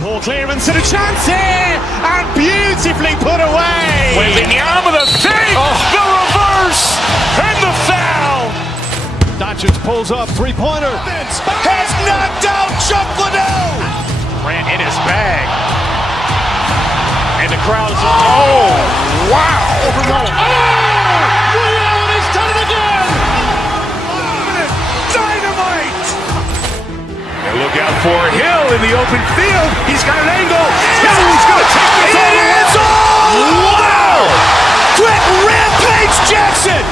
Poor clearance and a chance here, and beautifully put away. Waving the arm of the fake, the reverse, and the foul. Doncic pulls up, three-pointer. Has knocked out Chuck Liddell. Ran in his bag. And the crowd is, oh, wow. Liddell, and he's done it again. Dynamite. And look out for Hill in the open field. He's got an angle. He's going to take this all the way. Wow. Quick Rampage Jackson.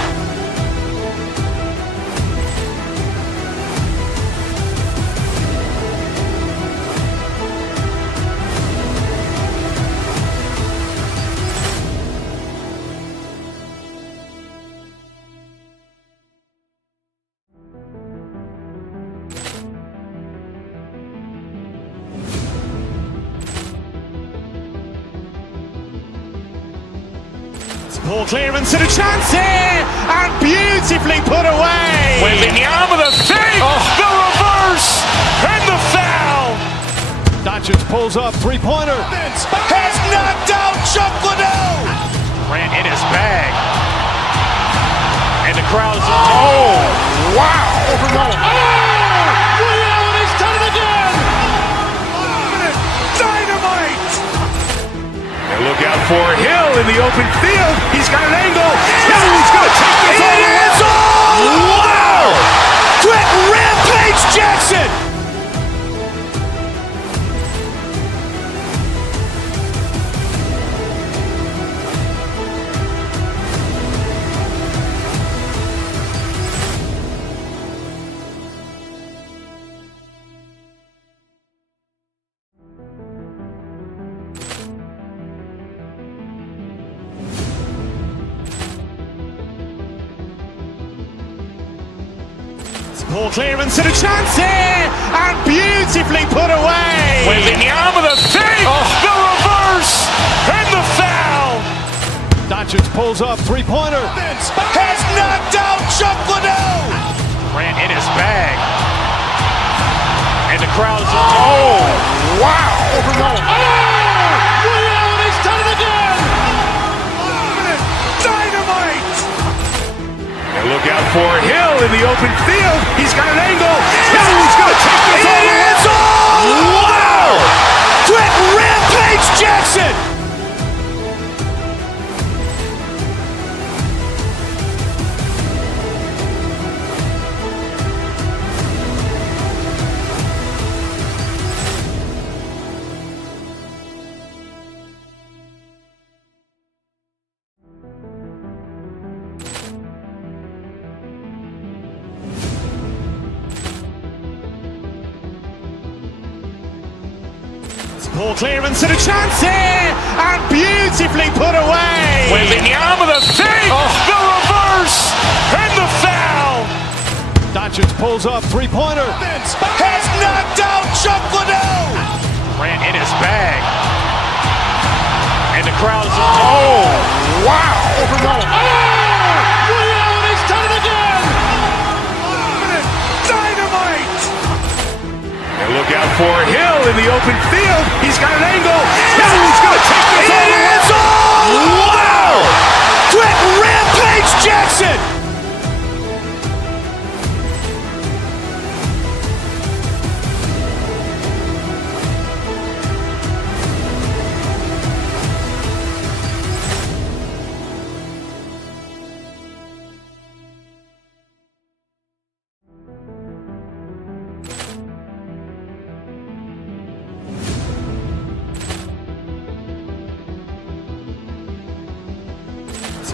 Poor clearance and a chance here, and beautifully put away. Waving the arm of the fake, the reverse, and the foul. Doncic pulls up, three-pointer. Has knocked out Chuck Liddell. Ran in his bag. And the crowd is, oh, wow. Liddell, and he's done it again. Dynamite. And look out for Hill in the open field. He's got an angle. He's going to take this all the way. Wow. Quick Rampage Jackson. Poor clearance and a chance here, and beautifully put away. Waving the arm of the fake, the reverse, and the foul. Doncic pulls up, three-pointer. Has knocked out Chuck Liddell. Ran in his bag. And the crowd is, oh, wow. Liddell, and he's done it again. Dynamite. And look out for Hill in the open field. He's got an angle. He's going to take this all the way. Wow. Quick Rampage Jackson. Poor clearance and a chance here, and beautifully put away. Waving the arm of the fake, the reverse, and the foul. Doncic pulls up, three-pointer. Has knocked out Chuck Liddell. Ran in his bag. And the crowd is, oh, wow. Liddell, and he's done it again. Dynamite. And look out for Hill in the open field. He's got an angle. He's going to take this all the way. Wow. Quick Rampage Jackson.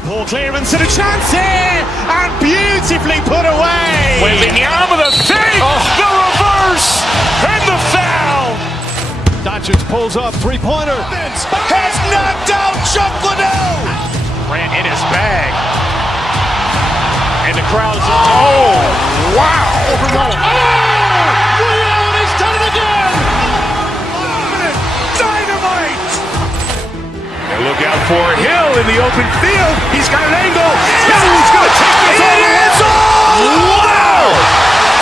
Poor clearance and a chance here, and beautifully put away. Waving the arm of the fake, the reverse, and the foul. Doncic pulls up, three-pointer. Has knocked out Chuck Liddell. Ran in his bag. And the crowd is, oh, wow. Liddell, and he's done it again. Dynamite. And look out for Hill in the open field. He's got an angle. He's going to take this all the way. Wow.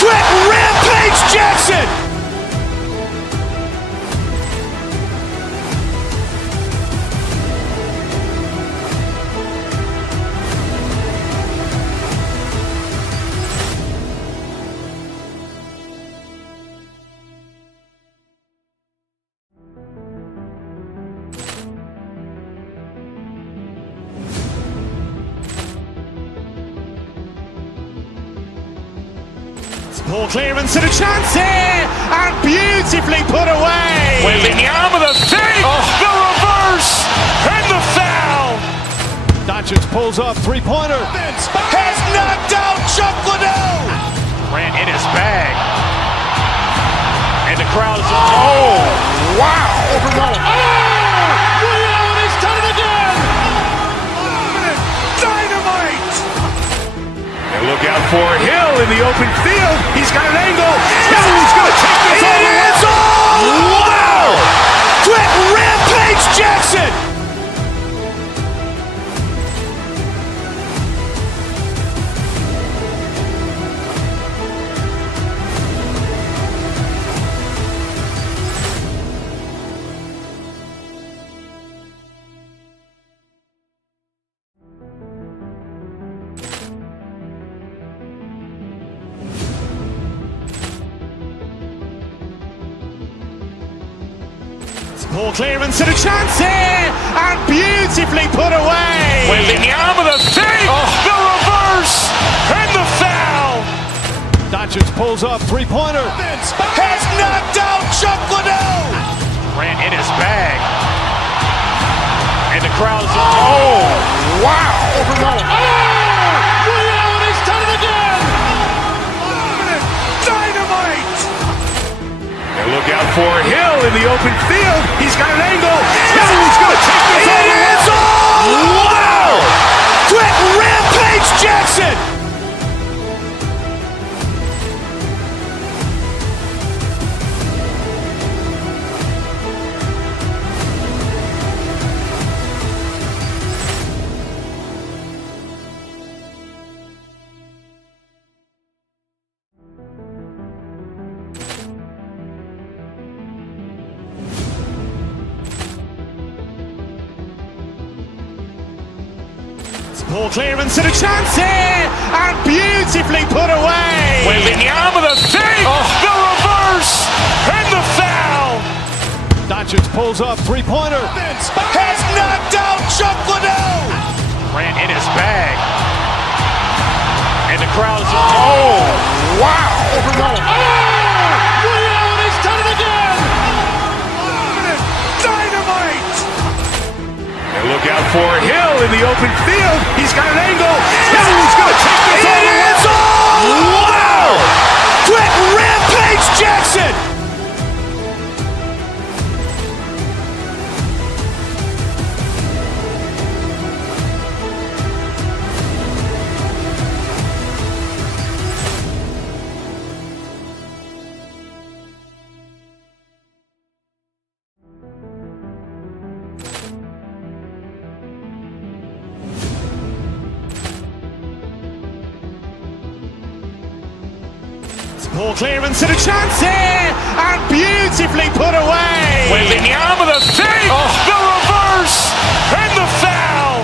Quick Rampage Jackson. Poor clearance and a chance here, and beautifully put away. Wembanyama the fake, the reverse, and the foul. Doncic pulls up, three-pointer. Has knocked out Chuck Liddell. Ran in his bag. And the crowd is, wow. Overrun. He's done it again. Dynamite. And look out for Hill in the open field. He's got an angle. He's going to take this all the way. Wow. Quick Rampage Jackson. Poor clearance and a chance here, and beautifully put away. Wembanyama the fake, the reverse, and the foul. Doncic pulls up, three-pointer. Has knocked out Chuck Liddell. Ran in his bag. And the crowd is, wow. Overrun. He's done it again. Dynamite. And look out for Hill in the open field. He's got an angle. He's going to take this all the way. Wow. Quick Rampage Jackson. Poor clearance and a chance here, and beautifully put away. Wembanyama the fake, the reverse, and the foul. Doncic pulls up, three-pointer. Has knocked out Chuck Liddell. Ran in his bag. And the crowd is, wow. Overrun. He's done it again. Dynamite. And look out for Hill in the open field. He's got an angle. He's going to take this all the way. Wow. Quick Rampage Jackson. Poor clearance and a chance here, and beautifully put away. Wembanyama the fake, the reverse, and the foul.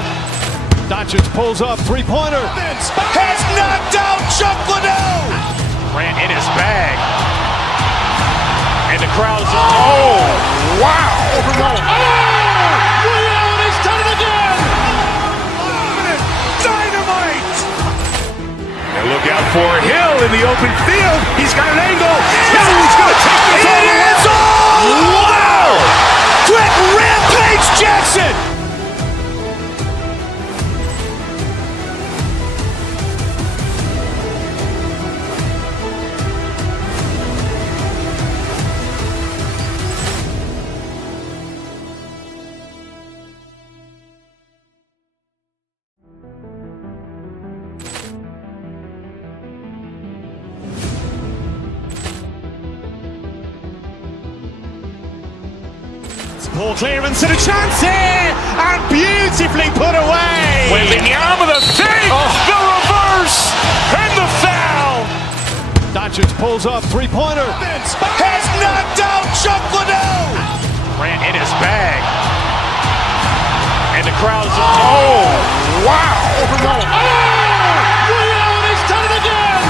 Doncic pulls up, three-pointer. Has knocked out Chuck Liddell. Ran in his bag. And the crowd is, wow. Overrun. He's done it again. Dynamite. And look out for Hill in the open field. He's got an angle. He's going to take this all the way. Wow. Quick Rampage Jackson. Poor clearance and a chance here, and beautifully put away. Wembanyama the fake, the reverse, and the foul. Doncic pulls up, three-pointer. Has knocked out Chuck Liddell. Ran in his bag. And the crowd is, wow. Overrun. He's done it again.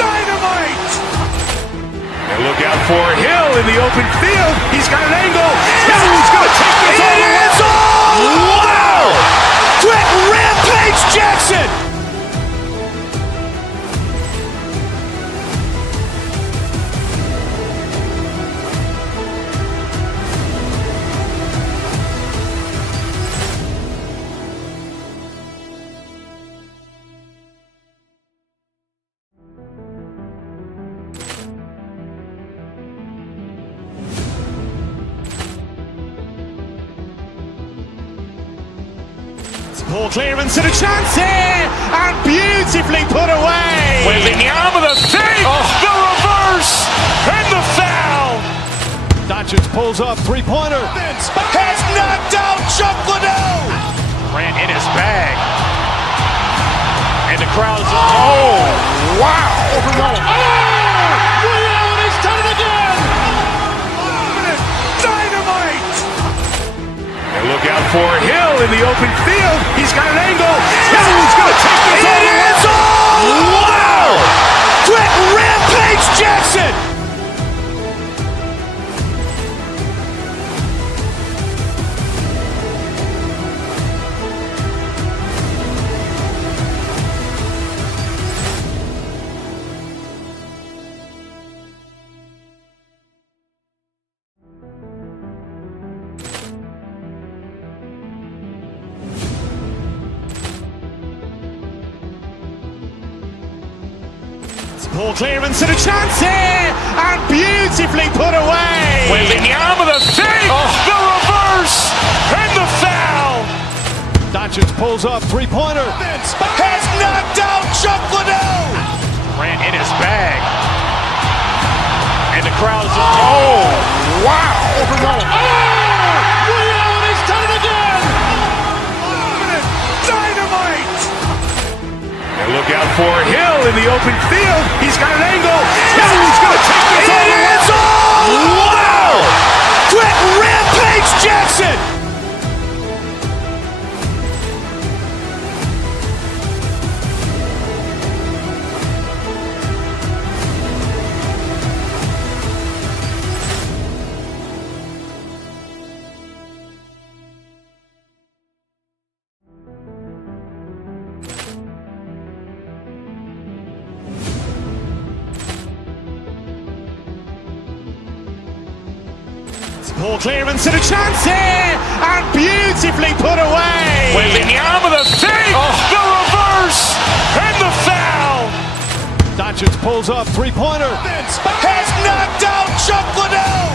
Dynamite. And look out for Hill in the open field. He's got an angle. He's going to take this all the way. Wow. Quick Rampage Jackson. Ball clearance and a chance here, and beautifully put away. Wembanyama the fake, the reverse, and the foul. Doncic pulls up, three-pointer. Has knocked out Chuck Liddell. Grant in his bag. And the crowd is, wow. Ray Allen has done it again. Dynamite. And look out for Hill in the open field. He's got an angle. Hill's going to take this all the way. Wow! Quick Rampage Jackson. Ball clearance and a chance here, and beautifully put away. Wembanyama the fake, the reverse, and the foul. Doncic pulls up, three-pointer. Has knocked out Chuck Liddell. Grant in his bag. And the crowd is, wow. Ray Allen has done it again. Dynamite. And look out for Hill in the open field. He's got an angle. Hill's going to take this all the way. Wow! Quick Rampage Jackson. Ball clearance and a chance here, and beautifully put away. Wembanyama the fake, the reverse, and the foul. Doncic pulls up, three-pointer. Has knocked out Chuck Liddell.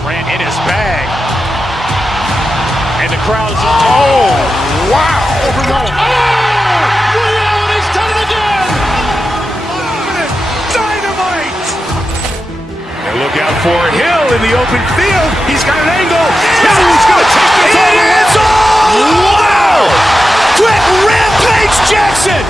Grant in his bag. And the crowd is, wow. Ray Allen has done it again. Dynamite. And look out for Hill in the open field. He's got an angle. Hill's going to take this all the way. Wow! Quick Rampage Jackson.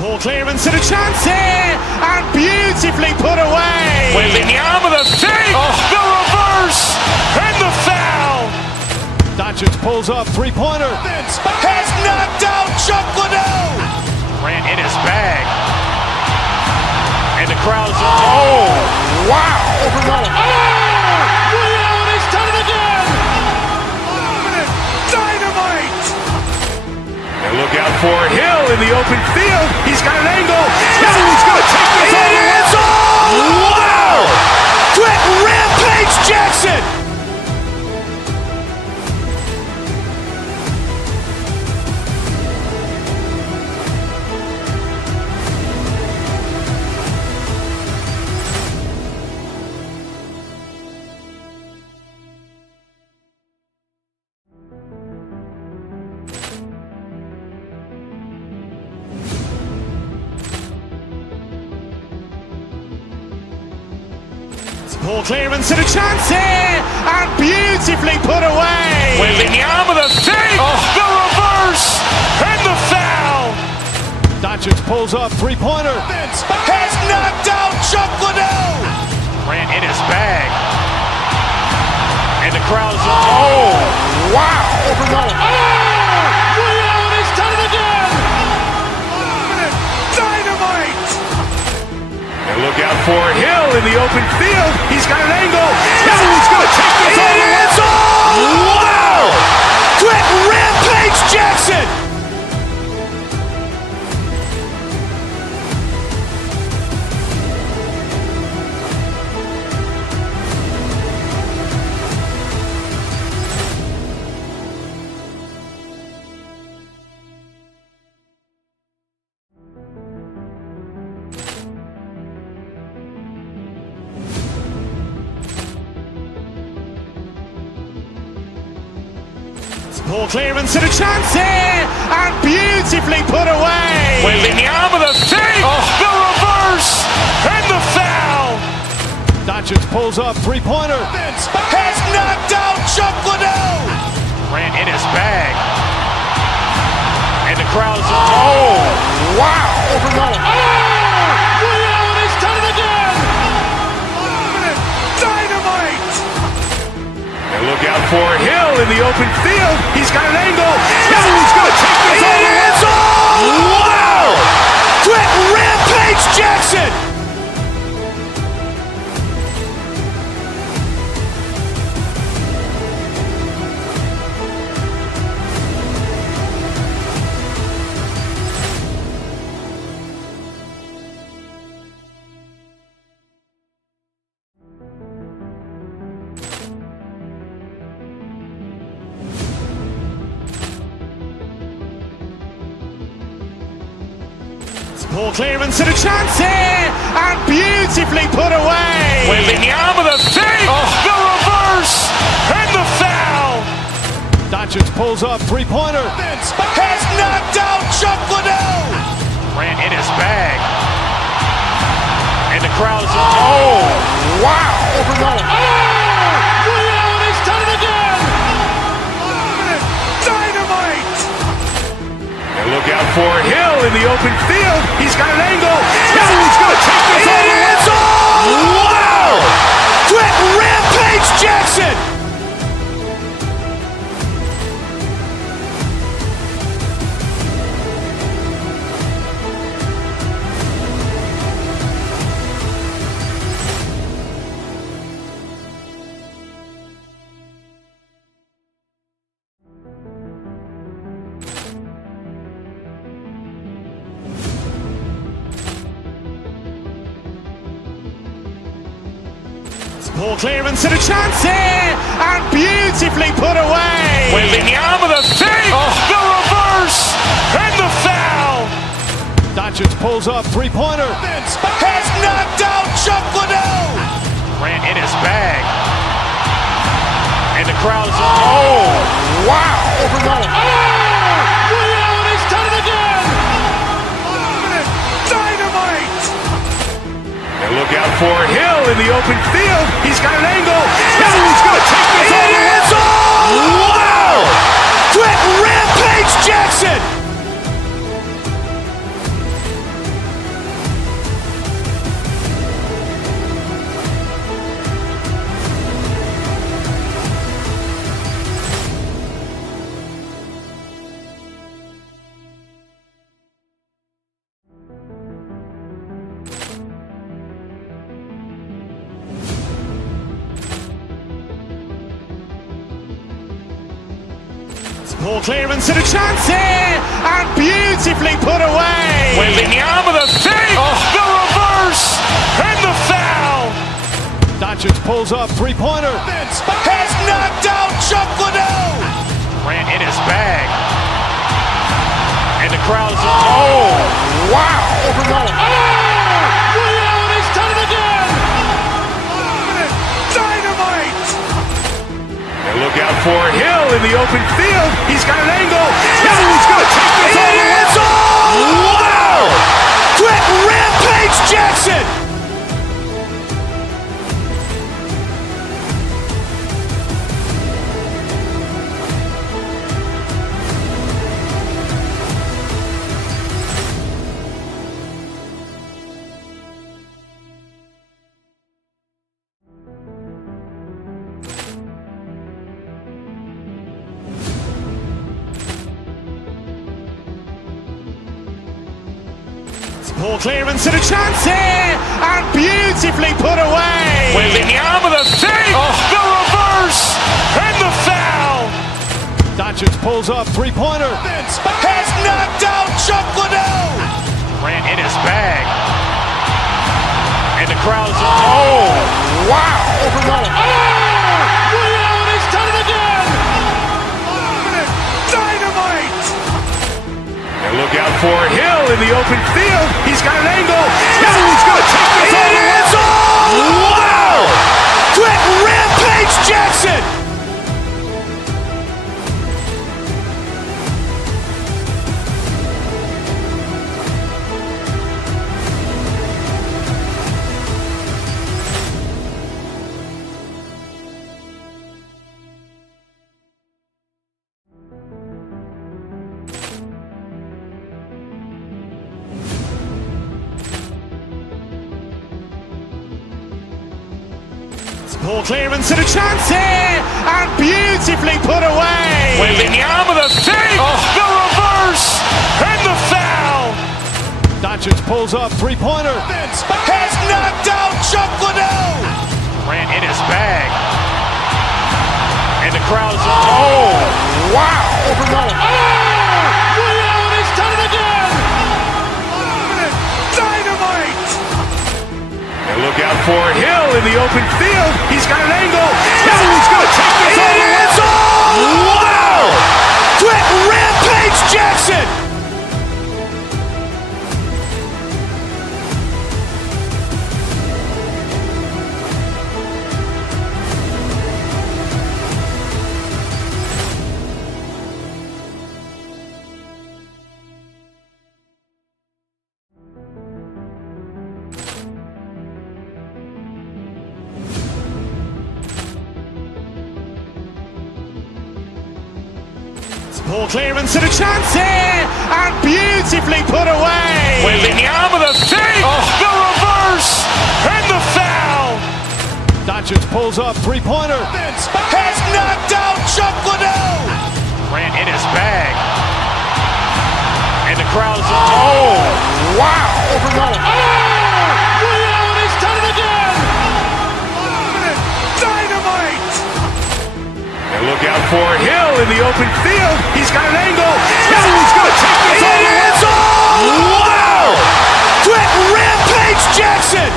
Ball clearance and a chance here, and beautifully put away. Wembanyama the fake, the reverse, and the foul. Doncic pulls up, three-pointer. Has knocked out Chuck Liddell. Grant in his bag. And the crowd is, wow. Ray Allen has done it again. Dynamite. And look out for Hill in the open field. He's got an angle. Hill's going to take this all the way. Wow! Quick Rampage Jackson. Ball clearance and a chance here, and beautifully put away. Wembanyama the fake, the reverse, and the foul. Doncic pulls up, three-pointer. Has knocked out Chuck Liddell. Grant in his bag. And the crowd is, wow. Ray Allen has done it again. Dynamite. And look out for Hill in the open field. He's got an angle. Hill's going to take this all the way. Wow! Quick Rampage Jackson. Poor clearance and a chance here, and beautifully put away. Wembanyama the fake, the reverse, and the foul. Doncic pulls up, three-pointer. Has knocked out Chuck Liddell. Ran in his bag. And the crowd is, oh, wow. Over goal. Ray Allen has done it again. Dynamite. And look out for Hill in the open field. He's got an angle. Hill's going to take this all the way. Wow. Quick Rampage Jackson. Poor clearance and a chance here, and beautifully put away. Wembanyama the fake, the reverse, and the foul. Doncic pulls up, three-pointer. Has knocked out Chuck Liddell. Ran in his bag. And the crowd is, oh, wow. Over goal. Ray Allen has done it again. Dynamite. And look out for Hill in the open field. He's got an angle. Hill's going to take this all the way. Wow. Quick Rampage Jackson. Poor clearance and a chance here, and beautifully put away. Wembanyama the fake, the reverse, and the foul. Doncic pulls up, three-pointer. Has knocked out Chuck Liddell. Ran in his bag. And the crowd is, oh, wow. Over goal. Ray Allen has done it again. Dynamite. And look out for Hill in the open field. He's got an angle. Hill's going to take this all the way. Wow. Quick Rampage Jackson. Poor clearance and a chance here, and beautifully put away. Wembanyama the fake, the reverse, and the foul. Doncic pulls up, three-pointer. Has knocked out Chuck Liddell. Ran in his bag. And the crowd is, oh, wow. Over goal. Ray Allen has done it again. Dynamite. And look out for Hill in the open field. He's got an angle. Hill's going to take this all the way. Wow. Quick Rampage Jackson. Poor clearance and a chance here, and beautifully put away. Wembanyama the fake, the reverse, and the foul. Doncic pulls up, three-pointer. Has knocked out Chuck Liddell. Ran in his bag. And the crowd is, oh, wow. Over goal. Ray Allen has done it again. Dynamite. And look out for Hill in the open field. He's got an angle. Hill's going to take this all the way. Wow. Quick Rampage Jackson. Ball clearance and a chance here, and beautifully put away. Wembanyama with a fake, the reverse, and the foul. Doncic pulls up, three-pointer. Has knocked out Chuck Liddell. Ran in his bag. And the crowd's wow. He's done it again. Dynamite. And look out for Hill in the open field. He's got an angle. Hill's going to take this all the way. Wow! Quick Rampage Jackson. Ball clearance and a chance here, and beautifully put away. Wembanyama with a fake, the reverse, and the foul. Doncic pulls up, three-pointer. Has knocked out Chuck Liddell. Ran in his bag. And the crowd's wow. He's done it again. Dynamite. And look out for Hill in the open field. He's got an angle. Hill's going to take this all the way. Wow! Quick Rampage Jackson.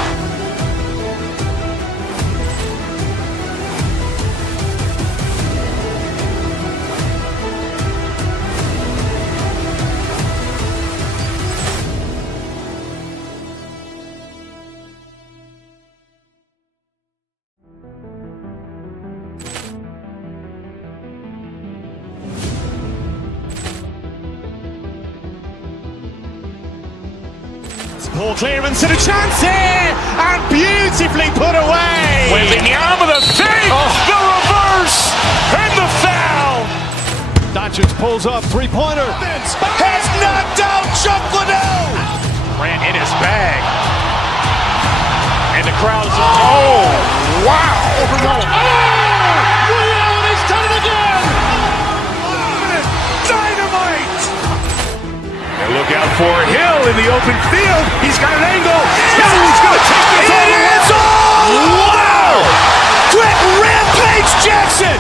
Ball clearance and a chance here, and beautifully put away. Wembanyama with a fake, the reverse, and the foul. Doncic pulls up, three-pointer. Has knocked out Chuck Liddell. Ran in his bag. And the crowd's wow. He's done it again. Dynamite. And look out for Hill in the open field. He's got an angle. Hill's going to take this all the way. Wow! Quick Rampage Jackson.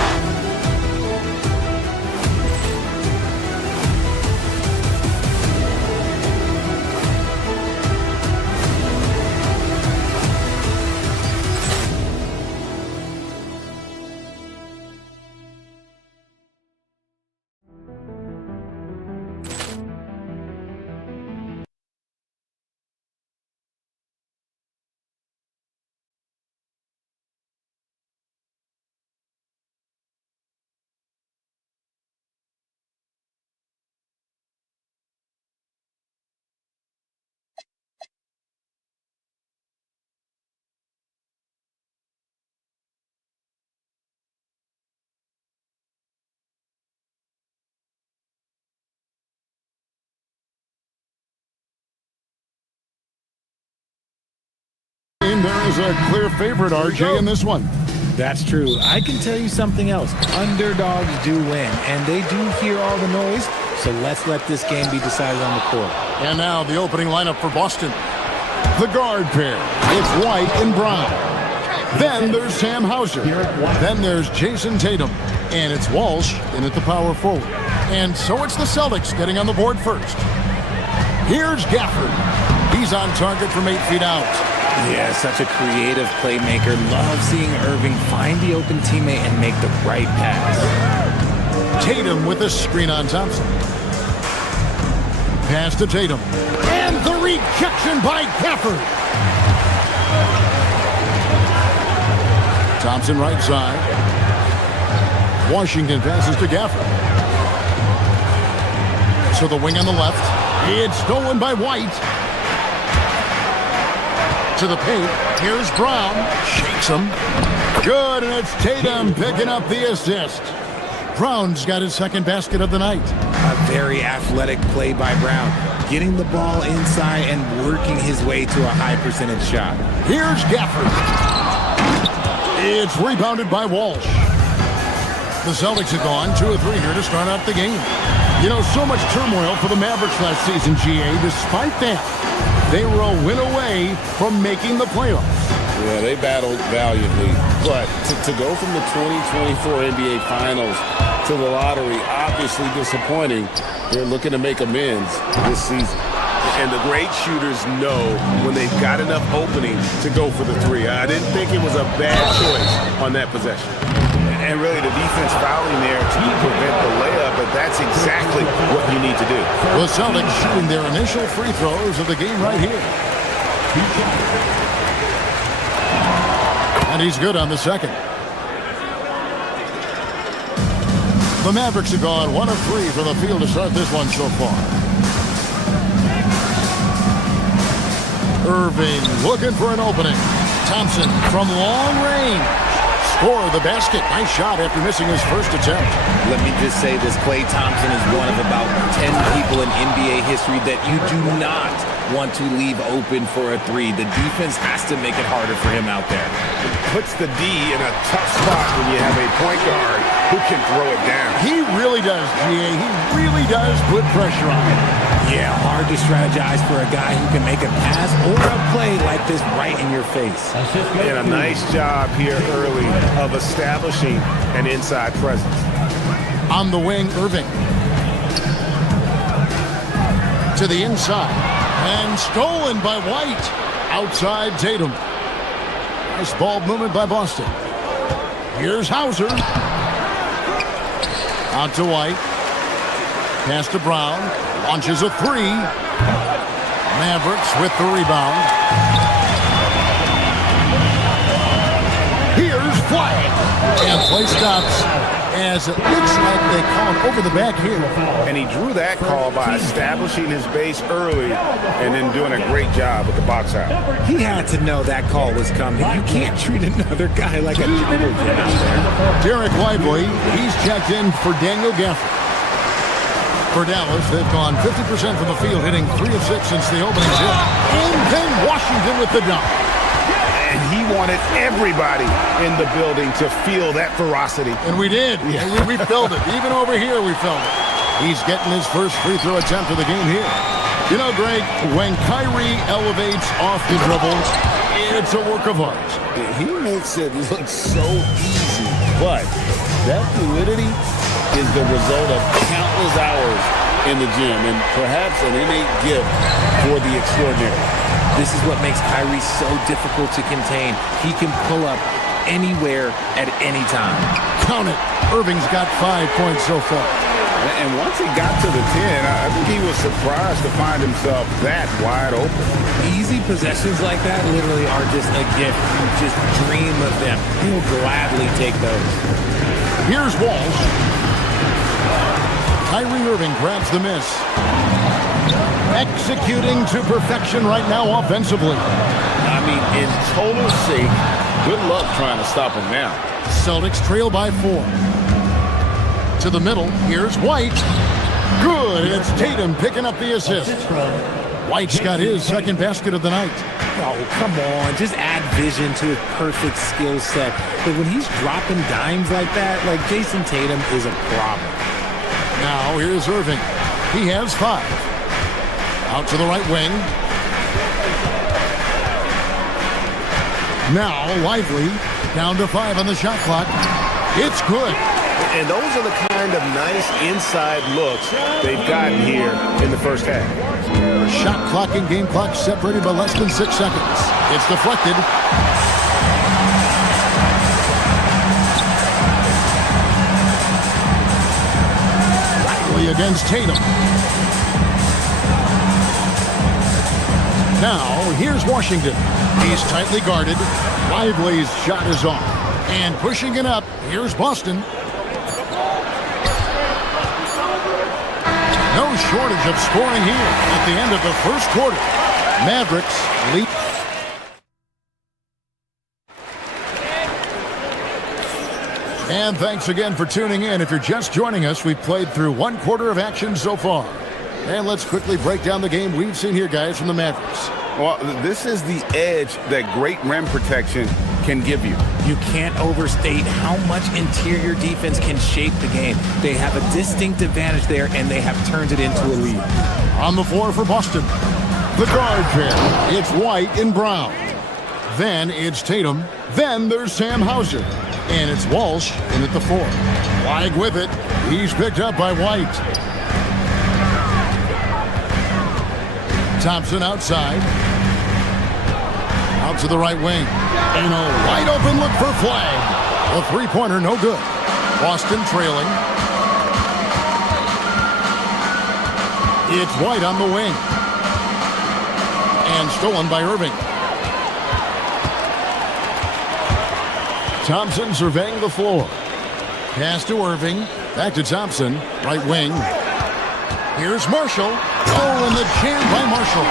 There is a clear favorite, RJ, in this one. That's true. I can tell you something else. Underdogs do win, and they do hear all the noise, so let's let this game be decided on the court. And now the opening lineup for Boston. The guard pair. It's White and Brown. Then there's Sam Hauser. Then there's Jason Tatum. And it's Walsh in at the power forward. And so it's the Celtics getting on the board first. Here's Gafford. He's on target from 8 feet out. Yeah, such a creative playmaker. Love seeing Irving find the open teammate and make the right pass. Tatum with a screen on Thompson. Pass to Tatum. And the rejection by Gafford. Thompson right side. Washington passes to Gafford. So the wing on the left. It's stolen by White. To the paint. Here's Brown. Shakes him. Good, and it's Tatum picking up the assist. Brown's got his second basket of the night. A very athletic play by Brown, getting the ball inside and working his way to a high percentage shot. Here's Gafford. It's rebounded by Walsh. The Celtics have gone 2 of 3 here to start out the game. You know, so much turmoil for the Mavericks last season, GA. Despite that, they were a win away from making the playoffs. Yeah, they battled valiantly. But to go from the 2024 NBA Finals to the lottery, obviously disappointing. They're looking to make amends this season. And the great shooters know when they've got enough opening to go for the three. I didn't think it was a bad choice on that possession. And really, the defense fouling there to prevent the layup, but that's exactly what you need to do. The Celtics shooting their initial free throws of the game right here. And he's good on the second. The Mavericks have gone 1 of 3 for the field to start this one so far. Irving looking for an opening. Thompson from long range. Score the basket. Nice shot after missing his first attempt. Let me just say this, Klay Thompson is one of about 10 people in NBA history that you do not want to leave open for a three. The defense has to make it harder for him out there. It puts the D in a tough spot when you have a point guard who can throw it down. He really does, GA. He really does put pressure on him. Yeah, hard to strategize for a guy who can make a pass or a play like this right in your face. And a nice job here early of establishing an inside presence. On the wing, Irving. To the inside. And stolen by White. Outside Tatum. Nice ball movement by Boston. Here's Hauser. Out to White. Pass to Brown. Launches a three. Mavericks with the rebound. Here's flag. And play stops as it looks like they call it over the back here. And he drew that call by establishing his base early and then doing a great job with the box out. He had to know that call was coming. You can't treat another guy like a jungle gym out there. Derek Lively, he's checked in for Daniel Gafford. For Dallas, they've gone 50% from the field, hitting 3 of 6 since the opening tip. And then Washington with the dunk. And he wanted everybody in the building to feel that ferocity. And we did. Yeah. We felt it. Even over here, we felt it. He's getting his first free throw attempt of the game here. You know, Greg, when Kyrie elevates off the dribble, it's a work of art. He makes it look so easy, but that fluidity is the result of countless hours in the gym and perhaps an innate gift for the extraordinary. This is what makes Kyrie so difficult to contain. He can pull up anywhere at any time. Count it. Irving's got 5 points so far. And once he got to the 10, I think he was surprised to find himself that wide open. Easy possessions like that literally are just a gift. You just dream of them. He'll gladly take those. Here's Walsh. Kyrie Irving grabs the miss. Executing to perfection right now offensively. I mean, in total sync. Good luck trying to stop him now. Celtics trail by 4. To the middle, here's White. Good, and it's Tatum picking up the assist. White's got his second basket of the night. Oh, come on. Just add vision to his perfect skill set. But when he's dropping dimes like that, like Jason Tatum is a problem. Now, here's Irving. He has 5. Out to the right wing. Now, Lively, down to 5 on the shot clock. It's good. And those are the kind of nice inside looks they've gotten here in the first half. Shot clock and game clock separated by less than 6 seconds. It's deflected. Lively against Tatum. Now, here's Washington. He's tightly guarded. Lively's shot is off. And pushing it up, here's Boston. No shortage of scoring here at the end of the first quarter. Mavericks lead. And thanks again for tuning in. If you're just joining us, we've played through 1 quarter of action so far. And let's quickly break down the game we've seen here, guys, from the Mavericks. Well, this is the edge that great rim protection can give you. You can't overstate how much interior defense can shape the game. They have a distinct advantage there, and they have turned it into a lead. On the floor for Boston, the guard pair. It's White and Brown. Then it's Tatum. Then there's Sam Hauser. And it's Walsh in at the 4. Flag with it. He's picked up by White. Thompson outside. Out to the right wing. And a wide open look for Flag. A three-pointer, no good. Boston trailing. It's White on the wing. And stolen by Irving. Thompson surveying the floor. Pass to Irving. Back to Thompson. Right wing. Here's Marshall. Oh, and the jam by Marshall.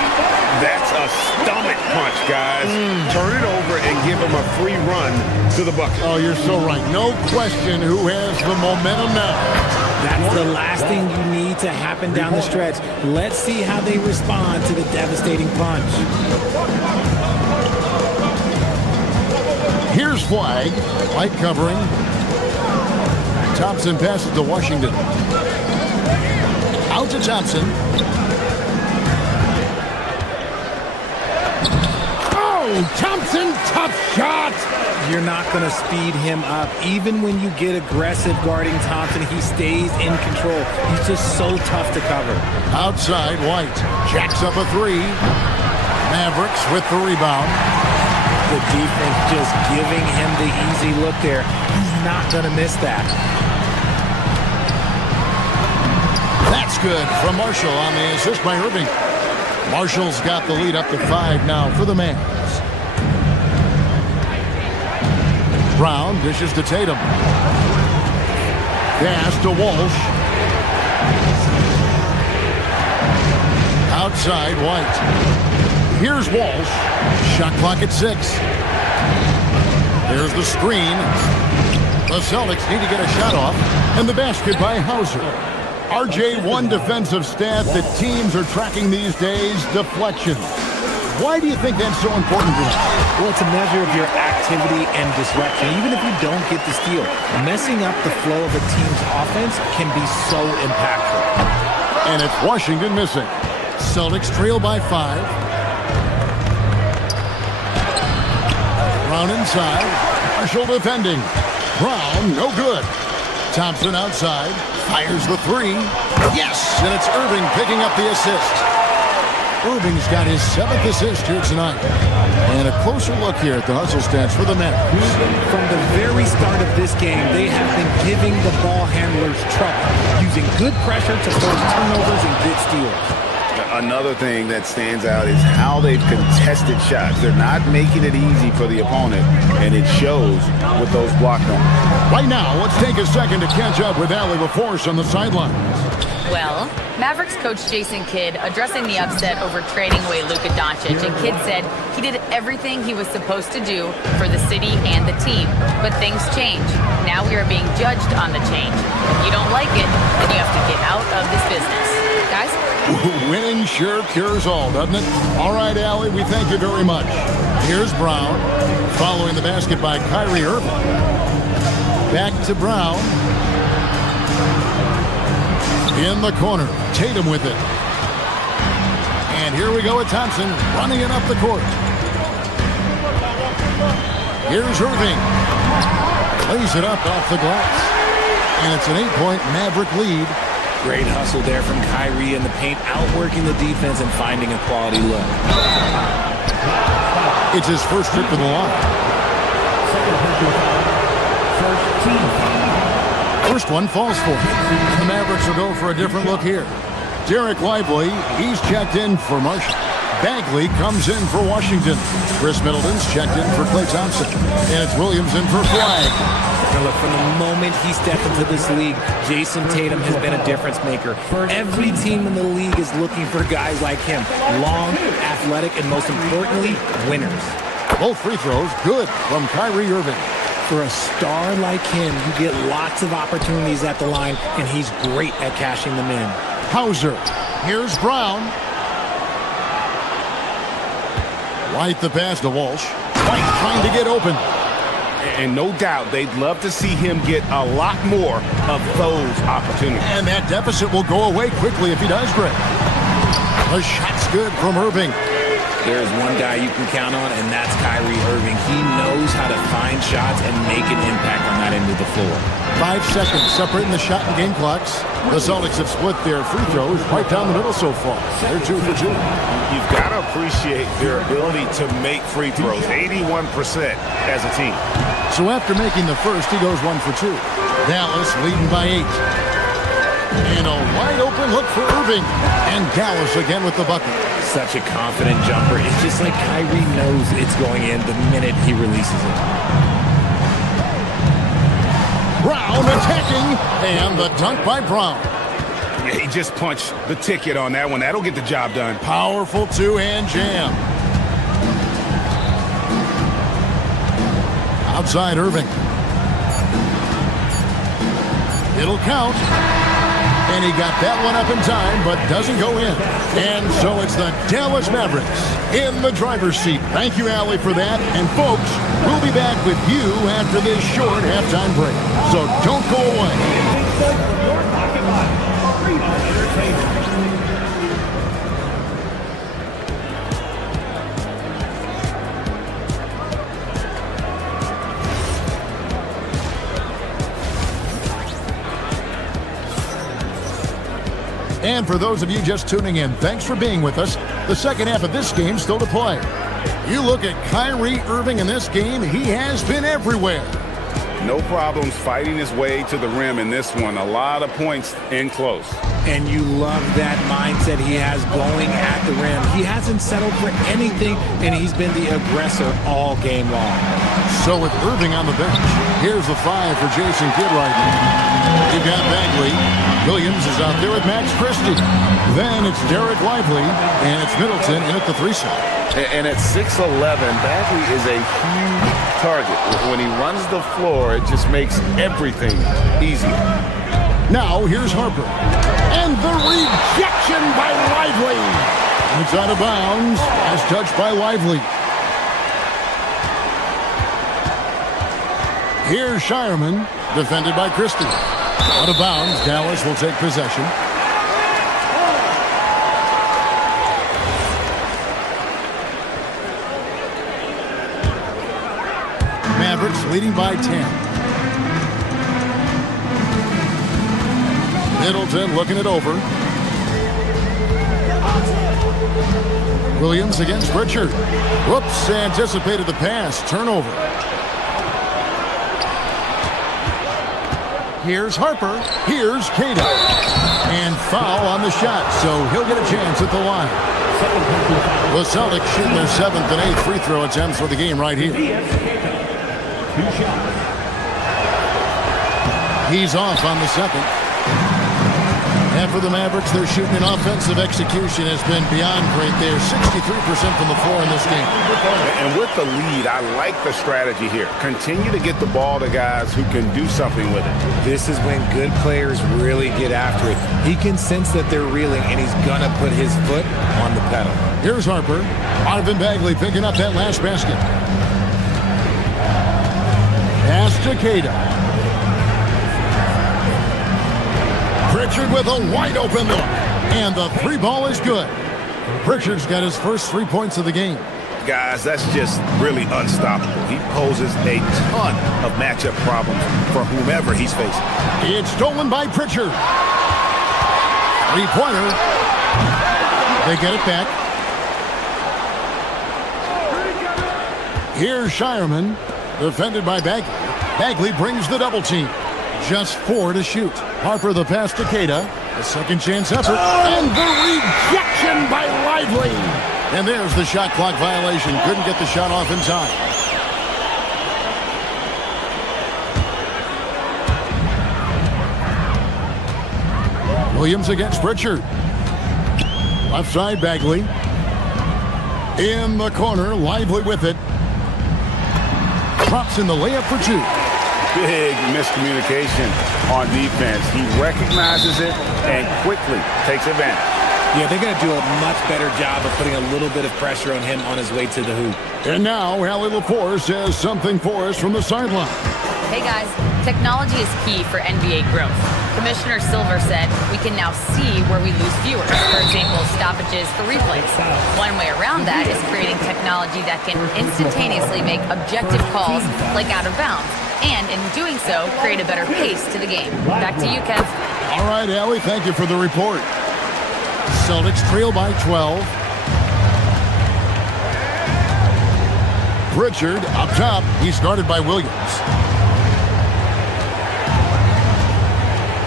That's a stomach punch, guys. Turn it over and give him a free run to the bucket. Oh, you're so right. No question who has the momentum now. That's the last thing you need to happen down the stretch. Let's see how they respond to the devastating punch. Here's Flag. White covering. Thompson passes to Washington. Out to Thompson. Oh, Thompson, tough shot. You're not going to speed him up. Even when you get aggressive guarding Thompson, he stays in control. He's just so tough to cover. Outside, White jacks up a 3. Mavericks with the rebound. The defense just giving him the easy look there. He's not going to miss that. That's good from Marshall on the assist by Irving. Marshall's got the lead up to 5 now for the Mavs. Brown dishes to Tatum. Pass to Walsh. Outside, White. Here's Walsh. Shot clock at 6. There's the screen. The Celtics need to get a shot off. And the basket by Hauser. RJ, one defensive stat that teams are tracking these days, deflections. Why do you think that's so important to them? Well, it's a measure of your activity and disruption. Even if you don't get the steal, messing up the flow of a team's offense can be so impactful. And it's Washington missing. Celtics trail by 5. Brown inside. Marshall defending. Brown, no good. Thompson outside. Fires the 3. Yes! And it's Irving picking up the assist. Irving's got his 7th assist here tonight. And a closer look here at the hustle stats for the Mavericks. From the very start of this game, they have been giving the ball handlers trouble, using good pressure to force turnovers and get steals. Another thing that stands out is how they've contested shots. They're not making it easy for the opponent, and it shows with those block numbers. Right now, let's take a second to catch up with Allie LaForce on the sidelines. Well, Mavericks coach Jason Kidd addressing the upset over trading away Luka Doncic, and Kidd said he did everything he was supposed to do for the city and the team. But things change. Now we are being judged on the change. If you don't like it, then you have to get out of this business. Guys? Winning sure cures all, doesn't it? All right, Allie, we thank you very much. Here's Brown, following the basket by Kyrie Irving. Back to Brown. In the corner, Tatum with it. And here we go with Thompson, running it up the court. Here's Irving. Lays it up off the glass. And it's an 8-point Maverick lead. Great hustle there from Kyrie in the paint, outworking the defense and finding a quality look. It's his first trip to the line. First one falls for him. And the Mavericks will go for a different look here. Derek Lively, he's checked in for Marshall. Bagley comes in for Washington. Chris Middleton's checked in for Klay Thompson. And it's Williams in for Flag. Now look, from the moment he stepped into this league, Jason Tatum has been a difference maker. Every team in the league is looking for guys like him. Long, athletic, and most importantly, winners. Both free throws good from Kyrie Irving. For a star like him, you get lots of opportunities at the line, and he's great at cashing them in. Hauser. Here's Brown. White the pass to Walsh. White trying to get open. And no doubt they'd love to see him get a lot more of those opportunities. And that deficit will go away quickly if he does, Greg. The shot's good from Irving. There's one guy you can count on, and that's Kyrie Irving. He knows how to find shots and make an impact on that end of the floor. 5 seconds separating the shot and game clocks. The Celtics have split their free throws right down the middle so far. They're 2 for 2. You've got to appreciate their ability to make free throws, 81% as a team. So after making the first, he goes 1 for 2. Dallas leading by 8. And a wide open look for Irving. And Dallas again with the bucket. Such a confident jumper. It's just like Kyrie knows it's going in the minute he releases it. Brown attacking. And the dunk by Brown. Yeah, he just punched the ticket on that one. That'll get the job done. Powerful two-hand jam. Outside Irving. It'll count. And he got that one up in time, but doesn't go in. And so it's the Dallas Mavericks in the driver's seat. Thank you, Allie, for that. And folks, we'll be back with you after this short halftime break. So don't go away. And for those of you just tuning in, thanks for being with us. The second half of this game still to play. You look at Kyrie Irving in this game, he has been everywhere. No problems fighting his way to the rim in this one. A lot of points in close. And you love that mindset he has going at the rim. He hasn't settled for anything, and he's been the aggressor all game long. So with Irving on the bench, here's the 5 for Jason Kidd right now. You've got Bagley. Williams is out there with Max Christie. Then it's Derek Lively, and it's Middleton in at the 3 side. And at 6'11", Bagley is a huge target. When he runs the floor, it just makes everything easier. Now here's Harper. And the rejection by Lively. It's out of bounds as touched by Lively. Here's Shireman, defended by Christie. Out of bounds, Dallas will take possession. Mavericks leading by 10. Middleton looking it over. Williams against Pritchard. Whoops, anticipated the pass. Turnover. Here's Harper. Here's Cato. And foul on the shot, so he'll get a chance at the line. The Celtics shooting their 7th and 8th free throw attempts for the game right here. He's off on the second. And for the Mavericks, their shooting and offensive execution has been beyond great. They're 63% from the floor in this game. And with the lead, I like the strategy here. Continue to get the ball to guys who can do something with it. This is when good players really get after it. He can sense that they're reeling, and he's going to put his foot on the pedal. Here's Harper. Marvin Bagley picking up that last basket. Pass to Cato. Pritchard with a wide open look. And the 3 ball is good. Pritchard's got his first 3 points of the game. Guys, that's just really unstoppable. He poses a ton of matchup problems for whomever he's facing. It's stolen by Pritchard. 3-pointer. They get it back. Here's Shireman, defended by Bagley. Bagley brings the double team. Just 4 to shoot. Harper the pass to Cato. A second chance effort. And the rejection by Lively. And there's the shot clock violation. Couldn't get the shot off in time. Williams against Pritchard. Left side, Bagley. In the corner, Lively with it. Drops in the layup for 2. Big miscommunication on defense. He recognizes it and quickly takes advantage. Yeah, they're going to do a much better job of putting a little bit of pressure on him on his way to the hoop. And now, Allie LaForce has something for us from the sideline. Hey guys, technology is key for NBA growth. Commissioner Silver said we can now see where we lose viewers. For example, stoppages for replays. One way around that is creating technology that can instantaneously make objective calls like out of bounds. And in doing so, create a better pace to the game. Back to you, Kev. All right, Allie, thank you for the report. Celtics trail by 12. Pritchard up top. He's guarded by Williams.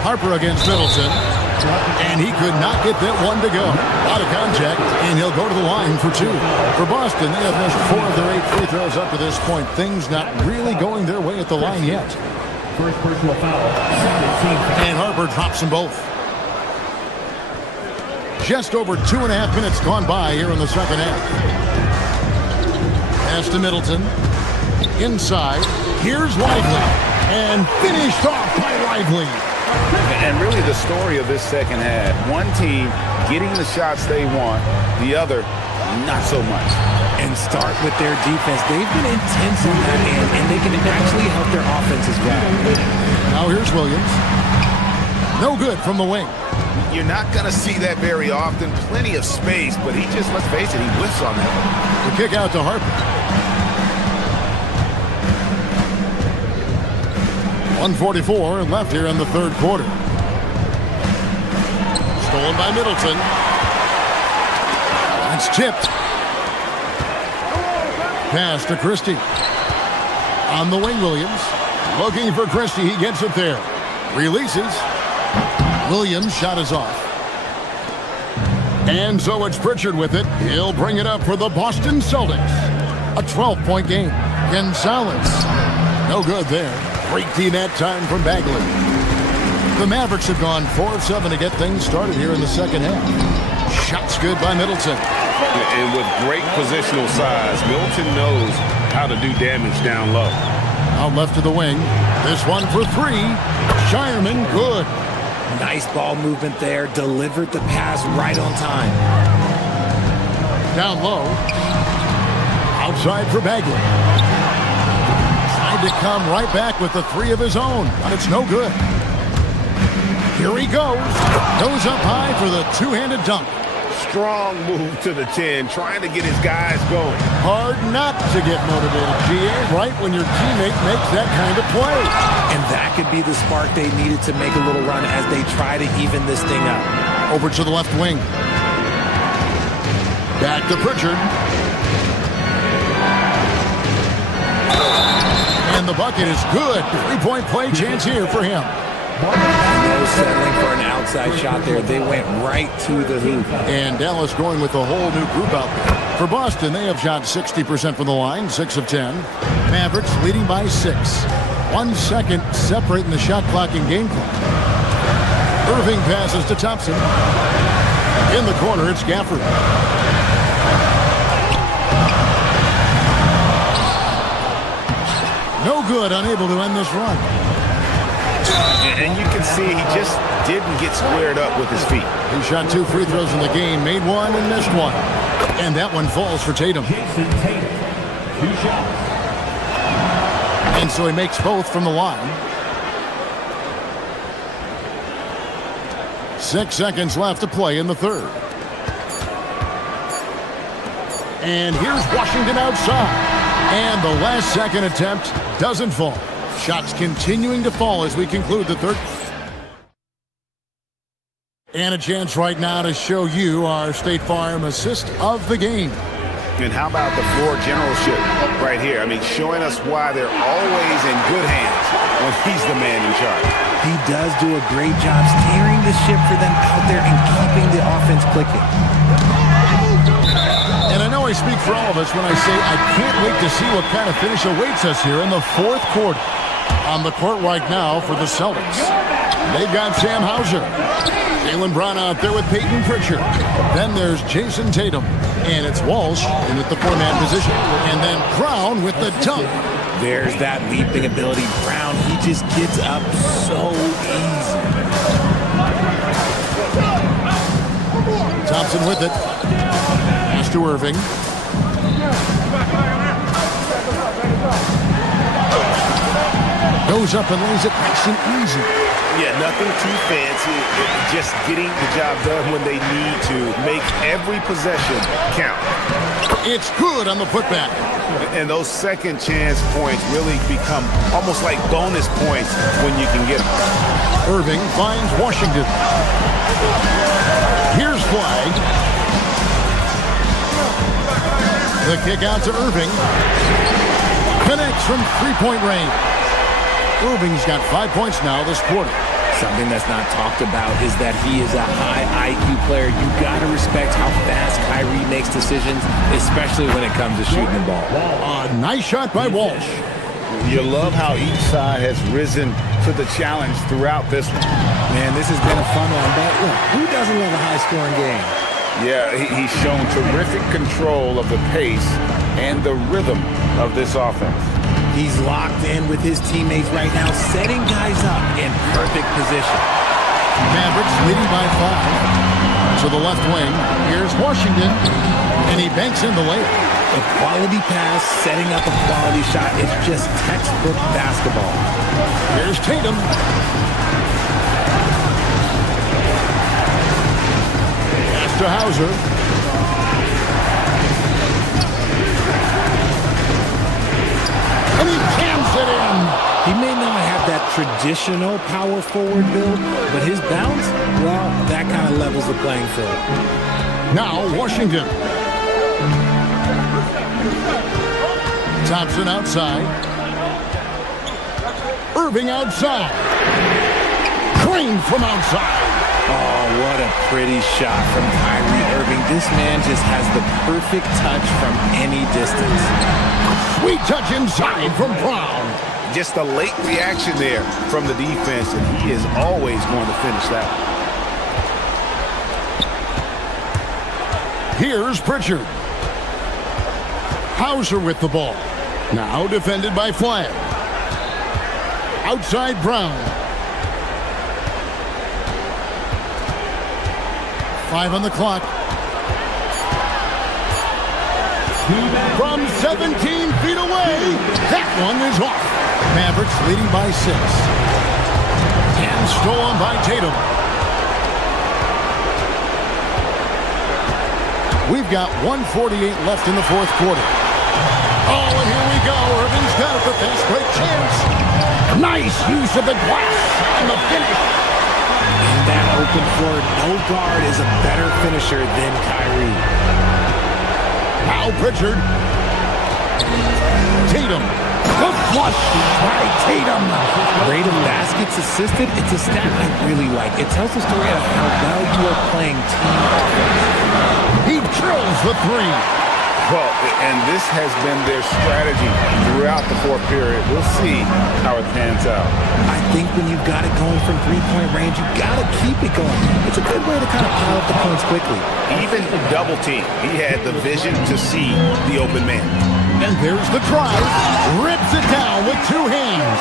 Harper against Middleton. And he could not get that one to go. Out of contact, and he'll go to the line for two. For Boston, they have missed 4 of their 8 free throws up to this point. Things not really going their way at the line yet. First personal foul. And Harper drops them both. Just over 2.5 minutes gone by here in the second half. Pass to Middleton. Inside. Here's Lively. And finished off by Lively. And really the story of this second half, one team getting the shots they want, the other not so much. And start with their defense. They've been intense on that end, and they can actually help their offense as well. Now here's Williams. No good from the wing. You're not going to see that very often. Plenty of space, but he just, let's face it, he whiffs on that. The kick out to Harper. 1:44 left here in the third quarter. Stolen by Middleton. It's tipped. Pass to Christie. On the wing, Williams. Looking for Christie. He gets it there. Releases. Williams' shot is off. And so it's Pritchard with it. He'll bring it up for the Boston Celtics. A 12-point game. Gonzalez. No good there. Great D that time from Bagley. The Mavericks have gone 4 of 7 to get things started here in the second half. Shots good by Middleton. And with great positional size, Middleton knows how to do damage down low. Out left to the wing. This one for 3. Shireman, good. Nice ball movement there. Delivered the pass right on time. Down low. Outside for Bagley. Tried to come right back with the 3 of his own, but it's no good. Here he goes. Goes up high for the two-handed dunk. Strong move to the 10, trying to get his guys going. Hard not to get motivated, GA, right when your teammate makes that kind of play. And that could be the spark they needed to make a little run as they try to even this thing up. Over to the left wing. Back to Pritchard. And the bucket is good. 3-point play chance here for him. No settling for an outside shot there. They went right to the hoop. And Dallas going with a whole new group out there. For Boston, they have shot 60% from the line, 6 of 10. Mavericks leading by 6. 1 second separating the shot clock and game clock. Irving passes to Thompson. In the corner, it's Gafford. No good, unable to end this run. And you can see he just didn't get squared up with his feet. He shot 2 free throws in the game, made 1 and missed 1. And that one falls for Tatum. Jason Tatum, 2 shots. And so he makes both from the line. 6 seconds left to play in the third. And here's Washington outside. And the last second attempt doesn't fall. Shots continuing to fall as we conclude the third. And a chance right now to show you our State Farm assist of the game. And how about the floor generalship right here? I mean, showing us why they're always in good hands when he's the man in charge. He does do a great job steering the ship for them out there and keeping the offense clicking. And I know I speak for all of us when I say I can't wait to see what kind of finish awaits us here in the fourth quarter. On the court right now for the Celtics. They've got Sam Hauser. Jaylen Brown out there with Peyton Pritchard. Then there's Jason Tatum. And it's Walsh in at the 4-man position. And then Brown with the dunk. There's that leaping ability. Brown, he just gets up so easy. Thompson with it. Pass to Irving. Goes up and lays it nice and easy. Yeah, nothing too fancy. Just getting the job done when they need to. Make every possession count. It's good on the putback. And those second chance points really become almost like bonus points when you can get them. Irving finds Washington. Here's Flag. The kick out to Irving. Connects from three-point range. Irving's got 5 points now this quarter. Something that's not talked about is that he is a high IQ player. You got to respect how fast Kyrie makes decisions, especially when it comes to shooting the ball. A nice shot by Walsh. You love how each side has risen to the challenge throughout this one. Man, this has been a fun one, but look, who doesn't love a high-scoring game? Yeah, he's shown terrific control of the pace and the rhythm of this offense. He's locked in with his teammates right now, setting guys up in perfect position. Mavericks leading by 5. To the left wing, here's Washington, and he banks in the layup. A quality pass, setting up a quality shot. It's just textbook basketball. Here's Tatum. Pass to Hauser. And he jams it in. He may not have that traditional power forward build, but his bounce, well, that kind of levels the playing field. Now Washington. Thompson outside. Irving outside. Crane from outside. Oh, what a pretty shot from Kyrie Irving. This man just has the perfect touch from any distance. Sweet touch inside from Brown. Just a late reaction there from the defense, and he is always going to finish that one. Here's Pritchard. Hauser with the ball. Now defended by Flag. Outside Brown. 5 on the clock. From 17 feet away, that one is off. Mavericks leading by 6. And stolen by Tatum. We've got 1:48 left in the fourth quarter. Oh, and here we go. Irving's got it, but that's great chance. Nice use of the glass and the finish. In that open floor, no guard is a better finisher than Kyrie. Now Pritchard. Tatum. The flush by Tatum. Rate of baskets assisted, it's a stat I really like. It tells the story of how well you are playing team offense. He drills the 3. Well, and this has been their strategy throughout the fourth period. We'll see how it pans out. I think when you've got it going from three-point range, you got to keep it going. It's a good way to kind of pile up the points quickly. Even double team, he had the vision to see the open man. And there's the drive. Rips it down with 2 hands.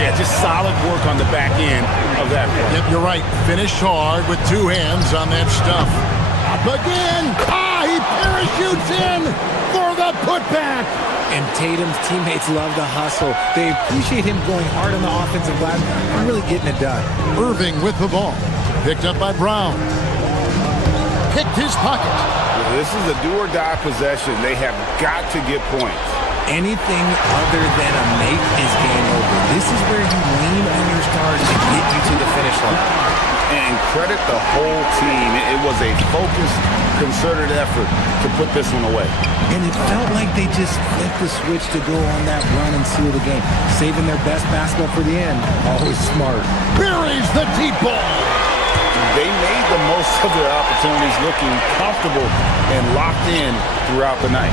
Yeah, just solid work on the back end of that one. Yep, you're right. Finished hard with 2 hands on that stuff. Up again. He parachutes in for the putback. And Tatum's teammates love the hustle. They appreciate him going hard on the offensive glass and really getting it done. Irving with the ball. Picked up by Brown. Picked his pocket. This is a do-or-die possession. They have got to get points. Anything other than a make is game over. This is where you lean on your stars to get you to the finish line. And credit the whole team. It was a focused, concerted effort to put this one away. And it felt like they just flipped the switch to go on that run and seal the game. Saving their best basketball for the end. Always smart. Buries the deep ball. They made the most of their opportunities, looking comfortable and locked in throughout the night.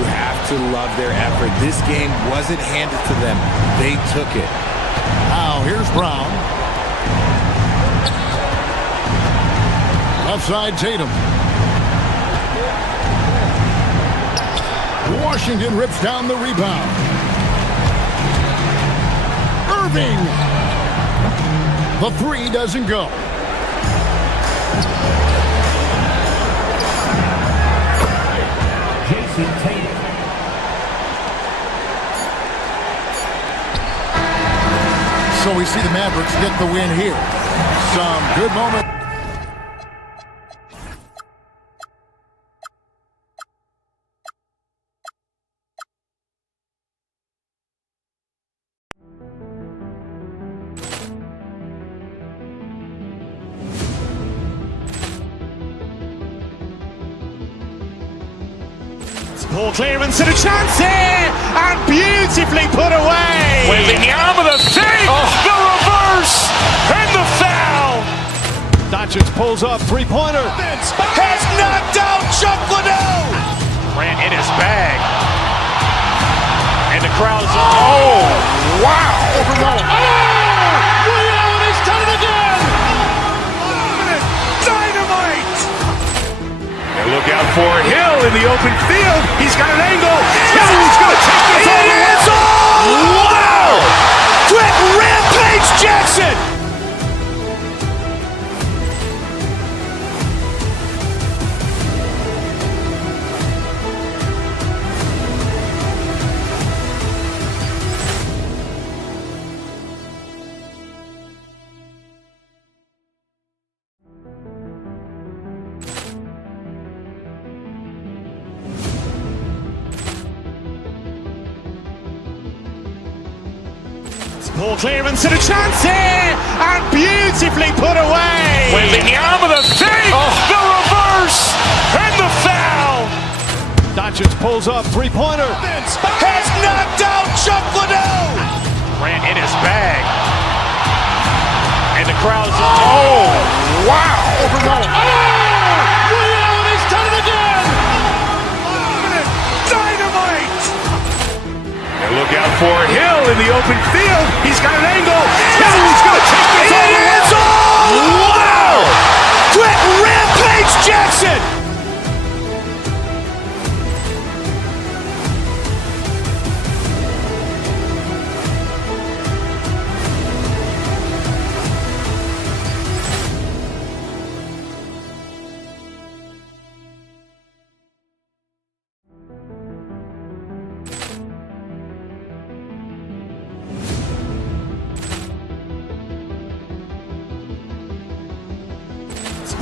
You have to love their effort. This game wasn't handed to them. They took it. Now here's Brown. Outside Tatum. Washington rips down the rebound. Irving. The 3 doesn't go. Jason Tatum. So we see the Mavericks get the win here. Some good moment. Ball clearance and a chance here, and beautifully put away. Wembanyama the fake, the reverse, and the foul. Doncic pulls up, three-pointer. Has knocked out Chuck Liddell. Ran in his bag. And the crowd is, oh, wow. Ray Allen has done it again. Dynamite. And look out for Hill in the open field. He's got an angle. He's going to take this all the way. Wow. Quick Rampage Jackson. Ball clearance and a chance here, and beautifully put away. Wembanyama the fake, the reverse, and the foul. Doncic pulls up, three-pointer. Has knocked out Chuck Liddell. Ran in his bag. And the crowd is, oh, wow. Ray Allen has done it again. Dynamite. And look out for Hill in the open field. He's got an angle. He's going to take this all the way. Wow. Quick Rampage Jackson.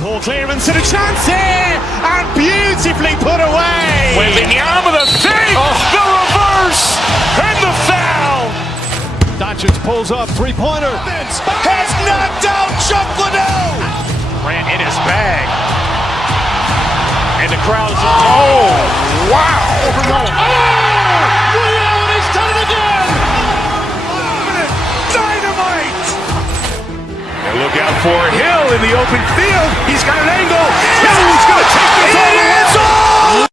Ball clearance and a chance here, and beautifully put away. Wembanyama the fake, the reverse, and the foul. Doncic pulls up, three-pointer. Has knocked out Chuck Liddell. Ran in his bag. And the crowd is, oh, wow. Ray Allen has done it again. Dynamite. And look out for Hill in the open field. He's got an angle. He's going to take this all the way.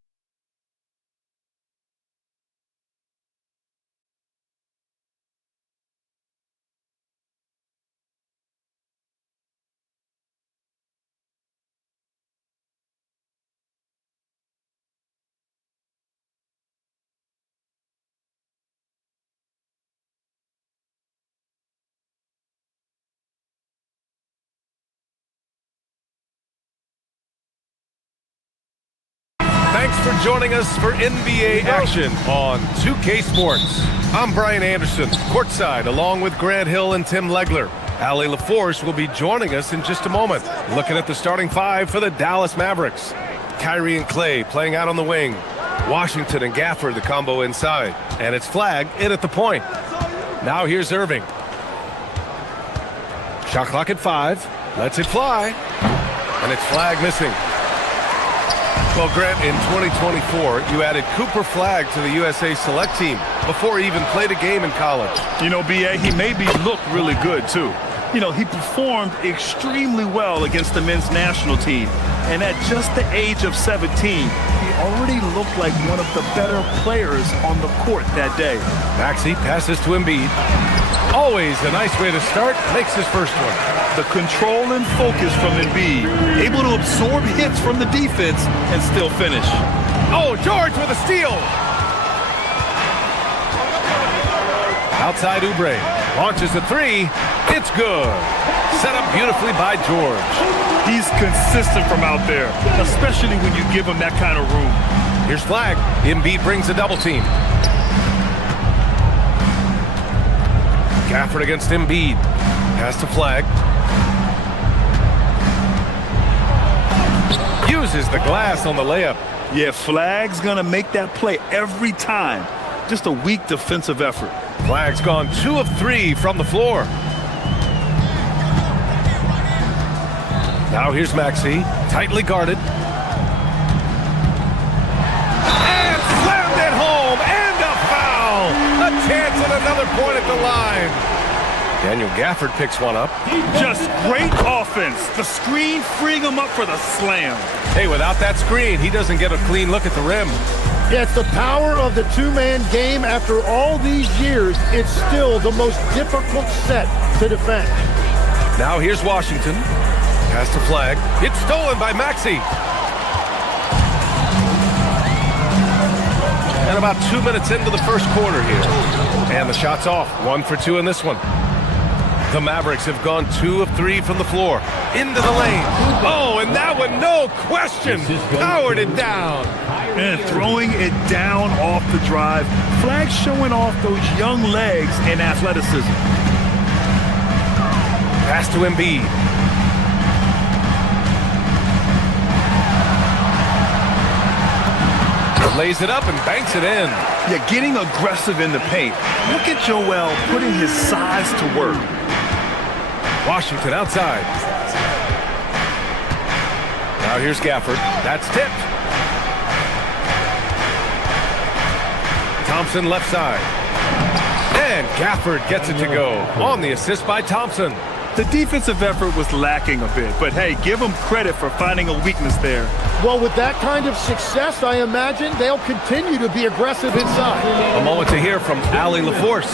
Thanks for joining us for NBA action on 2K Sports. I'm Brian Anderson, courtside, along with Grant Hill and Tim Legler. Allie LaForce will be joining us in just a moment. Looking at the starting five for the Dallas Mavericks. Kyrie and Clay playing out on the wing. Washington and Gafford, the combo inside. And it's flagged in at the point. Now here's Irving. Shot clock at 5. Lets it fly. And it's flag missing. Well, Grant, in 2024, you added Cooper Flagg to the USA Select team before he even played a game in college. You know, B.A., he made me look really good, too. You know, he performed extremely well against the men's national team. And at just the age of 17, he already looked like one of the better players on the court that day. Maxey passes to Embiid. Always a nice way to start. Makes his first one. The control and focus from Embiid. Able to absorb hits from the defense and still finish. Oh, George with a steal. Outside Oubre. Launches a three. It's good. Set up beautifully by George. He's consistent from out there, especially when you give him that kind of room. Here's flag. Embiid brings a double team. Gafford against Embiid. Pass to flag. Uses the glass on the layup. Yeah, Flag's gonna make that play every time. Just a weak defensive effort. Flag's gone 2 of 3 from the floor. Now here's Maxey, tightly guarded. And slammed it home, and a foul! A chance at another point at the line. Daniel Gafford picks one up. Just great offense. The screen freeing him up for the slam. Hey, without that screen, he doesn't get a clean look at the rim. Yeah, it's the power of the two-man game. After all these years, it's still the most difficult set to defend. Now here's Washington. Pass to flag. It's stolen by Maxey. And about 2 minutes into the first quarter here. And the shot's off. 1 for 2 in this one. The Mavericks have gone 2 of 3 from the floor. Into the lane. Oh, and that one, no question, powered it down. And throwing it down off the drive. Flag showing off those young legs and athleticism. Pass to Embiid. Lays it up and banks it in. Yeah, getting aggressive in the paint. Look at Joel putting his size to work. Washington outside. Now here's Gafford. That's tipped. Thompson left side. And Gafford gets it to go on the assist by Thompson. The defensive effort was lacking a bit, but hey, give them credit for finding a weakness there. Well, with that kind of success, I imagine they'll continue to be aggressive inside. A moment to hear from Allie LaForce.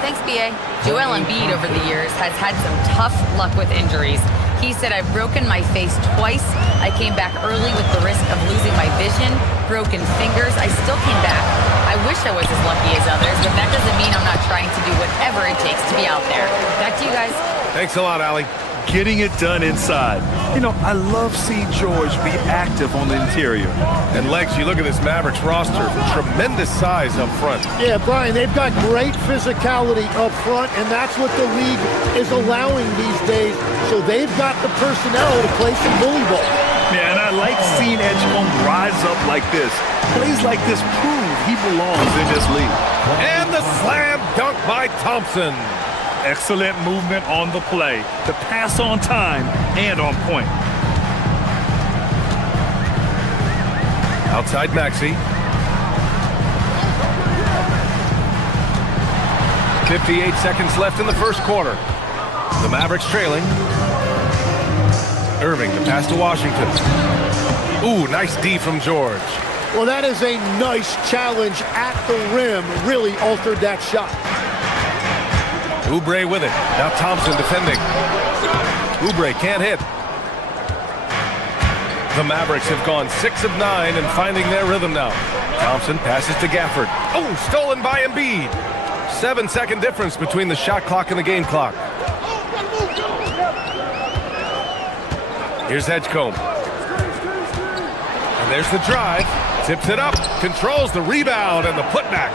Thanks, B.A. Joel Embiid over the years has had some tough luck with injuries. He said, I've broken my face twice. I came back early with the risk of losing my vision, broken fingers. I still came back. I wish I was as lucky as others, but that doesn't mean I'm not trying to do whatever it takes to be out there. Back to you guys. Thanks a lot, Allie. Getting it done inside. You know, I love seeing George be active on the interior. And Legs, you look at this Mavericks roster, tremendous size up front. Yeah, Brian, they've got great physicality up front, and that's what the league is allowing these days. So they've got the personnel to play some bully ball. Yeah, and I like seeing Edgecombe rise up like this. Plays like this prove he belongs in this league. And the slam dunk by Thompson. Excellent movement on the play. The pass on time and on point. Outside Maxey. 58 seconds left in the first quarter. The Mavericks trailing. Irving, the pass to Washington. Ooh, nice D from George. Well, that is a nice challenge at the rim. Really altered that shot. Oubre with it. Now Thompson defending. Oubre can't hit. The Mavericks have gone 6 of 9 and finding their rhythm now. Thompson passes to Gafford. Oh, stolen by Embiid. 7-second difference between the shot clock and the game clock. Here's Edgecombe. And there's the drive. Tips it up. Controls the rebound and the putback.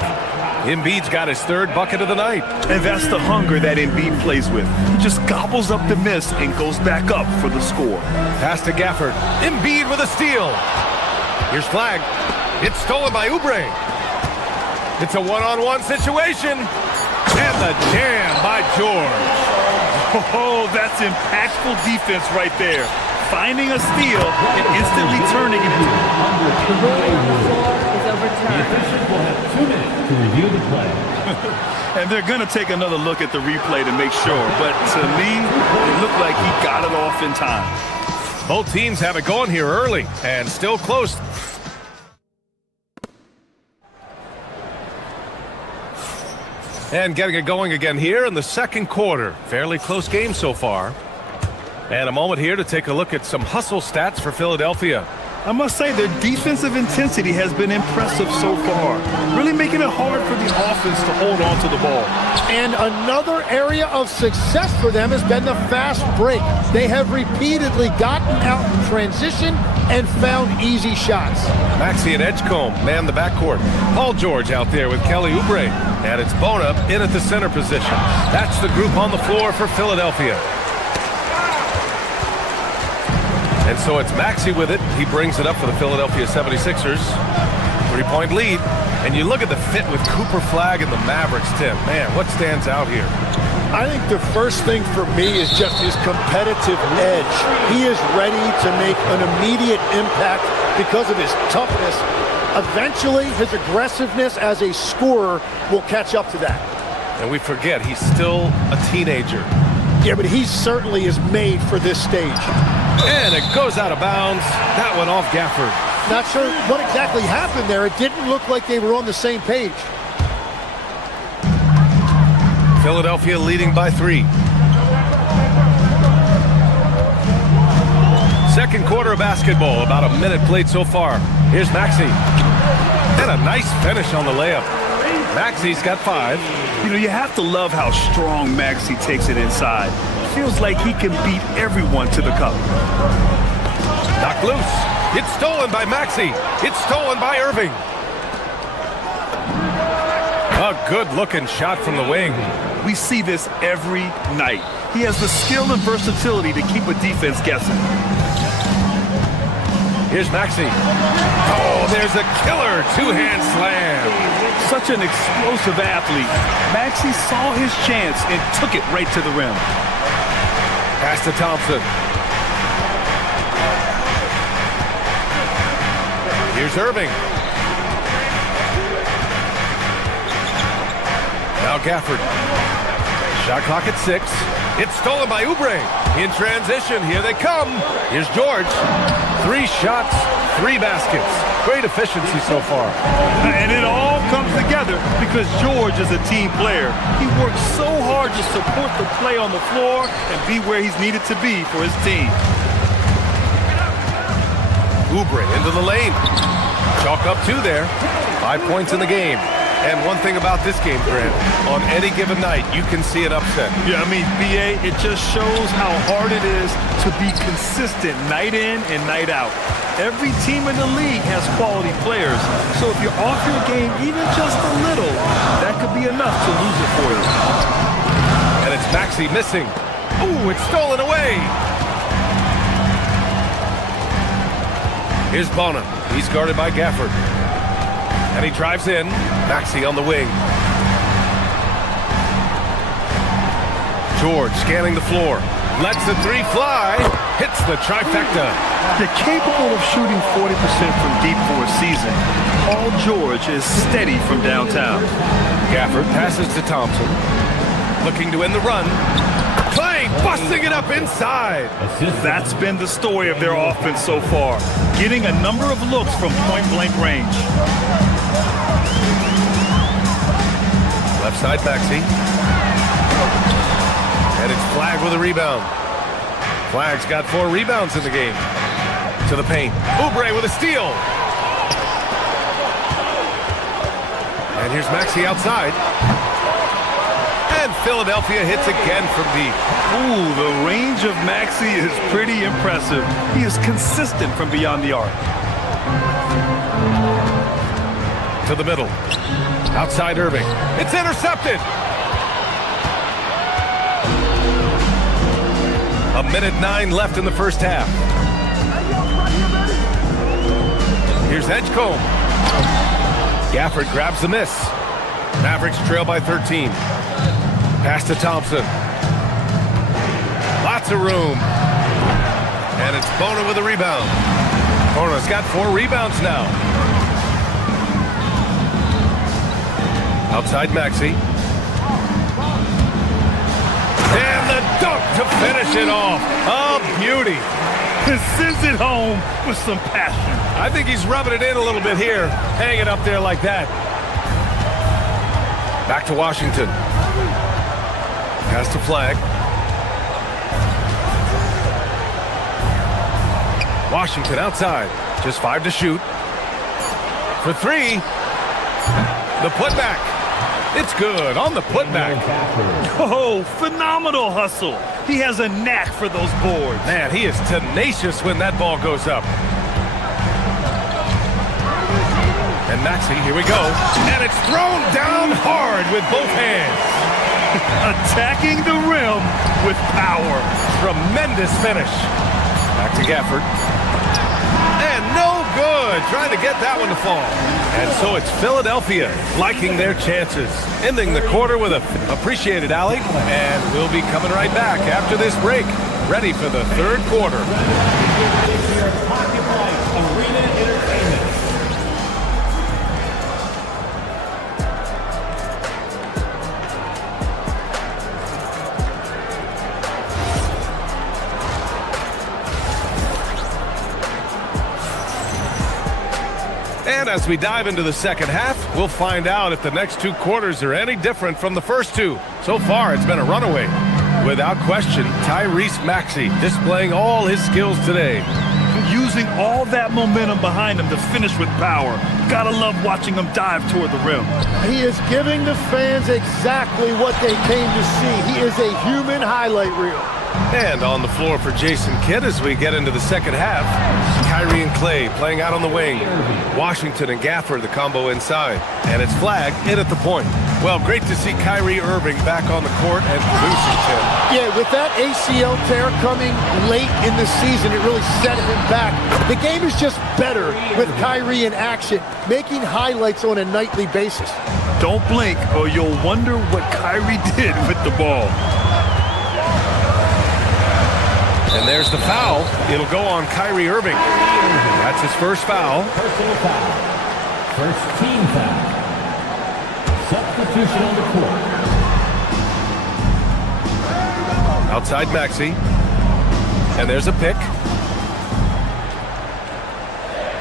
Embiid's got his 3rd bucket of the night. And that's the hunger that Embiid plays with. He just gobbles up the miss and goes back up for the score. Pass to Gafford. Embiid with a steal. Here's flag. It's stolen by Oubre. It's a one-on-one situation. And the jam by George. Oh, that's impactful defense right there. Finding a steal and instantly turning it into The ruling on the floor is overturned. The officials will have 2 minutes to review the play. And they're going to take another look at the replay to make sure. But to me, it looked like he got it off in time. Both teams have it going here early and still close. And getting it going again here in the second quarter. Fairly close game so far. And a moment here to take a look at some hustle stats for Philadelphia. I must say their defensive intensity has been impressive so far. Really making it hard for the offense to hold on to the ball. And another area of success for them has been the fast break. They have repeatedly gotten out in transition and found easy shots. Maxey and Edgecombe man the backcourt. Paul George out there with Kelly Oubre. And it's Bona in at the center position. That's the group on the floor for Philadelphia. And so it's Maxey with it. He brings it up for the Philadelphia 76ers. 3-point lead. And you look at the fit with Cooper Flagg and the Mavericks, Tim. Man, what stands out here? I think the first thing for me is just his competitive edge. He is ready to make an immediate impact because of his toughness. Eventually, his aggressiveness as a scorer will catch up to that. And we forget, he's still a teenager. Yeah, but he certainly is made for this stage. And it goes out of bounds. That went off Gafford. Not sure what exactly happened there. It didn't look like they were on the same page. Philadelphia leading by 3. Second quarter of basketball, about a minute played so far. Here's Maxey. And a nice finish on the layup. Maxey's got 5. You know, you have to love how strong Maxey takes it inside. Feels like he can beat everyone to the cup. Knocked loose. It's stolen by Maxey. It's stolen by Irving. A good-looking shot from the wing. We see this every night. He has the skill and versatility to keep a defense guessing. Here's Maxey. Oh, there's a killer two-hand slam. Such an explosive athlete. Maxey saw his chance and took it right to the rim. Pass to Thompson. Here's Irving. Now Gafford. Shot clock at 6. It's stolen by Oubre. In transition, here they come. Here's George. 3 shots, 3 baskets. Great efficiency so far. And it all comes together because George is a team player. He works so hard to support the play on the floor and be where he's needed to be for his team. Oubre into the lane. Chalk up 2 there. 5 points in the game. And one thing about this game, Grant, on any given night, you can see an upset. Yeah, I mean, BA, it just shows how hard it is to be consistent night in and night out. Every team in the league has quality players. So if you're off your game even just a little, that could be enough to lose it for you. And it's Maxey missing. Ooh, it's stolen away. Here's Bona. He's guarded by Gafford. And he drives in. Maxey on the wing. George scanning the floor. Lets the 3 fly. Hits the trifecta. They're capable of shooting 40% from deep for a season. Paul George is steady from downtown. Gafford passes to Thompson. Looking to end the run. Clay busting it up inside. That's been the story of their offense so far. Getting a number of looks from point-blank range. Left side, Maxey. And it's Flagg with a rebound. Flagg's got 4 rebounds in the game. To the paint. Oubre with a steal. And here's Maxey outside. And Philadelphia hits again from deep. Ooh, the range of Maxey is pretty impressive. He is consistent from beyond the arc. To the middle. Outside Irving. It's intercepted. A minute 9 left in the first half. Here's Edgecombe. Gafford grabs the miss. Mavericks trail by 13. Pass to Thompson. Lots of room. And it's Bona with a rebound. Bona's got 4 rebounds now. Outside Maxey. And the dunk to finish it off. A beauty. Sends it home with some passion. I think he's rubbing it in a little bit here. Hang it up there like that. Back to Washington. Pass to Flagg. Washington outside. Just 5 to shoot. For 3. The putback. It's good on the putback. Oh, phenomenal hustle. He has a knack for those boards. Man, he is tenacious when that ball goes up. And Maxey, here we go. And it's thrown down hard with both hands. Attacking the rim with power. Tremendous finish. Back to Gafford. And no good. Trying to get that one to fall. And so it's Philadelphia liking their chances. Ending the quarter with a appreciated alley. And we'll be coming right back after this break. Ready for the third quarter. Arena Entertainment. And as we dive into the second half, we'll find out if the next two quarters are any different from the first two. So far, it's been a runaway. Without question, Tyrese Maxey displaying all his skills today. Using all that momentum behind him to finish with power. Gotta love watching him dive toward the rim. He is giving the fans exactly what they came to see. He is a human highlight reel. And on the floor for Jason Kidd as we get into the second half. Kyrie and Clay playing out on the wing. Washington and Gafford, the combo inside. And it's flagged in at the point. Well, great to see Kyrie Irving back on the court and producing, Tim. Yeah, with that ACL tear coming late in the season, it really set him back. The game is just better with Kyrie in action, making highlights on a nightly basis. Don't blink or you'll wonder what Kyrie did with the ball. And there's the foul. It'll go on Kyrie Irving. That's his first foul. Personal foul. First team foul. Substitution on the court. Outside Maxey. And there's a pick.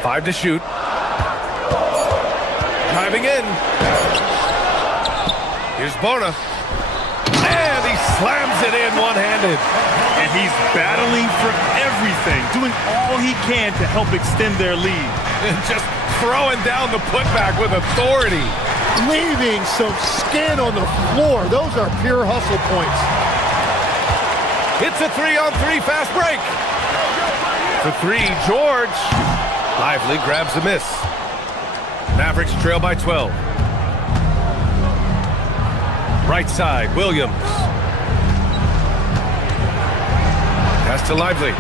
5 to shoot. Driving in. Here's Bona. And he slams it in one-handed. And he's battling for everything, doing all he can to help extend their lead. And just throwing down the putback with authority. Leaving some skin on the floor. Those are pure hustle points. It's a 3-on-3 fast break. For 3, George. Lively grabs a miss. Mavericks trail by 12. Right side, Williams. Pass to Lively.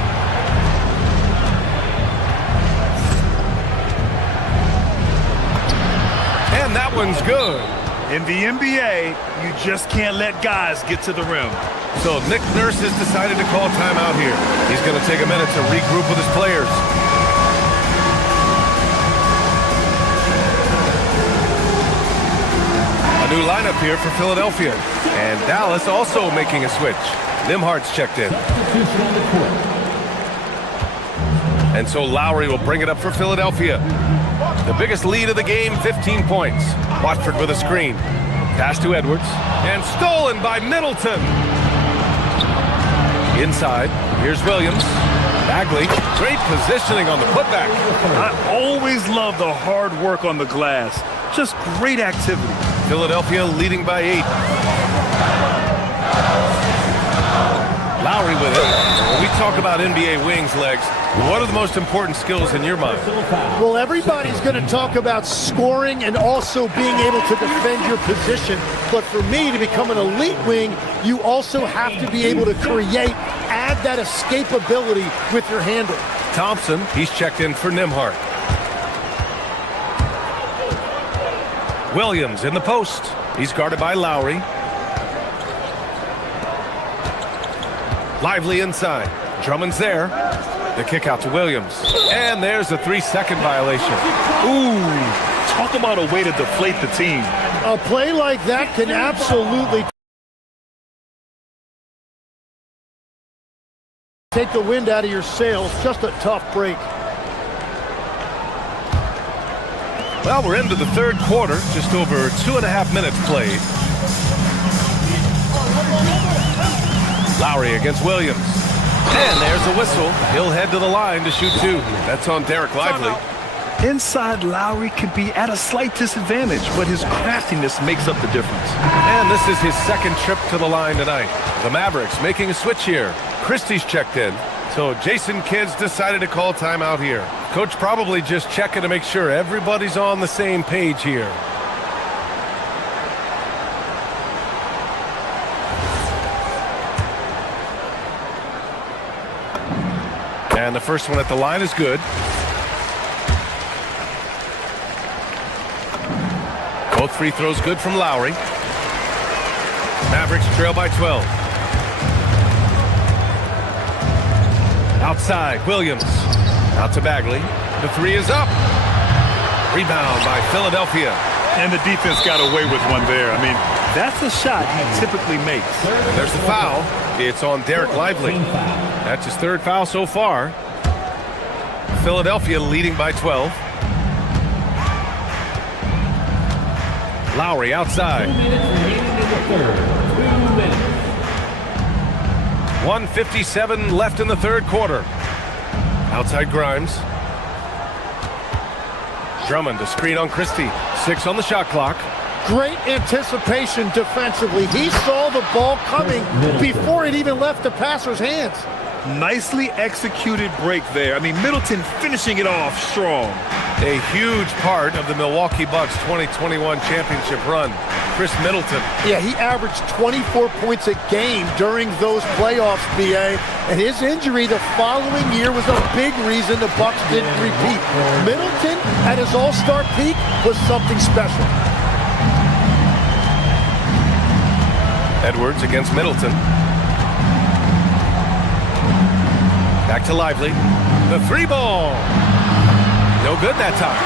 And that one's good. In the NBA, you just can't let guys get to the rim. So Nick Nurse has decided to call timeout here. He's going to take a minute to regroup with his players. A new lineup here for Philadelphia. And Dallas also making a switch. Nimhard's checked in. And so Lowry will bring it up for Philadelphia. The biggest lead of the game, 15 points. Watford with a screen. Pass to Edwards. And stolen by Middleton. Inside, here's Williams. Bagley, great positioning on the putback. I always love the hard work on the glass. Just great activity. Philadelphia leading by 8. Lowry with it. When we talk about NBA wings, Legs, what are the most important skills in your mind? Well, everybody's going to talk about scoring and also being able to defend your position. But for me, to become an elite wing, you also have to be able to create, add that escapability with your handle. Thompson, he's checked in for Nimhard. Williams in the post. He's guarded by Lowry. Lively inside. Drummond's there. The kick out to Williams. And there's a 3-second violation. Ooh, talk about a way to deflate the team. A play like that can absolutely take the wind out of your sails. Just a tough break. Well, we're into the third quarter. Just over 2.5 minutes played. Lowry against Williams. And there's a whistle. He'll head to the line to shoot 2. That's on Derek Lively. Inside, Lowry could be at a slight disadvantage, but his craftiness makes up the difference. And this is his second trip to the line tonight. The Mavericks making a switch here. Christie's checked in. So Jason Kidd's decided to call timeout here. Coach probably just checking to make sure everybody's on the same page here. And the first one at the line is good. Both free throws good from Lowry. Mavericks trail by 12. Outside, Williams. Out to Bagley. The three is up. Rebound by Philadelphia. And the defense got away with one there. I mean, that's a shot he typically makes. And there's the foul. It's on Derek Lively. That's his third foul so far. Philadelphia leading by 12. Lowry outside. 2 minutes remaining in the third. 2 minutes. 1:57 left in the third quarter. Outside Grimes. Drummond, a screen on Christie. 6 on the shot clock. Great anticipation defensively. He saw the ball coming before it even left the passer's hands. Nicely executed break there. I mean, Middleton finishing it off strong. A huge part of the Milwaukee Bucks 2021 championship run. Chris Middleton. Yeah, he averaged 24 points a game during those playoffs, BA. And his injury the following year was a big reason the Bucks didn't repeat. Middleton at his all-star peak was something special. Edwards against Middleton. Back to Lively. The three ball. No good that time.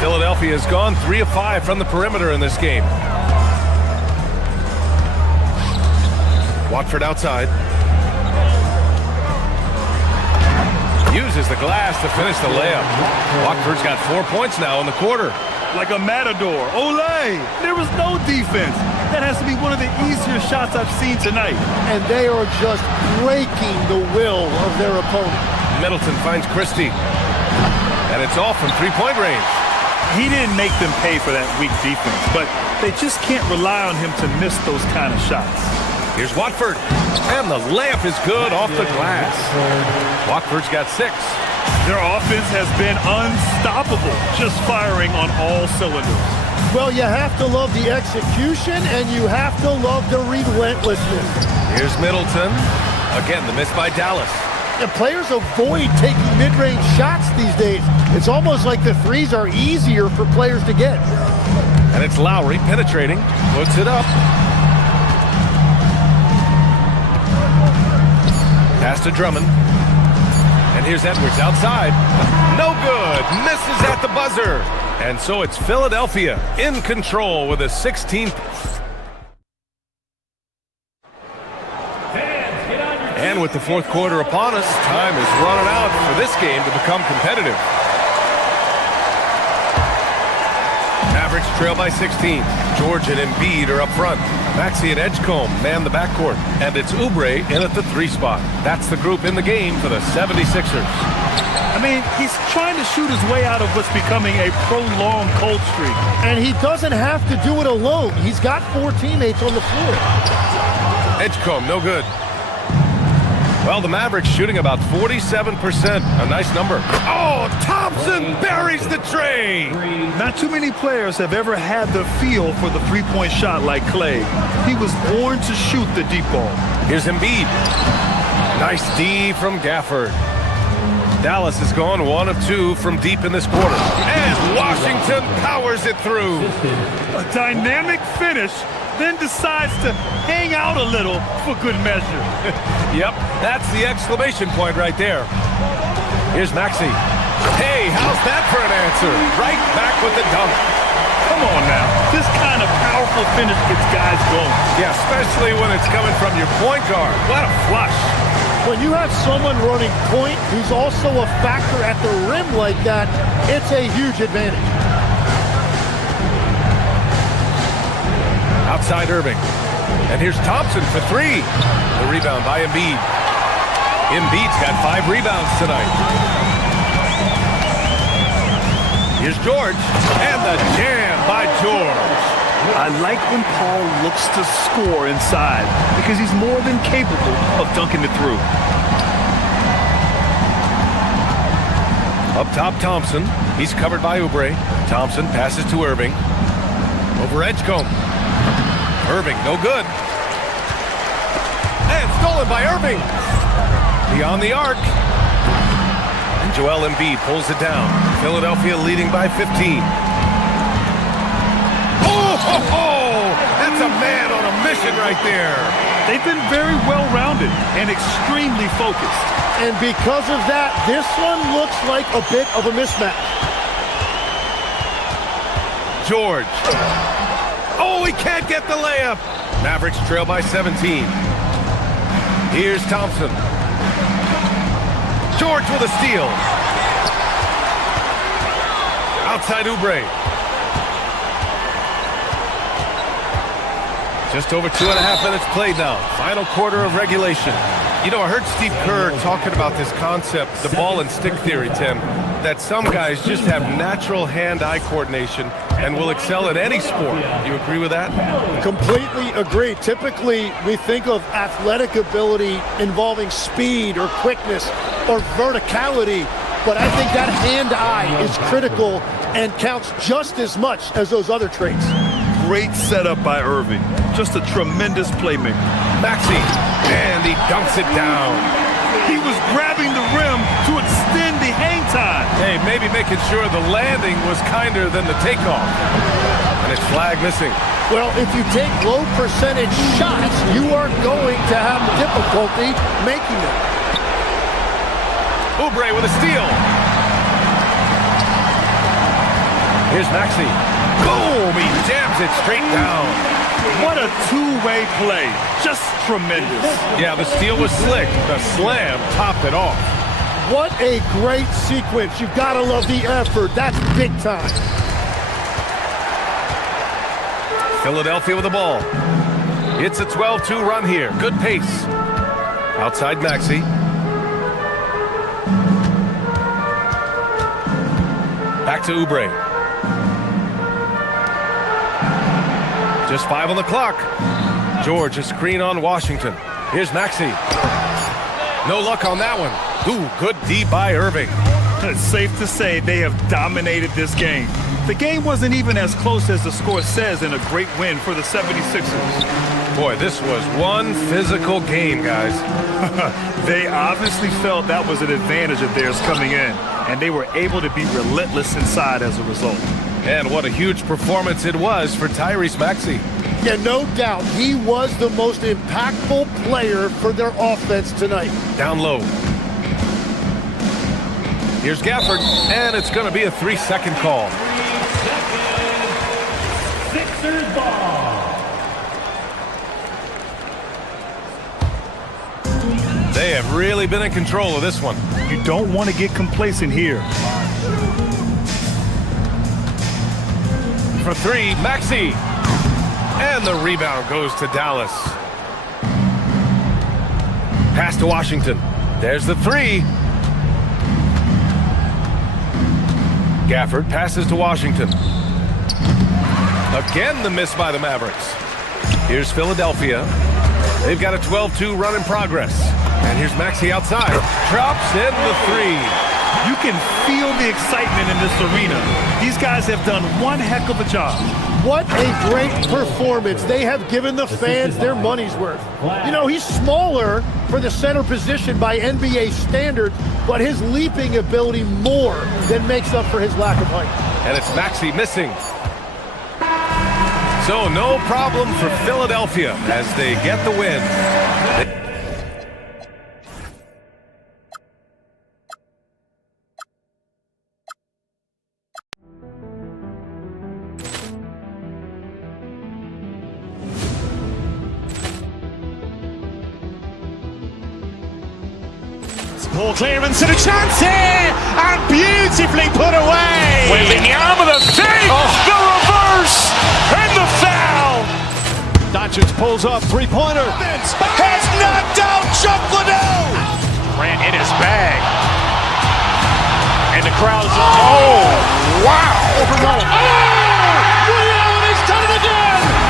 Philadelphia has gone 3 of 5 from the perimeter in this game. Watford outside. Uses the glass to finish the layup. Watford's got 4 points now in the quarter. Like a matador. Olé! There was no defense. That has to be one of the easier shots I've seen tonight. And they are just breaking the will of their opponent. Middleton finds Christie. And it's off from three-point range. He didn't make them pay for that weak defense, but they just can't rely on him to miss those kind of shots. Here's Watford. And the layup is good off the glass. Watford's got 6. Their offense has been unstoppable, just firing on all cylinders. Well, you have to love the execution, and you have to love the relentlessness. Here's Middleton. Again, the miss by Dallas. The players avoid taking mid-range shots these days. It's almost like the threes are easier for players to get. And it's Lowry penetrating, puts it up. Pass to Drummond. And here's Edwards outside. No good. Misses at the buzzer. And so it's Philadelphia in control with a 16th. And with the fourth quarter upon us, time is running out for this game to become competitive. Mavericks trail by 16. George and Embiid are up front. Maxey and Edgecombe man the backcourt. And it's Oubre in at the 3 spot. That's the group in the game for the 76ers. I mean, he's trying to shoot his way out of what's becoming a prolonged cold streak. And he doesn't have to do it alone. He's got 4 teammates on the floor. Edgecombe, no good. Well, the Mavericks shooting about 47%. A nice number. Oh, Thompson buries the tray. Not too many players have ever had the feel for the three-point shot like Clay. He was born to shoot the deep ball. Here's Embiid. Nice D from Gafford. Dallas has gone 1 of 2 from deep in this quarter. And Washington powers it through. A dynamic finish, then decides to hang out a little for good measure. Yep, that's the exclamation point right there. Here's Maxey. Hey, how's that for an answer? Right back with the dunk. Come on now. This kind of powerful finish gets guys going. Yeah, especially when it's coming from your point guard. What a flush. When you have someone running point who's also a factor at the rim like that, it's a huge advantage. Outside Irving. And here's Thompson for 3. The rebound by Embiid. Embiid's got 5 rebounds tonight. Here's George. And the jam by George. I like when Paul looks to score inside because he's more than capable of dunking it through. Up top, Thompson. He's covered by Oubre. Thompson passes to Irving. Over Edgecombe. Irving, no good. And stolen by Irving. Beyond the arc. And Joel Embiid pulls it down. Philadelphia leading by 15. That's a man on a mission right there. They've been very well-rounded and extremely focused. And because of that, this one looks like a bit of a mismatch. George. Oh, he can't get the layup. Mavericks trail by 17. Here's Thompson. George with a steal. Outside Oubre. Just over 2.5 minutes played now. Final quarter of regulation. You know, I heard Steve Kerr talking about this concept, the ball and stick theory, Tim, that some guys just have natural hand-eye coordination and will excel at any sport. You agree with that? Completely agree. Typically, we think of athletic ability involving speed or quickness or verticality, but I think that hand-eye is critical and counts just as much as those other traits. Great setup by Irving. Just a tremendous playmaker. Maxey, and he dunks it down. He was grabbing the rim to extend the hang time. Hey, maybe making sure the landing was kinder than the takeoff. And it's flag missing. Well, if you take low percentage shots, you are going to have difficulty making them. Oubre with a steal. Here's Maxey. Boom! He jams it straight down. What a two-way play. Just tremendous. Yeah, the steal was slick. The slam topped it off. What a great sequence. You gotta love the effort. That's big time. Philadelphia with the ball. It's a 12-2 run here. Good pace. Outside Maxey. Back to Oubre. Just 5 on the clock. George, a screen on Washington. Here's Maxey. No luck on that one. Ooh, good D by Irving. It's safe to say they have dominated this game. The game wasn't even as close as the score says in a great win for the 76ers. Boy, this was one physical game, guys. They obviously felt that was an advantage of theirs coming in, and they were able to be relentless inside as a result. And what a huge performance it was for Tyrese Maxey. Yeah, no doubt. He was the most impactful player for their offense tonight. Down low. Here's Gafford, and it's going to be a 3-second call. Sixers ball. They have really been in control of this one. You don't want to get complacent here. For 3, Maxey. And the rebound goes to Dallas. Pass to Washington. There's the 3. Gafford passes to Washington. Again, the miss by the Mavericks. Here's Philadelphia. They've got a 12-2 run in progress. And here's Maxey outside. Drops in the 3. You can feel the excitement in this arena. These guys have done one heck of a job. What a great performance. They have given the fans their money's worth. You know, he's smaller for the center position by NBA standards, but his leaping ability more than makes up for his lack of height. And it's Maxey missing. So no problem for Philadelphia as they get the win. Ball clearance and a chance here, and beautifully put away. Wembanyama the fake, the reverse, and the foul. Doncic pulls up, three-pointer. Has knocked out Chuck Liddell. Ran in his bag. And the crowd is, oh, wow. Oh, Ray Allen has done it again.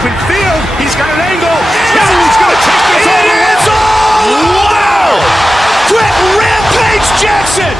open field. He's got an angle. He's going to take this all the way. Wow! Quick Rampage Jackson!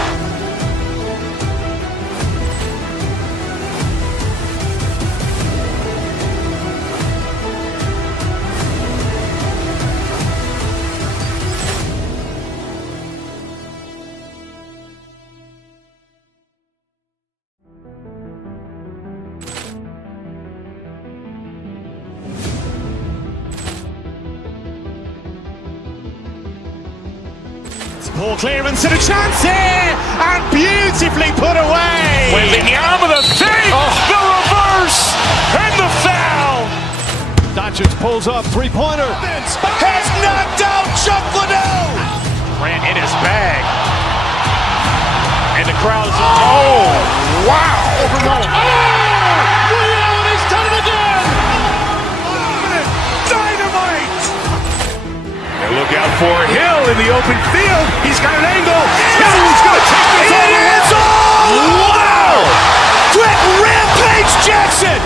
Poor clearance and a chance here, and beautifully put away. Wembanyama the save, the reverse, and the foul. Doncic pulls up, three-pointer. Has knocked out Chuck Liddell. Grant in his bag. And the crowd is, oh, wow. He's done it again. Dynamite. And look out for Hill in the open field. He's got an angle. He's going to take this all the way. Wow! Quick Rampage Jackson!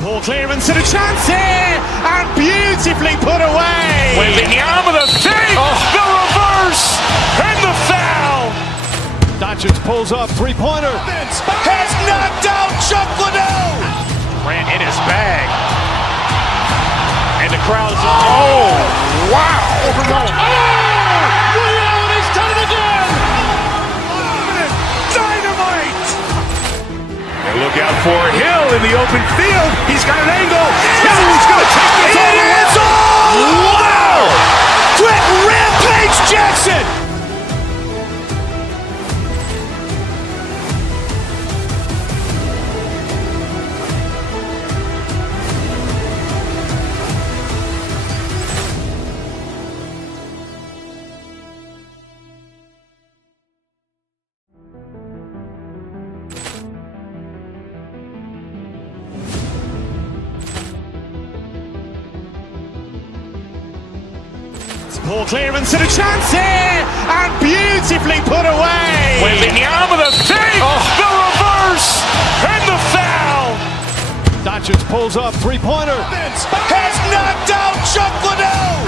Poor clearance and a chance here, and beautifully put away. Wembanyama the save, the reverse, and the foul. Doncic pulls up, three-pointer. Has knocked out Chuck Liddell. Grant in his bag. And the crowd is, oh, wow. He's done it again. Dynamite. And look out for Hill in the open field. He's got an angle. He's going to take this all the way. Wow! Quick Rampage Jackson! Poor clearance and a chance here, and beautifully put away. Wembanyama the save, the reverse, and the foul. Doncic pulls up, three-pointer. Has knocked out Chuck Liddell.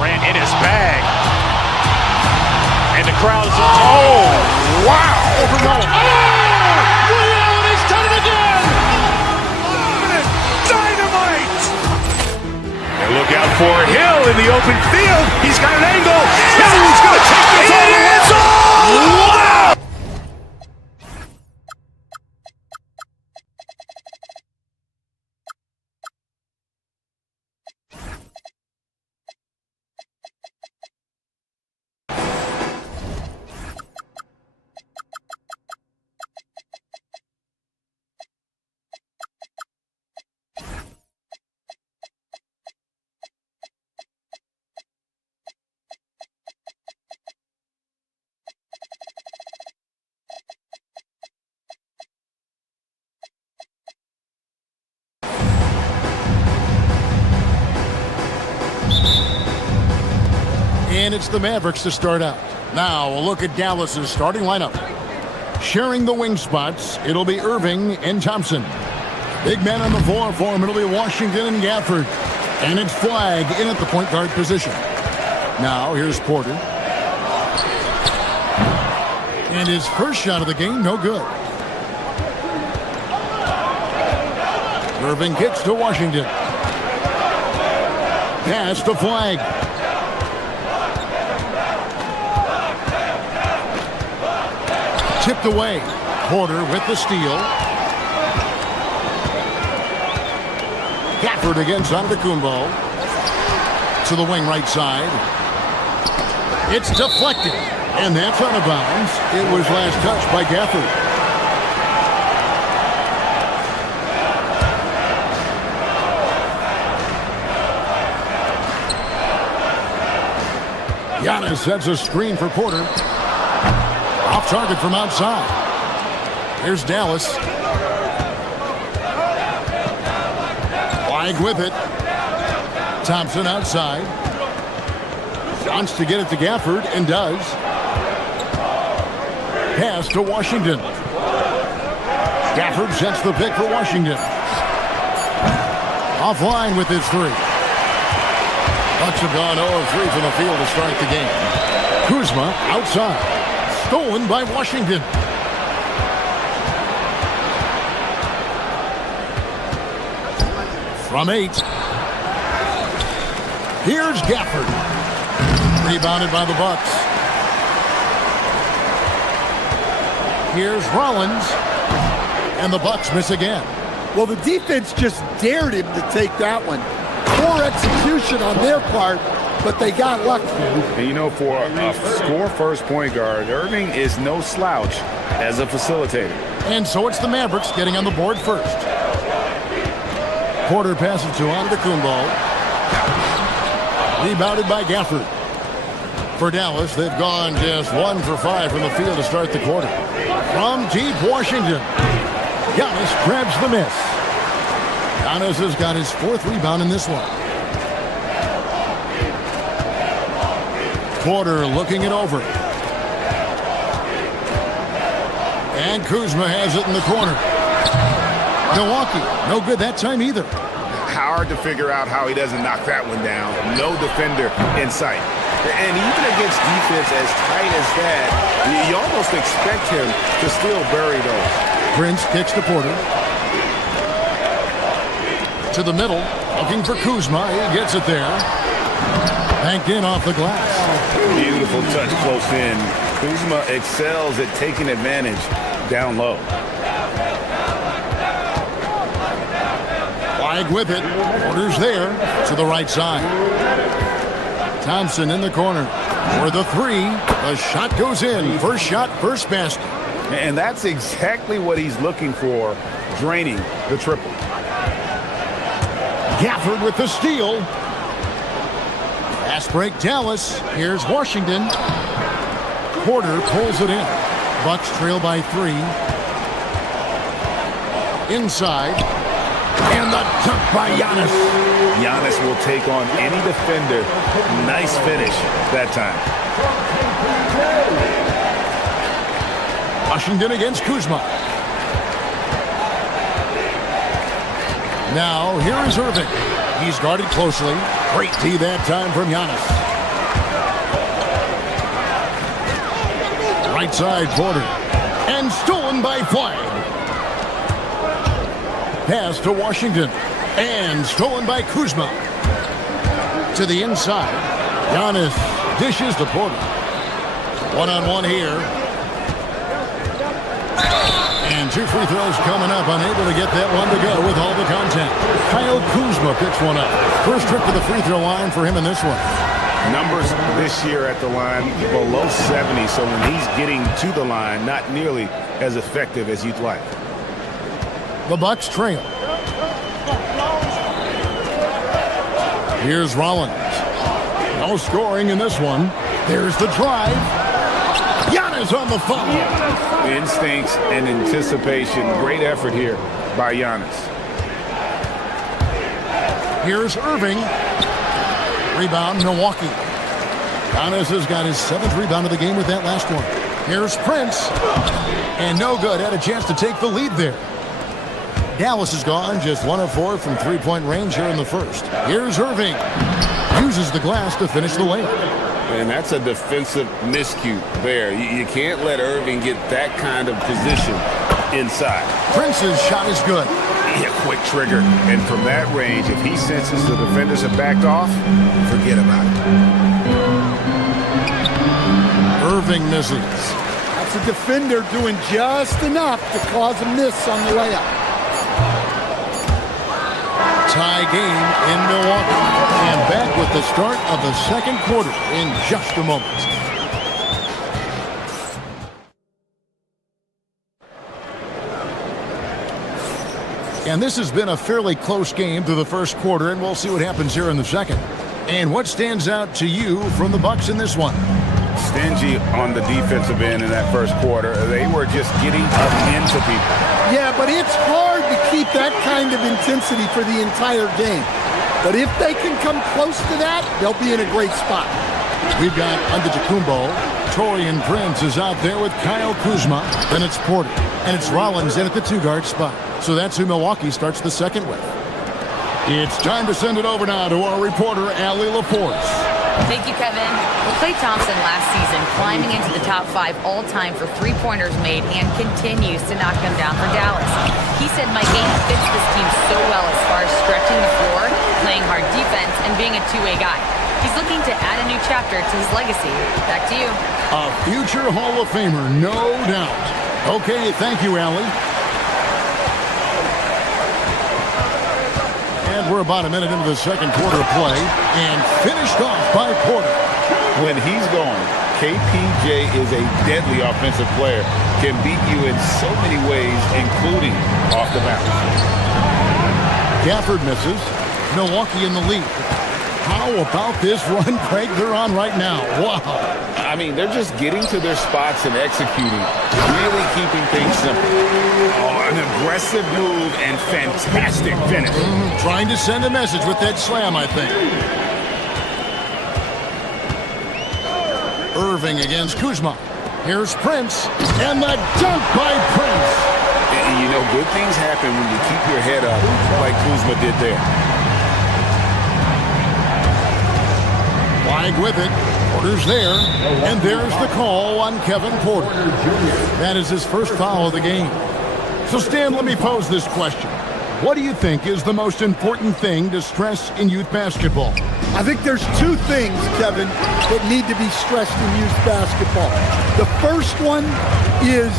Grant in his bag. And the crowd is, oh, wow. He's done it again. Dynamite. And look out for Hill in the open field. He's got an angle. He's going to take this all the way. Wow! And it's the Mavericks to start out. Now we'll look at Dallas's starting lineup. Sharing the wing spots, it'll be Irving and Thompson. Big men on the floor for him, it'll be Washington and Gafford. And it's Flagg in at the point guard position. Now here's Porter. And his first shot of the game, no good. Irving kicks to Washington. Pass to Flagg. Tipped away. Porter with the steal. Gafford against Antetokounmpo. To the wing right side. It's deflected. And that's out of bounds. It was last touched by Gafford. Giannis sets a screen for Porter. Off target from outside. Here's Dallas. Flag with it. Thompson outside. Wants to get it to Gafford and does. Pass to Washington. Gafford sets the pick for Washington. Offline with his three. Bucks have gone 0 of 3 from the field to start the game. Kuzma outside. Stolen by Washington. From 8. Here's Gafford. Rebounded by the Bucks. Here's Rollins. And the Bucks miss again. Well, the defense just dared him to take that one. Poor execution on their part, but they got lucky. And you know, for a score-first point guard, Irving is no slouch as a facilitator. And so it's the Mavericks getting on the board first. Porter passes to Antetokounmpo. Rebounded by Gafford. For Dallas, they've gone just 1 for 5 from the field to start the quarter. From deep Washington, Giannis grabs the miss. Giannis has got his 4th rebound in this one. Porter looking it over. And Kuzma has it in the corner. Milwaukee, no good that time either. Hard to figure out how he doesn't knock that one down. No defender in sight. And even against defense as tight as that, you almost expect him to still bury those. Prince kicks to Porter. To the middle, looking for Kuzma. He gets it there. Banked in off the glass. Beautiful touch close in. Kuzma excels at taking advantage down low. Flag with it. Porter's there to the right side. Thompson in the corner for the 3. The shot goes in. First shot, first basket. And that's exactly what he's looking for, draining the triple. Gafford with the steal. Fast break Dallas. Here's Washington. Porter pulls it in. Bucks trail by 3. Inside. And the dunk by Giannis. Giannis will take on any defender. Nice finish that time. Washington against Kuzma. Now, here is Irving. He's guarded closely. Great D that time from Giannis. Right side, Porter. And stolen by Flag. Pass to Washington. And stolen by Kuzma. To the inside. Giannis dishes to Porter. One-on-one here. And 2 free throws coming up. Unable to get that one to go with all the contact. Kyle Kuzma picks one up. First trip to the free throw line for him in this one. Numbers this year at the line below 70, so when he's getting to the line, not nearly as effective as you'd like. The Bucks trail. Here's Rollins. No scoring in this one. There's the drive. Giannis on the foul. Instincts and anticipation. Great effort here by Giannis. Here's Irving. Rebound, Milwaukee. Giannis has got his 7th rebound of the game with that last one. Here's Prince. And no good. Had a chance to take the lead there. Dallas is gone just 1 of 4 from 3-point range here in the first. Here's Irving. Uses the glass to finish the layup. And that's a defensive miscue there. You can't let Irving get that kind of position inside. Prince's shot is good. Yeah, quick trigger. And from that range, if he senses the defenders have backed off, forget about it. Irving misses. That's a defender doing just enough to cause a miss on the layup. Tie game in Milwaukee. And back with the start of the second quarter in just a moment. And this has been a fairly close game through the first quarter, and we'll see what happens here in the second. And what stands out to you from the Bucks in this one? Stingy on the defensive end in that first quarter. They were just getting up into people. Yeah, but it's hard to keep that kind of intensity for the entire game. But if they can come close to that, they'll be in a great spot. We've got Antetokounmpo. Torian Prince is out there with Kyle Kuzma. Then it's Porter. And it's Rollins in at the 2-guard spot. So that's who Milwaukee starts the second with. It's time to send it over now to our reporter, Allie LaForce. Thank you, Kevin. Well, Klay Thompson last season climbing into the top 5 all-time for three-pointers made and continues to knock them down for Dallas. He said my game fits this team so well as far as stretching the floor, playing hard defense, and being a two-way guy. He's looking to add a new chapter to his legacy. Back to you. A future Hall of Famer, no doubt. Okay, thank you, Allie. And we're about a minute into the second quarter of play, and finished off by Porter. When he's going, KPJ is a deadly offensive player. Can beat you in so many ways, including off the bounce. Gafford misses. Milwaukee in the lead. How about this run, Craig, they're on right now? Wow. I mean, they're just getting to their spots and executing, really keeping things simple. Oh, an aggressive move and fantastic finish. Trying to send a message with that slam, I think. Irving against Kuzma. Here's Prince, and the dunk by Prince. And you know, good things happen when you keep your head up like Kuzma did there. Flag with it. Porter's there, and there's the call on Kevin Porter. That is his first foul of the game. So, Stan, let me pose this question. What do you think is the most important thing to stress in youth basketball? I think there's two things, Kevin, that need to be stressed in youth basketball. The first one is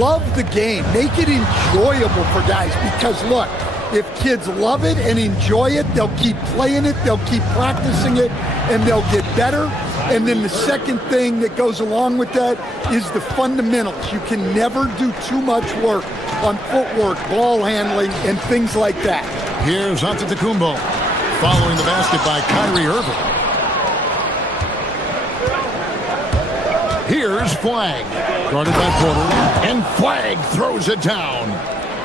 love the game. Make it enjoyable for guys because, look, if kids love it and enjoy it, they'll keep playing it, they'll keep practicing it, and they'll get better. And then the second thing that goes along with that is the fundamentals. You can never do too much work on footwork, ball handling, and things like that. Here's Antetokounmpo following the basket by Kyrie Irving. Here's Flag, guarded by Porter, and Flag throws it down.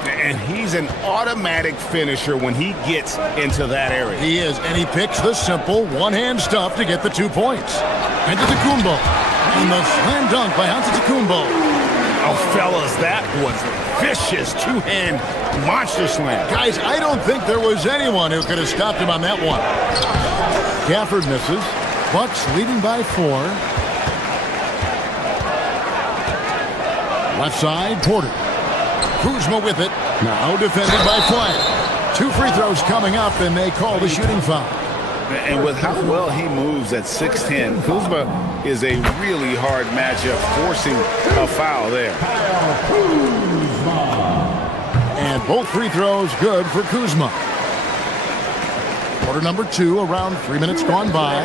And he's an automatic finisher when he gets into that area. He is, and he picks the simple one-hand stuff to get the 2 points. Antetokounmpo, and the slam dunk by Antetokounmpo. Oh, fellas, that was a vicious two-hand monster slam. Guys, I don't think there was anyone who could have stopped him on that one. Gafford misses. Bucks leading by 4. Left side, Porter. Kuzma with it. Now defended by Flag. 2 free throws coming up, and they call the shooting foul. And with how well he moves at 6'10", Kuzma is a really hard matchup, forcing a foul there. And both free throws good for Kuzma. Quarter number 2, around 3 minutes gone by.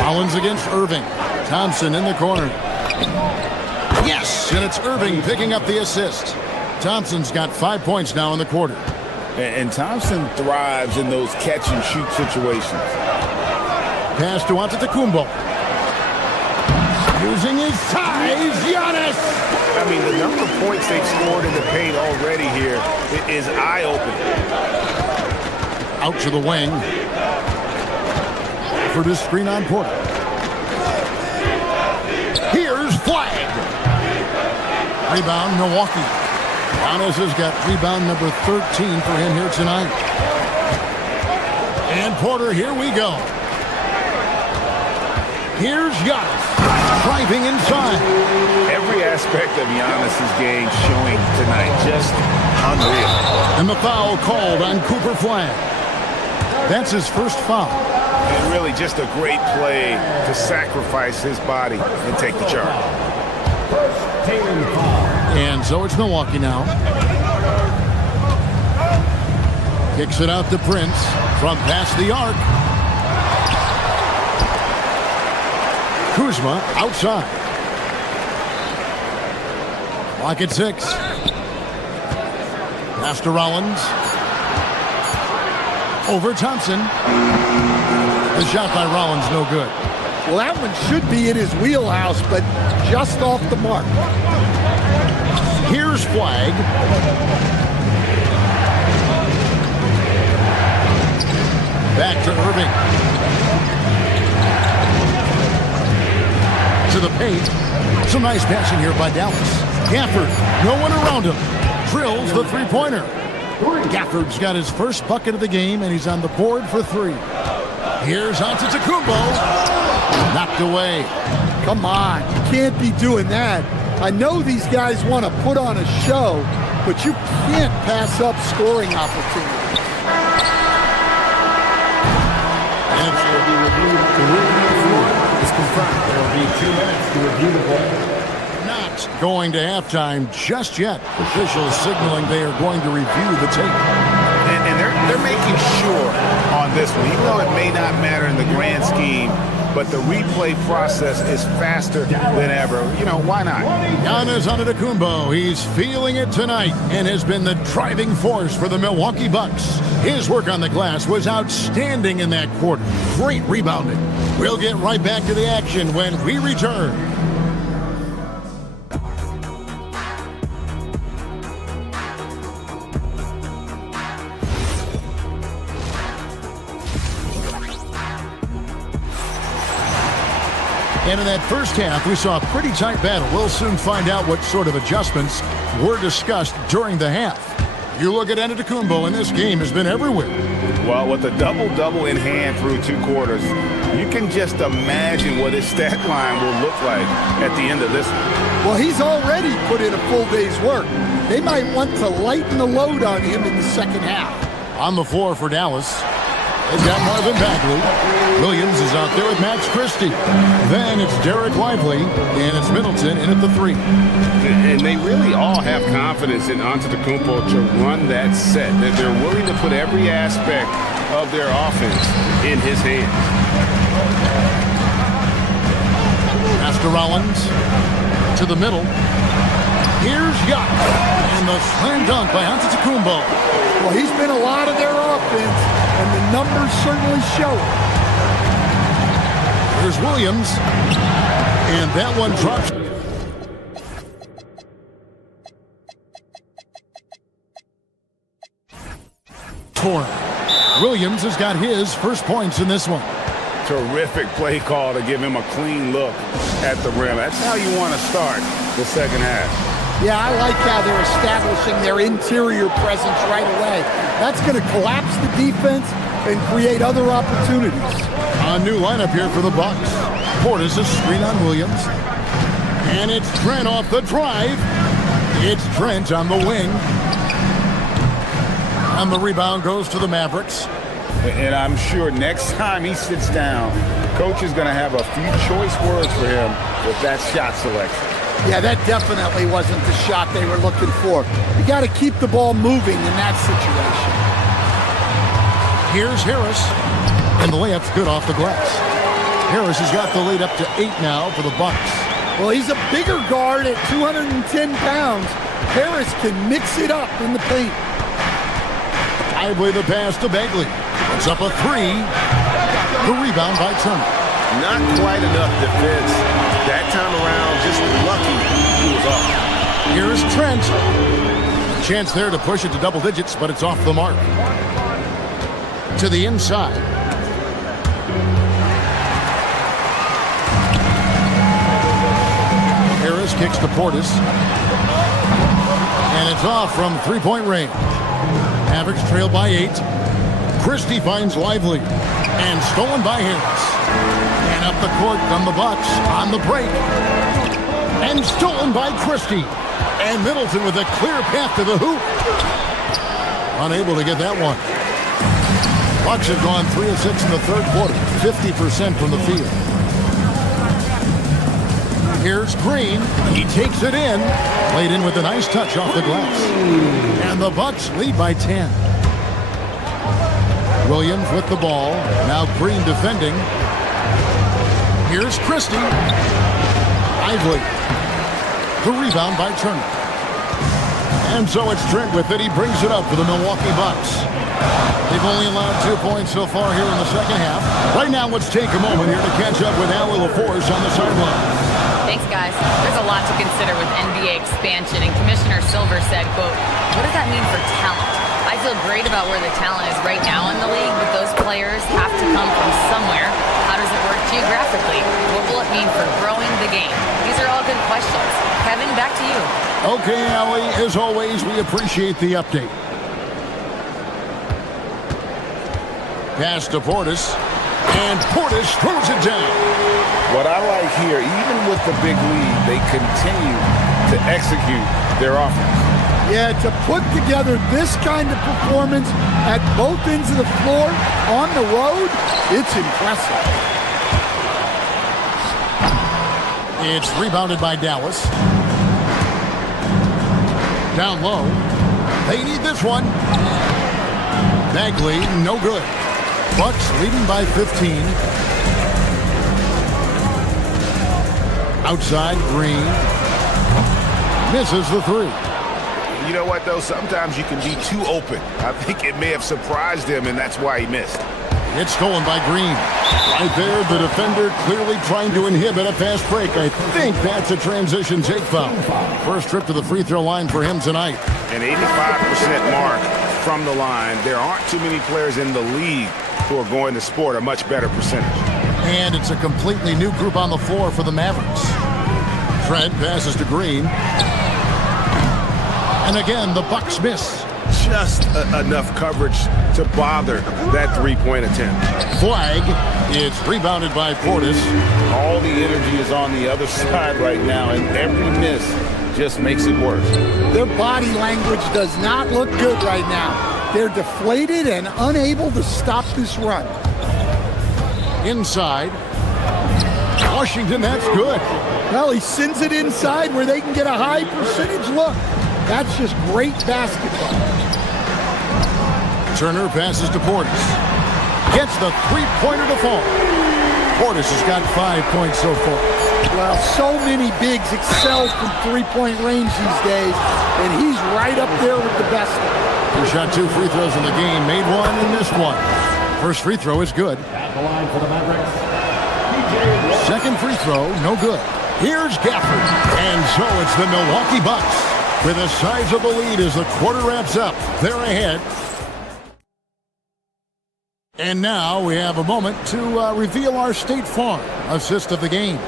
Rollins against Irving. Thompson in the corner. Yes, and it's Irving picking up the assist. Thompson's got 5 points now in the quarter. And Thompson thrives in those catch-and-shoot situations. Pass to Antetokounmpo. Using his size, Giannis! I mean, the number of points they've scored in the paint already here is eye-opening. Out to the wing. For this screen on Porter. Here's Flag. Rebound, Milwaukee. Giannis has got rebound number 13 for him here tonight. And Porter, here we go. Here's Giannis, driving inside. Every aspect of Giannis's game showing tonight, just unreal. And the foul called on Cooper Flag. That's his first foul. And really just a great play to sacrifice his body and take the charge. And so it's Milwaukee now. Kicks it out to Prince from past the arc. Kuzma outside. Clock at 6. Pass to Rollins. Over Thompson. The shot by Rollins, no good. Well, that one should be in his wheelhouse, but just off the mark. Here's Flagg. Back to Irving. To the paint. Some nice passing here by Dallas. Gafford, no one around him. Drills the three-pointer. Gafford's got his first bucket of the game, and he's on the board for 3. Here's Antetokounmpo. Knocked away. Come on, you can't be doing that. I know these guys want to put on a show, but you can't pass up scoring opportunities. And it will be reviewed. The rule number 4 is confirmed. There will be 2 minutes to review the play. Not going to halftime just yet. Officials signaling they are going to review the tape. And they're making sure on this one, even though it may not matter in the grand scheme, but the replay process is faster than ever. You know, why not? Giannis Antetokounmpo, he's feeling it tonight and has been the driving force for the Milwaukee Bucks. His work on the glass was outstanding in that quarter. Great rebounding. We'll get right back to the action when we return. And in that first half, we saw a pretty tight battle. We'll soon find out what sort of adjustments were discussed during the half. You look at Antetokounmpo, and this game has been everywhere. Well, with a double-double in hand through 2 quarters, you can just imagine what his stat line will look like at the end of this one. Well, he's already put in a full day's work. They might want to lighten the load on him in the second half. On the floor for Dallas, they've got Marvin Bagley. Williams is out there with Max Christie. Then it's Derek Lively, and it's Middleton in at the 3. And they really all have confidence in Antetokounmpo to run that set. That they're willing to put every aspect of their offense in his hands. After Rollins to the middle. Here's Yacht, and the slam dunk by Antetokounmpo. Well, he's been a lot of their offense, and the numbers certainly show it. Here's Williams, and that one drops. Torn. Williams has got his first points in this one. Terrific play call to give him a clean look at the rim. That's how you want to start the second half. Yeah, I like how they're establishing their interior presence right away. That's going to collapse the defense and create other opportunities. A new lineup here for the Bucks. Portis a screen on Williams. And it's Trent off the drive. It's Trent on the wing. And the rebound goes to the Mavericks. And I'm sure next time he sits down, coach is going to have a few choice words for him with that shot selection. Yeah, that definitely wasn't the shot they were looking for. You got to keep the ball moving in that situation. Here's Harris, and the layup's good off the glass. Harris has got the lead up to 8 now for the Bucks. Well, he's a bigger guard at 210 pounds. Harris can mix it up in the paint. Lively the pass to Bagley. It's up a 3. The rebound by Turner. Not quite enough defense. That time around, just lucky he was off. Here's Trent. Chance there to push it to double digits, but it's off the mark. To the inside. Harris kicks to Portis. And it's off from three-point range. Mavericks trail by 8. Christie finds Lively. And stolen by Harris. And up the court from the Bucks on the break. And stolen by Christie. And Middleton with a clear path to the hoop. Unable to get that one. Bucks have gone 3 of 6 in the third quarter. 50% from the field. Here's Green. He takes it in. Laid in with a nice touch off the glass. And the Bucks lead by 10. Williams with the ball. Now Green defending. Here's Christie. Lively. The rebound by Turner. And so it's Trent with it. He brings it up for the Milwaukee Bucks. They've only allowed 2 points so far here in the second half. Right now, let's take a moment here to catch up with Allie LaForce on the sideline. Thanks, guys. There's a lot to consider with NBA expansion, and Commissioner Silver said, quote, "What does that mean for talent? I feel great about where the talent is right now in the league, but those players have to come from somewhere. How does it work geographically? What will it mean for growing the game?" These are all good questions. Kevin, back to you. Okay, Allie, as always, we appreciate the update. Pass to Portis, and Portis throws it down. What I like here, even with the big lead, they continue to execute their offense. Yeah, to put together this kind of performance at both ends of the floor on the road, it's impressive. It's rebounded by Dallas. Down low. They need this one. Bagley, no good. Bucks leading by 15. Outside, Green. Misses the three. You know what, though? Sometimes you can be too open. I think it may have surprised him, and that's why he missed. It's stolen by Green. Right there, the defender clearly trying to inhibit a fast break. I think that's a transition take foul. First trip to the free throw line for him tonight. An 85% mark from the line. There aren't too many players in the league who are going to sport a much better percentage. And it's a completely new group on the floor for the Mavericks. Trent passes to Green. And again, the Bucks miss. Just enough coverage to bother that three-point attempt. Flag. It's rebounded by Portis. All the energy is on the other side right now, and every miss just makes it worse. Their body language does not look good right now. They're deflated and unable to stop this run. Inside. Washington, that's good. Well, he sends it inside where they can get a high percentage look. That's just great basketball. Turner passes to Portis. Gets the three-pointer to fall. Portis has got 5 points so far. Well, so many bigs excel from three-point range these days, and he's right up there with the best. He shot 2 free throws in the game, made one and missed one. First free throw is good. At the line for the Mavericks. Second free throw, no good. Here's Gafford. And so it's the Milwaukee Bucks with a sizable lead as the quarter wraps up. They're ahead. And now we have a moment to reveal our State Farm assist of the game.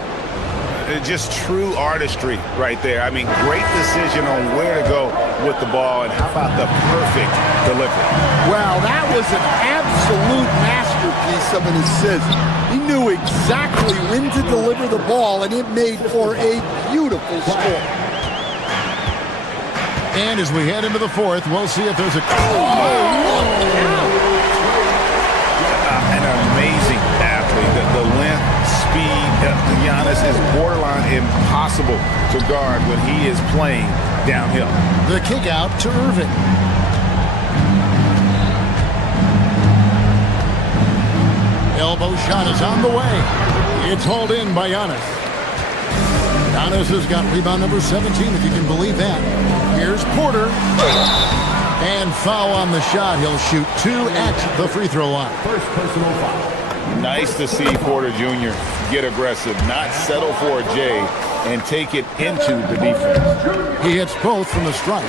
Just true artistry right there. I mean, great decision on where to go with the ball, and how about the perfect delivery? Well, that was an absolute masterpiece of an assist. He knew exactly when to deliver the ball, and it made for a beautiful score. And as we head into the fourth, we'll see if there's a... An amazing athlete. The length, speed, Giannis is borderline impossible to guard when he is playing downhill. The kick out to Irving. Elbow shot is on the way. It's hauled in by Giannis. Giannis has got rebound number 17, if you can believe that. Here's Porter. And foul on the shot. He'll shoot 2 at the free throw line. First personal foul. Nice to see Porter Jr. get aggressive, not settle for a J, and take it into the defense. He hits both from the strike.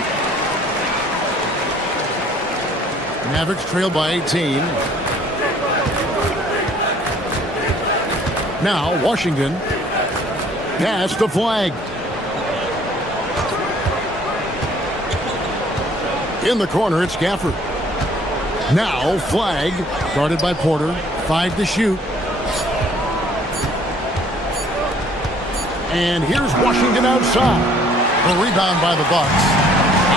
Mavericks trail by 18. Now Washington. Pass to Flag. In the corner, it's Gafford. Now Flag, guarded by Porter. 5 to shoot. And here's Washington outside. The rebound by the Bucks.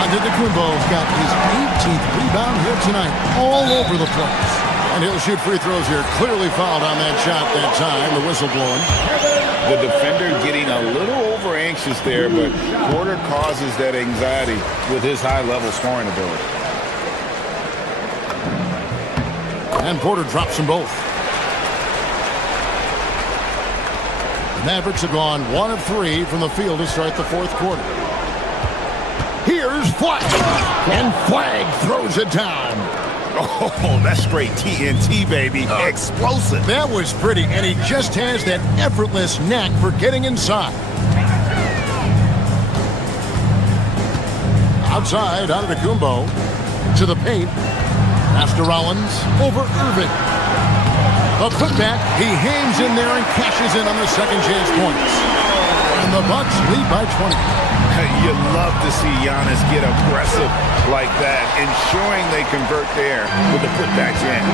Antetokounmpo's got his 18th rebound here tonight. All over the place. And he'll shoot free throws here. Clearly fouled on that shot that time. The whistle blowing. The defender getting a little over anxious there, but Porter causes that anxiety with his high-level scoring ability. And Porter drops them both. The Mavericks have gone 1 of 3 from the field to start the fourth quarter. Here's Flag. And Flag throws it down. Oh, that's straight TNT, baby. Explosive. That was pretty, and he just has that effortless knack for getting inside. Outside, out of the Kumbo. To the paint. After Rollins, over Irving. A putback, he hangs in there and cashes in on the second chance points. And the Bucks lead by 20. You love to see Giannis get aggressive like that, ensuring they convert there with the putback jam.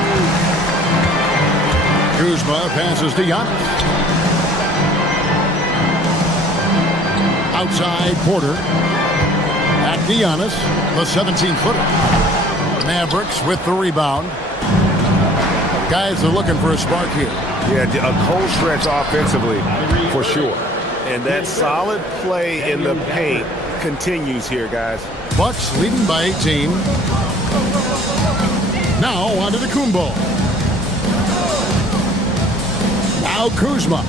Kuzma passes to Giannis. Outside, Porter. Back to Giannis, the 17-footer. Mavericks with the rebound. Guys are looking for a spark here. Yeah, a cold stretch offensively, for sure. And that solid play in the paint continues here, guys. Bucks leading by 18. Now onto the Kumbo. Now Kuzma.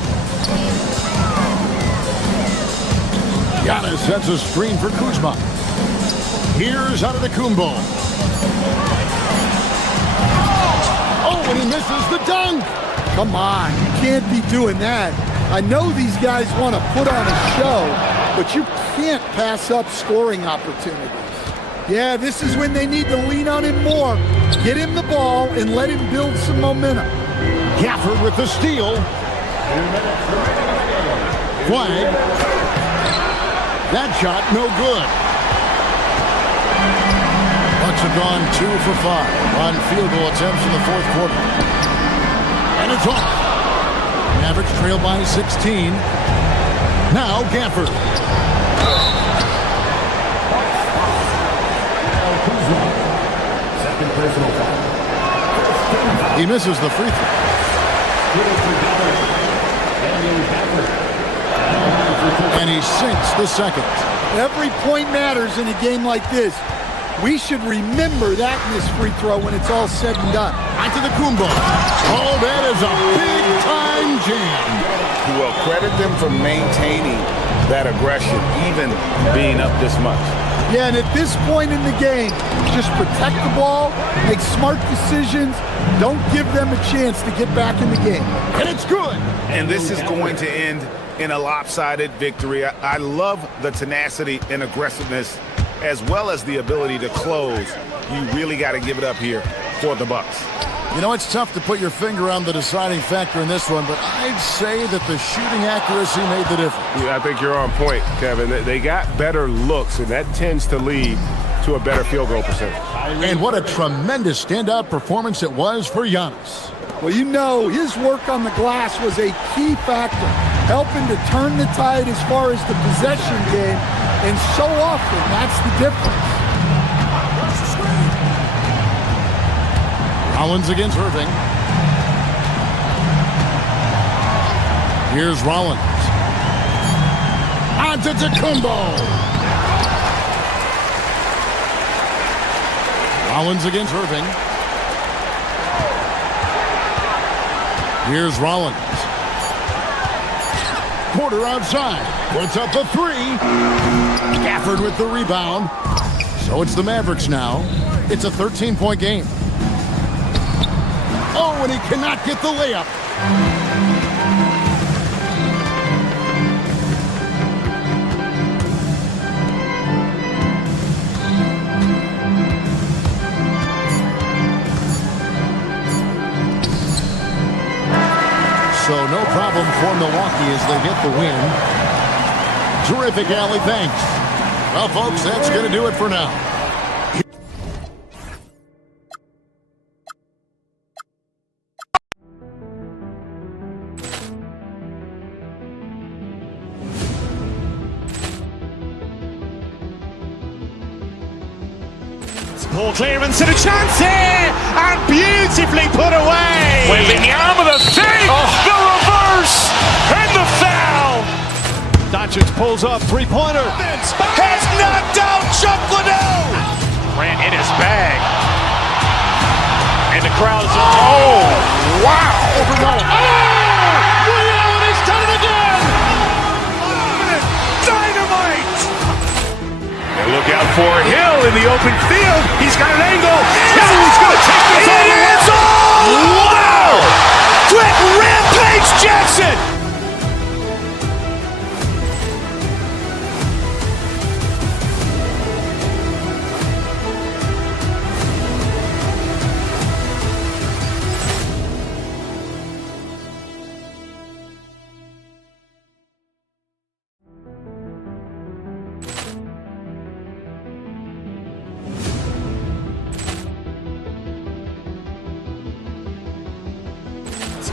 Giannis sets a screen for Kuzma. Here's out of the Kumbo. Oh, and he misses the dunk. Come on, you can't be doing that. I know these guys want to put on a show, but you can't pass up scoring opportunities. Yeah, this is when they need to lean on him more. Get him the ball and let him build some momentum. Gafford with the steal. Flag. That shot no good. Bucks have gone 2 for 5 on field goal attempts in the fourth quarter. And it's off. Mavericks trail by 16. Now Gafford. Second personal foul. He misses the free throw. And he sinks the second. Every point matters in a game like this. We should remember that in this free throw when it's all said and done. Onto the Kumbo. Oh, that is a big-time jam. Well, credit them for maintaining that aggression, even being up this much. Yeah, and at this point in the game, just protect the ball, make smart decisions, don't give them a chance to get back in the game. And it's good. And this is going to end in a lopsided victory. I love the tenacity and aggressiveness, as well as the ability to close. You really got to give it up here for the Bucks. You know, it's tough to put your finger on the deciding factor in this one, but I'd say that the shooting accuracy made the difference. Yeah, I think you're on point, Kevin. They got better looks, and that tends to lead to a better field goal percentage. And what a tremendous standout performance it was for Giannis. Well, you know, his work on the glass was a key factor, helping to turn the tide as far as the possession game, and so often that's the difference. Rollins against Irving. Here's Rollins. Antetokounmpo. Rollins against Irving. Here's Rollins. Porter outside. Puts up a three. Gafford with the rebound. So it's the Mavericks now. It's a 13-point game. Oh, and he cannot get the layup. So no problem for Milwaukee as they get the win. Terrific, Allie. Thanks. Well, folks, that's going to do it for now. Poor clearance and a chance here, and beautifully put away. Wembanyama the save, the reverse, and the foul. Doncic pulls up, three-pointer. Has knocked out Chuck Liddell. Ran in his bag. And the crowd is, oh, wow. He's done it again. Dynamite. And look out for Hill in the open field. He's got an angle. Hill's going to take the Jackson!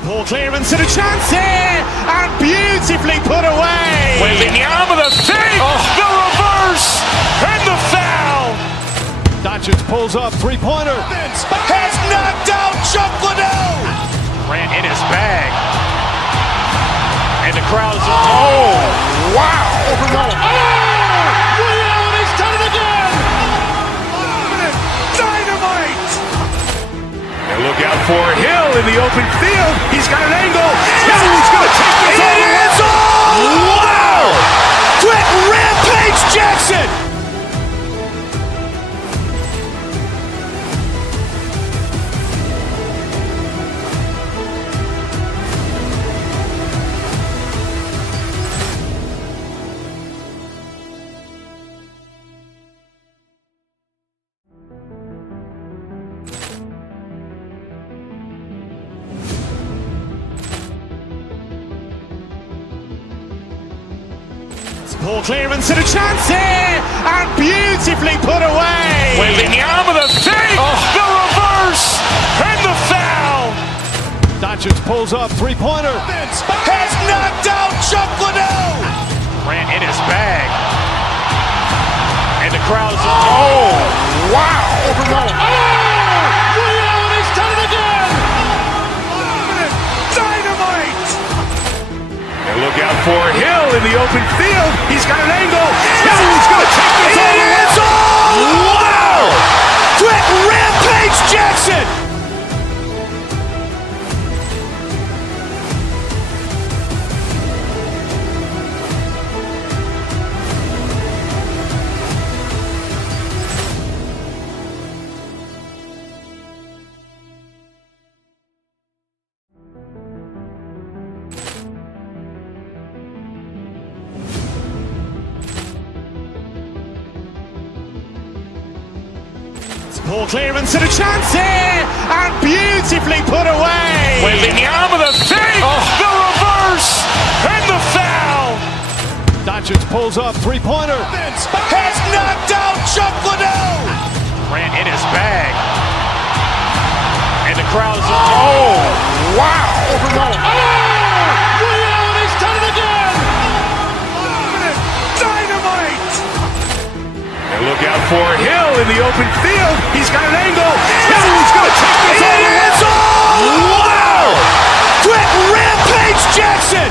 Ball clearance and a chance here, and beautifully put away. Wembanyama the fake, the reverse, and the foul. Doncic pulls up, three-pointer. Has knocked out Chuck Liddell. Ran in his bag. And the crowd is, oh, wow. He's done it again. Dynamite. And look out for Hill in the open field. He's got an angle. He's going to take this all the way. Wow. Quick rampage Jackson. Ball clearance and a chance here, and beautifully put away. Wembanyama the fake, the reverse, and the foul. Doncic pulls up, three-pointer. Has knocked out Chuck Liddell. Ran in his bag. And the crowd is, oh, wow. He's done it again. Dynamite. And look out for Hill in the open field. He's got an angle. He's going to take this all the way. Wow. Quick rampage Jackson. Ball clearance and a chance here, and beautifully put away. Wembanyama the fake, the reverse, and the foul. Doncic pulls up, three-pointer. Has knocked out Chuck Liddell. Ran in his bag. And the crowd is, oh, wow. He's done it again. Dynamite. And look out for Hill in the open field. He's got an angle. He's going to take this all the way. Wow. Quick rampage Jackson.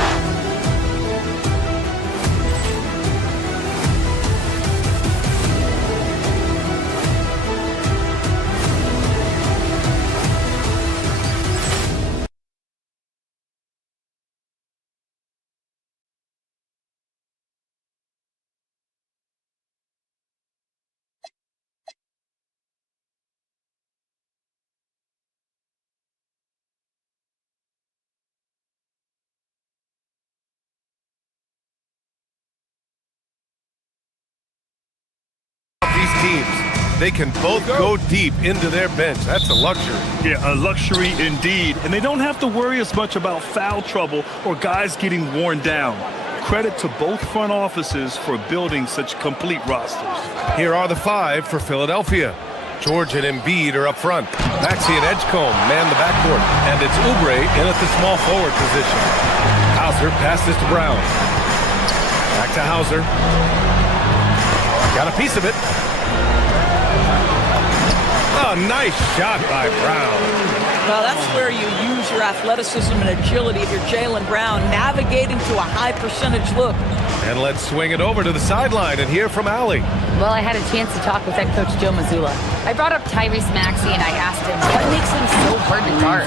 These teams, they can both go deep into their bench. That's a luxury. Yeah, a luxury indeed. And they don't have to worry as much about foul trouble or guys getting worn down. Credit to both front offices for building such complete rosters. Here are the five for Philadelphia. George and Embiid are up front. Maxey and Edgecombe man the backcourt. And it's Oubre in at the small forward position. Hauser passes to Brown. Back to Hauser. Got a piece of it. Oh, nice shot by Brown. Well, that's where you use your athleticism and agility if you're Jaylen Brown, navigating to a high percentage look. And let's swing it over to the sideline and hear from Allie. Well, I had a chance to talk with head coach Joe Mazzulla. I brought up Tyrese Maxey and I asked him what makes him so hard to guard.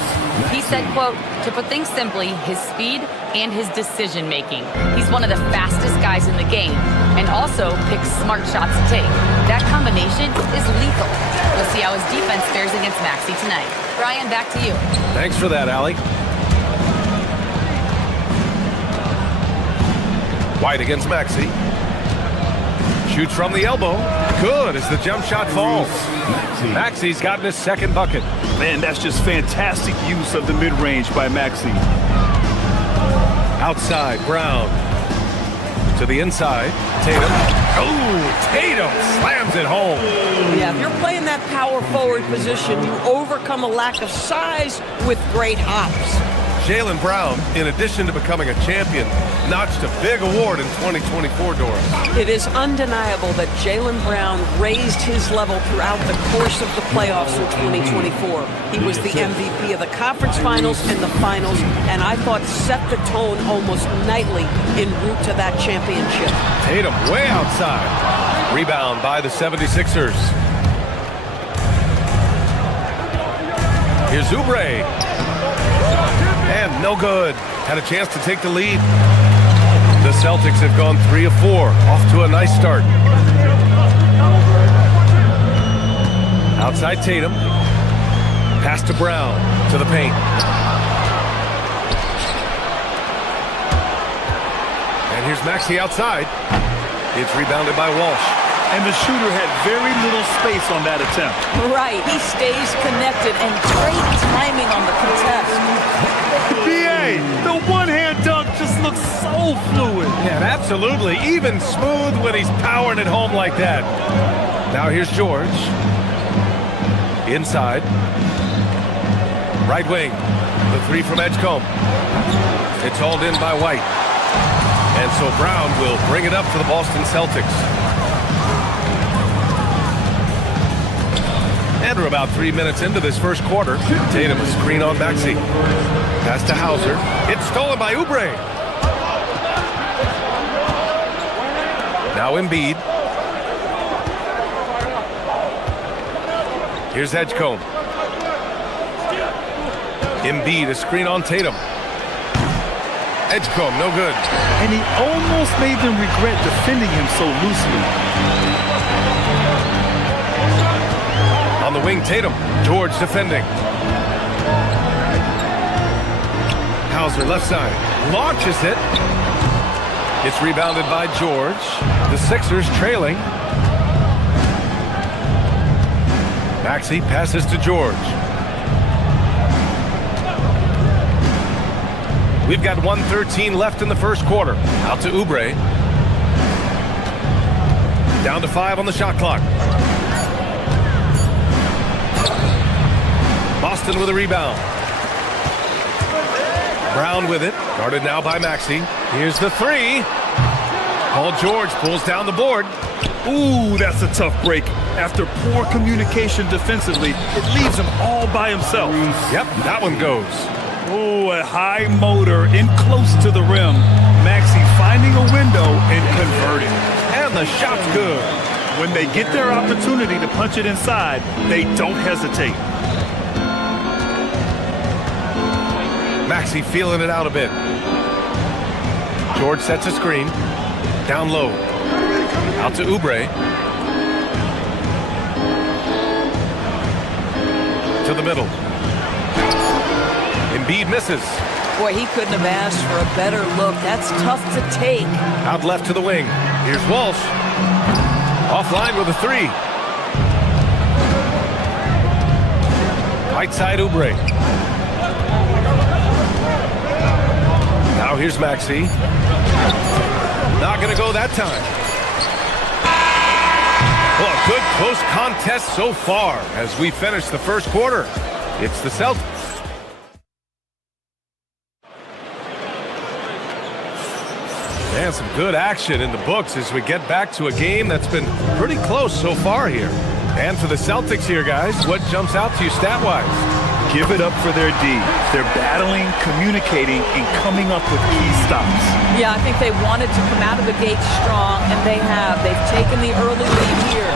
He said, quote, to put things simply, his speed and his decision making. He's one of the fastest guys in the game and also picks smart shots to take. That combination is lethal. We'll see how his defense fares against Maxey tonight. Brian, back to you. Thanks for that, Allie. White against Maxey. Shoots from the elbow. Good as the jump shot falls. Maxey's gotten his second bucket. Man, that's just fantastic use of the mid-range by Maxey. Outside, Brown. To the inside, Tatum. Oh, Tatum slams it home. Yeah, if you're playing that power forward position, you overcome a lack of size with great hops. Jaylen Brown, in addition to becoming a champion, notched a big award in 2024, Doris. It is undeniable that Jaylen Brown raised his level throughout the course of the playoffs in 2024. He was the MVP of the conference finals and the finals, and I thought set the tone almost nightly en route to that championship. Tatum way outside. Rebound by the 76ers. Here's Oubre. And no good. Had a chance to take the lead. The Celtics have gone 3 of 4. Off to a nice start. Outside Tatum. Pass to Brown. To the paint. And here's Maxey outside. It's rebounded by Walsh. And the shooter had very little space on that attempt. Right. He stays connected and great timing on the contest. BA, the one-hand dunk just looks so fluid. Yeah, absolutely. Even smooth when he's powering it home like that. Now here's George. Inside. Right wing. The three from Edgecombe. It's hauled in by White. And so Brown will bring it up for the Boston Celtics. And we're about 3 minutes into this first quarter. Tatum a screen on Maxey. Pass to Hauser. It's stolen by Oubre. Now Embiid. Here's Edgecombe. Embiid a screen on Tatum. Edgecombe no good. And he almost made them regret defending him so loosely. On the wing, Tatum. George defending. Hauser left side. Launches it. It's rebounded by George. The Sixers trailing. Maxey passes to George. We've got 1:13 left in the first quarter. Out to Oubre. Down to 5 on the shot clock. Boston with a rebound. Brown with it. Guarded now by Maxey. Here's the three. Paul George pulls down the board. Ooh, that's a tough break. After poor communication defensively, it leaves him all by himself. Yep, that one goes. Ooh, a high motor in close to the rim. Maxey finding a window and converting. And the shot's good. When they get their opportunity to punch it inside, they don't hesitate. Maxey feeling it out a bit. George sets a screen. Down low. Out to Oubre. To the middle. Embiid misses. Boy, he couldn't have asked for a better look. That's tough to take. Out left to the wing. Here's Walsh. Offline with a three. Right side Oubre. Now here's Maxey. Not going to go that time. Well, a good close contest so far as we finish the first quarter. It's the Celtics. And some good action in the books as we get back to a game that's been pretty close so far here. And for the Celtics here, guys, what jumps out to you stat-wise? Give it up for their D. They're battling, communicating, and coming up with key stops. Yeah, I think they wanted to come out of the gate strong, and they have. They've taken the early lead here.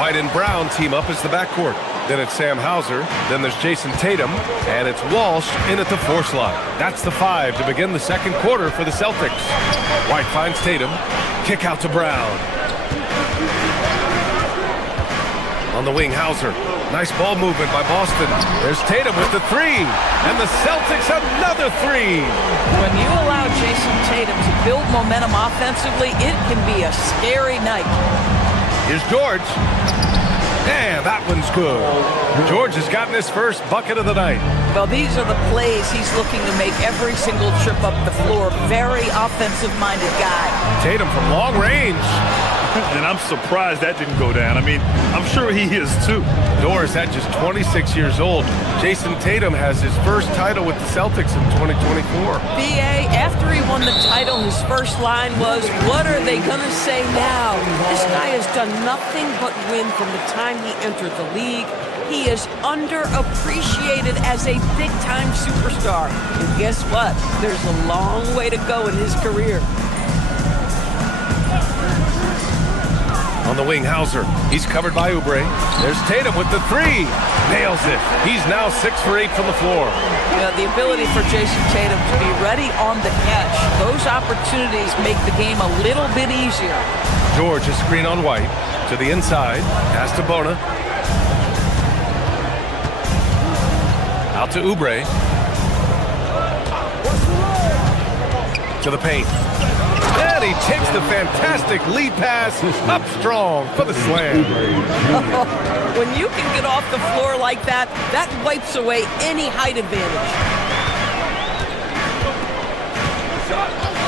White and Brown team up as the backcourt. Then it's Sam Hauser. Then there's Jason Tatum. And it's Walsh in at the 4 slot. That's the 5 to begin the second quarter for the Celtics. White finds Tatum. Kick out to Brown. On the wing, Hauser. Nice ball movement by Boston. There's Tatum with the three. And the Celtics another three. When you allow Jason Tatum to build momentum offensively, it can be a scary night. Here's George. And that one's good. George has gotten his first bucket of the night. Well, these are the plays he's looking to make every single trip up the floor. Very offensive-minded guy. Tatum from long range. And I'm surprised that didn't go down. I mean, I'm sure he is too. Doris at just 26 years old. Jason Tatum has his first title with the Celtics in 2024. B.A., after he won the title, his first line was, "What are they going to say now?" This guy has done nothing but win from the time he entered the league. He is underappreciated as a big-time superstar. And guess what? There's a long way to go in his career. On the wing, Hauser. He's covered by Oubre. There's Tatum with the three. Nails it. He's now 6 for 8 from the floor. You know, the ability for Jason Tatum to be ready on the catch, those opportunities make the game a little bit easier. George is screen on White. To the inside. Pass to Bona. Out to Oubre. To the paint. And he takes the fantastic lead pass up strong for the slam. When you can get off the floor like that, that wipes away any height advantage.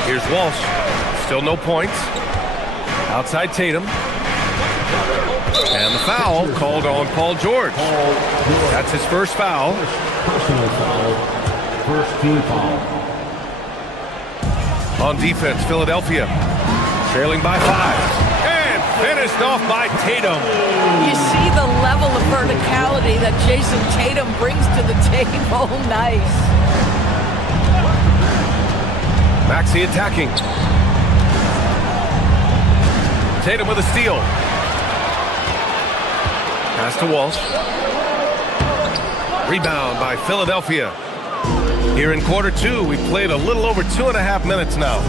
Here's Walsh. Still no points. Outside Tatum. And the foul called on Paul George. That's his first foul. Personal foul. First team foul. On defense, Philadelphia trailing by 5 and finished off by Tatum. You see the level of verticality that Jason Tatum brings to the table. Nice. Maxey attacking. Tatum with a steal. Pass to Walsh. Rebound by Philadelphia. Here in quarter 2, we played a little over 2.5 minutes now.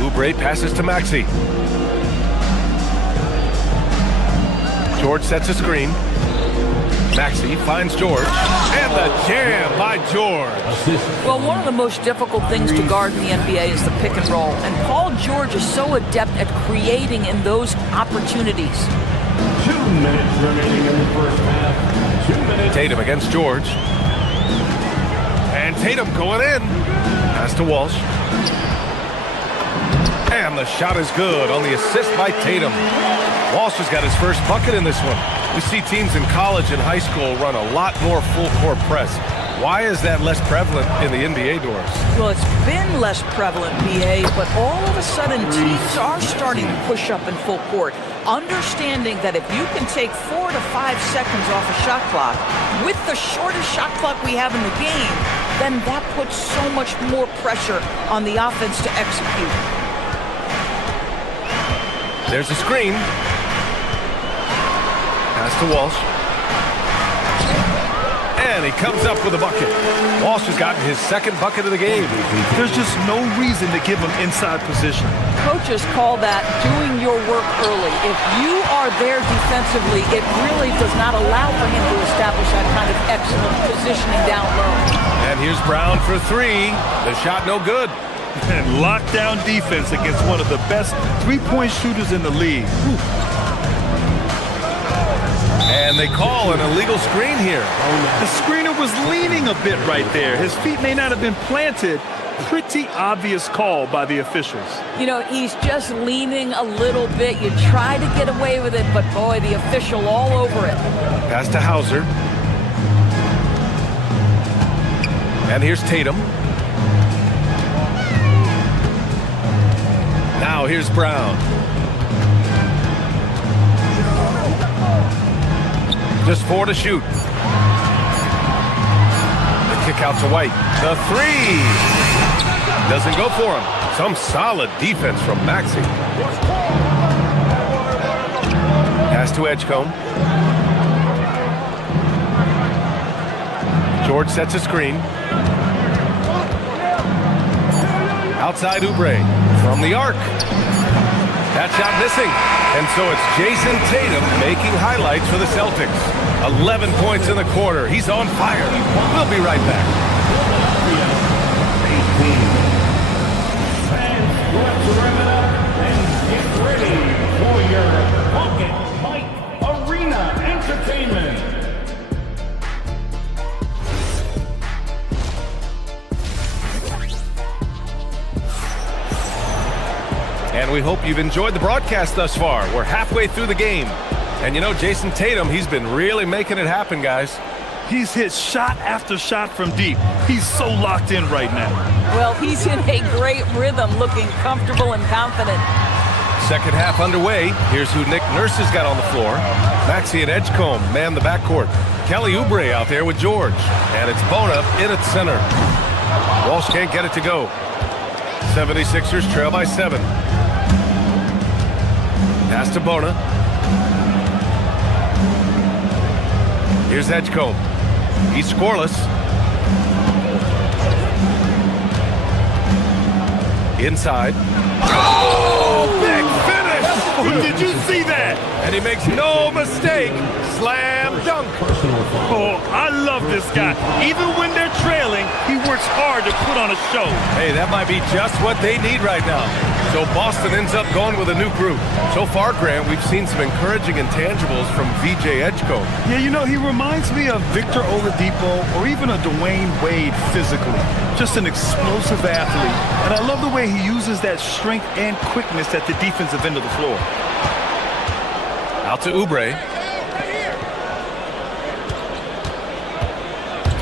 Oubre passes to Maxey. George sets a screen. Maxey finds George. And the jam by George. Well, one of the most difficult things to guard in the NBA is the pick and roll. And Paul George is so adept at creating in those opportunities. 2 minutes remaining in the first half. 2 minutes. Tatum against George. And Tatum going in. Pass to Walsh. And the shot is good on the assist by Tatum. Walsh has got his first bucket in this one. We see teams in college and high school run a lot more full court press. Why is that less prevalent in the NBA, Doris? Well, it's been less prevalent, BA, but all of a sudden teams are starting to push up in full court, understanding that if you can take 4 to 5 seconds off a shot clock, with the shortest shot clock we have in the game, then that puts so much more pressure on the offense to execute. There's a screen. Pass to Walsh. And he comes up with a bucket. Walsh has gotten his second bucket of the game. There's just no reason to give him inside position. Coaches call that doing your work early. If you are there defensively, it really does not allow for him to establish that kind of excellent positioning down low. And here's Brown for 3. The shot no good. And lockdown defense against one of the best three-point shooters in the league. And they call an illegal screen here. The screener was leaning a bit right there. His feet may not have been planted. Pretty obvious call by the officials. You know, he's just leaning a little bit. You try to get away with it, but boy, the official all over it. Pass to Hauser. And here's Tatum. Now here's Brown. Just 4 to shoot. The kick out to White. The 3. Doesn't go for him. Some solid defense from Maxey. Pass to Edgecombe. George sets a screen. Outside Oubre from the arc. That shot missing. And so it's Jason Tatum making highlights for the Celtics. 11 points in the quarter. He's on fire. We'll be right back. Get ready for your Pocket Mike Arena Entertainment. And we hope you've enjoyed the broadcast thus far. We're halfway through the game. And you know, Jason Tatum, he's been really making it happen, guys. He's hit shot after shot from deep. He's so locked in right now. Well, he's in a great rhythm, looking comfortable and confident. Second half underway. Here's who Nick Nurse has got on the floor. Maxey and Edgecombe man the backcourt. Kelly Oubre out there with George. And it's Bona in at center. Walsh can't get it to go. 76ers trail by 7. Pass to Bona. Here's Edgecombe. He's scoreless. Inside. Oh, big finish! Did you see that? And he makes no mistake. Slam dunk. Oh, I love this guy. Even when they're trailing, he works hard to put on a show. Hey, that might be just what they need right now. So Boston ends up going with a new group. So far, Grant, we've seen some encouraging intangibles from VJ Edgecombe. Yeah, you know, he reminds me of Victor Oladipo or even a Dwayne Wade physically. Just an explosive athlete. And I love the way he uses that strength and quickness at the defensive end of the floor. Out to Oubre.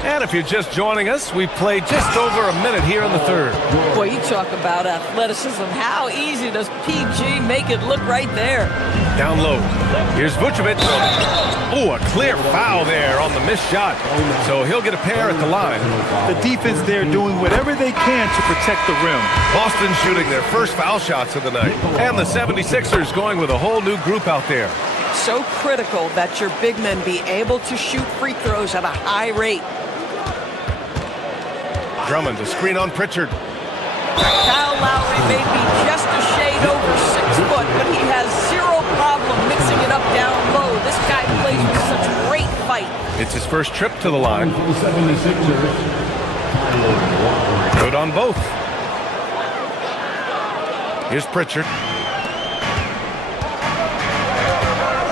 And if you're just joining us, we've played just over a minute here in the third. Boy, you talk about athleticism. How easy does PG make it look right there? Down low. Here's Vucevic. Oh, a clear foul there on the missed shot. So he'll get a pair at the line. The defense there doing whatever they can to protect the rim. Boston shooting their first foul shots of the night. And the 76ers going with a whole new group out there. So critical that your big men be able to shoot free throws at a high rate. Drummond to screen on Pritchard. Kyle Lowry may be just a shade over 6 foot, but he has zero problem mixing it up down low. This guy plays with such great fight. It's his first trip to the line. Good on both. Here's Pritchard.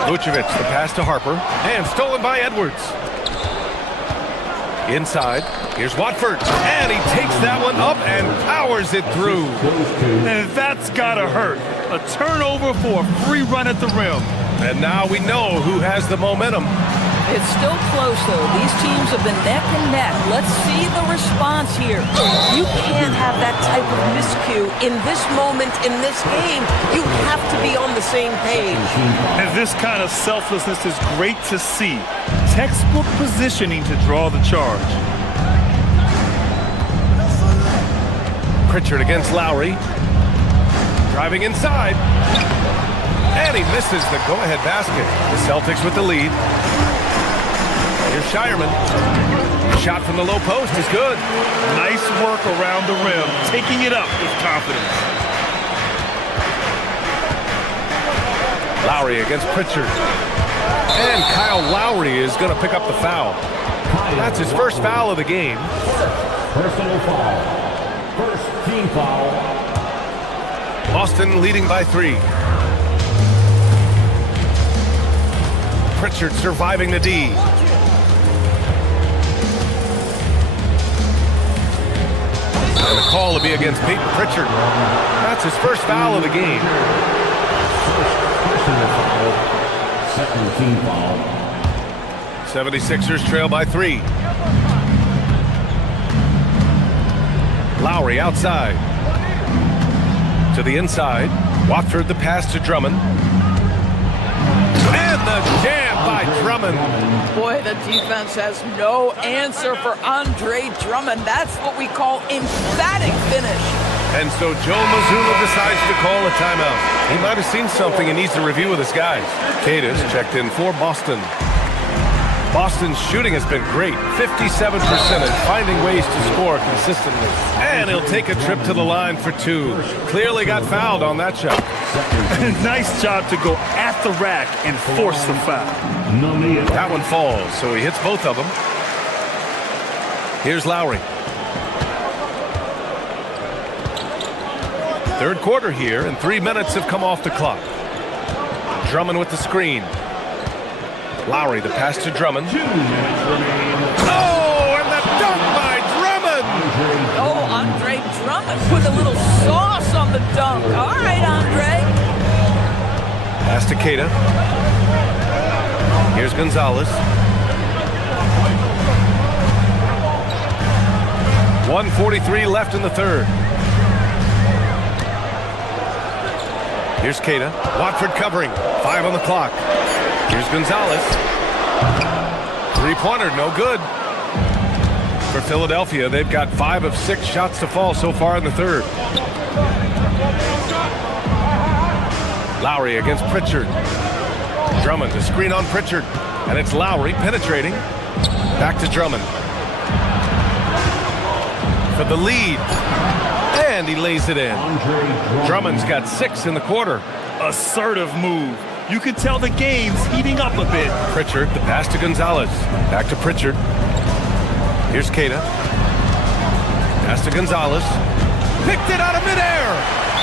Vucevic, the pass to Harper. And stolen by Edwards. Inside, here's Watford, and he takes that one up and powers it through. And that's gotta hurt. A turnover for a free run at the rim. And now we know who has the momentum. It's still close, though. These teams have been neck and neck. Let's see the response here. You can't have that type of miscue in this moment, in this game. You have to be on the same page. And this kind of selflessness is great to see. Textbook positioning to draw the charge. Pritchard against Lowry. Driving inside. And he misses the go-ahead basket. The Celtics with the lead. Here's Shireman. Shot from the low post is good. Nice work around the rim, taking it up with confidence. Lowry against Pritchard. And Kyle Lowry is going to pick up the foul. That's his first foul of the game. Personal foul. First team foul. Boston leading by 3. Pritchard surviving the D. And the call will be against Peyton Pritchard. That's his first foul of the game. Personal foul. Second team foul. 76ers trail by 3. Lowry outside. To the inside. Watford the pass to Drummond. And the jam by Drummond. Boy, the defense has no answer for Andre Drummond. That's what we call emphatic finish. And so Joe Mazzulla decides to call a timeout. He might have seen something and needs to review with his guys. Cadis checked in for Boston. Boston's shooting has been great, 57%, and finding ways to score consistently. And he'll take a trip to the line for 2. Clearly got fouled on that shot. Nice job to go at the rack and force the foul. That one falls, so he hits both of them. Here's Lowry. Third quarter here, and 3 minutes have come off the clock. Drummond with the screen. Lowry, the pass to Drummond. Oh, and the dunk by Drummond! Oh, Andre Drummond put a little sauce on the dunk. All right, Andre. Pass to Keita. Here's Gonzalez. 1:43 left in the third. Here's Keita. Watford covering. 5 on the clock. Here's Gonzalez. Three-pointer, no good. For Philadelphia, they've got 5 of 6 shots to fall so far in the third. Lowry against Pritchard. Drummond, a screen on Pritchard. And it's Lowry penetrating. Back to Drummond. For the lead. And he lays it in. Drummond's got 6 in the quarter. Assertive move. You can tell the game's heating up a bit. Pritchard, the pass to Gonzalez. Back to Pritchard. Here's Keita. Pass to Gonzalez. Picked it out of midair.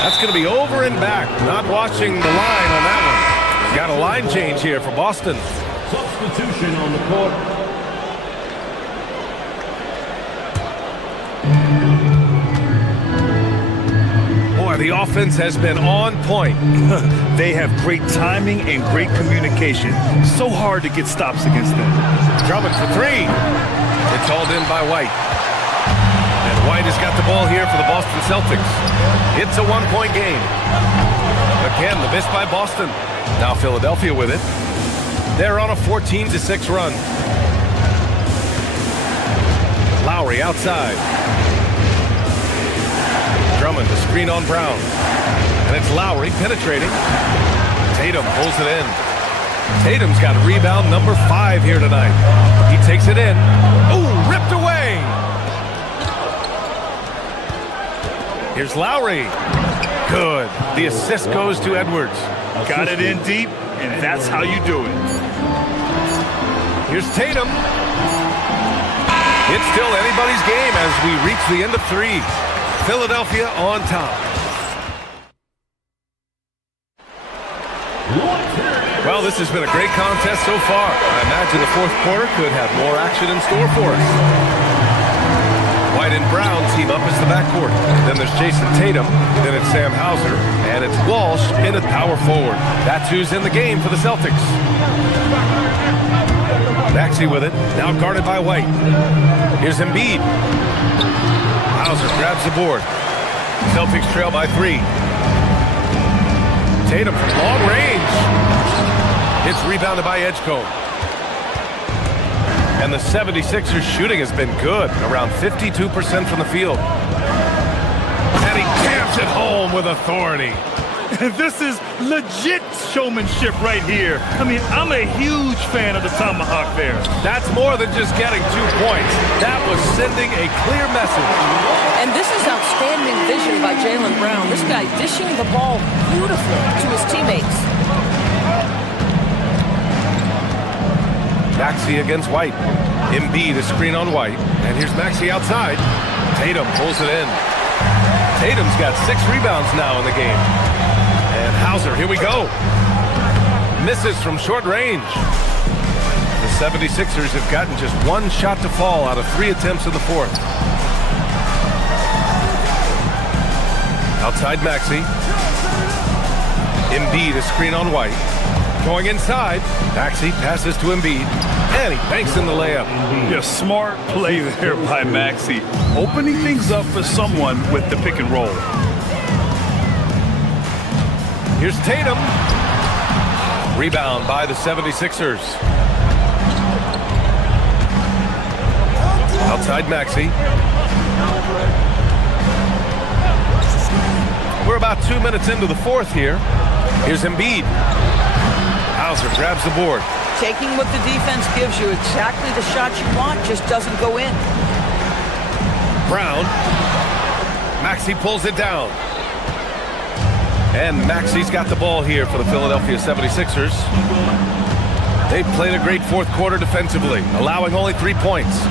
That's going to be over and back. Not watching the line on that one. He's got a line change here for Boston. Substitution on the court. The offense has been on point. They have great timing and great communication. So hard to get stops against them. Drummond for 3. It's hauled in by White. And White has got the ball here for the Boston Celtics. It's a 1-point game. Again, the miss by Boston. Now Philadelphia with it. They're on a 14-6 run. Lowry outside. Drummond, the screen on Brown. And it's Lowry penetrating. Tatum pulls it in. Tatum's got rebound number 5 here tonight. He takes it in. Ooh, ripped away. Here's Lowry. Good. The assist goes to Edwards. Got it in deep, and that's how you do it. Here's Tatum. It's still anybody's game as we reach the end of 3. Philadelphia on top. Well, this has been a great contest so far. I imagine the fourth quarter could have more action in store for us. White and Brown team up as the backcourt. Then there's Jason Tatum. Then it's Sam Hauser. And it's Walsh in at power forward. That's who's in the game for the Celtics. Maxey with it. Now guarded by White. Here's Embiid. Hauser grabs the board. Celtics trail by 3. Tatum from long range. It's rebounded by Edgecombe. And the 76ers shooting has been good, around 52% from the field. And he jams it home with authority. This is legit showmanship right here. I mean, I'm a huge fan of the tomahawk there. That's more than just getting 2 points. That was sending a clear message. And this is outstanding vision by Jaylen Brown. This guy dishing the ball beautifully to his teammates. Maxey against White. Embiid, a screen on White. And here's Maxey outside. Tatum pulls it in. Tatum's got 6 rebounds now in the game. And Hauser, here we go. Misses from short range. The 76ers have gotten just 1 shot to fall out of 3 attempts in the fourth. Outside Maxey. Embiid, a screen on White. Going inside. Maxey passes to Embiid. And he banks in the layup. Yeah, smart play there by Maxey. Opening things up for someone with the pick and roll. Here's Tatum. Rebound by the 76ers. Outside Maxey. We're about 2 minutes into the fourth here. Here's Embiid. Hauser grabs the board. Taking what the defense gives you, exactly the shot you want, just doesn't go in. Brown. Maxey pulls it down. And Maxi's got the ball here for the Philadelphia 76ers. They played a great fourth quarter defensively, allowing only 3 points.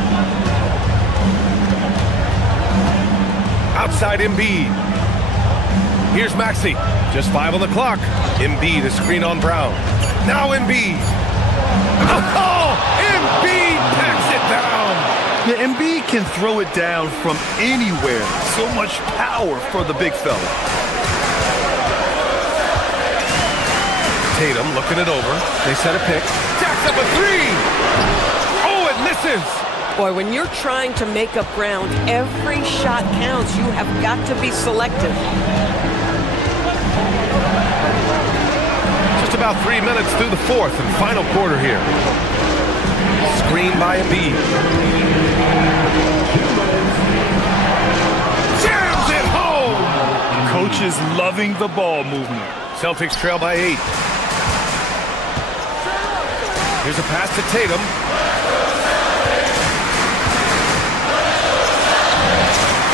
Outside Embiid. Here's Maxi. Just 5 on the clock. Embiid, a screen on Brown. Now Embiid. Oh, Embiid packs it down. Yeah, Embiid can throw it down from anywhere. So much power for the big fella. Tatum looking it over. They set a pick. Jacks up a 3. Oh, it misses. Boy, when you're trying to make up ground, every shot counts. You have got to be selective. Just about 3 minutes through the fourth and final quarter here. Screen by Embiid. Jams it home! Coach is loving the ball movement. Celtics trail by 8. Here's a pass to Tatum.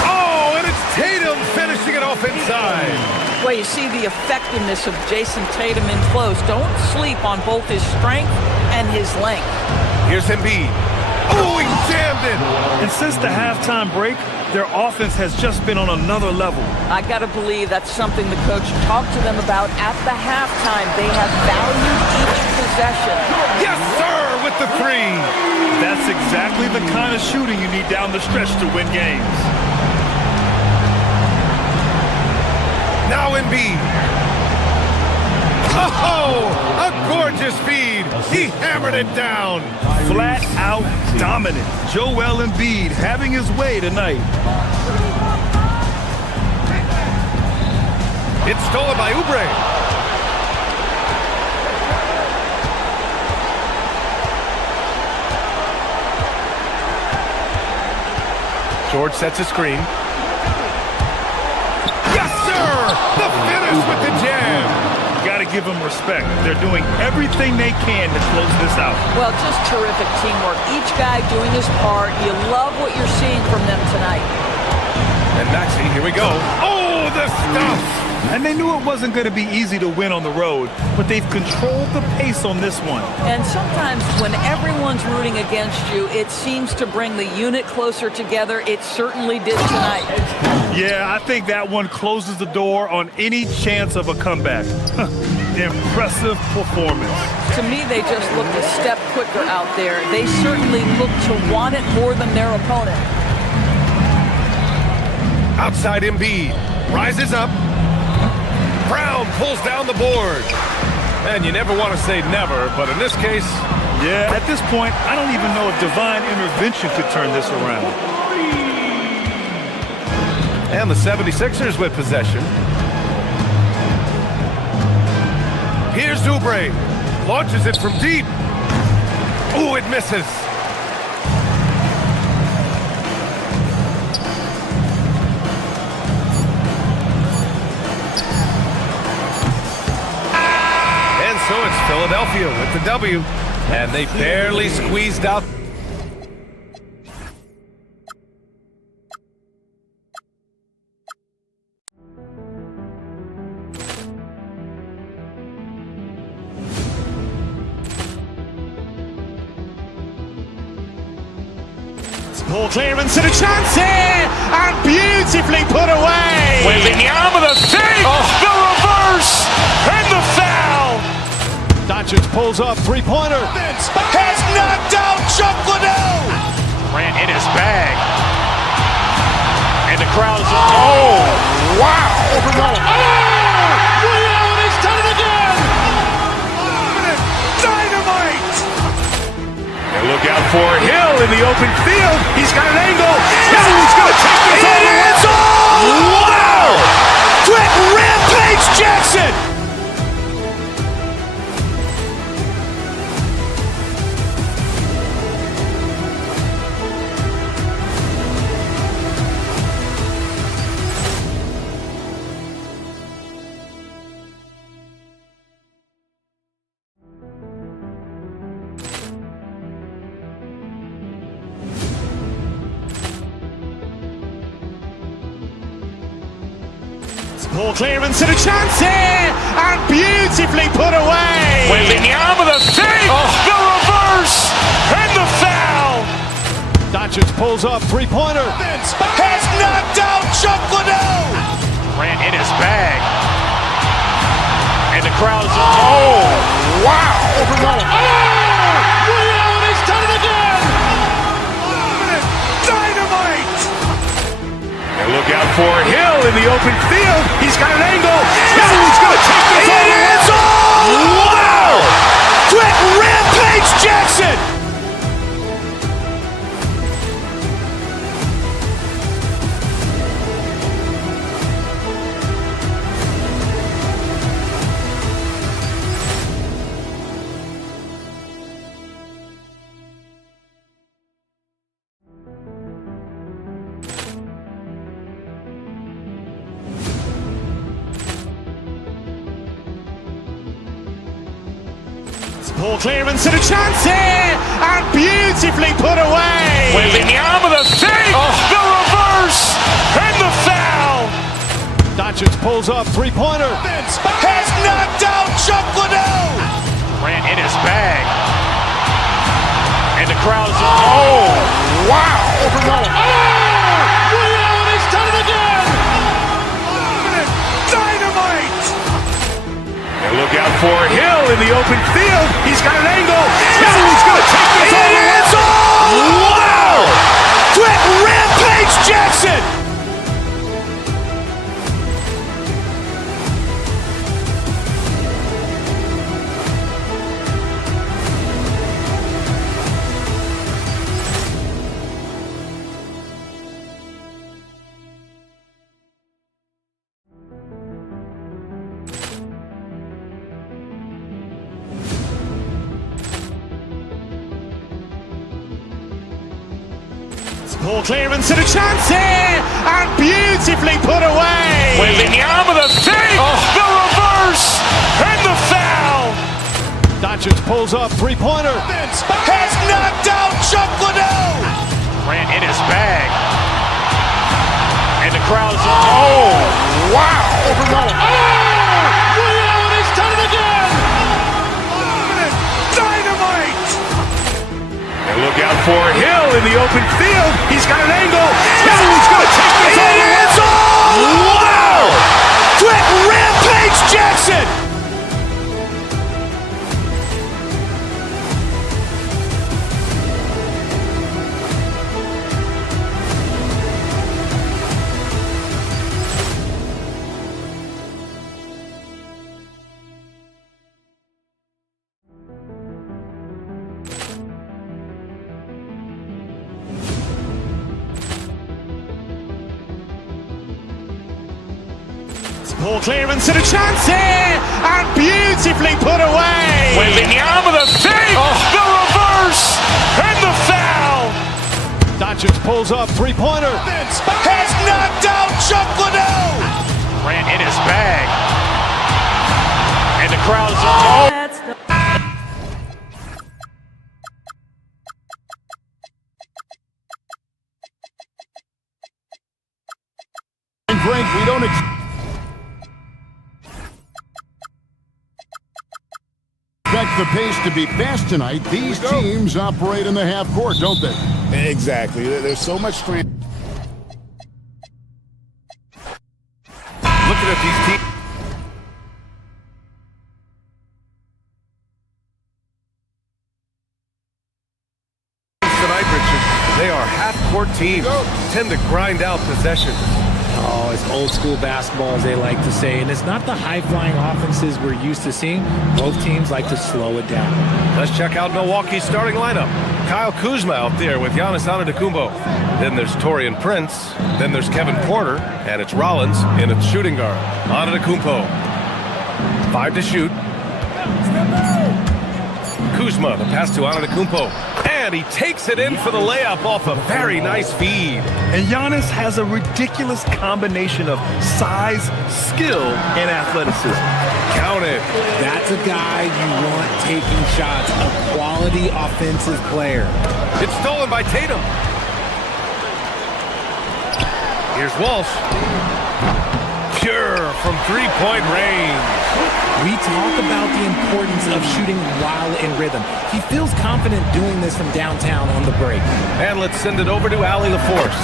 Oh, and it's Tatum finishing it off inside. Well, you see the effectiveness of Jason Tatum in close. Don't sleep on both his strength and his length. Here's Embiid. Oh, he jammed it. And since the halftime break, their offense has just been on another level. I got to believe that's something the coach talked to them about at the halftime. They have valued each possession. Yes, sir, with the 3. That's exactly the kind of shooting you need down the stretch to win games. Now Embiid. Oh, a gorgeous feed. He hammered it down. Flat out dominant. Joel Embiid having his way tonight. It's stolen by Oubre. George sets a screen. Yes, sir! The finish with the jam. Got to give them respect. They're doing everything they can to close this out. Well, just terrific teamwork. Each guy doing his part. You love what you're seeing from them tonight. And Maxi, here we go. Oh, the stuff! And they knew it wasn't going to be easy to win on the road, but they've controlled the pace on this one. And sometimes when everyone's rooting against you, it seems to bring the unit closer together. It certainly did tonight. Yeah, I think that one closes the door on any chance of a comeback. Impressive performance. To me, they just looked a step quicker out there. They certainly look to want it more than their opponent. Outside Embiid. Rises up. Brown pulls down the board. And you never want to say never, but in this case... Yeah, at this point, I don't even know if divine intervention could turn this around. And the 76ers with possession. Here's Oubre. Launches it from deep. Ooh, it misses. And so it's Philadelphia with the W. And they barely squeezed out. Ball clearance and a chance here, and beautifully put away. Wembanyama the fake, the reverse, and the foul. Doncic pulls up, three-pointer. Has knocked out Chuck Liddell. Ran in his bag. And the crowd is, oh, wow. Allen has done it again. Dynamite. And look out for Hill in the open field. He's got an angle. Hill's going to take this all the way. Wow. Quick rampage Jackson. Ball clearance and a chance here, and beautifully put away. Wembanyama the fake, the reverse, and the foul. Doncic pulls up, three-pointer. Has knocked out Chuck Liddell. Grant in his bag. And the crowd is, wow. He's done it again. Dynamite. And look out for Hill in the open field. He's got an angle. Hill's going to take this all the way. Wow. Quick rampage Jackson. Ball clearance and a chance here, and beautifully put away. Wembanyama the fake, the reverse, and the foul. Doncic pulls up, three-pointer. Has knocked out Chuck Liddell. Grant in his bag. And the crowd is, wow. He's done it again. Dynamite. And look out for Hill in the open field. He's got an angle. Hill's going to take this all the way. Wow. Quick rampage Jackson. Ball clearance and a chance here, and beautifully put away. Wembanyama the fake, the reverse, and the foul. Doncic pulls up, three-pointer. Has knocked out Chuck Liddell. Grant in his bag. And the crowd is, wow. He's done it again. Dynamite. And look out for Hill in the open field. He's got an angle. Hill's going to take this all the way. Wow. Quick rampage Jackson. Ball clearance and a chance here, and beautifully put away. Wembanyama the fake, the reverse, and the foul. Doncic pulls up, three-pointer. Has knocked out Chuck Liddell. Grant in his bag. And the crowd is, Greg, we don't expect the pace to be fast tonight. These teams operate in the half court, don't they? Exactly. There's so much strength. Looking at these teams. Tonight, Richard, they are half-court teams. Tend to grind out possessions. Oh, it's old school basketball, as they like to say. And it's not the high-flying offenses we're used to seeing. Both teams like to slow it down. Let's check out Milwaukee's starting lineup. Kyle Kuzma out there with Giannis Antetokounmpo. Then there's Taurean Prince. Then there's Kevin Porter. And it's Rollins in its shooting guard. Antetokounmpo. 5 to shoot. Kuzma, the pass to Antetokounmpo. And he takes it in for the layup off a very nice feed. And Giannis has a ridiculous combination of size, skill, and athleticism. Count it. That's a guy you want taking shots, a quality offensive player. It's stolen by Tatum. Here's Walsh. pure from three-point range. We talk about the importance of shooting while in rhythm. He feels confident doing this from downtown on the break. And let's send it over to Allie LaForce.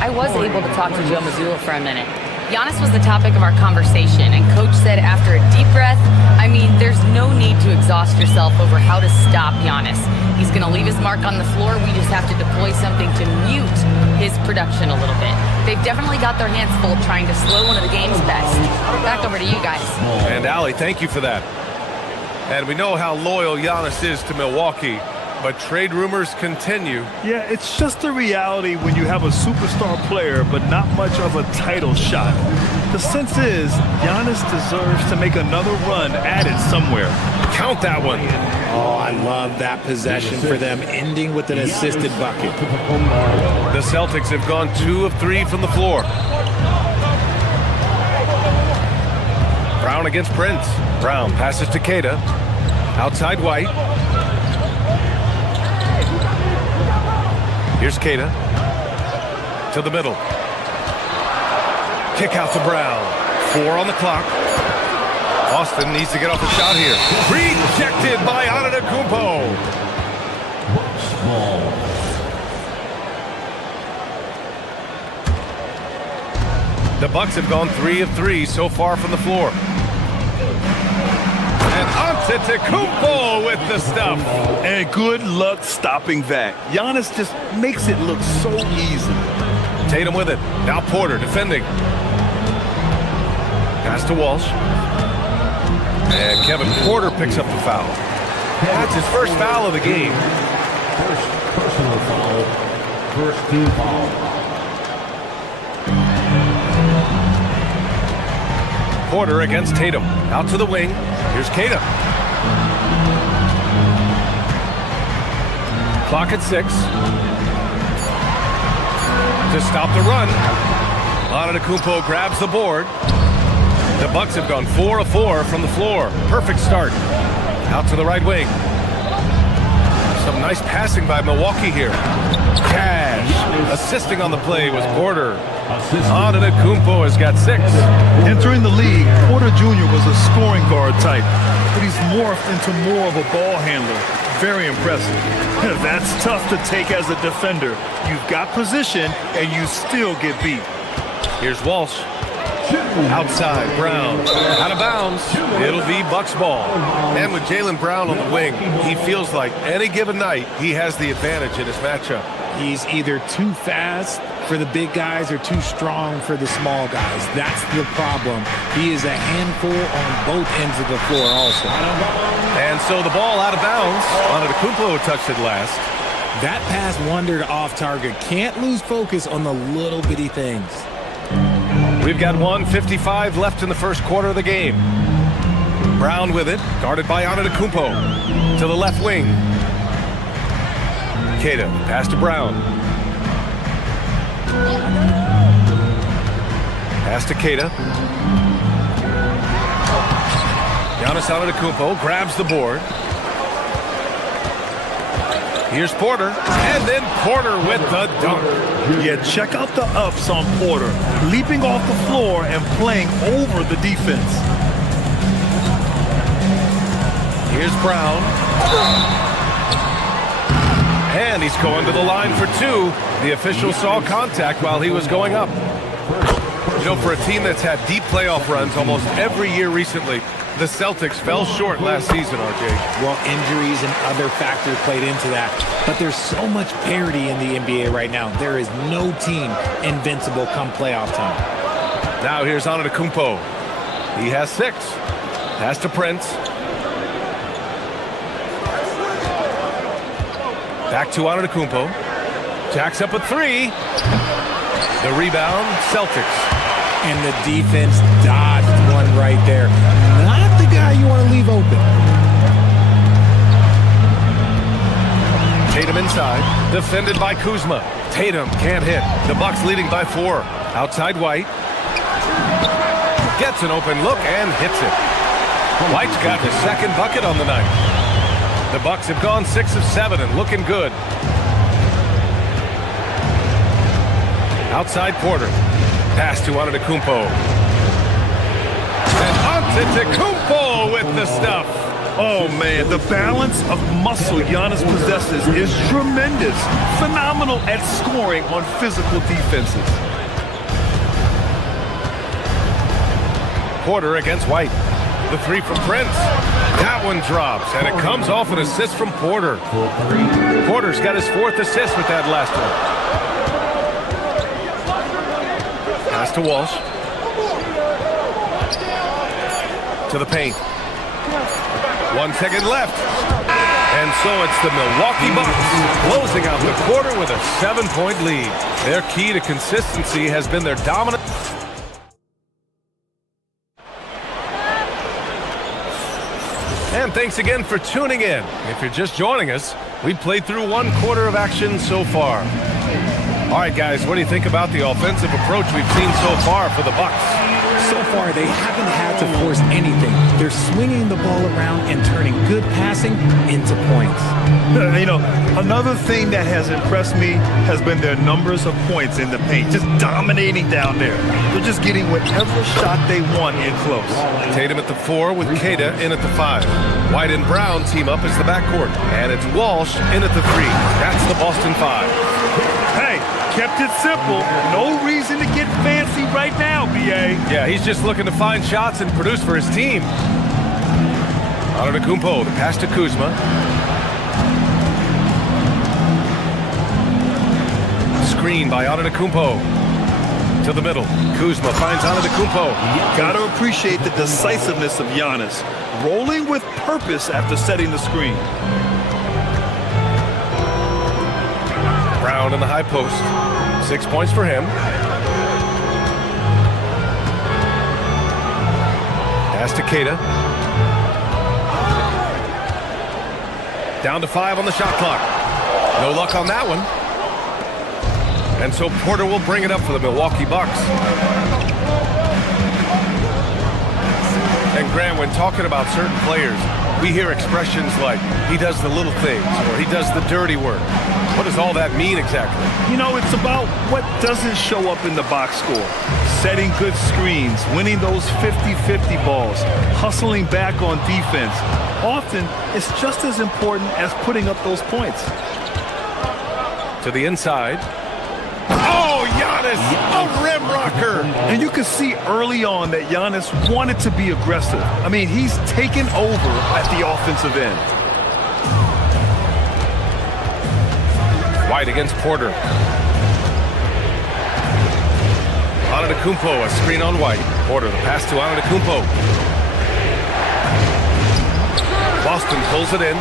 I was able to talk to Joe Mazzulla for a minute. Giannis was the topic of our conversation, and Coach said after a deep breath, I mean, there's no need to exhaust yourself over how to stop Giannis. He's going to leave his mark on the floor. We just have to deploy something to mute his production a little bit. They've definitely got their hands full trying to slow one of the game's best. Back over to you guys. And Allie, thank you for that. And we know how loyal Giannis is to Milwaukee, but trade rumors continue. Yeah, it's just a reality when you have a superstar player, but not much of a title shot. The sense is, Giannis deserves to make another run at it somewhere. Count that one. Oh, I love that possession for them, ending with an assisted bucket. The Celtics have gone 2 of 3 from the floor. Brown against Prince. Brown passes to Keita. Outside White. Here's Keita. To the middle. Kick out to Brown. 4 on the clock. Boston needs to get off a shot here. Rejected by Antetokounmpo. The Bucks have gone 3 of 3 so far from the floor. And Antetokounmpo with the stuff. And good luck stopping that. Giannis just makes it look so easy. Tatum with it. Now Porter defending. Pass to Walsh. And Kevin Porter picks up the foul. That's his first foul of the game. First personal foul. First team foul. Porter against Tatum. Out to the wing. Here's Keita. Clock at 6. To stop the run. Antetokounmpo grabs the board. The Bucks have gone 4 of 4 from the floor. Perfect start. Out to the right wing. Some nice passing by Milwaukee here. Cash. Assisting on the play was Porter. Antetokounmpo has got 6. Entering the league, Porter Jr. was a scoring guard type, but he's morphed into more of a ball handler. Very impressive. That's tough to take as a defender. You've got position, and you still get beat. Here's Walsh. Outside, Brown. Out of bounds. It'll be Bucks ball. And with Jaylen Brown on the wing, he feels like any given night he has the advantage in his matchup. He's either too fast for the big guys or too strong for the small guys. That's the problem. He is a handful on both ends of the floor also. And so the ball out of bounds. Antetokounmpo touched it last. That pass wandered off target. Can't lose focus on the little bitty things. We've got 1:55 left in the first quarter of the game. Brown with it, guarded by Antetokounmpo. To the left wing. Keita, pass to Brown. Pass to Keita. Giannis Antetokounmpo grabs the board. Here's Porter, and then Porter with the dunk. Yeah, check out the ups on Porter. Leaping off the floor and playing over the defense. Here's Brown. And he's going to the line for 2. The official saw contact while he was going up. You know, for a team that's had deep playoff runs almost every year recently, the Celtics fell short last season, RJ. Well, injuries and other factors played into that. But there's so much parity in the NBA right now. There is no team invincible come playoff time. Now here's Antetokounmpo. He has 6. Pass to Prince. Back to Antetokounmpo. Jacks up a 3. The rebound, Celtics. And the defense dodged one right there. Not the guy you want to leave open. Tatum inside, defended by Kuzma. Tatum can't hit. The Bucks leading by 4. Outside White. Gets an open look and hits it. White's got the second bucket on the night. The Bucks have gone 6 of 7 and looking good. Outside Porter. Pass to Antetokounmpo. Antetokounmpo with the stuff. Oh, man, the balance of muscle Giannis possesses is tremendous. Phenomenal at scoring on physical defenses. Porter against White. The three from Prince. That one drops, and it comes off an assist from Porter. Porter's got his fourth assist with that last one. Pass to Walsh. To the paint. 1 second left. And so it's the Milwaukee Bucks closing out the quarter with a 7-point lead. Their key to consistency has been their dominant. And thanks again for tuning in. If you're just joining us, we played through 1 quarter of action so far. All right, guys, what do you think about the offensive approach we've seen so far for the Bucks? So far, they haven't had to force anything. They're swinging the ball around and turning good passing into points. You know, another thing that has impressed me has been their numbers of points in the paint, just dominating down there. They're just getting whatever shot they want in close. Tatum at the 4 with Queta in at the 5. White and Brown team up as the backcourt. And it's Walsh in at the 3. That's the Boston 5. Hey, kept it simple. No reason to get fancy right now, B.A. Yeah, he's just looking to find shots and produce for his team. Antetokounmpo, the pass to Kuzma. Screen by Antetokounmpo. To the middle. Kuzma finds Antetokounmpo. Gotta appreciate the decisiveness of Giannis. Rolling with purpose after setting the screen. Brown in the high post. 6 points for him. Pass to Queta. Down to 5 on the shot clock. No luck on that one. And so Porter will bring it up for the Milwaukee Bucks. And Graham, when talking about certain players, we hear expressions like, he does the little things, or he does the dirty work. What does all that mean exactly? You know, it's about what doesn't show up in the box score. Setting good screens, winning those 50-50 balls, hustling back on defense. Often, it's just as important as putting up those points. To the inside. Oh, Giannis, a rim rocker. And you can see early on that Giannis wanted to be aggressive. I mean, he's taken over at the offensive end. White against Porter. Antetokounmpo, a screen on White. Porter, the pass to Antetokounmpo. Boston pulls it in.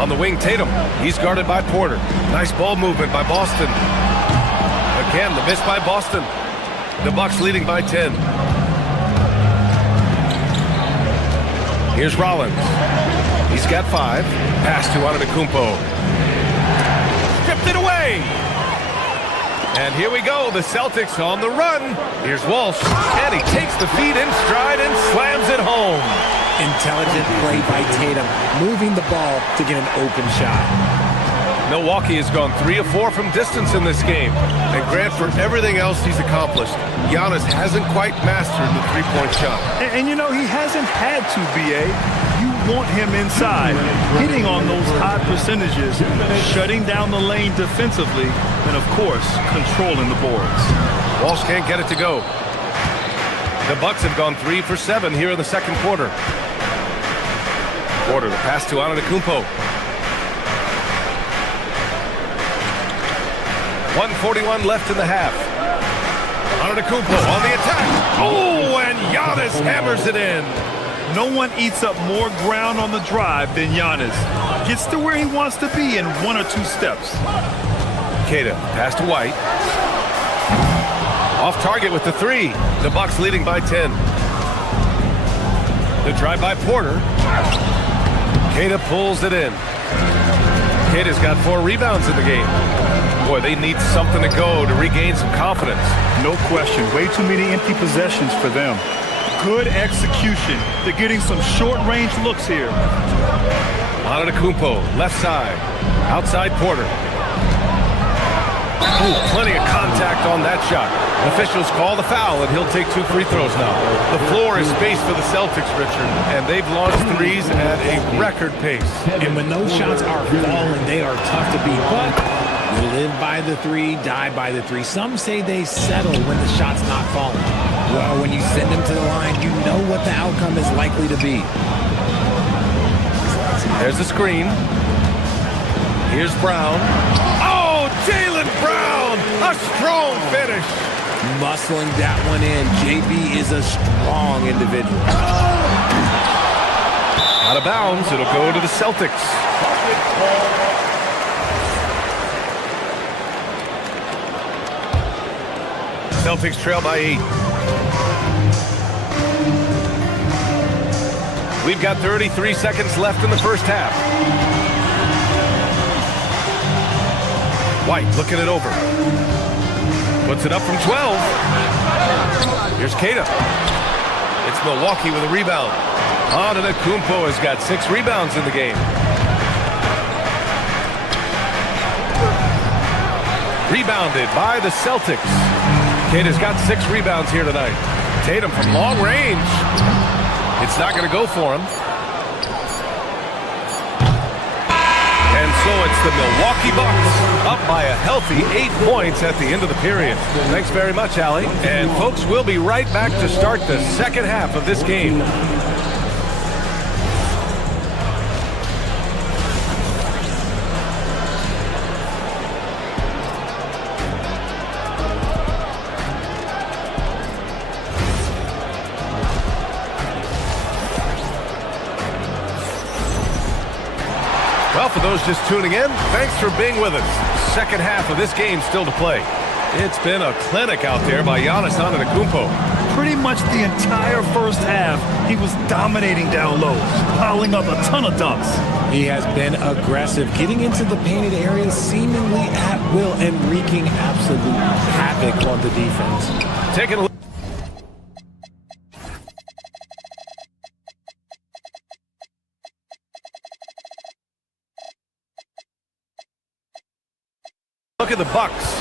On the wing, Tatum. He's guarded by Porter. Nice ball movement by Boston. Again, the miss by Boston. The Bucks leading by 10. Here's Rollins. He's got 5. Pass to Antetokounmpo. Stripped it away. And here we go. The Celtics on the run. Here's Walsh. And he takes the feed in stride and slams it home. Intelligent play by Tatum, moving the ball to get an open shot. Milwaukee has gone 3 of 4 from distance in this game. And Grant, for everything else he's accomplished, Giannis hasn't quite mastered the three-point shot. And you know, he hasn't had to, B.A. You want him inside, hitting on those high percentages, shutting down the lane defensively, and, of course, controlling the boards. Walsh can't get it to go. The Bucks have gone 3 for 7 here in the second quarter. Porter, the pass to Antetokounmpo. 1:41 left in the half. Antetokounmpo on the attack. Oh, and Giannis hammers it in. No one eats up more ground on the drive than Giannis. Gets to where he wants to be in 1 or 2 steps. Queta, pass to White. Off target with the 3. The Bucks leading by 10. The drive by Porter. Queta pulls it in. Queta's got 4 rebounds in the game. Boy, they need something to go to regain some confidence. No question. Way too many empty possessions for them. Good execution. They're getting some short-range looks here. Antetokounmpo, left side. Outside Porter. Oh, plenty of contact on that shot. Officials call the foul, and he'll take 2 free throws now. The floor is spaced for the Celtics, Richard, and they've launched threes at a record pace. And when those shots are falling, they are tough to beat. But you live by the 3, die by the 3. Some say they settle when the shot's not falling. Well, when you send them to the line, you know what the outcome is likely to be. There's the screen. Here's Brown. Oh, Jaylen Brown! A strong finish. Muscling that one in. JB is a strong individual. Out of bounds. It'll go to the Celtics. Celtics trail by 8. We've got 33 seconds left in the first half. White looking it over. Puts it up from 12. Here's Keita. It's Milwaukee with a rebound. Antetokounmpo has got 6 rebounds in the game. Rebounded by the Celtics. Keita's got 6 rebounds here tonight. Tatum from long range. It's not going to go for him. And so it's the Milwaukee Bucks up by a healthy 8 points at the end of the period. Thanks very much, Allie. And folks, we'll be right back to start the second half of this game. Well, for those just tuning in, thanks for being with us. Second half of this game still to play. It's been a clinic out there by Giannis Antetokounmpo. Pretty much the entire first half, he was dominating down low, piling up a ton of dunks. He has been aggressive, getting into the painted area seemingly at will and wreaking absolute havoc on the defense. Taking a look. Look at the Bucks.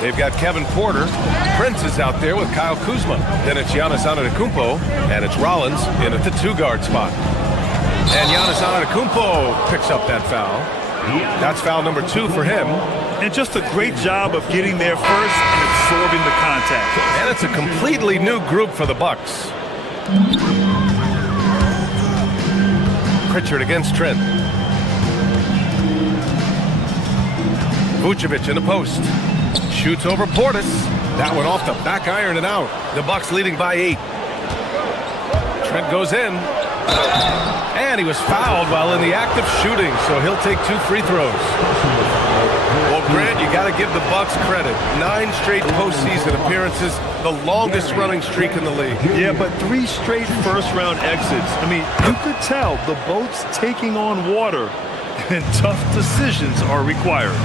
They've got Kevin Porter. Prince is out there with Kyle Kuzma. Then it's Giannis Antetokounmpo, and it's Rollins in at the 2-guard spot. And Giannis Antetokounmpo picks up that foul. That's foul number 2 for him. And just a great job of getting there first and absorbing the contact. And it's a completely new group for the Bucks. Pritchard against Trent. Vucevic in the post. Shoots over Portis. That one off the back iron and out. The Bucks leading by 8. Trent goes in. And he was fouled while in the act of shooting, so he'll take 2 free throws. Well, Grant, you got to give the Bucks credit. 9 straight postseason appearances, the longest running streak in the league. Yeah, but 3 straight first-round exits. I mean, you could tell the boat's taking on water, and tough decisions are required.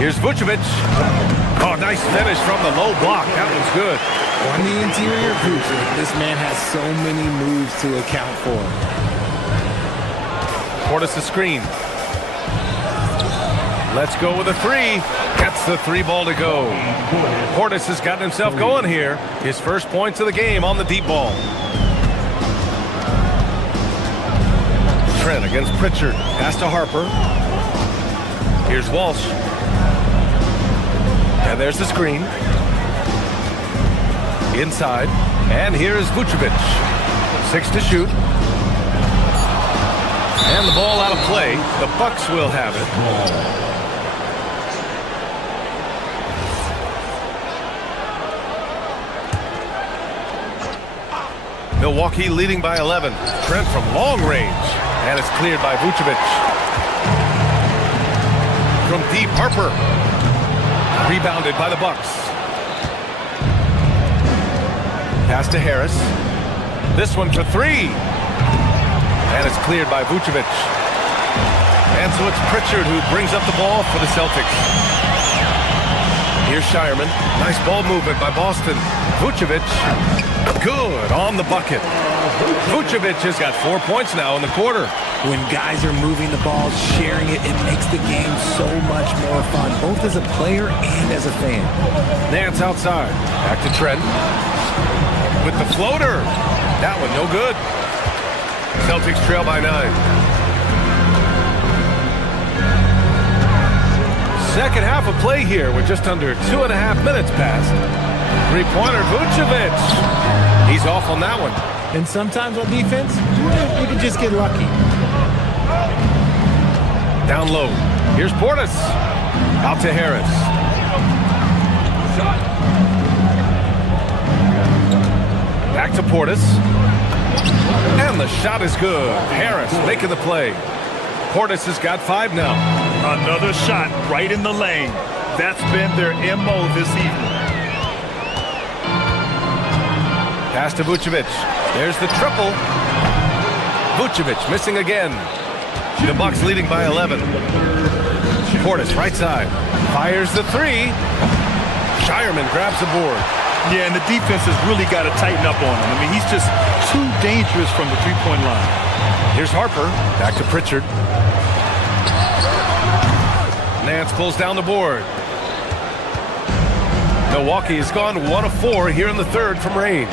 Here's Vucevic. Oh, nice finish from the low block. That was good. On the interior, Vucevic, this man has so many moves to account for. Portis the screen. Let's go with a 3. Gets the 3 ball to go. Portis has gotten himself going here. His first points of the game on the deep ball. Trent against Pritchard. Pass to Harper. Here's Walsh. And there's the screen. Inside. And here's Vucevic. 6 to shoot. And the ball out of play. The Bucks will have it. Milwaukee leading by 11. Trent from long range. And it's cleared by Vucevic. From deep, Harper. Rebounded by the Bucks. Pass to Harris. This one for 3. And it's cleared by Vucevic. And so it's Pritchard who brings up the ball for the Celtics. Here's Shireman. Nice ball movement by Boston. Vucevic. Good on the bucket. Vucevic has got 4 points now in the quarter. When guys are moving the ball, sharing it, it makes the game so much more fun, both as a player and as a fan. Nance outside. Back to Trent. With the floater. That one no good. Celtics trail by 9. Second half of play here with just under 2.5 minutes passed. Three-pointer, Vucevic. He's off on that one. And sometimes on defense, you can just get lucky. Down low. Here's Portis. Out to Harris. Back to Portis. And the shot is good. Harris making the play. Portis has got 5 now. Another shot right in the lane. That's been their MO this evening. Pass to Vucevic. There's the triple. Vucevic missing again. The Bucks leading by 11. Portis right side. Fires the 3. Shireman grabs the board. Yeah, and the defense has really got to tighten up on him. I mean, he's just too dangerous from the three-point line. Here's Harper. Back to Pritchard. Nance pulls down the board. Milwaukee has gone 1 of 4 here in the third from range.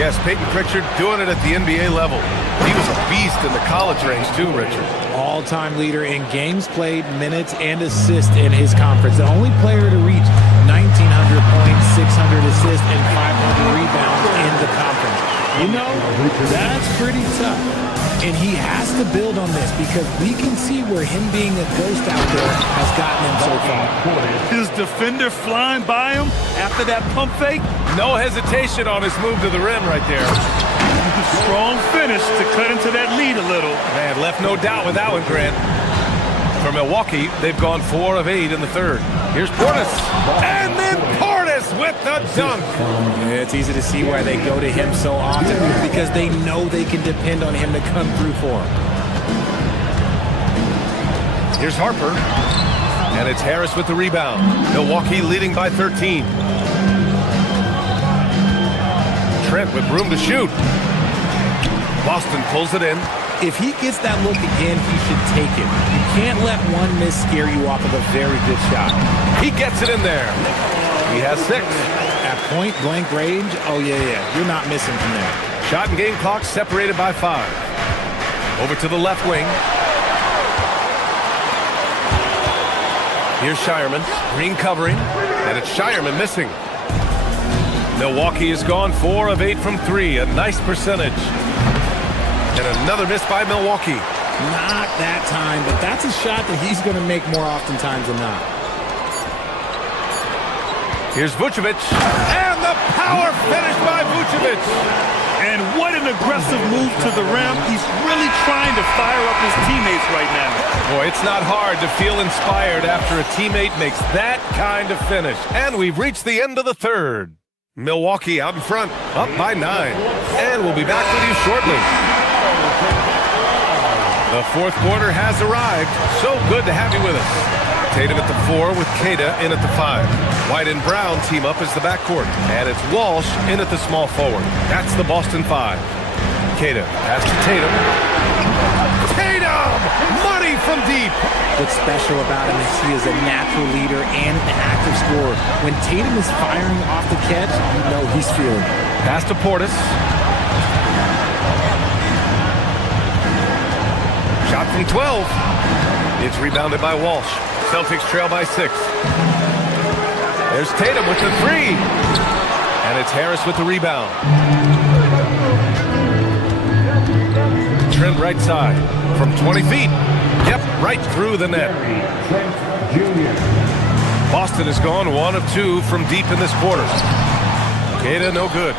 Yes, Peyton Pritchard doing it at the NBA level. He was a beast in the college range too, Richard. All-time leader in games played, minutes, and assists in his conference. The only player to reach 1,900 points, 600 assists, and 500 rebounds in the conference. You know, that's pretty tough. And he has to build on this because we can see where him being a ghost out there has gotten him so far. His defender flying by him after that pump fake. No hesitation on his move to the rim right there. Strong finish to cut into that lead a little. Man, left no doubt with that one, Grant. For Milwaukee, they've gone 4 of 8 in the third. Here's Portis. And then Portis with the dunk. Yeah, it's easy to see why they go to him so often because they know they can depend on him to come through for them. Here's Harper. And it's Harris with the rebound. Milwaukee leading by 13. Trent with room to shoot. Boston pulls it in. If he gets that look again, he should take it. You can't let one miss scare you off of a very good shot. He gets it in there. He has 6. At point blank range, oh yeah, you're not missing from there. Shot and game clock separated by 5. Over to the left wing. Here's Shireman. Green covering. And it's Shireman missing. Milwaukee has gone 4 of 8 from 3. A nice percentage. And another miss by Milwaukee. Not that time, but that's a shot that he's going to make more oftentimes than not. Here's Vucevic. And the power finish by Vucevic. And what an aggressive move to the rim. He's really trying to fire up his teammates right now. Boy, it's not hard to feel inspired after a teammate makes that kind of finish. And we've reached the end of the third. Milwaukee out in front, up by 9. And we'll be back with you shortly. The fourth quarter has arrived. So good to have you with us. Tatum at the 4 with Queta in at the 5. White and Brown team up as the backcourt. And it's Walsh in at the small forward. That's the Boston 5. Queta pass to Tatum. Tatum! Money from deep! What's special about him is he is a natural leader and an active scorer. When Tatum is firing off the catch, you know he's feeling it. Pass to Portis. Shot from 12. It's rebounded by Walsh. Celtics trail by 6. There's Tatum with the 3. And it's Harris with the rebound. Trent right side from 20 feet. Yep, right through the net. Boston has gone 1 of 2 from deep in this quarter. Queta no good.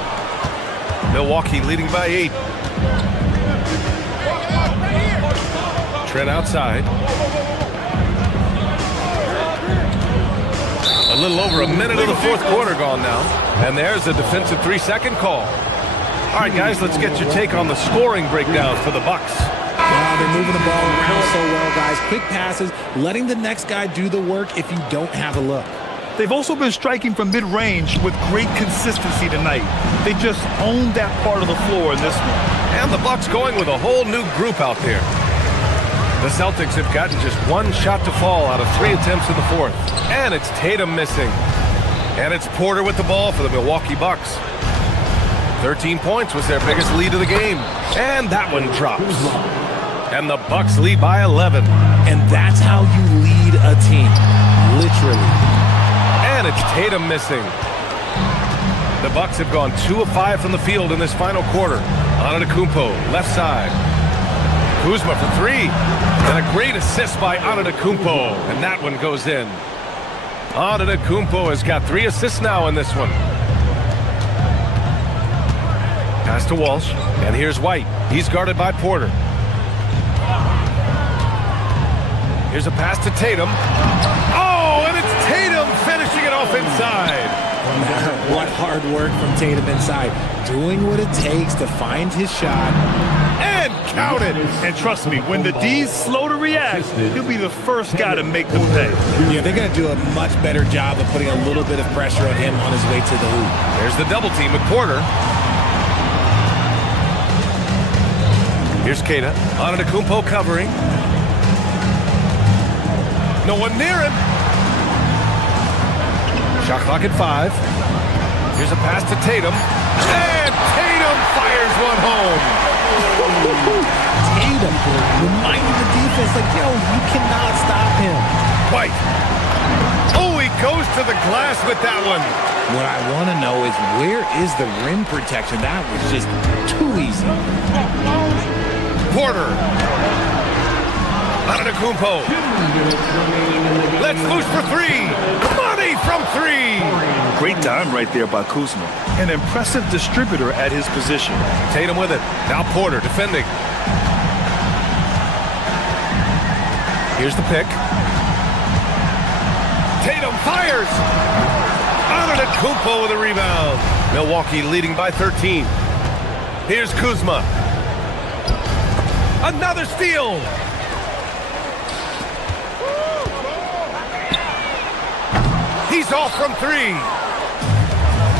Milwaukee leading by 8. Trent outside. A little over a minute of the fourth quarter gone now. And there's a defensive 3-second call. All right, guys, let's get your take on the scoring breakdown for the Bucks. They're moving the ball around so well, guys. Quick passes, letting the next guy do the work if you don't have a look. They've also been striking from mid-range with great consistency tonight. They just owned that part of the floor in this one. And the Bucks going with a whole new group out there. The Celtics have gotten just one shot to fall out of 3 attempts in the fourth. And it's Tatum missing. And it's Porter with the ball for the Milwaukee Bucks. 13 points was their biggest lead of the game. And that one drops. And the Bucks lead by 11. And that's how you lead a team. Literally. And it's Tatum missing. The Bucks have gone 2 of 5 from the field in this final quarter. Antetokounmpo, left side. Kuzma for 3. And a great assist by Antetokounmpo. And that one goes in. Antetokounmpo has got 3 assists now in this one. Pass to Walsh. And here's White. He's guarded by Porter. Here's a pass to Tatum. Oh, and it's Tatum finishing it off inside. What hard work from Tatum inside. Doing what it takes to find his shot. And count it. And trust me, when the D's slow to react, he'll be the first guy to make them pay. Yeah, they're going to do a much better job of putting a little bit of pressure on him on his way to the hoop. There's the double team with Porter. Here's Keita. Antetokounmpo covering. No one near him. Shot clock at 5. Here's a pass to Tatum. And Tatum fires one home. Tatum reminding the defense, like, yo, you cannot stop him. White. Oh, he goes to the glass with that one. What I want to know is, where is the rim protection? That was just too easy. Porter. Antetokounmpo. Let's loose for 3. Money from 3. Great dime right there by Kuzma. An impressive distributor at his position. Tatum with it. Now Porter defending. Here's the pick. Tatum fires. Antetokounmpo with a rebound. Milwaukee leading by 13. Here's Kuzma. Another steal. He's off from 3.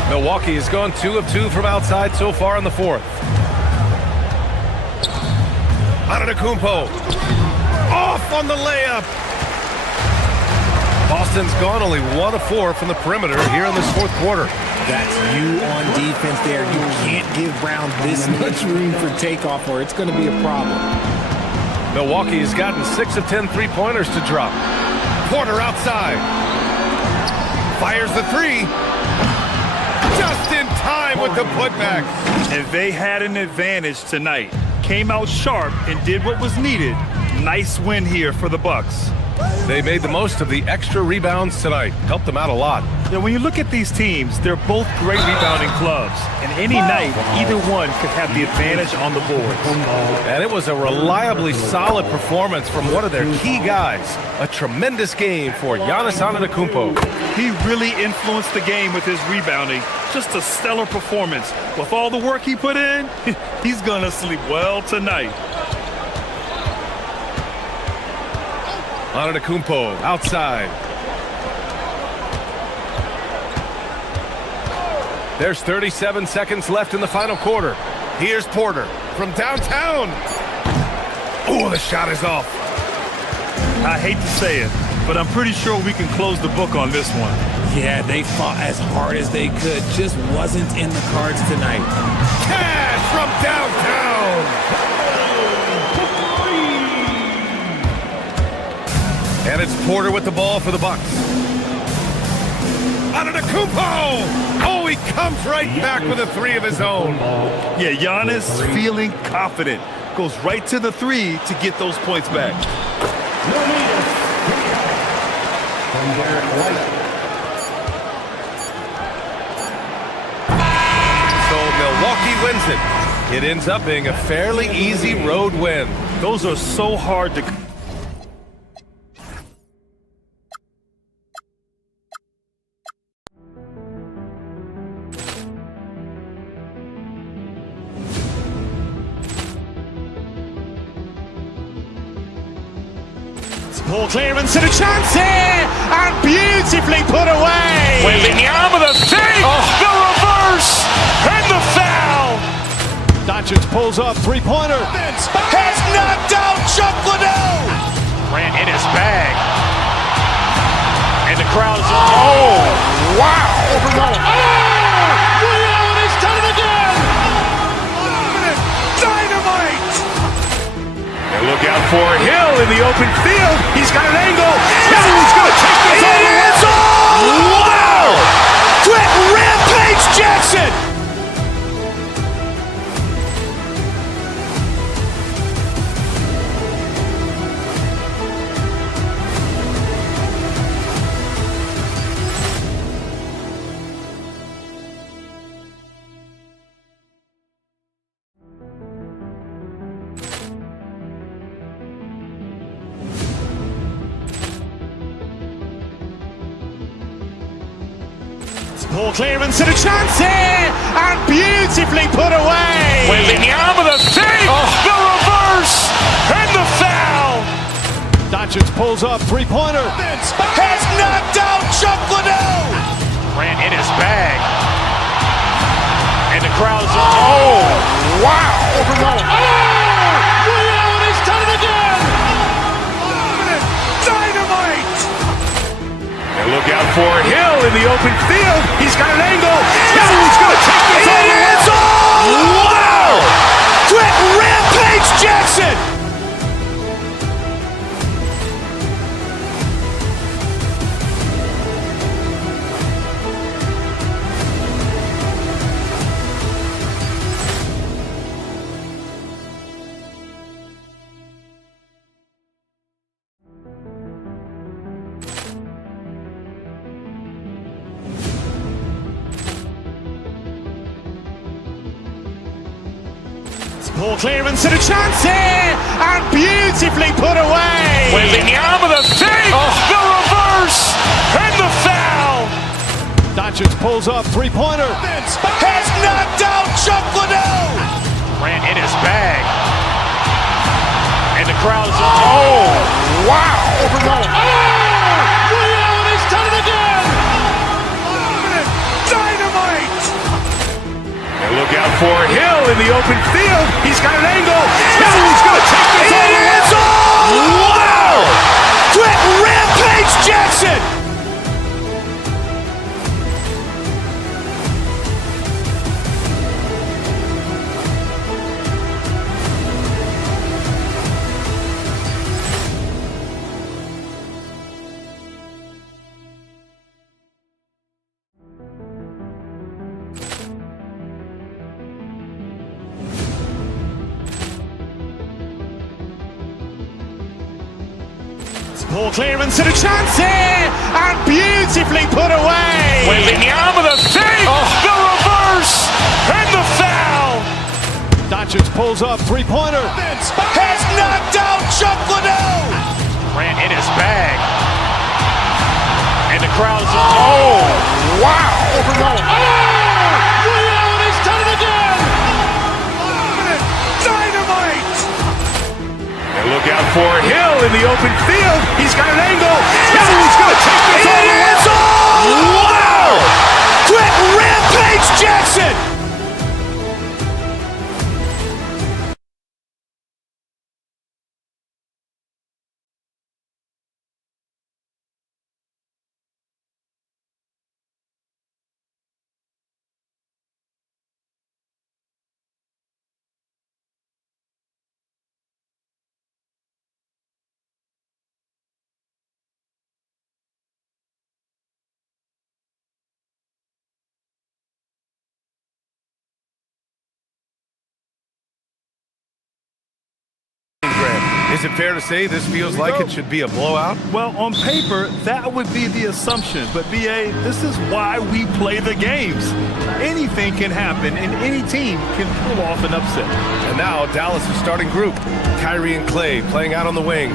Milwaukee has gone 2 of 2 from outside so far in the fourth. Antetokounmpo off on the layup. Boston's gone only 1 of 4 from the perimeter here in this fourth quarter. That's you on defense there. You can't give Brown this much room for takeoff or it's going to be a problem. Milwaukee has gotten 6 of 10 3-pointers to drop. Porter outside. Fires the 3. Just in time with the putback. And they had an advantage tonight. Came out sharp and did what was needed. Nice win here for the Bucks. They made the most of the extra rebounds tonight. Helped them out a lot. Yeah, when you look at these teams, they're both great rebounding clubs. And any night, either one could have the advantage on the boards. And it was a reliably solid performance from one of their key guys. A tremendous game for Giannis Antetokounmpo. He really influenced the game with his rebounding. Just a stellar performance. With all the work he put in, he's going to sleep well tonight. Antetokounmpo outside. There's 37 seconds left in the final quarter. Here's Porter from downtown. Oh, the shot is off. I hate to say it, but I'm pretty sure we can close the book on this one. Yeah, they fought as hard as they could. Just wasn't in the cards tonight. Cash from downtown. And it's Porter with the ball for the Bucks. Antetokounmpo! Oh, he comes right back with a 3 of his own. Yeah, Giannis feeling confident. Goes right to the 3 to get those points back. So Milwaukee wins it. It ends up being a fairly easy road win. Those are so hard to... Ball clearance and a chance here, and beautifully put away. Wembanyama with a fake, the reverse, and the foul. Doncic pulls up, three-pointer. Has knocked out Chuck Liddell. Grant in his bag. And the crowd is, oh, wow. Ray Allen has done it again. Dynamite. And look out for Hill in the open field. He's got an angle. Hill's going to take this all the way. Wow. Quit Rampage Jackson. Ball clearance and a chance here, and beautifully put away. Wembanyama the save, the reverse, and the foul. Doncic pulls up, three-pointer. Has knocked out Chuck Liddell. Grant in his bag. And the crowd is, oh, wow. Ray Allen has done it again. Dynamite. And look out for Hill in the open field. He's got an angle. Hill's going to take this all the way. Wow. Quit Rampage Jackson. Ball clearance and a chance here, and beautifully put away. Wembanyama the save, the reverse, and the foul. Doncic pulls up, three-pointer. Has knocked out Chuck Liddell. Grant in his bag. And the crowd is, oh, wow. Ray Allen has done it again. Dynamite. And look out for Hill in the open field. He's got an angle. Hill's going to take this all the way. Wow. Quit Rampage Jackson. Ball clearance and a chance here, and beautifully put away. Wembanyama the save, the reverse, and the foul. Doncic pulls up, three-pointer. Has knocked out Chuck Liddell. Grant in his bag. And the crowd is, oh, wow. Ray Allen has done it again. Dynamite. And look out for Hill in the open field. He's got an angle. Hill's going to take this all the way. Wow. Quit Rampage Jackson. Is it fair to say this feels like it should be a blowout? Well, on paper, that would be the assumption. But, B.A., this is why we play the games. Anything can happen, and any team can pull off an upset. And now, Dallas' starting group. Kyrie and Clay playing out on the wing.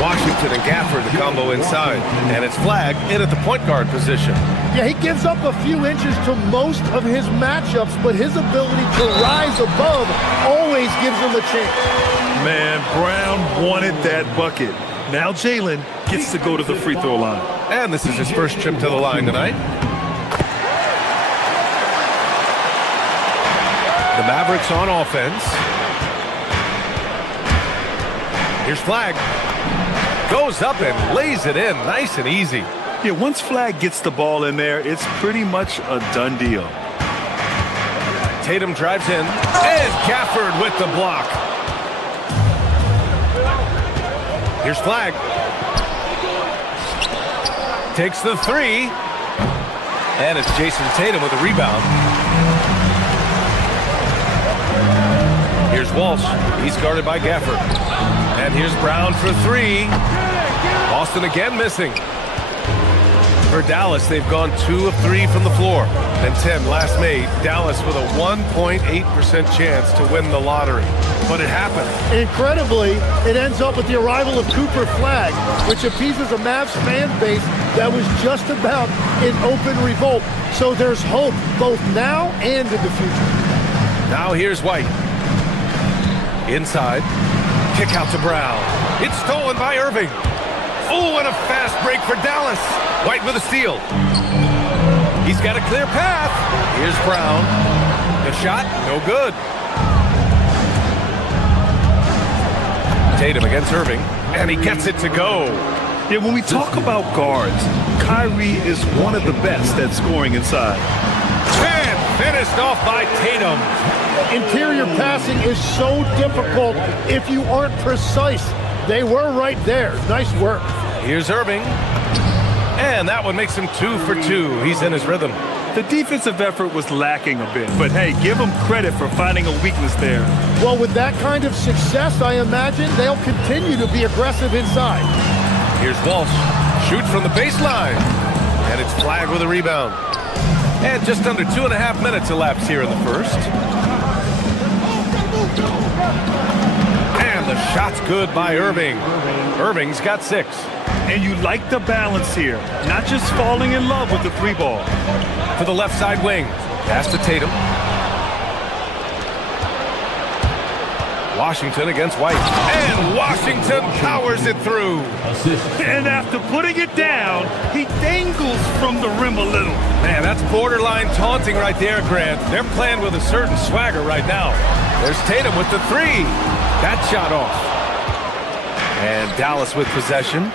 Washington and Gafford, the combo inside. And it's Flag in at the point guard position. Yeah, he gives up a few inches to most of his matchups, but his ability to rise above always gives him a chance. Man, Brown wanted that bucket. Now Jalen gets to go to the free throw line. And this is his first trip to the line tonight. The Mavericks on offense. Here's Flag. Goes up and lays it in nice and easy. Yeah, once Flag gets the ball in there, it's pretty much a done deal. Tatum drives in, and Gafford with the block. Here's Flag. Takes the three, and it's Jason Tatum with a rebound. Here's Walsh. He's guarded by Gafford. And here's Brown for three. Boston again missing. For Dallas, they've gone 2 of 3 from the floor. And Tim, last May, Dallas with a 1.8% chance to win the lottery. But it happened. Incredibly, it ends up with the arrival of Cooper Flag, which appeases a Mavs fan base that was just about in open revolt. So there's hope both now and in the future. Now here's White. Inside. Kick out to Brown. It's stolen by Irving. Oh, and a fast break for Dallas. White with a steal. He's got a clear path. Here's Brown. The shot, no good. Tatum against Irving, and he gets it to go. Yeah, when we talk about guards, Kyrie is one of the best at scoring inside. And finished off by Tatum. Interior passing is so difficult if you aren't precise. They were right there. Nice work. Here's Irving. And that one makes him 2 for 2. He's in his rhythm. The defensive effort was lacking a bit, but hey, give them credit for finding a weakness there. Well, with that kind of success, I imagine they'll continue to be aggressive inside. Here's Walsh. Shoots from the baseline. And it's Flag with a rebound. And just under 2.5 minutes elapsed here in the first. And the shot's good by Irving. Irving's got 6. And you like the balance here, not just falling in love with the 3 ball. To the left side wing. Pass to Tatum. Washington against White. And Washington powers it through. And after putting it down, he dangles from the rim a little. Man, that's borderline taunting right there, Grant. They're playing with a certain swagger right now. There's Tatum with the 3. That shot off. And Dallas with possession.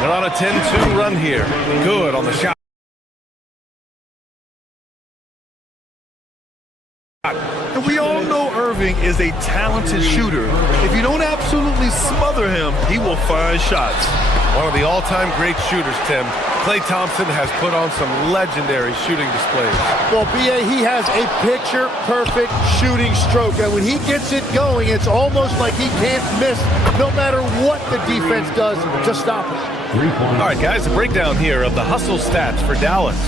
They're on a 10-2 run here. Good on the shot. And we all know Irving is a talented shooter. If you don't absolutely smother him, he will find shots. One of the all-time great shooters, Tim. Klay Thompson has put on some legendary shooting displays. Well, B.A., he has a picture-perfect shooting stroke. And when he gets it going, it's almost like he can't miss no matter what the defense does to stop it. All right, guys, a breakdown here of the hustle stats for Dallas.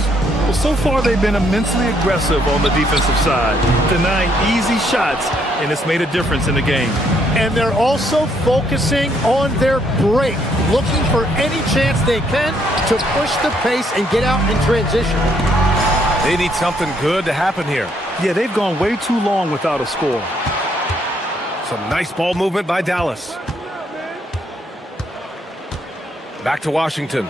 Well, so far they've been immensely aggressive on the defensive side, denying easy shots, and it's made a difference in the game. And they're also focusing on their break, looking for any chance they can to push the pace and get out in transition. They need something good to happen here. Yeah, they've gone way too long without a score. Some nice ball movement by Dallas. Back to Washington.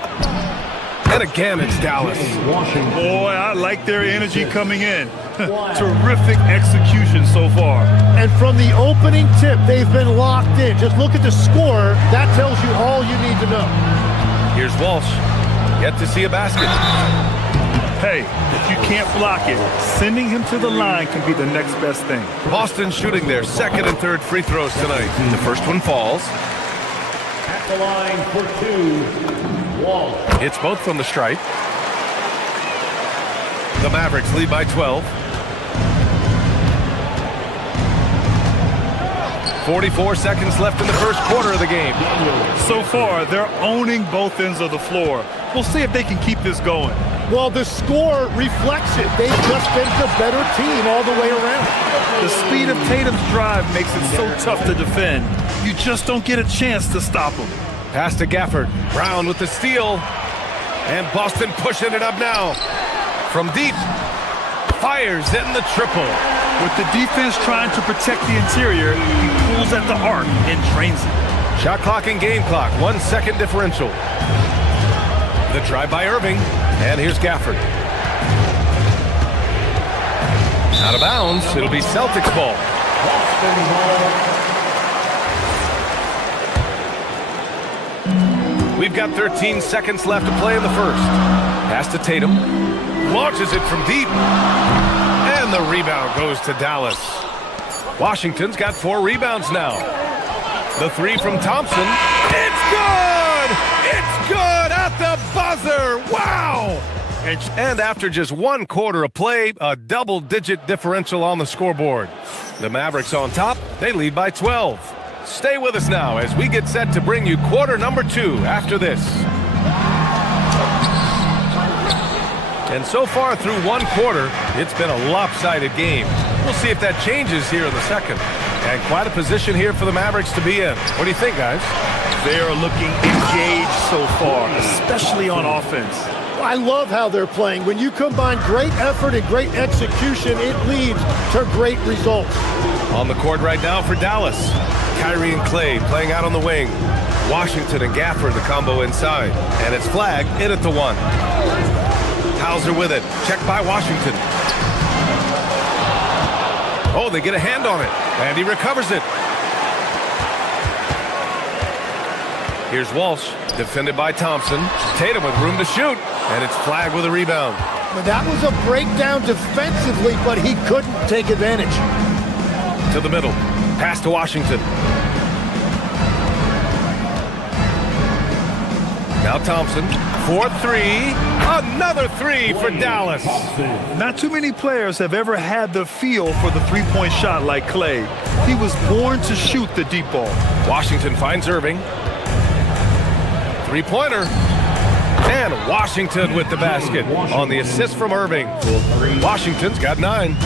And again, it's Dallas. Boy, I like their energy coming in. Terrific execution so far. And from the opening tip, they've been locked in. Just look at the score. That tells you all you need to know. Here's Walsh. Yet to see a basket. Hey, if you can't block it, sending him to the line can be the next best thing. Boston shooting their second and third free throws tonight. The first one falls. At the line for 2. It's both from the stripe. The Mavericks lead by 12. 44 seconds left in the first quarter of the game. So far, they're owning both ends of the floor. We'll see if they can keep this going. Well, the score reflects it. They've just been the better team all the way around. The speed of Tatum's drive makes it so tough to defend. You just don't get a chance to stop him. Pass to Gafford. Brown with the steal. And Boston pushing it up now. From deep. Fires in the triple. With the defense trying to protect the interior, he pulls at the arc and drains it. Shot clock and game clock. 1 second differential. The drive by Irving. And here's Gafford. Out of bounds, it'll be Celtics ball. We've got 13 seconds left to play in the first. Pass to Tatum. Launches it from deep. And the rebound goes to Dallas. Washington's got 4 rebounds now. The three from Thompson. It's good! It's good at the buzzer! Wow! And after just 1 quarter of play, a double-digit differential on the scoreboard. The Mavericks on top. They lead by 12. Stay with us now as we get set to bring you quarter number 2 after this. And so far through 1 quarter, it's been a lopsided game. We'll see if that changes here in the second. And quite a position here for the Mavericks to be in. What do you think, guys? They are looking engaged so far, especially on offense. I love how they're playing. When you combine great effort and great execution, it leads to great results. On the court right now for Dallas. Kyrie and Clay playing out on the wing. Washington and Gafford, the combo inside. And it's flagged in at the 1. Hauser with it. Checked by Washington. Oh, they get a hand on it. And he recovers it. Here's Walsh, defended by Thompson. Tatum with room to shoot. And it's flagged with a rebound. Well, that was a breakdown defensively, but he couldn't take advantage. To the middle. Pass to Washington. Now Thompson, 4-3, another 3 for Dallas. Not too many players have ever had the feel for the three-point shot like Clay. He was born to shoot the deep ball. Washington finds Irving. 3-pointer. And Washington with the basket on the assist from Irving. Washington's got 9.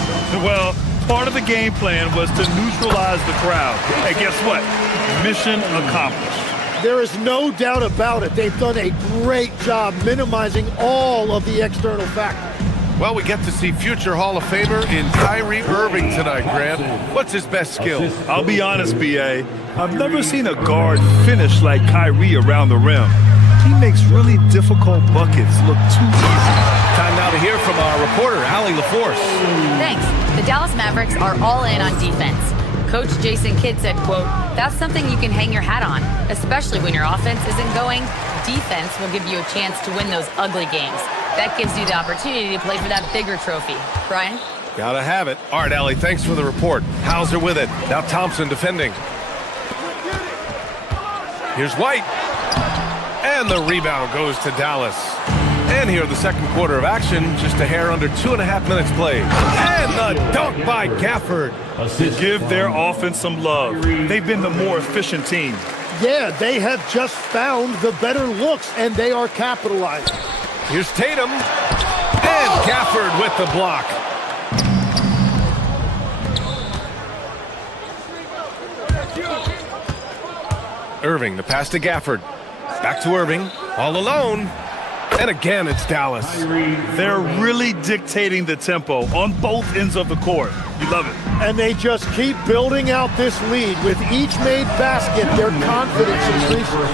Well, part of the game plan was to neutralize the crowd. And guess what? Mission accomplished. There is no doubt about it. They've done a great job minimizing all of the external factors. Well, we get to see future Hall of Famer in Kyrie Irving tonight, Grant. What's his best skill? I'll be honest, B.A. I've never seen a guard finish like Kyrie around the rim. He makes really difficult buckets look too easy. Time now to hear from our reporter, Allie LaForce. Thanks. The Dallas Mavericks are all in on defense. Coach Jason Kidd said, quote, "That's something you can hang your hat on, especially when your offense isn't going. Defense will give you a chance to win those ugly games. That gives you the opportunity to play for that bigger trophy." Brian? Gotta have it. All right, Allie, thanks for the report. Hauser with it. Now Thompson defending. Here's White. And the rebound goes to Dallas. And here the second quarter of action, just a hair under 2.5 minutes played. And the dunk by Gafford. Give their offense some love. They've been the more efficient team. Yeah, they have just found the better looks, and they are capitalizing. Here's Tatum. And Gafford with the block. Irving, the pass to Gafford. Back to Irving, all alone. And again, it's Dallas. They're really dictating the tempo on both ends of the court. You love it. And they just keep building out this lead. With each made basket, their confidence increases.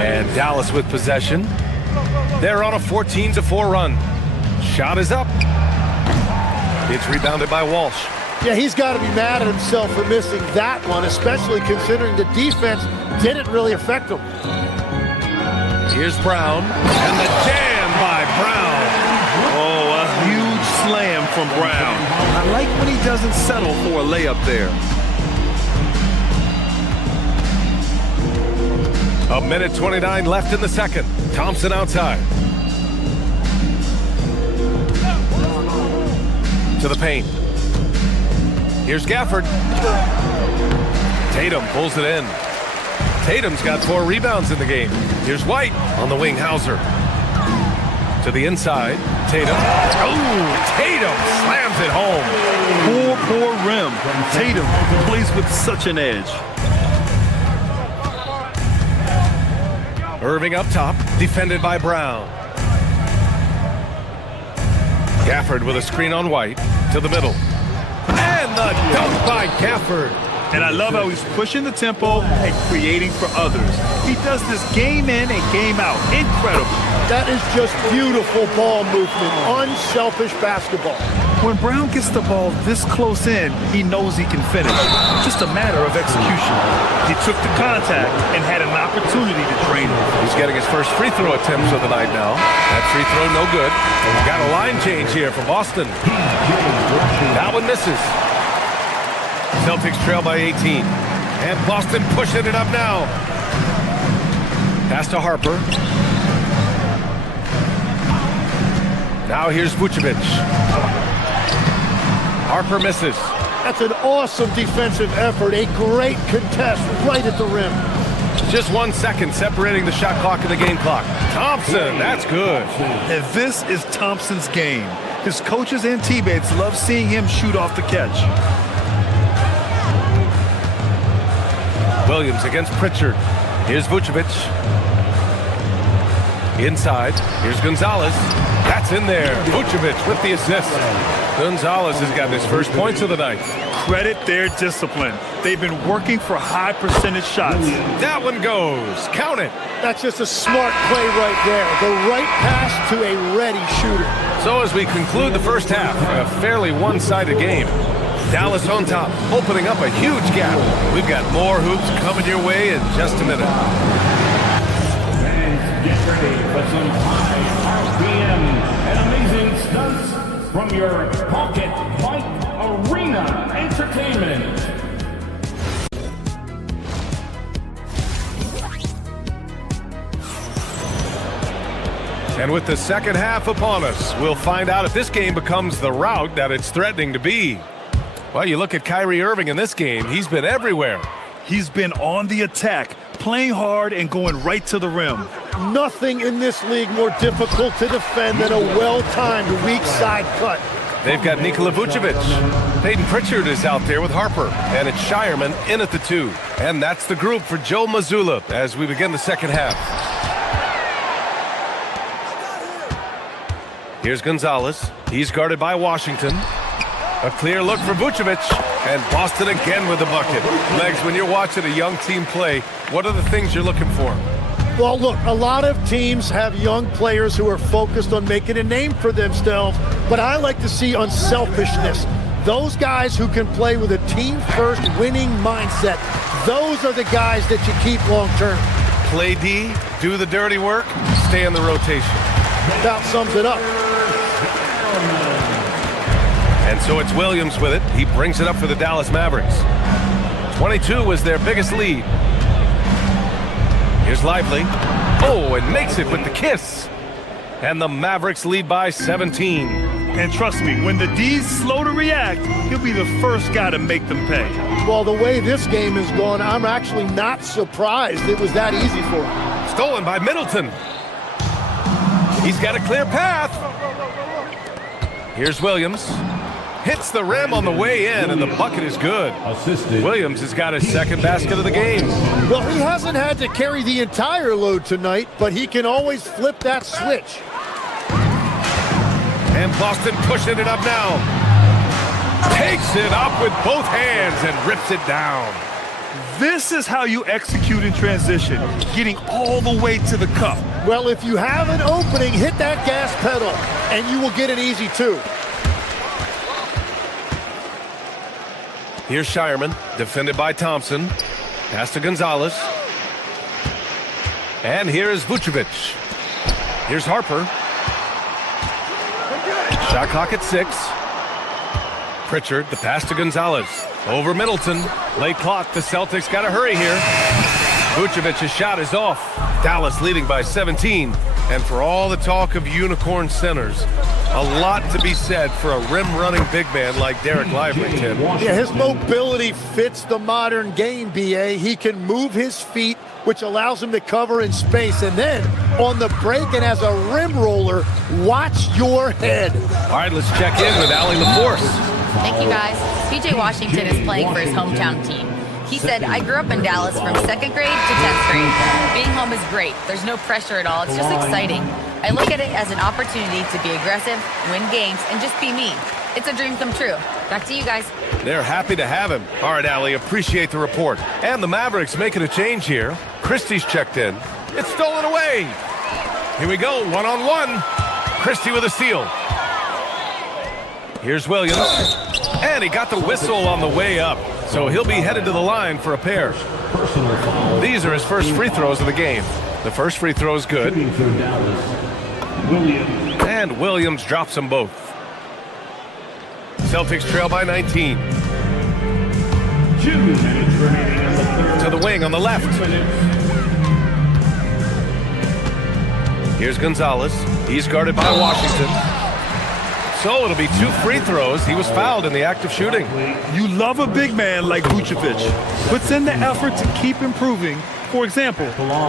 And Dallas with possession. They're on a 14-4 run. Shot is up. It's rebounded by Walsh. Yeah, he's got to be mad at himself for missing that one, especially considering the defense didn't really affect him. Here's Brown, and the jam by Brown. Oh, a huge slam from Brown. I like when he doesn't settle for a layup there. A minute 29 left in the second. Thompson outside. To the paint. Here's Gafford. Tatum pulls it in. Tatum's got 4 rebounds in the game. Here's White on the wing, Hauser. To the inside, Tatum. Oh, Tatum slams it home. Poor rim. Tatum plays with such an edge. Irving up top, defended by Brown. Gafford with a screen on White, to the middle. And the dunk by Gafford. And I love how he's pushing the tempo and creating for others. He does this game in and game out. Incredible. That is just beautiful ball movement, unselfish basketball. When Brown gets the ball this close in, he knows he can finish. Just a matter of execution. He took the contact and had an opportunity to drain it. He's getting his first free throw attempts of the night now. That free throw no good. We've got a line change here for Boston. That one misses. Celtics trail by 18. And Boston pushing it up now. Pass to Harper. Now here's Vucevic. Harper misses. That's an awesome defensive effort. A great contest right at the rim. Just 1 second separating the shot clock and the game clock. Thompson, that's good. And this is Thompson's game. His coaches and teammates love seeing him shoot off the catch. Williams against Pritchard. Here's Vucevic. Inside. Here's Gonzalez. That's in there. Vucevic with the assist. Gonzalez has gotten his first points of the night. Credit their discipline. They've been working for high percentage shots. That one goes. Count it. That's just a smart play right there. The right pass to a ready shooter. So as we conclude the first half, a fairly one-sided game. Dallas on top, opening up a huge gap. We've got more hoops coming your way in just a minute. Fans, get ready for some high RPM and amazing stunts from your Pocket Bike Arena Entertainment. And with the second half upon us, we'll find out if this game becomes the rout that it's threatening to be. Well, you look at Kyrie Irving in this game, he's been everywhere. He's been on the attack, playing hard and going right to the rim. Nothing in this league more difficult to defend than a well-timed weak side cut. They've got Nikola Vucevic. Peyton Pritchard is out there with Harper, and it's Shireman in at the 2. And that's the group for Joe Mazzulla as we begin the second half. Here's Gonzalez. He's guarded by Washington. A clear look for Vucevic, and Boston again with the bucket. Legs, when you're watching a young team play, what are the things you're looking for? Well, look, a lot of teams have young players who are focused on making a name for themselves, but I like to see unselfishness. Those guys who can play with a team-first winning mindset, those are the guys that you keep long-term. Play D, do the dirty work, stay in the rotation. That sums it up. And so it's Williams with it. He brings it up for the Dallas Mavericks. 22 was their biggest lead. Here's Lively. Oh, and makes it with the kiss. And the Mavericks lead by 17. And trust me, when the D's slow to react, he'll be the first guy to make them pay. Well, the way this game is going, I'm actually not surprised it was that easy for him. Stolen by Middleton. He's got a clear path. Here's Williams. Hits the rim on the way in, and the bucket is good. Williams has got his second basket of the game. Well, he hasn't had to carry the entire load tonight, but he can always flip that switch. And Boston pushing it up now. Takes it up with both hands and rips it down. This is how you execute in transition, getting all the way to the cup. Well, if you have an opening, hit that gas pedal, and you will get an easy 2. Here's Shireman, defended by Thompson. Pass to Gonzalez. And here is Vucevic. Here's Harper. Shot clock at 6. Pritchard, the pass to Gonzalez. Over Middleton. Late clock, the Celtics got to hurry here. Vucevic's shot is off. Dallas leading by 17. And for all the talk of unicorn centers, a lot to be said for a rim-running big man like Derek Lively, Tim. Yeah, his mobility fits the modern game, B.A. He can move his feet, which allows him to cover in space. And then, on the break and as a rim roller, watch your head. All right, let's check in with Allie LaForce. Thank you, guys. P.J. Washington is playing for his hometown team. He said, I grew up in Dallas from 2nd grade to 10th grade. Being home is great. There's no pressure at all. It's just exciting. I look at it as an opportunity to be aggressive, win games, and just be me. It's a dream come true. Back to you guys. They're happy to have him. All right, Allie, appreciate the report. And the Mavericks making a change here. Christie's checked in. It's stolen away. Here we go, one-on-one. Christie with a steal. Here's Williams. And he got the whistle on the way up. So he'll be headed to the line for a pair. These are his first free throws of the game. The first free throw is good. And Williams drops them both. Celtics trail by 19. To the wing on the left. Here's Gonzalez. He's guarded by Washington. So it'll be 2 free throws. He was fouled in the act of shooting. You love a big man like Vucevic. Puts in the effort to keep improving. For example,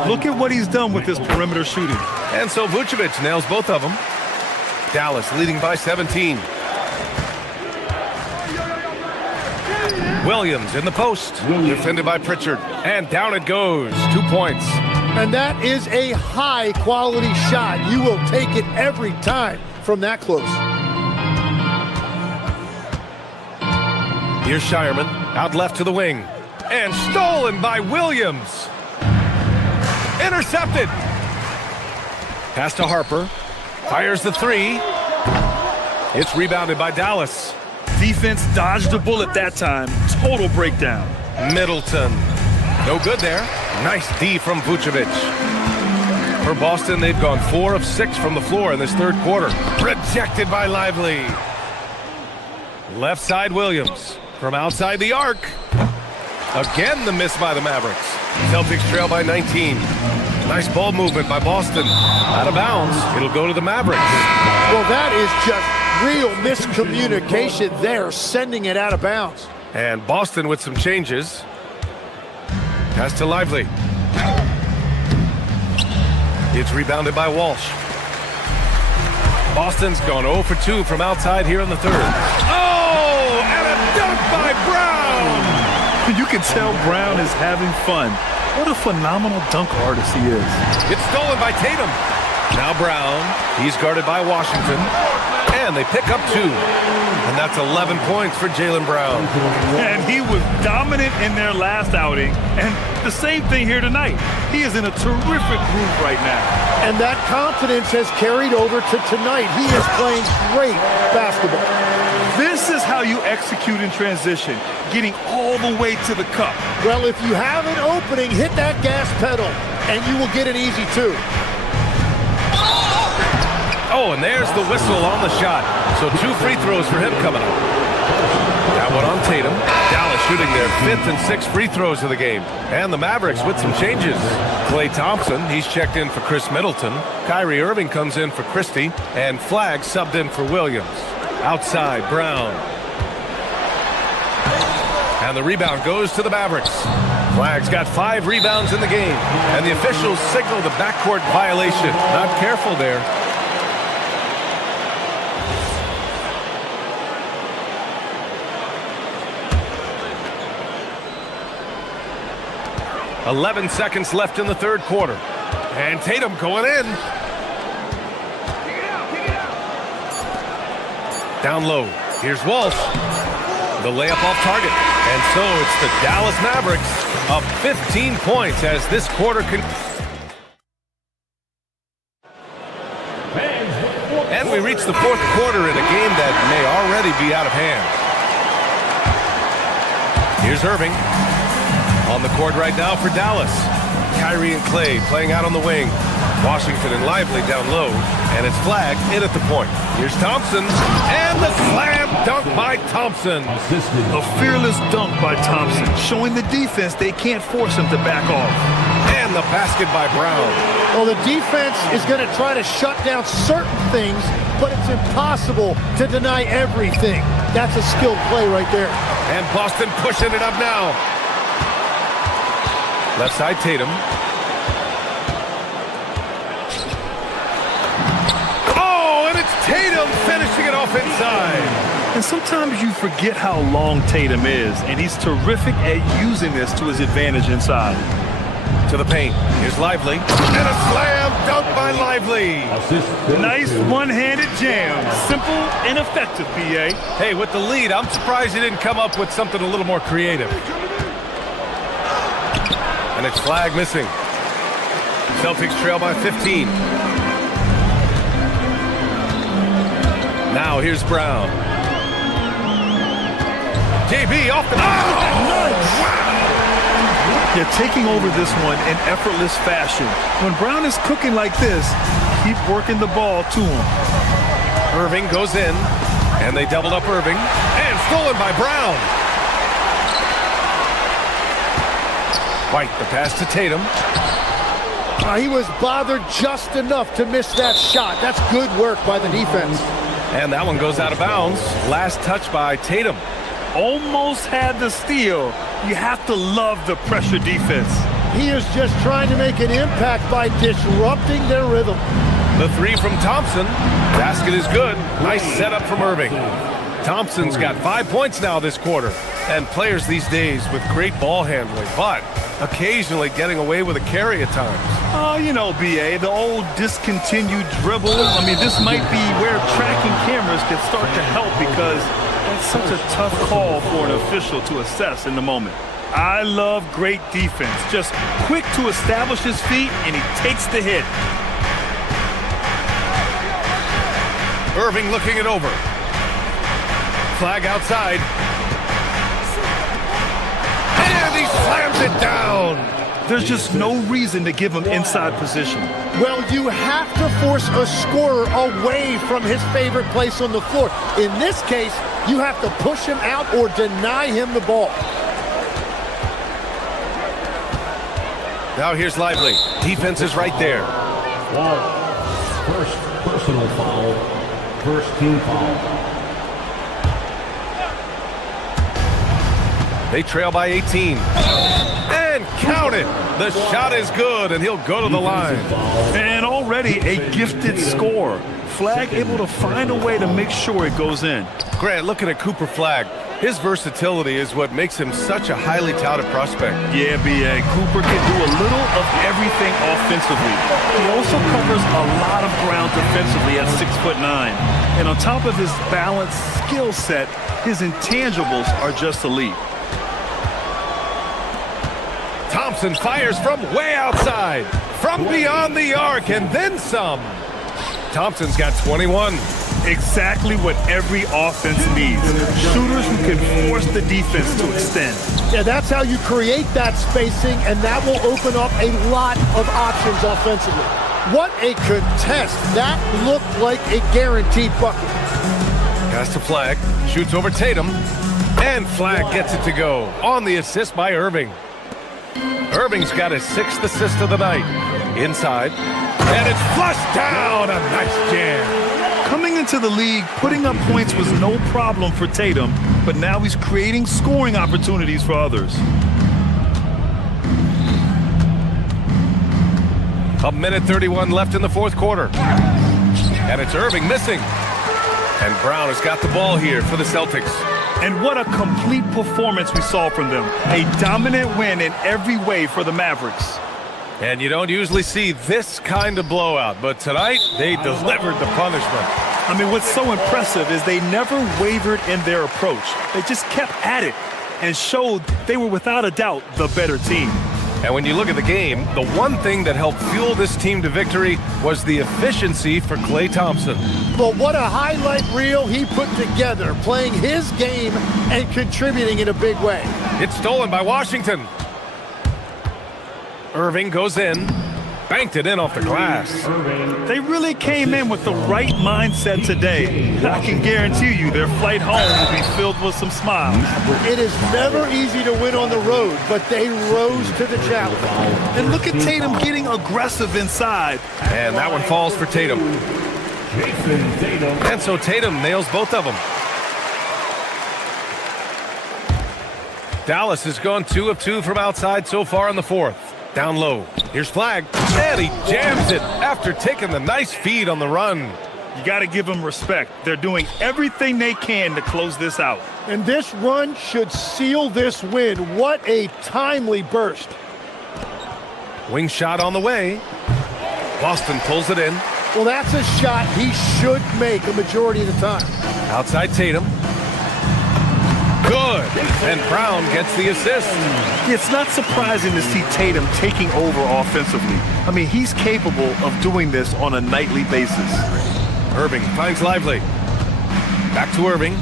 look at what he's done with his perimeter shooting. And so Vucevic nails both of them. Dallas leading by 17. Williams in the post. Defended by Pritchard. And down it goes. 2 points. And that is a high-quality shot. You will take it every time from that close. Here's Shireman, out left to the wing. And stolen by Williams. Intercepted. Pass to Harper. Fires the 3. It's rebounded by Dallas. Defense dodged the bullet that time. Total breakdown. Middleton. No good there. Nice D from Vucevic. For Boston, they've gone 4 of 6 from the floor in this third quarter. Rejected by Lively. Left side Williams. From outside the arc. Again, the miss by the Mavericks. Celtics trail by 19. Nice ball movement by Boston. Out of bounds. It'll go to the Mavericks. Well, that is just real miscommunication there, sending it out of bounds. And Boston with some changes. Pass to Lively. It's rebounded by Walsh. Boston's gone 0 for 2 from outside here in the third. Oh, and a dunk by Brown! You can tell Brown is having fun. What a phenomenal dunk artist he is. It's stolen by Tatum. Now Brown. He's guarded by Washington. And they pick up 2. And that's 11 points for Jaylen Brown. And he was dominant in their last outing. And the same thing here tonight. He is in a terrific groove right now. And that confidence has carried over to tonight. He is playing great basketball. This is how you execute in transition, getting all the way to the cup. Well, if you have an opening, hit that gas pedal, and you will get an easy 2. Oh, and there's the whistle on the shot. So 2 free throws for him coming up. That one on Tatum. Dallas shooting their 5th and 6th free throws of the game. And the Mavericks with some changes. Klay Thompson, he's checked in for Chris Middleton. Kyrie Irving comes in for Christie. And Flagg subbed in for Williams. Outside, Brown. And the rebound goes to the Mavericks. Flagg's got 5 rebounds in the game. And the officials signal the backcourt violation. Not careful there. 11 seconds left in the third quarter. And Tatum going in. Down low. Here's Walsh. The layup off target. And so it's the Dallas Mavericks up 15 points as this quarter can... And we reach the fourth quarter in a game that may already be out of hand. Here's Irving. On the court right now for Dallas. Kyrie and Klay playing out on the wing. Washington and Lively down low. And it's Flagg in at the point. Here's Thompson. And the slam dunk by Thompson. A fearless dunk by Thompson, showing the defense they can't force him to back off. And the basket by Brown. Well, the defense is going to try to shut down certain things, but it's impossible to deny everything. That's a skilled play right there. And Boston pushing it up now. Left side, Tatum. Oh, and it's Tatum finishing it off inside. And sometimes you forget how long Tatum is, and he's terrific at using this to his advantage inside. To the paint. Here's Lively. And a slam dunk by Lively. Nice one-handed jam. Simple and effective, BA. Hey, with the lead, I'm surprised he didn't come up with something a little more creative. And it's Flagg missing. Celtics trail by 15. Now here's Brown. JB off the... They're taking over this one in effortless fashion. When Brown is cooking like this, keep working the ball to him. Irving goes in, and they doubled up Irving, and stolen by Brown. White, the pass to Tatum. He was bothered just enough to miss that shot. That's good work by the defense. And that one goes out of bounds. Last touch by Tatum. Almost had the steal. You have to love the pressure defense. He is just trying to make an impact by disrupting their rhythm. The three from Thompson. Basket is good. Nice setup from Irving. Thompson's got 5 points now this quarter. And players these days with great ball handling, but occasionally getting away with a carry at times. Oh, you know, BA, the old discontinued dribble. I mean, this might be where tracking cameras can start to help because that's such a tough call for an official to assess in the moment. I love great defense. Just quick to establish his feet, and he takes the hit. Irving looking it over. Flag outside. And he slams it down. There's just no reason to give him inside position. Well, you have to force a scorer away from his favorite place on the floor. In this case, you have to push him out or deny him the ball. Now here's Lively. Defense is right there. First personal foul. First team foul. They trail by 18. And count it. The shot is good, and he'll go to the line. And already a gifted score. Flag able to find a way to make sure it goes in. Grant, looking at Cooper Flag, his versatility is what makes him such a highly touted prospect. Yeah, B.A. Cooper can do a little of everything offensively. He also covers a lot of ground defensively at 6'9". And on top of his balanced skill set, his intangibles are just elite. Thompson fires from way outside, from beyond the arc, and then some. Thompson's got 21. Exactly what every offense needs. Shooters who can force the defense to extend. Yeah, that's how you create that spacing, and that will open up a lot of options offensively. What a contest. That looked like a guaranteed bucket. Pass to Flag, shoots over Tatum, and Flag gets it to go on the assist by Irving. Irving's got his 6th assist of the night. Inside, and it's flushed down. A nice jam. Coming into the league, putting up points was no problem for Tatum, but now he's creating scoring opportunities for others. A minute 31 left in the fourth quarter. And it's Irving missing. And Brown has got the ball here for the Celtics. And what a complete performance we saw from them. A dominant win in every way for the Mavericks. And you don't usually see this kind of blowout, but tonight they delivered the punishment. I mean, what's so impressive is they never wavered in their approach. They just kept at it and showed they were without a doubt the better team. And when you look at the game, the one thing that helped fuel this team to victory was the efficiency for Klay Thompson. But what a highlight reel he put together, playing his game and contributing in a big way. It's stolen by Washington. Irving goes in, banked it in off the glass. They really came in with the right mindset today. I can guarantee you their flight home will be filled with some smiles. It is never easy to win on the road, but they rose to the challenge. And look at Tatum getting aggressive inside. And that one falls for Tatum. And so Tatum nails both of them. Dallas has gone 2 of 2 from outside so far in the fourth. Down low. Here's Flag. And he jams it after taking the nice feed on the run. You got to give them respect. They're doing everything they can to close this out. And this run should seal this win. What a timely burst. Wing shot on the way. Boston pulls it in. Well, that's a shot he should make a majority of the time. Outside Tatum. Good. And Brown gets the assist. It's not surprising to see Tatum taking over offensively. I mean, he's capable of doing this on a nightly basis. Irving finds Lively. Back to Irving.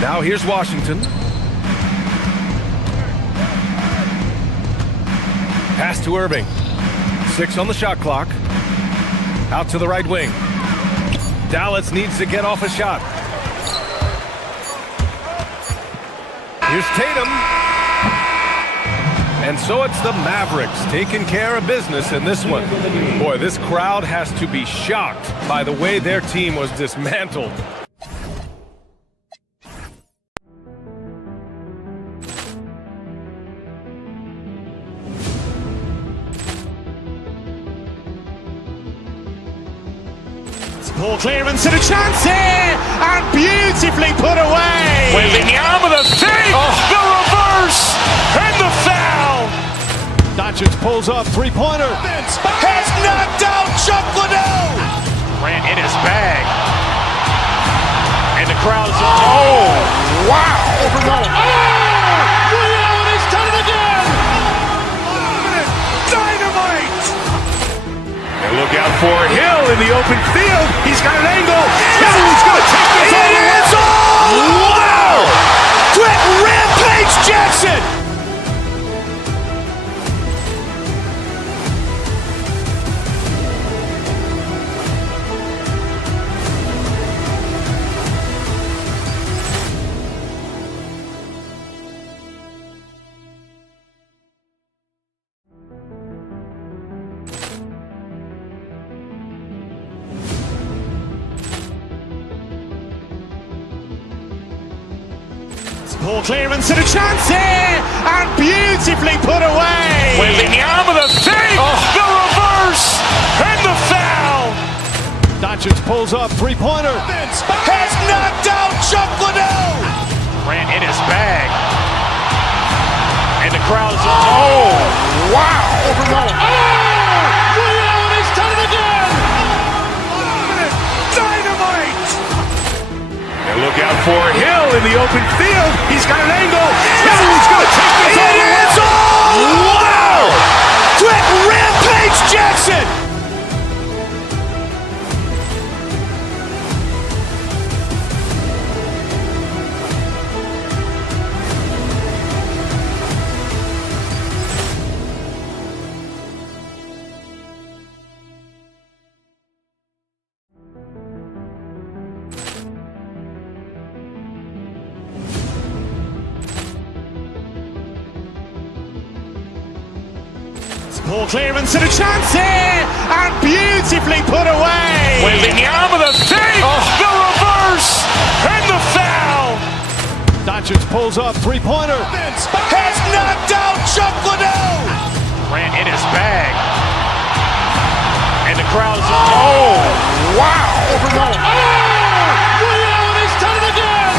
Now here's Washington. Pass to Irving. 6 on the shot clock. Out to the right wing. Dallas needs to get off a shot. Here's Tatum. And so it's the Mavericks taking care of business in this one. Boy, this crowd has to be shocked by the way their team was dismantled. Ball clearance and a chance here, and beautifully put away. Wembanyama the fake, the reverse, and the foul. Doncic pulls up, three-pointer. Has knocked out Chuck Liddell. Ran in his bag. And the crowd is, oh, wow. Overrun. He's done it again. Dynamite. And look out for Hill in the open field. He's got an angle. He's going to take this all the way. Wow. Quick Rampage Jackson. Ball clearance and a chance here, and beautifully put away. Wembanyama the fake, the reverse, and the foul. Doncic pulls up, three-pointer. Has knocked out Chuck Liddell. Ran in his bag. And the crowd is, oh, wow. Overrun. He's done it again. Dynamite. And look out for Hill in the open field. He's got an angle. He's going to take this all the way. Wow. Quick Rampage Jackson. Ball clearance and a chance here, and beautifully put away. Wembanyama the fake, the reverse, and the foul. Doncic pulls up, three-pointer. Has knocked out Chuck Liddell. Ran in his bag. And the crowd is, oh, wow. Overrun. He's done it again.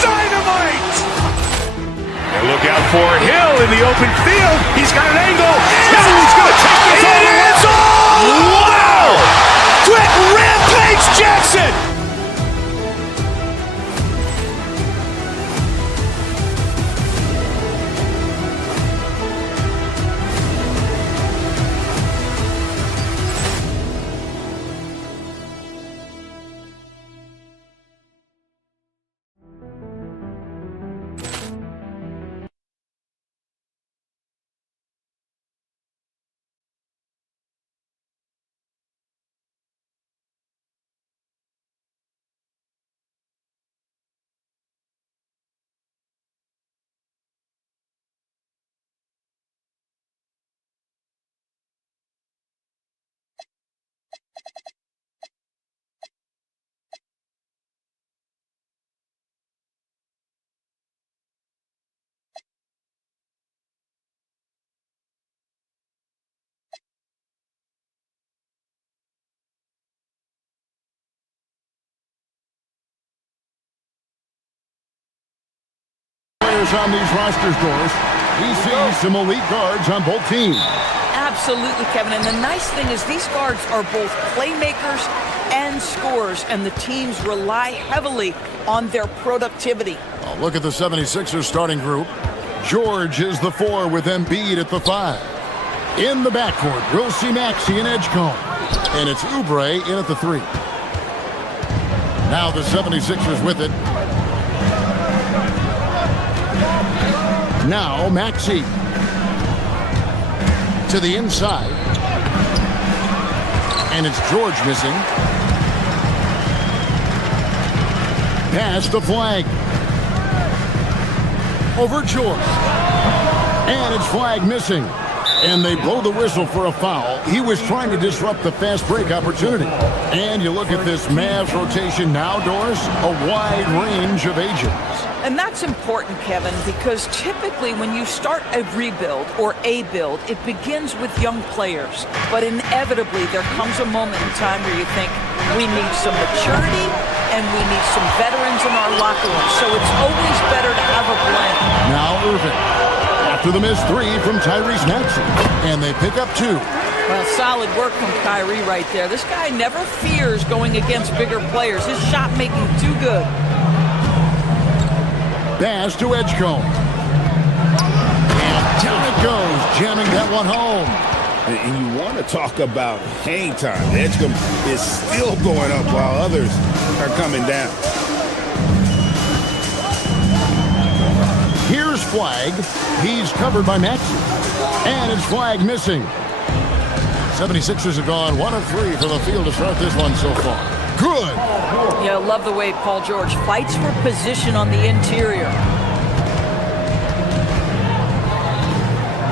Dynamite. And look out for Hill in the open field. He's got an angle. He's going to take this all the way. Wow. Quick Rampage Jackson. On these roster scores, we see some elite guards on both teams. Absolutely, Kevin. And the nice thing is these guards are both playmakers and scorers, and the teams rely heavily on their productivity. Well, look at the 76ers starting group. George is the 4 with Embiid at the 5. In the backcourt, we'll see Maxey and Edgecombe. And it's Oubre in at the 3. Now the 76ers with it. Now Maxey. To the inside. And it's George missing. Pass the flag. Over George. And it's flag missing. And they blow the whistle for a foul. He was trying to disrupt the fast break opportunity. And you look at this Mavs rotation now, Doris, a wide range of ages. And that's important, Kevin, because typically when you start a rebuild or a build, it begins with young players. But inevitably, there comes a moment in time where you think, we need some maturity and we need some veterans in our locker room. So it's always better to have a blend. Now Irving. After the missed three from Tyrese Maxey. And they pick up 2. Well, solid work from Kyrie right there. This guy never fears going against bigger players. His shot making too good. Pass to Edgecombe. And down it goes, jamming that one home. And you want to talk about hang time. Edgecombe is still going up while others are coming down. Here's flag. He's covered by Maxey. And it's flag missing. 76ers have gone 1 of 3 from the field to start this one so far. Good. Yeah, I love the way Paul George fights for position on the interior.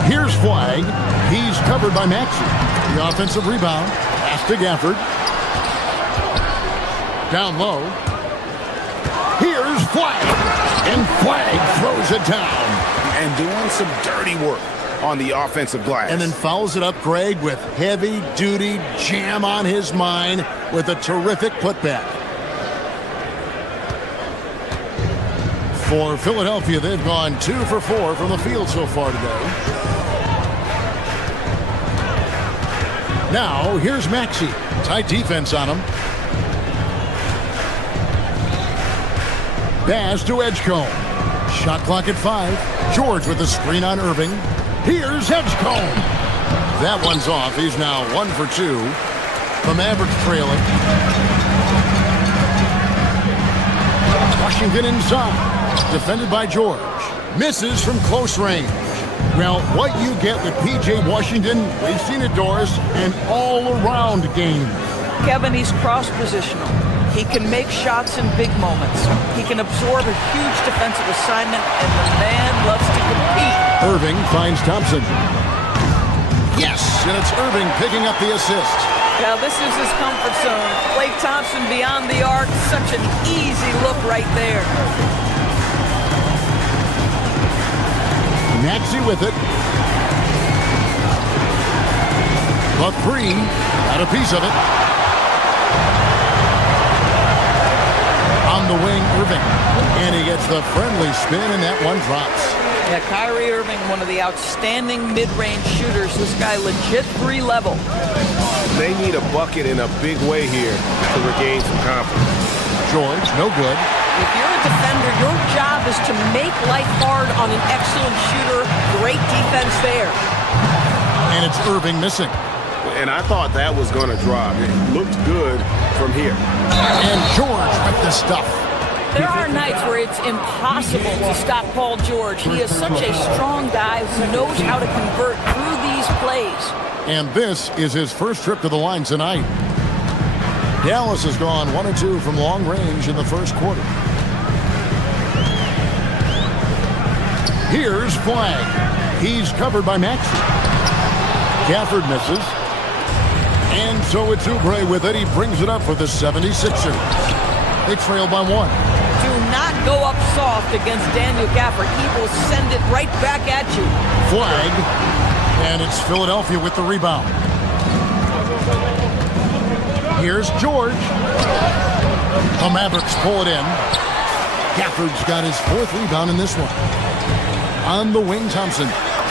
Here's flag. He's covered by Maxey. The offensive rebound. Pass to Gafford. Down low. Here's flag. And flag throws it down. And doing some dirty work on the offensive glass. And then fouls it up, Greg, with heavy-duty jam on his mind with a terrific putback. For Philadelphia, they've gone 2 for 4 from the field so far today. Now, here's Maxey. Tight defense on him. Pass to Edgecombe. Shot clock at 5. George with the screen on Irving. Here's Edgecombe. That one's off. He's now 1 for 2. The Mavericks trailing. Washington inside. Defended by George. Misses from close range. Well, what you get with P.J. Washington, we've seen it, Doris, an all-around game. Kevin, he's cross-positional. He can make shots in big moments. He can absorb a huge defensive assignment, and the man loves to compete. Irving finds Thompson. Yes, and it's Irving picking up the assist. Now, this is his comfort zone. Klay Thompson beyond the arc, such an easy look right there. Maxey with it. The 3, got a piece of it. On the wing, Irving. And he gets the friendly spin, and that one drops. Yeah, Kyrie Irving, one of the outstanding mid-range shooters. This guy legit 3 level. They need a bucket in a big way here to regain some confidence. George, no good. If you're a defender, your job is to make life hard on an excellent shooter. Great defense there. And it's Irving missing. And I thought that was going to drop. It looked good from here. And George with the stuff. There are nights where it's impossible to stop Paul George. He is such a strong guy who knows how to convert through these plays. And this is his first trip to the line tonight. Dallas has gone 1 of 2 from long range in the first quarter. Here's flag. He's covered by Maxey. Gafford misses. And so it's Oubre with it. He brings it up for the 76ers. They trail by 1. Do not go up soft against Daniel Gafford. He will send it right back at you. Flag. And it's Philadelphia with the rebound. Here's George. The Mavericks pull it in. Gafford's got his 4th rebound in this one. On the wing, Thompson.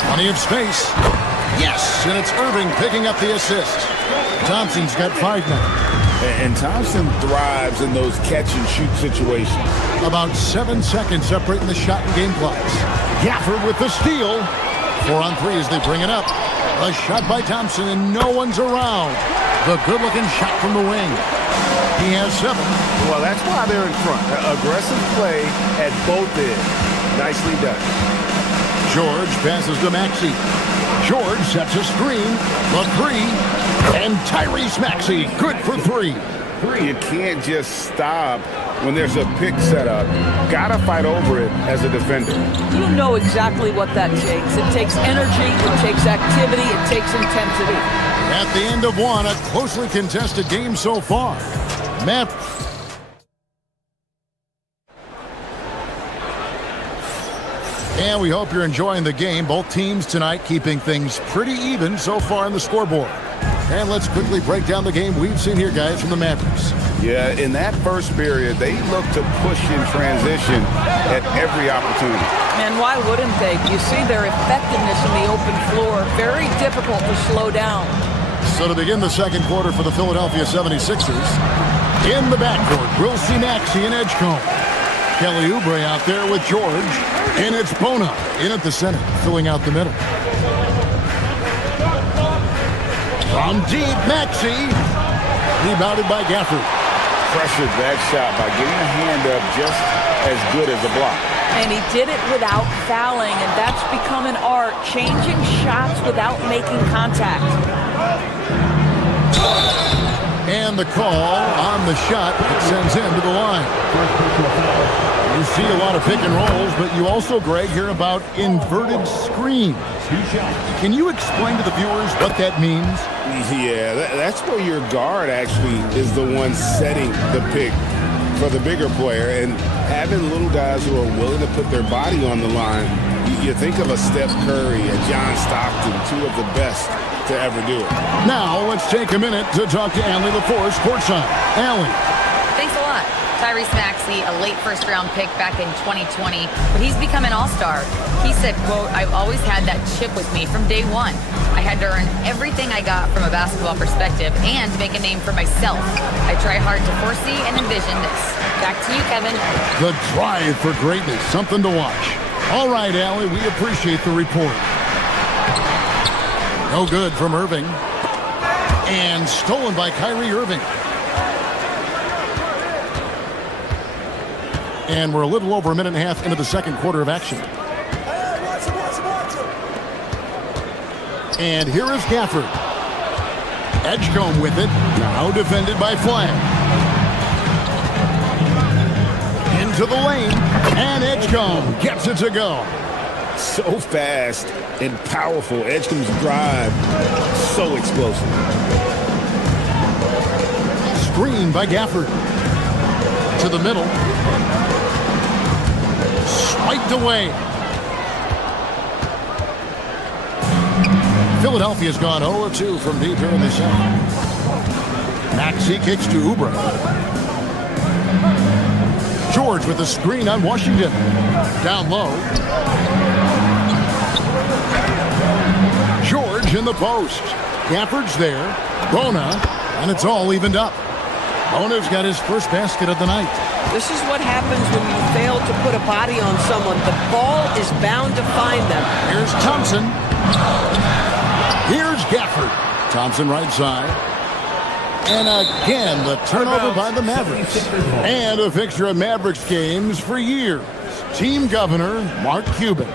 Plenty of space. Yes, and it's Irving picking up the assist. Thompson's got 5 now. And Thompson thrives in those catch-and-shoot situations. About 7 seconds separating the shot and game clocks. Gafford with the steal. 4 on 3 as they bring it up. A shot by Thompson, and no one's around. The good-looking shot from the wing. He has 7. Well, that's why they're in front. Aggressive play at both ends. Nicely done. George passes to Maxey. George sets a screen. The three. And Tyrese Maxey, good for three. You can't just stop when there's a pick set up. Gotta fight over it as a defender. You know exactly what that takes. It takes energy, it takes activity, it takes intensity. At the end of one, a closely contested game so far. Matt. And we hope you're enjoying the game. Both teams tonight keeping things pretty even so far on the scoreboard. And let's quickly break down the game we've seen here, guys, from the Mavericks. Yeah, in that first period, they looked to push in transition at every opportunity. And why wouldn't they? You see their effectiveness in the open floor. Very difficult to slow down. So to begin the second quarter for the Philadelphia 76ers, in the backcourt, we'll see Maxey and Edgecombe. Kelly Oubre out there with George. And it's Bona in at the center, filling out the middle. From deep, Maxey. Rebounded by Gafford. Pressured that shot by getting a hand up just as good as a block. And he did it without fouling, and that's become an art, changing shots without making contact. And the call on the shot that sends him to the line. You see a lot of pick and rolls, but you also, Greg, hear about inverted screens. Can you explain to the viewers what that means? Yeah, that's where your guard actually is the one setting the pick for the bigger player, and having little guys who are willing to put their body on the line. You think of a Steph Curry, a John Stockton, two of the best to ever do it. Now let's take a minute to talk to Allie LaForce courtside. Allie. Thanks a lot. Tyrese Maxey, a late first-round pick back in 2020, but he's become an all-star. He said, quote, "I've always had that chip with me from day one. I had to earn everything I got from a basketball perspective and make a name for myself. I try hard to foresee and envision this." Back to you, Kevin. The drive for greatness, something to watch. All right, Allie, we appreciate the report. No good from Irving. And stolen by Kyrie Irving. And we're a little over a minute and a half into the second quarter of action. And here is Gafford. Edgecombe with it. Now defended by Flag. Into the lane. And Edgecombe gets it to go. So fast and powerful. Edgecombe's drive, so explosive. Screen by Gafford. To the middle. Swiped away. Philadelphia's gone 0-2 from deep here in the second. Maxey kicks to Oubre. George with the screen on Washington. Down low. George in the post. Gafford's there. Bona. And it's all evened up. Bona's got his first basket of the night. This is what happens when you fail to put a body on someone. The ball is bound to find them. Here's Thompson. Here's Gafford. Thompson right side. And again, the turnover by the Mavericks. And a fixture of Mavericks games for years. Team governor, Mark Cuban.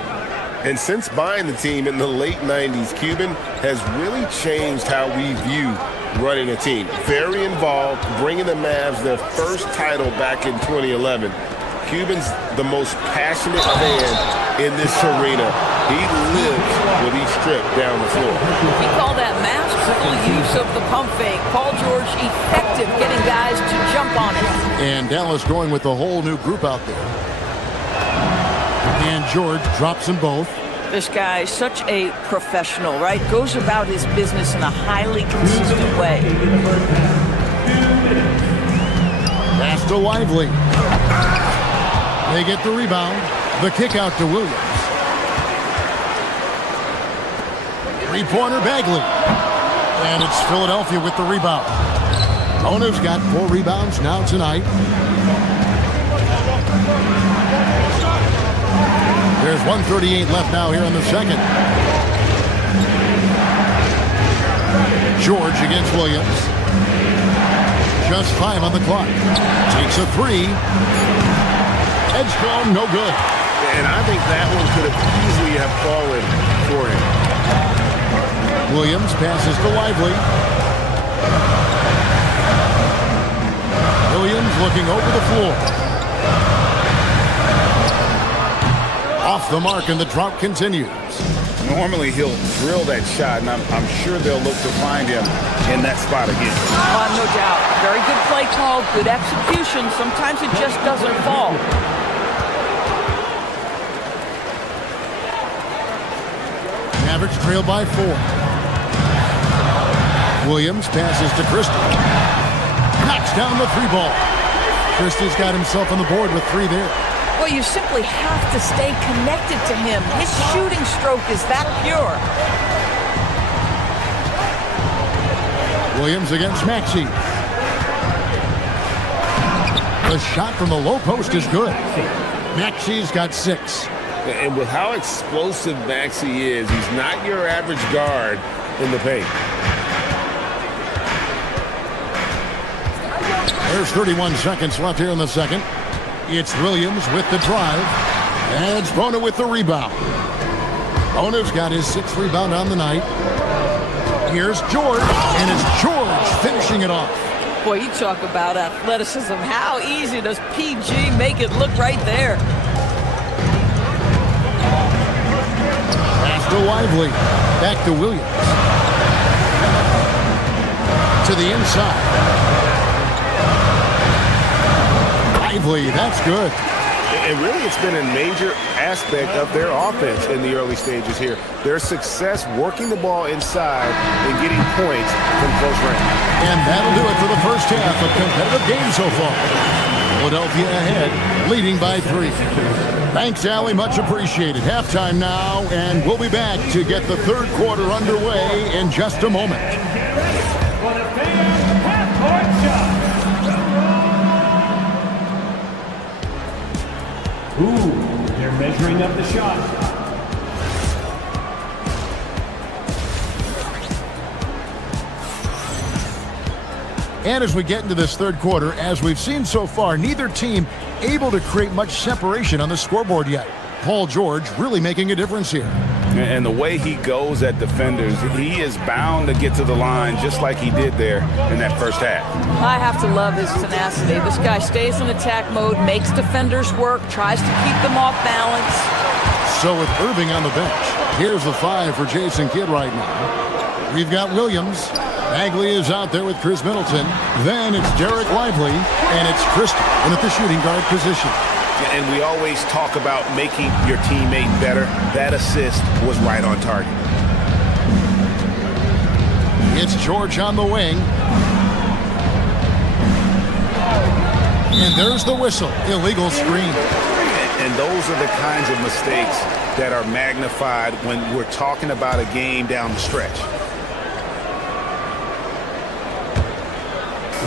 And since buying the team in the late 90s, Cuban has really changed how we view running a team. Very involved, bringing the Mavs their first title back in 2011. Cuban's the most passionate fan in this arena. He lives with each trip down the floor. We call that masterful use of the pump fake. Paul George effective getting guys to jump on it. And Dallas going with a whole new group out there. And George drops them both. This guy is such a professional, right? Goes about his business in a highly consistent way. Pass to Lively. They get the rebound. The kick out to Williams. Three-pointer Bagley. And it's Philadelphia with the rebound. Bona's got 4 rebounds now tonight. There's 1:38 left now here in the second. George against Williams. Just 5 on the clock. Takes a 3. Edgecombe, no good. And I think that one could have easily have fallen for him. Williams passes to Lively. Williams looking over the floor. Off the mark, and the drought continues. Normally he'll drill that shot, and I'm sure they'll look to find him in that spot again. No doubt. Very good play call, good execution. Sometimes it just doesn't fall. Mavericks trail by 4. Williams passes to Christie. Knocks down the 3 ball. Christie's got himself on the board with 3 there. Well, you simply have to stay connected to him. His shooting stroke is that pure. Williams against Maxey. The shot from the low post is good. Maxey's got 6. And with how explosive Maxey is, he's not your average guard in the paint. There's 31 seconds left here in the second. It's Williams with the drive. And it's Bona with the rebound. Bona's got his 6th rebound on the night. Here's George, and it's George finishing it off. Boy, you talk about athleticism. How easy does PG make it look right there? Pass to Lively. Back to Williams. To the inside. Lively, that's good. And really, it's been a major aspect of their offense in the early stages here. Their success working the ball inside and getting points from close range. And that'll do it for the first half. A competitive game so far. Philadelphia ahead, leading by 3. Thanks, Allie. Much appreciated. Halftime now, and we'll be back to get the third quarter underway in just a moment. Ooh, they're measuring up the shot. And as we get into this third quarter, as we've seen so far, neither team able to create much separation on the scoreboard yet. Paul George really making a difference here. And the way he goes at defenders, he is bound to get to the line just like he did there in that first half. I have to love his tenacity. This guy stays in attack mode, makes defenders work, tries to keep them off balance. So with Irving on the bench, here's the 5 for Jason Kidd right now. We've got Williams. Bagley is out there with Chris Middleton. Then it's Derek Lively, and it's Christie in at the shooting guard position. And we always talk about making your teammate better. That assist was right on target. It's George on the wing. And there's the whistle. Illegal screen. And those are the kinds of mistakes that are magnified when we're talking about a game down the stretch.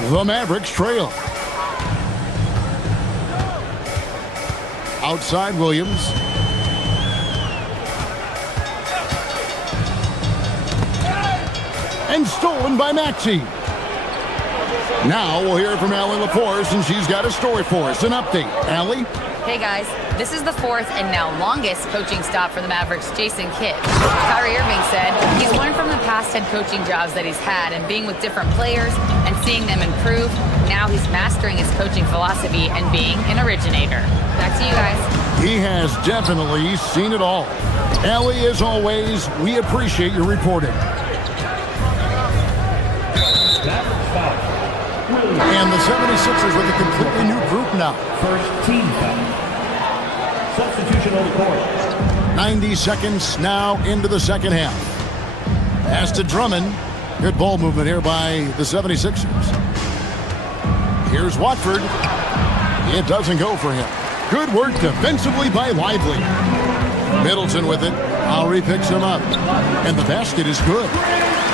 The Mavericks trail. Outside Williams. And stolen by Maxey. Now we'll hear from Allie Laforce, and she's got a story for us. An update. Allie? Hey guys, this is the 4th and now longest coaching stop for the Mavericks' Jason Kidd. Kyrie Irving said he's learned from the past head coaching jobs that he's had and being with different players and seeing them improve. Now he's mastering his coaching philosophy and being an originator. Back to you guys. He has definitely seen it all. Allie, as always, we appreciate your reporting. And the 76ers with a completely new group now. First team foul. Substitution on the court. 90 seconds now into the second half. Pass to Drummond. Good ball movement here by the 76ers. Here's Watford. It doesn't go for him. Good work defensively by Lively. Middleton with it. Lowry picks him up. And the basket is good.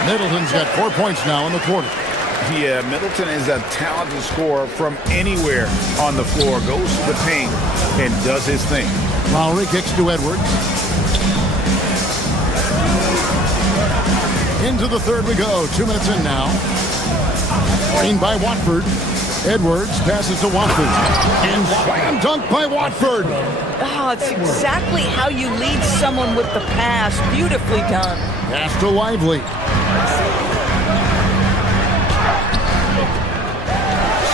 Middleton's got 4 points now in the quarter. Yeah, Middleton is a talented scorer from anywhere on the floor. Goes to the paint and does his thing. Lowry kicks to Edwards. Into the third we go. 2 minutes in now. Screen by Watford. Edwards passes to Watford. And slam dunk by Watford. Oh, it's exactly how you lead someone with the pass. Beautifully done. Pass to Lively.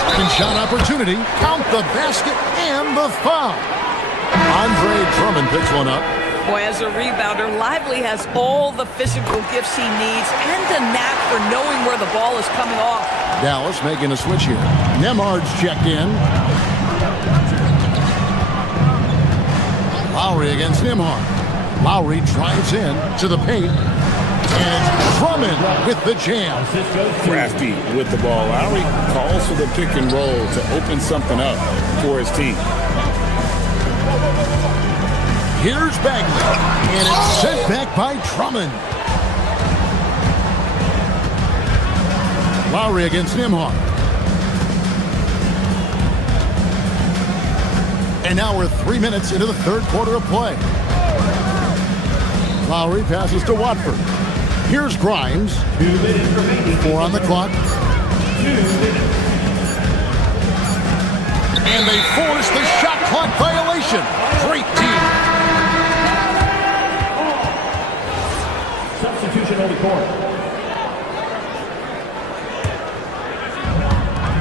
Second shot opportunity. Count the basket and the foul. Andre Drummond picks one up. Boy, as a rebounder, Lively has all the physical gifts he needs and a knack for knowing where the ball is coming off. Dallas making a switch here. Nemhard's checked in. Lowry against Nemhard. Lowry drives in to the paint. And Drummond with the jam. Crafty with the ball. Lowry calls for the pick and roll to open something up for his team. Here's Bagley, and it's sent back by Drummond. Lowry against Nemhard. And now we're 3 minutes into the third quarter of play. Lowry passes to Watford. Here's Grimes. 4 on the clock. And they force the shot clock violation. Great team. Substitution on the court.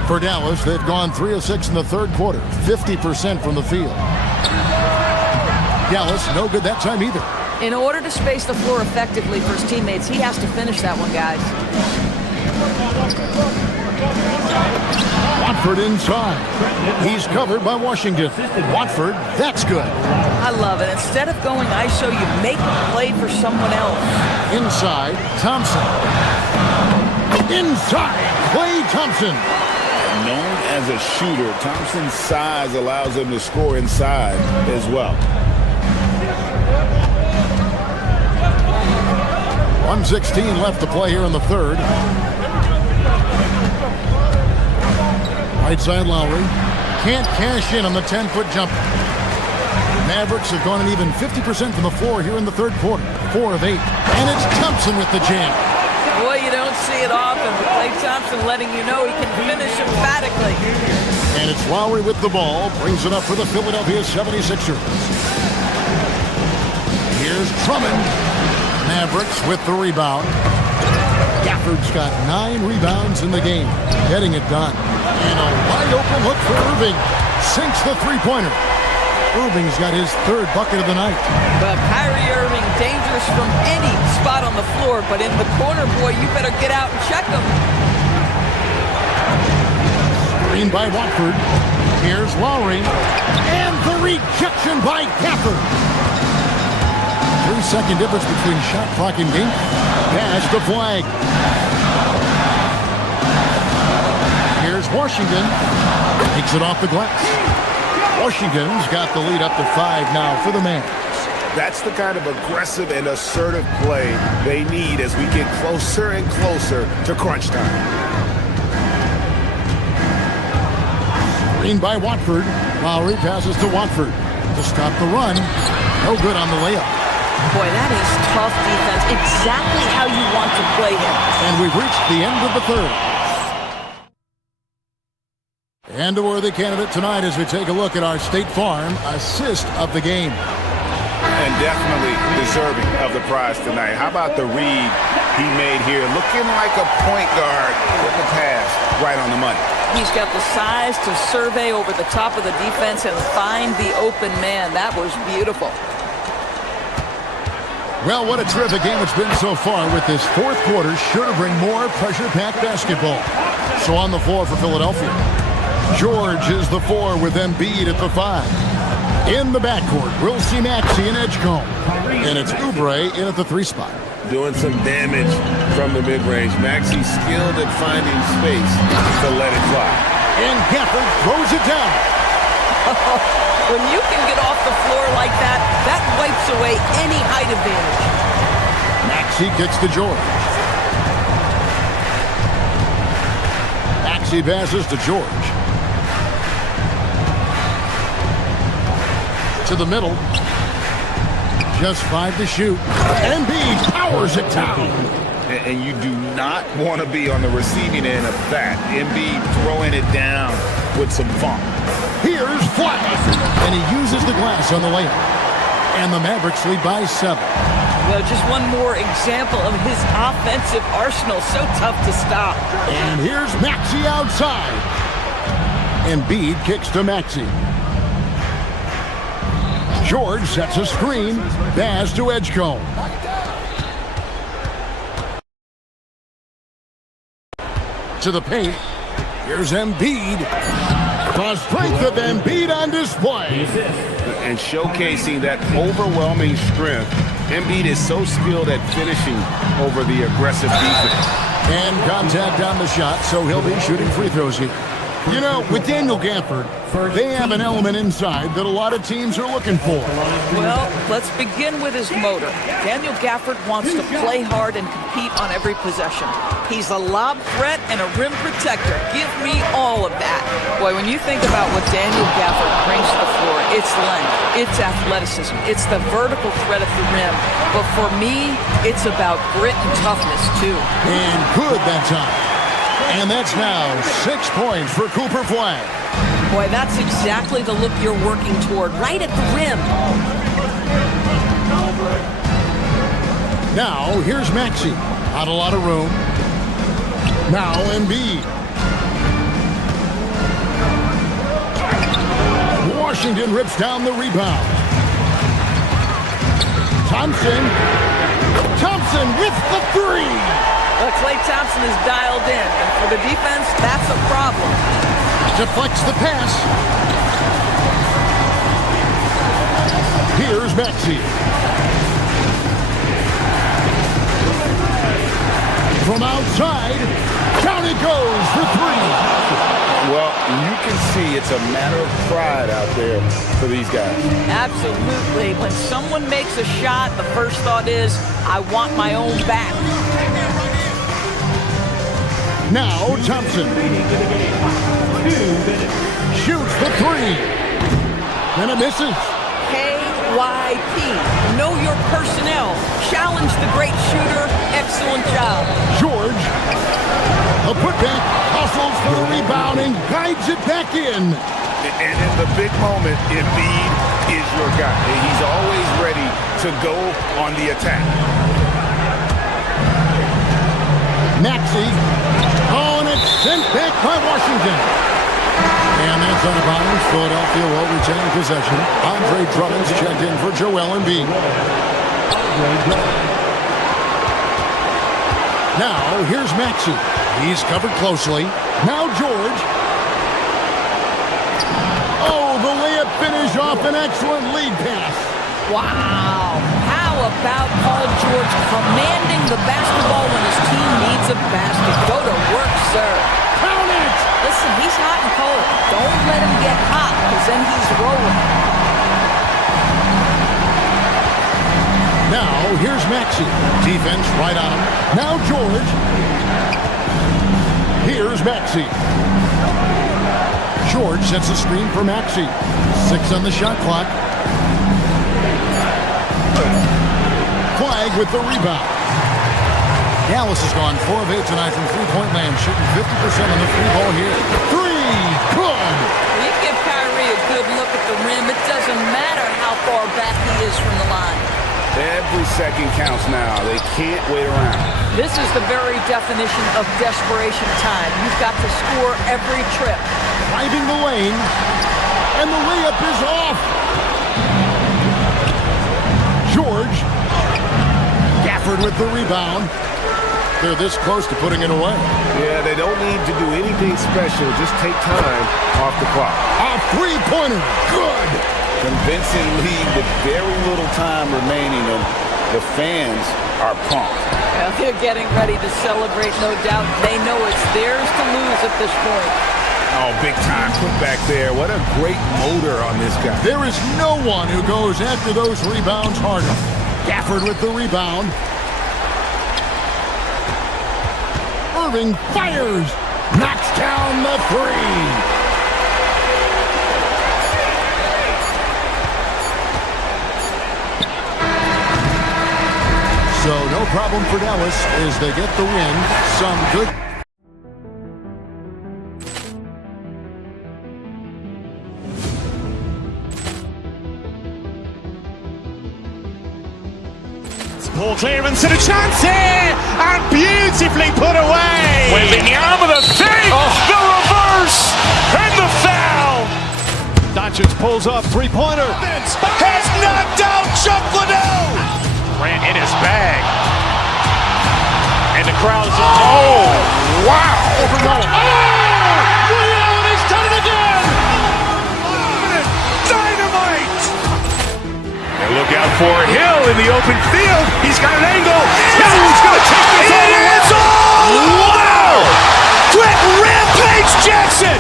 For Dallas, they've gone 3 of 6 in the third quarter, 50% from the field. Dallas, no good that time either. In order to space the floor effectively for his teammates, he has to finish that one, guys. Watford inside. He's covered by Washington. Watford, that's good. I love it. Instead of going ISO, you make a play for someone else. Inside, Thompson. Inside, Klay Thompson. Known as a shooter, Thompson's size allows him to score inside as well. 1:16 left to play here in the third. Right side Lowry. Can't cash in on the 10-foot jumper. Mavericks have gone an even 50% from the floor here in the third quarter. 4 of 8. And it's Thompson with the jam. Boy, you don't see it often, but Klay Thompson letting you know he can finish emphatically. And it's Lowry with the ball. Brings it up for the Philadelphia 76ers. Here's Drummond. Mavericks with the rebound. Gafford's got 9 rebounds in the game. Getting it done. And a wide open look for Irving. Sinks the three-pointer. Irving's got his 3rd bucket of the night. But Kyrie Irving, dangerous from any spot on the floor, but in the corner, boy, you better get out and check him. Screen by Watford. Here's Lowry. And the rejection by Gafford. 3-second difference between shot clock and game. Pass the flag. Here's Washington. Takes it off the glass. Washington's got the lead up to 5 now for the Mavs. That's the kind of aggressive and assertive play they need as we get closer and closer to crunch time. Screen by Watford. Lowry passes to Watford to stop the run. No good on the layup. Boy, that is tough defense. Exactly how you want to play him. And we've reached the end of the third. And a worthy candidate tonight as we take a look at our State Farm assist of the game. And definitely deserving of the prize tonight. How about the read he made here? Looking like a point guard with the pass right on the money. He's got the size to survey over the top of the defense and find the open man. That was beautiful. Well, what a terrific game it's been so far, with this 4th quarter sure to bring more pressure-packed basketball. So on the floor for Philadelphia, George is the 4 with Embiid at the 5. In the backcourt, we'll see Maxey and Edgecombe. And it's Oubre in at the 3 spot. Doing some damage from the mid-range. Maxey skilled at finding space to let it fly. And Gafford throws it down. When you can get off the floor like that, that wipes away any height advantage. Maxey kicks to George. Maxey passes to George. To the middle. Just 5 to shoot. Embiid powers it down. and you do not want to be on the receiving end of that. Embiid throwing it down with some funk. Here's Flash, and he uses the glass on the layup. And the Mavericks lead by 7. Well, just one more example of his offensive arsenal. So tough to stop. And here's Maxey outside. Embiid kicks to Maxey. George sets a screen. Baz to Edgecombe. To the paint. Here's Embiid. The strength of Embiid on display. And showcasing that overwhelming strength. Embiid is so skilled at finishing over the aggressive defense. And contact on the shot, so he'll be shooting free throws here. You know, with Daniel Gafford, they have an element inside that a lot of teams are looking for. Well, let's begin with his motor. Daniel Gafford wants to play hard and compete on every possession. He's a lob threat and a rim protector. Give me all of that. Boy, when you think about what Daniel Gafford brings to the floor, it's length, it's athleticism, it's the vertical threat of the rim. But for me, it's about grit and toughness, too. And good that time. And that's now 6 points for Cooper Flag. Boy, that's exactly the look you're working toward, right at the rim. Now, here's Maxey. Not a lot of room. Now, Embiid. Washington rips down the rebound. Thompson with the three. Klay Thompson is dialed in, and for the defense, that's a problem. Deflects the pass. Here's Maxey. From outside, down it goes for 3. Well, you can see it's a matter of pride out there for these guys. Absolutely. When someone makes a shot, the first thought is, I want my own back. Now Thompson shoots the 3, and it misses. KYP, know your personnel. Challenge the great shooter. Excellent job. George, a putback, hustles for the rebound and guides it back in. And in the big moment, Embiid is your guy. He's always ready to go on the attack. Maxey. Oh, and it's sent back by Washington. And that's out of bounds. Philadelphia will retain possession. Andre Drummond's checked in for Joel Embiid. Now, here's Maxey. He's covered closely. Now George. Oh, the layup finish off an excellent lead pass. Wow. How about Paul George commanding the basketball when his team needs a basket? Go to work, sir. Count it! Listen, he's hot and cold. Don't let him get hot, because then he's rolling. Now, here's Maxey. Defense right on him. Now George. Here's Maxey. George sets a screen for Maxey. 6 on the shot clock. Flag with the rebound. Dallas has gone 4 of 8 tonight from three-point land, shooting 50% on the free ball here. 3, good! You give Kyrie a good look at the rim. It doesn't matter how far back he is from the line. Every second counts now. They can't wait around. This is the very definition of desperation time. You've got to score every trip. Driving the lane, and the layup is off. George. Gafford with the rebound. They're this close to putting it away. Yeah, they don't need to do anything special. Just take time off the clock. A three-pointer. Good. Convincing lead with very little time remaining, and the fans are pumped. Well, they're getting ready to celebrate, no doubt. They know it's theirs to lose at this point. Oh, big time put back there. What a great motor on this guy. There is no one who goes after those rebounds harder. Gafford with the rebound. Irving fires. Knocks down the 3. So no no problem for Dallas as they get the win. Some good. Ball clearance and a chance here, and beautifully put away. Wembanyama the fake, the reverse, and the foul. Doncic pulls up, three-pointer. Has knocked out Chuck Liddell. Ran in his bag. And the crowd is, oh, wow. Allen has done it again. Dynamite. And look out for Hill in the open field. He's got an angle. Hill's going to take this all the way. Wow. Quick Rampage Jackson.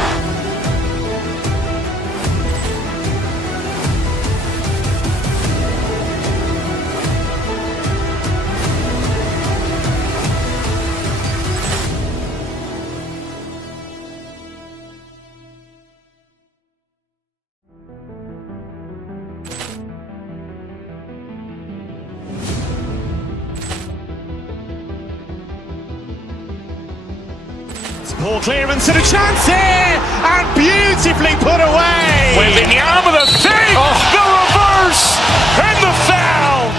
Ball clearance and a chance here, and beautifully put away. Wembanyama the fake, the reverse, and the foul.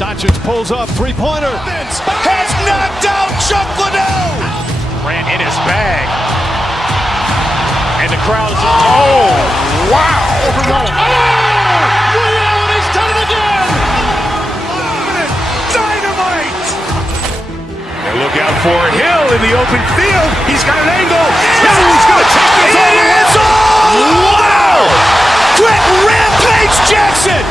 Doncic pulls up, three-pointer. Has knocked out Chuck Liddell. Ran in his bag. And the crowd is, oh, wow. Allen has done it again. Dynamite. And look out for Hill in the open field. He's got an angle. Hill's going to take this all the way. Wow. Quick Rampage Jackson.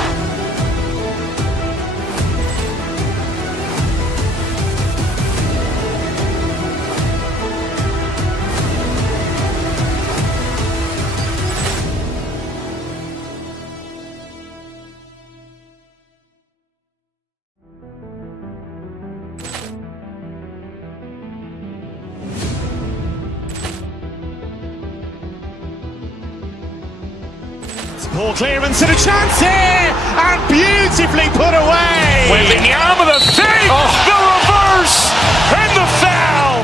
Ball clearance and a chance here, and beautifully put away. Wembanyama the fake, the reverse, and the foul.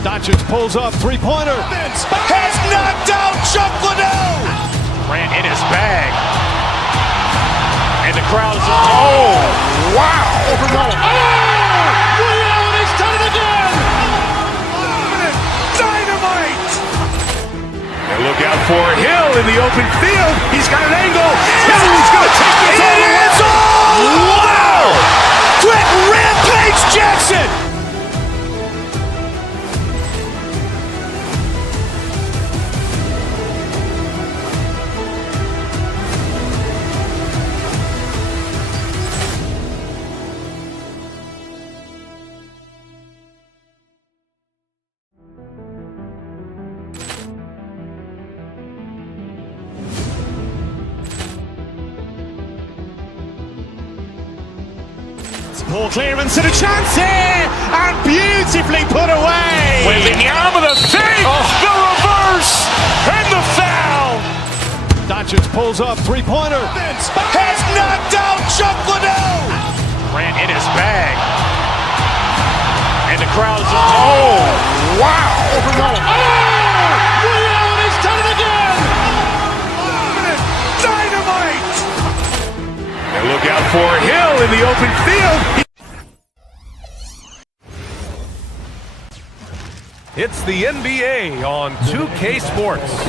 Doncic pulls up, three-pointer. Has knocked out Chuck Liddell. Ran in his bag. And the crowd is, oh, wow. Allen has done it again. Dynamite. And look out for Hill in the open field. He's got an angle. Hill's going to take this all the way. Wow. Quick Rampage Jackson. Ball clearance and a chance here, and beautifully put away. Wembanyama the fake, the reverse, and the foul. Doncic pulls up, three-pointer. Has knocked out Chuck Liddell. Ran in his bag. And the crowd is, oh, wow. Allen has done it again. Dynamite. And look out for Hill in the open field. It's the NBA on 2K Sports.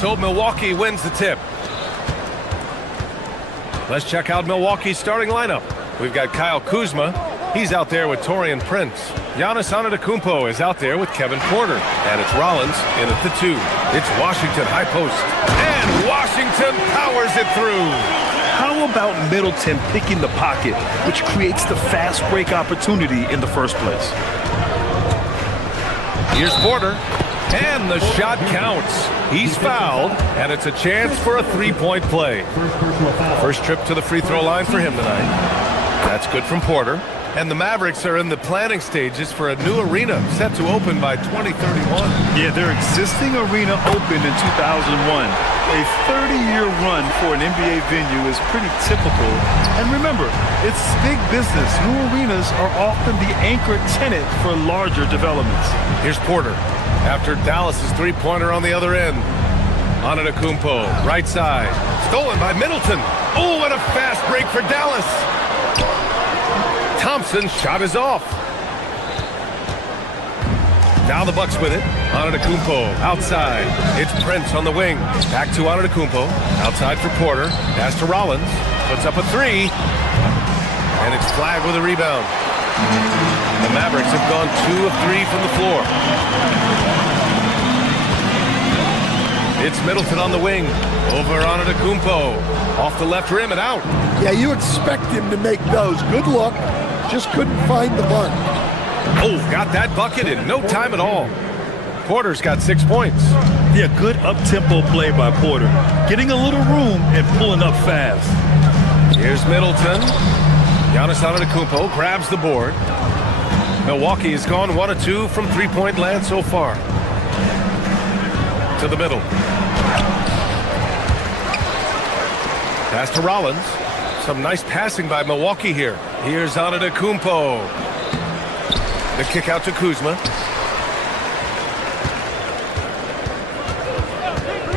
So Milwaukee wins the tip. Let's check out Milwaukee's starting lineup. We've got Kyle Kuzma. He's out there with Taurean Prince. Giannis Antetokounmpo is out there with Kevin Porter. And it's Rollins in at the 2. It's Washington high post. And Washington powers it through. How about Middleton picking the pocket, which creates the fast break opportunity in the first place? Here's Porter. And the shot counts. He's fouled, and it's a chance for a three-point play. First trip to the free throw line for him tonight. That's good from Porter. And the Mavericks are in the planning stages for a new arena set to open by 2031. Yeah, their existing arena opened in 2001. A 30-year run for an NBA venue is pretty typical. And remember, it's big business. New arenas are often the anchor tenant for larger developments. Here's Porter. After Dallas's three-pointer on the other end. Antetokounmpo, right side. Stolen by Middleton. Oh, what a fast break for Dallas. Thompson's shot is off. Now the Bucks with it. Antetokounmpo outside. It's Prince on the wing. Back to Antetokounmpo. Outside for Porter. Pass to Rollins. Puts up a 3. And it's flagged with a rebound. The Mavericks have gone 2 of 3 from the floor. It's Middleton on the wing. Over Antetokounmpo. Off the left rim and out. Yeah, you expect him to make those. Good luck. Just couldn't find the mark. Oh, got that bucket in no time at all. Porter's got 6 points. Yeah, good up-tempo play by Porter. Getting a little room and pulling up fast. Here's Middleton. Giannis Antetokounmpo grabs the board. Milwaukee has gone 1 of 2 from three-point land so far. To the middle. Pass to Rollins. Some nice passing by Milwaukee here. Here's Antetokounmpo. The kick out to Kuzma.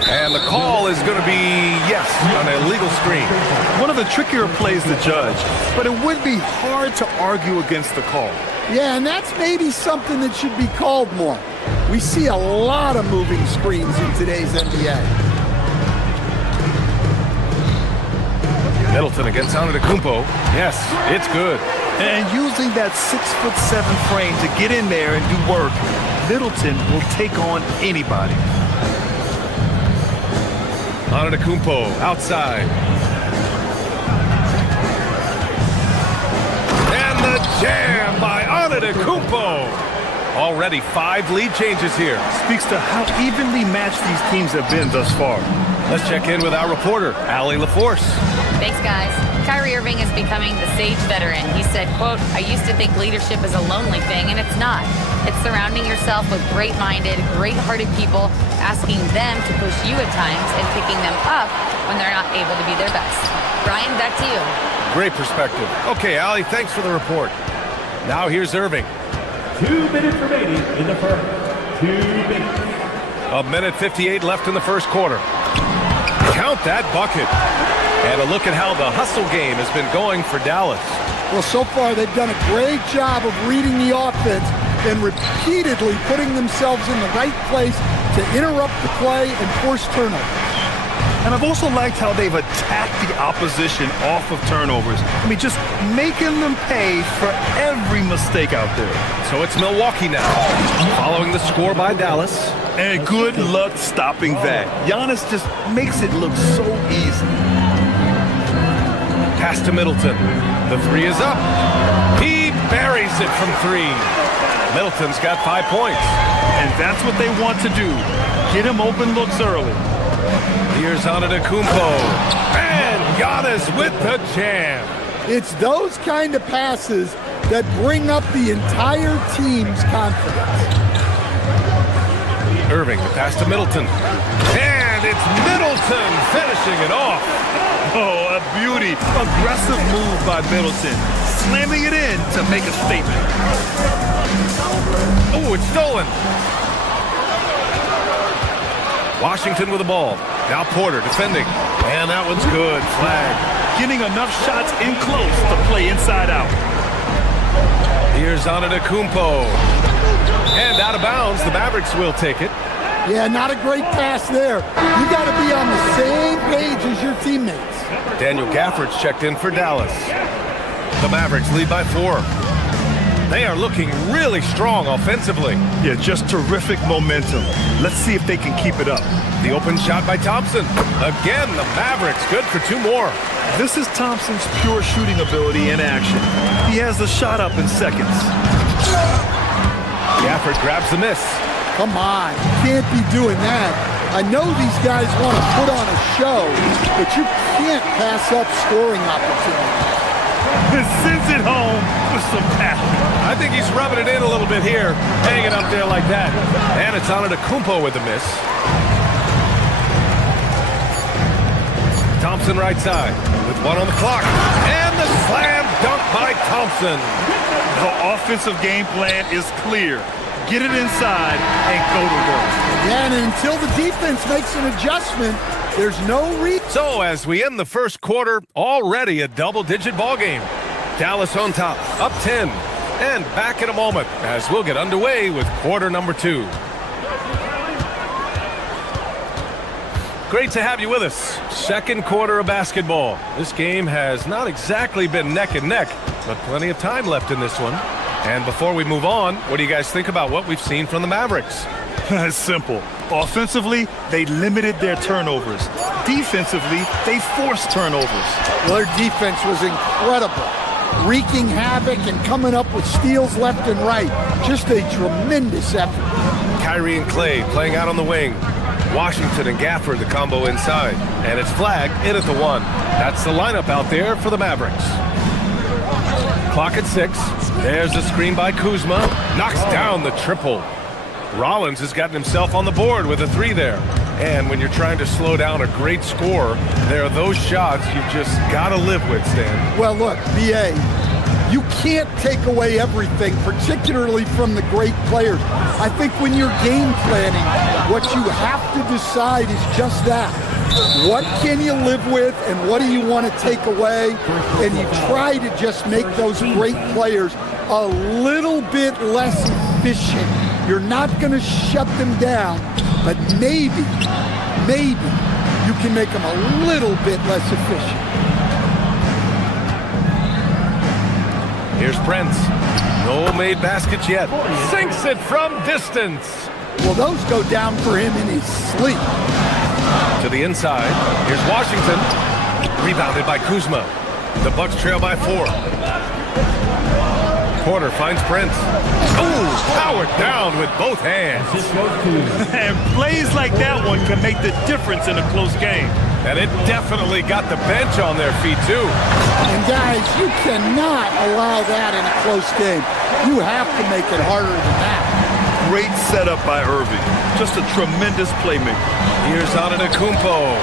And the call is going to be, yes, on an illegal screen. One of the trickier plays to judge, but it would be hard to argue against the call. Yeah, and that's maybe something that should be called more. We see a lot of moving screens in today's NBA. Middleton against Antetokounmpo. Yes, it's good. And using that 6'7" frame to get in there and do work, Middleton will take on anybody. Antetokounmpo outside. And the jam by Antetokounmpo. Already 5 lead changes here. Speaks to how evenly matched these teams have been thus far. Let's check in with our reporter, Allie LaForce. Thanks, guys. Kyrie Irving is becoming the sage veteran. He said, quote, "I used to think leadership is a lonely thing, and it's not. It's surrounding yourself with great-minded, great-hearted people, asking them to push you at times and picking them up when they're not able to be their best." Brian, back to you. Great perspective. Okay, Allie, thanks for the report. Now here's Irving. 2 minutes remaining in the first. 2 minutes. 1:58 left in the first quarter. Count that bucket. And a look at how the hustle game has been going for Dallas. Well, so far they've done a great job of reading the offense and repeatedly putting themselves in the right place to interrupt the play and force turnovers. And I've also liked how they've attacked the opposition off of turnovers. I mean, just making them pay for every mistake out there. So it's Milwaukee now, following the score by Dallas. And good luck stopping that. Giannis just makes it look so easy. Pass to Middleton. The 3 is up. He buries it from 3. Middleton's got 5 points. And that's what they want to do. Get him open looks early. Here's Antetokounmpo. And Giannis with the jam. It's those kind of passes that bring up the entire team's confidence. Irving, the pass to Middleton. And it's Middleton finishing it off. Oh, a beauty. Aggressive move by Middleton. Slamming it in to make a statement. Oh, it's stolen. Washington with the ball. Now Porter defending. And that one's good. Flag. Getting enough shots in close to play inside out. Here's Antetokounmpo. And out of bounds, the Mavericks will take it. Yeah, not a great pass there. You got to be on the same page as your teammates. Daniel Gafford's checked in for Dallas. The Mavericks lead by 4. They are looking really strong offensively. Yeah, just terrific momentum. Let's see if they can keep it up. The open shot by Thompson. Again, the Mavericks good for 2 more. This is Thompson's pure shooting ability in action. He has the shot up in seconds. Gafford grabs the miss. Come on, you can't be doing that. I know these guys want to put on a show, but you can't pass up scoring opportunities. Sends it home with some passion. I think he's rubbing it in a little bit here, hanging up there like that. And it's Antetokounmpo with the miss. Thompson right side with 1 on the clock. And the slam dunk by Thompson. The offensive game plan is clear. Get it inside and go to work. Yeah, and until the defense makes an adjustment, there's no reason. So as we end the first quarter, already a double-digit ball game. Dallas on top, up 10. And back in a moment as we'll get underway with quarter number 2. Great to have you with us. Second quarter of basketball. This game has not exactly been neck and neck, but plenty of time left in this one. And before we move on, what do you guys think about what we've seen from the Mavericks? It's simple. Offensively, they limited their turnovers. Defensively, they forced turnovers. Well, their defense was incredible, wreaking havoc and coming up with steals left and right. Just a tremendous effort. Kyrie and Clay playing out on the wing. Washington and Gafford, the combo inside. And it's flagged in at the 1. That's the lineup out there for the Mavericks. Clock at 6. There's a screen by Kuzma. Knocks down the triple. Rollins has gotten himself on the board with a 3 there. And when you're trying to slow down a great scorer, there are those shots you've just got to live with, Stan. Well, look, B.A., you can't take away everything, particularly from the great players. I think when you're game planning, what you have to decide is just that. What can you live with and what do you want to take away? And you try to just make those great players a little bit less efficient. You're not going to shut them down, but maybe you can make them a little bit less efficient. Here's Prince. No made baskets yet. Sinks it from distance. Well, those go down for him in his sleep. To the inside. Here's Washington. Rebounded by Kuzma. The Bucks trail by 4. Porter finds Prince. Oh, powered down with both hands. And plays like that one can make the difference in a close game. And it definitely got the bench on their feet, too. And guys, you cannot allow that in a close game. You have to make it harder than that. Great setup by Irving. Just a tremendous playmaker. Here's Antetokounmpo.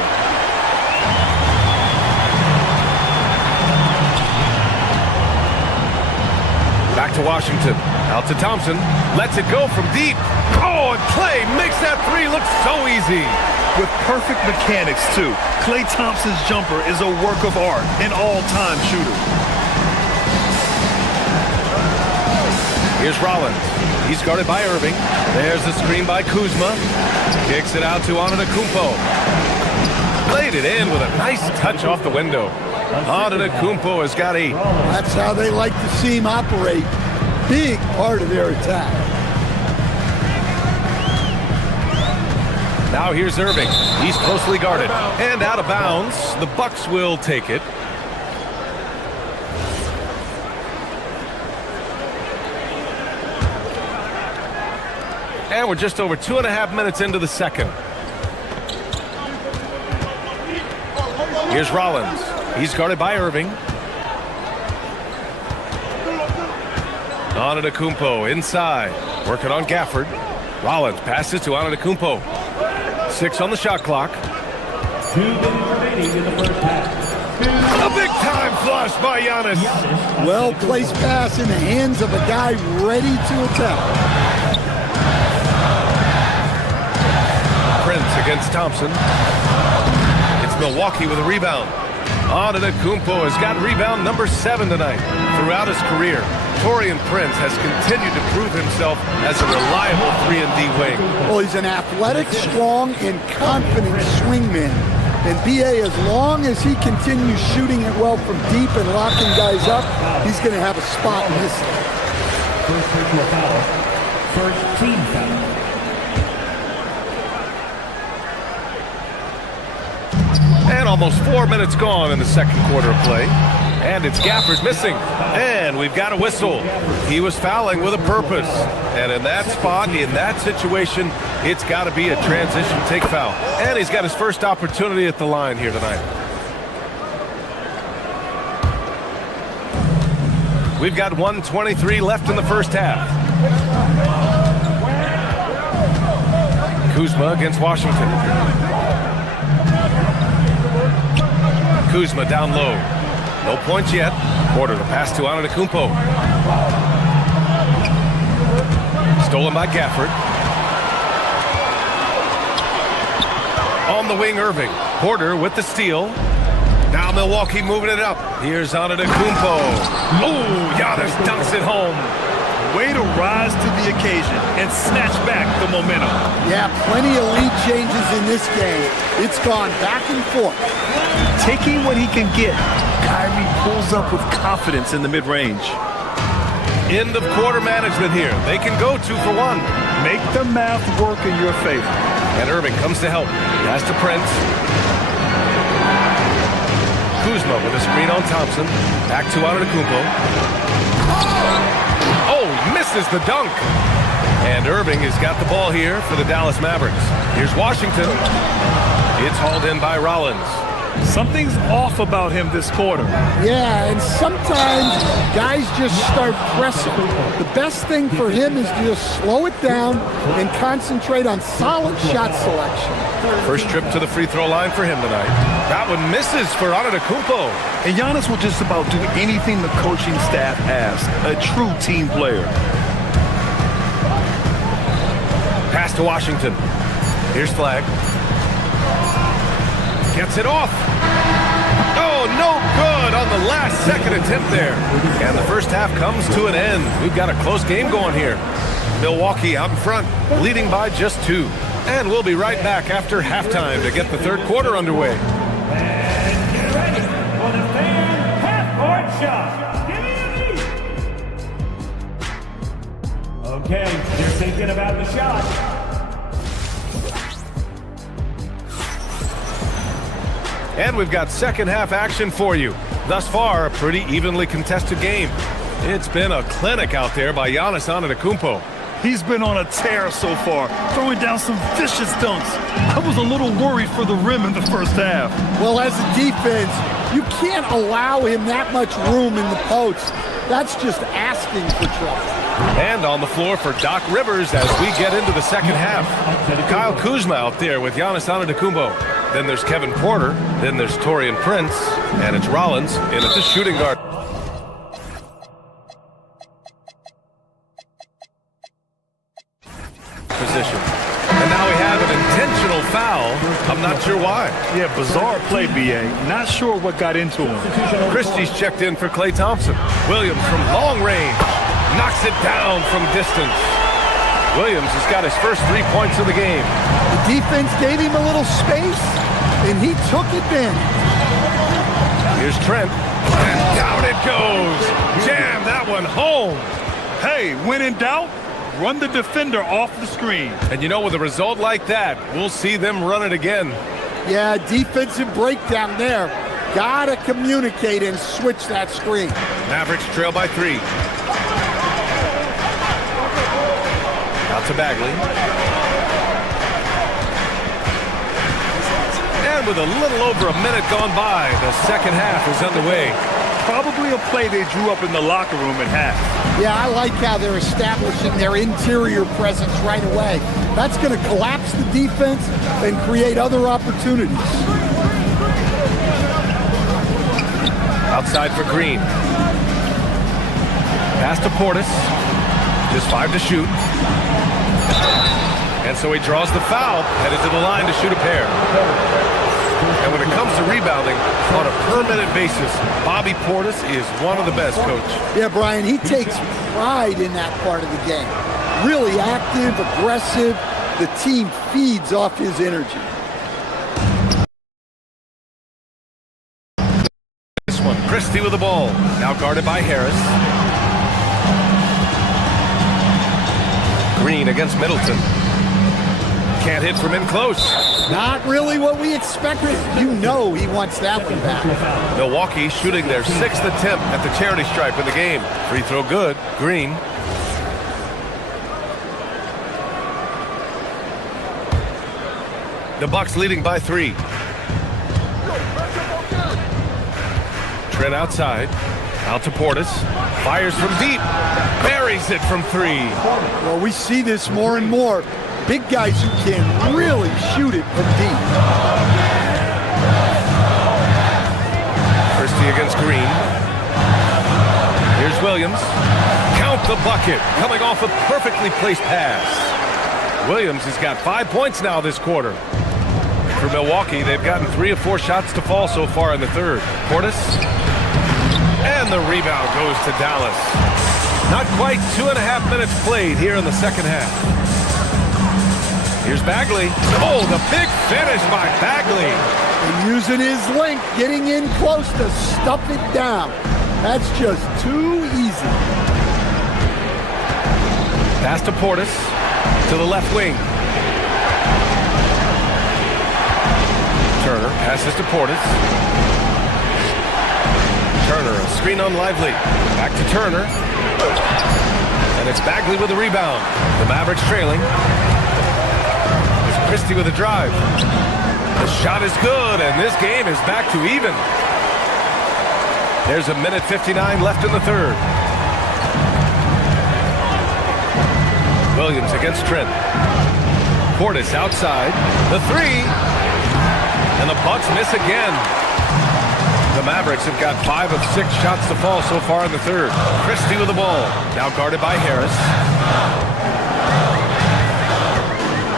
Back to Washington. Out to Thompson. Lets it go from deep. Oh, and Clay makes that 3 look so easy. With perfect mechanics, too. Klay Thompson's jumper is a work of art, an all-time shooter. Here's Rollins. He's guarded by Irving. There's the screen by Kuzma. Kicks it out to Antetokounmpo. Played it in with a nice touch off the window. Antetokounmpo has got 8. That's how they like to see him operate. Big part of their attack. Now here's Irving. He's closely guarded. And out of bounds. The Bucks will take it. And we're just over 2.5 minutes into the second. Here's Rollins. He's guarded by Irving. Antetokounmpo inside. Working on Gafford. Rollins passes to Antetokounmpo. 6 on the shot clock. 2 minutes remaining in the first half. A big time flush by Giannis. Well placed pass in the hands of a guy ready to attack. Prince against Thompson. It's Milwaukee with a rebound. Antetokounmpo has got rebound number 7 tonight. Throughout his career, Taurean Prince has continued to prove himself as a reliable 3-and-D wing. Well, he's an athletic, strong, and confident swingman. And B.A., as long as he continues shooting it well from deep and locking guys up, he's going to have a spot in this league. First personal foul. First team foul. And almost 4 minutes gone in the second quarter of play. And it's Gafford missing. And we've got a whistle. He was fouling with a purpose. And in that spot, in that situation, it's got to be a transition take foul. And he's got his first opportunity at the line here tonight. We've got 1:23 left in the first half. Kuzma against Washington. Kuzma down low. No points yet. Porter to pass to Antetokounmpo. Stolen by Gafford. On the wing, Irving. Porter with the steal. Now Milwaukee moving it up. Here's Antetokounmpo. Oh, Giannis dunks it home. Way to rise to the occasion and snatch back the momentum. Yeah, plenty of lead changes in this game. It's gone back and forth. Taking what he can get, Kyrie pulls up with confidence in the mid-range. End of quarter management here. They can go 2 for 1. Make the math work in your favor. And Irving comes to help. Pass to Prince. Kuzma with a screen on Thompson. Back to Antetokounmpo. Oh, misses the dunk. And Irving has got the ball here for the Dallas Mavericks. Here's Washington. It's hauled in by Rollins. Something's off about him this quarter. Yeah, and sometimes guys just start pressing. The best thing for him is to just slow it down and concentrate on solid shot selection. First trip to the free throw line for him tonight. That one misses for Antetokounmpo. And Giannis will just about do anything the coaching staff asks. A true team player. Pass to Washington. Here's Flag. Gets it off. Oh, no good on the last second attempt there. And the first half comes to an end. We've got a close game going here. Milwaukee out in front, leading by just 2. And we'll be right back after halftime to get the third quarter underway. And get ready for the fan half-court shot. Okay, they're thinking about the shot. And we've got second half action for you. Thus far, a pretty evenly contested game. It's been a clinic out there by Giannis Antetokounmpo. He's been on a tear so far, throwing down some vicious dunks. I was a little worried for the rim in the first half. Well, as a defense, you can't allow him that much room in the post. That's just asking for trouble. And on the floor for Doc Rivers as we get into the second half. Kyle Kuzma out there with Giannis Antetokounmpo. Then there's Kevin Porter. Then there's Taurean Prince. And it's Rollins in at the shooting guard position. And now we have an intentional foul. I'm not sure why. Yeah, bizarre play, B.A. Not sure what got into him. Christie's checked in for Klay Thompson. Williams from long range. Knocks it down from distance. Williams has got his first 3 points of the game. The defense gave him a little space, and he took advantage. Here's Trent. And down it goes. Jam that one home. Hey, when in doubt, run the defender off the screen. And you know, with a result like that, we'll see them run it again. Yeah, defensive breakdown there. Gotta communicate and switch that screen. Mavericks trail by 3. Out to Bagley. And with a little over a minute gone by, the second half is underway. Probably a play they drew up in the locker room at half. Yeah, I like how they're establishing their interior presence right away. That's going to collapse the defense and create other opportunities. Outside for Green. Pass to Portis. Just 5 to shoot. And so he draws the foul, headed to the line to shoot a pair. And when it comes to rebounding, on a per-minute basis, Bobby Portis is one of the best, Coach. Yeah, Brian, he takes pride in that part of the game. Really active, aggressive. The team feeds off his energy. This one, Christie with the ball. Now guarded by Harris. Green against Middleton. Can't hit from in close. Not really what we expected. You know he wants that one back. Milwaukee shooting their 6th attempt at the charity stripe in the game. Free throw good. Green. The Bucks leading by 3. Trent outside. Out to Portis. Fires from deep. Buries it from 3. Well, we see this more and more. Big guys who can really shoot it from deep. Christie against Green. Here's Williams. Count the bucket. Coming off a perfectly placed pass. Williams has got 5 points now this quarter. For Milwaukee, they've gotten 3 of 4 shots to fall so far in the third. Portis. And the rebound goes to Dallas. Not quite 2.5 minutes played here in the second half. Here's Bagley. Oh, the big finish by Bagley. And using his length, getting in close to stuff it down. That's just too easy. Pass to Portis. To the left wing. Turner passes to Portis. Turner, a screen on Lively. Back to Turner. And it's Bagley with the rebound. The Mavericks trailing. It's Christie with a drive. The shot is good, and this game is back to even. There's 1:59 left in the third. Williams against Trent. Portis outside. The 3. And the Bucks miss again. The Mavericks have got 5 of 6 shots to fall so far in the third. Christie with the ball. Now guarded by Harris.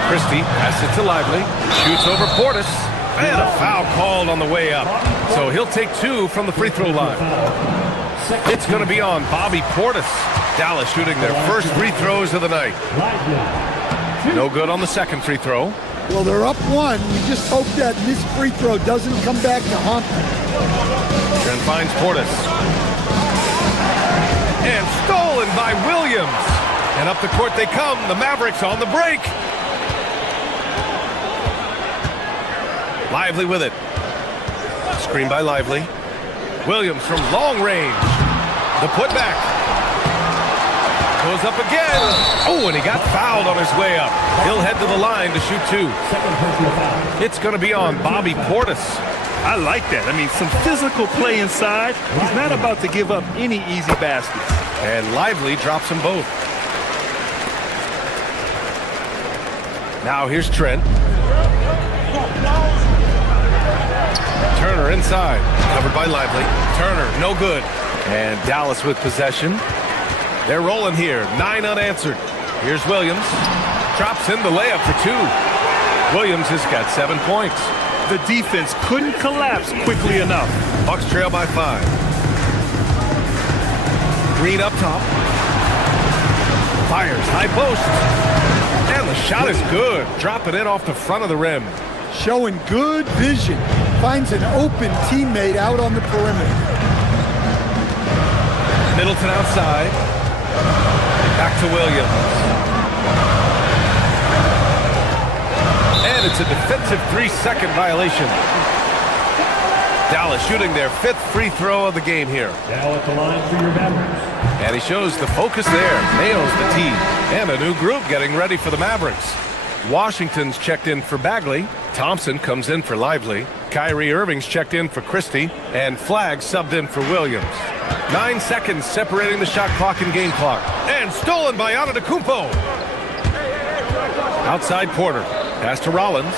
Christie passes it to Lively. Shoots over Portis. And a foul called on the way up. So he'll take 2 from the free throw line. It's going to be on Bobby Portis. Dallas shooting their first free throws of the night. No good on the second free throw. Well, they're up 1. We just hope that this free throw doesn't come back to haunt them. Trent finds Portis. And stolen by Williams. And up the court they come. The Mavericks on the break. Lively with it. Screen by Lively. Williams from long range. The putback. Goes up again. Oh, and he got fouled on his way up. He'll head to the line to shoot 2. It's going to be on Bobby Portis. I like that. I mean, some physical play inside. He's not about to give up any easy baskets. And Lively drops them both. Now here's Trent. Turner inside. Covered by Lively. Turner, no good. And Dallas with possession. They're rolling here. 9 unanswered. Here's Williams. Drops in the layup for 2. Williams has got 7 points. The defense couldn't collapse quickly enough. Bucks trail by 5. Green up top. Fires high post. And the shot is good. Dropping it off the front of the rim. Showing good vision. Finds an open teammate out on the perimeter. Middleton outside. Back to Williams. And it's a defensive 3-second violation. Dallas shooting their 5th free throw of the game here. Now at the line for your Mavericks. And he shows the focus there. Nails the tee. And a new group getting ready for the Mavericks. Washington's checked in for Bagley. Thompson comes in for Lively. Kyrie Irving's checked in for Christie. And Flagg subbed in for Williams. 9 seconds separating the shot clock and game clock. And stolen by Antetokounmpo. Outside Porter. Pass to Rollins.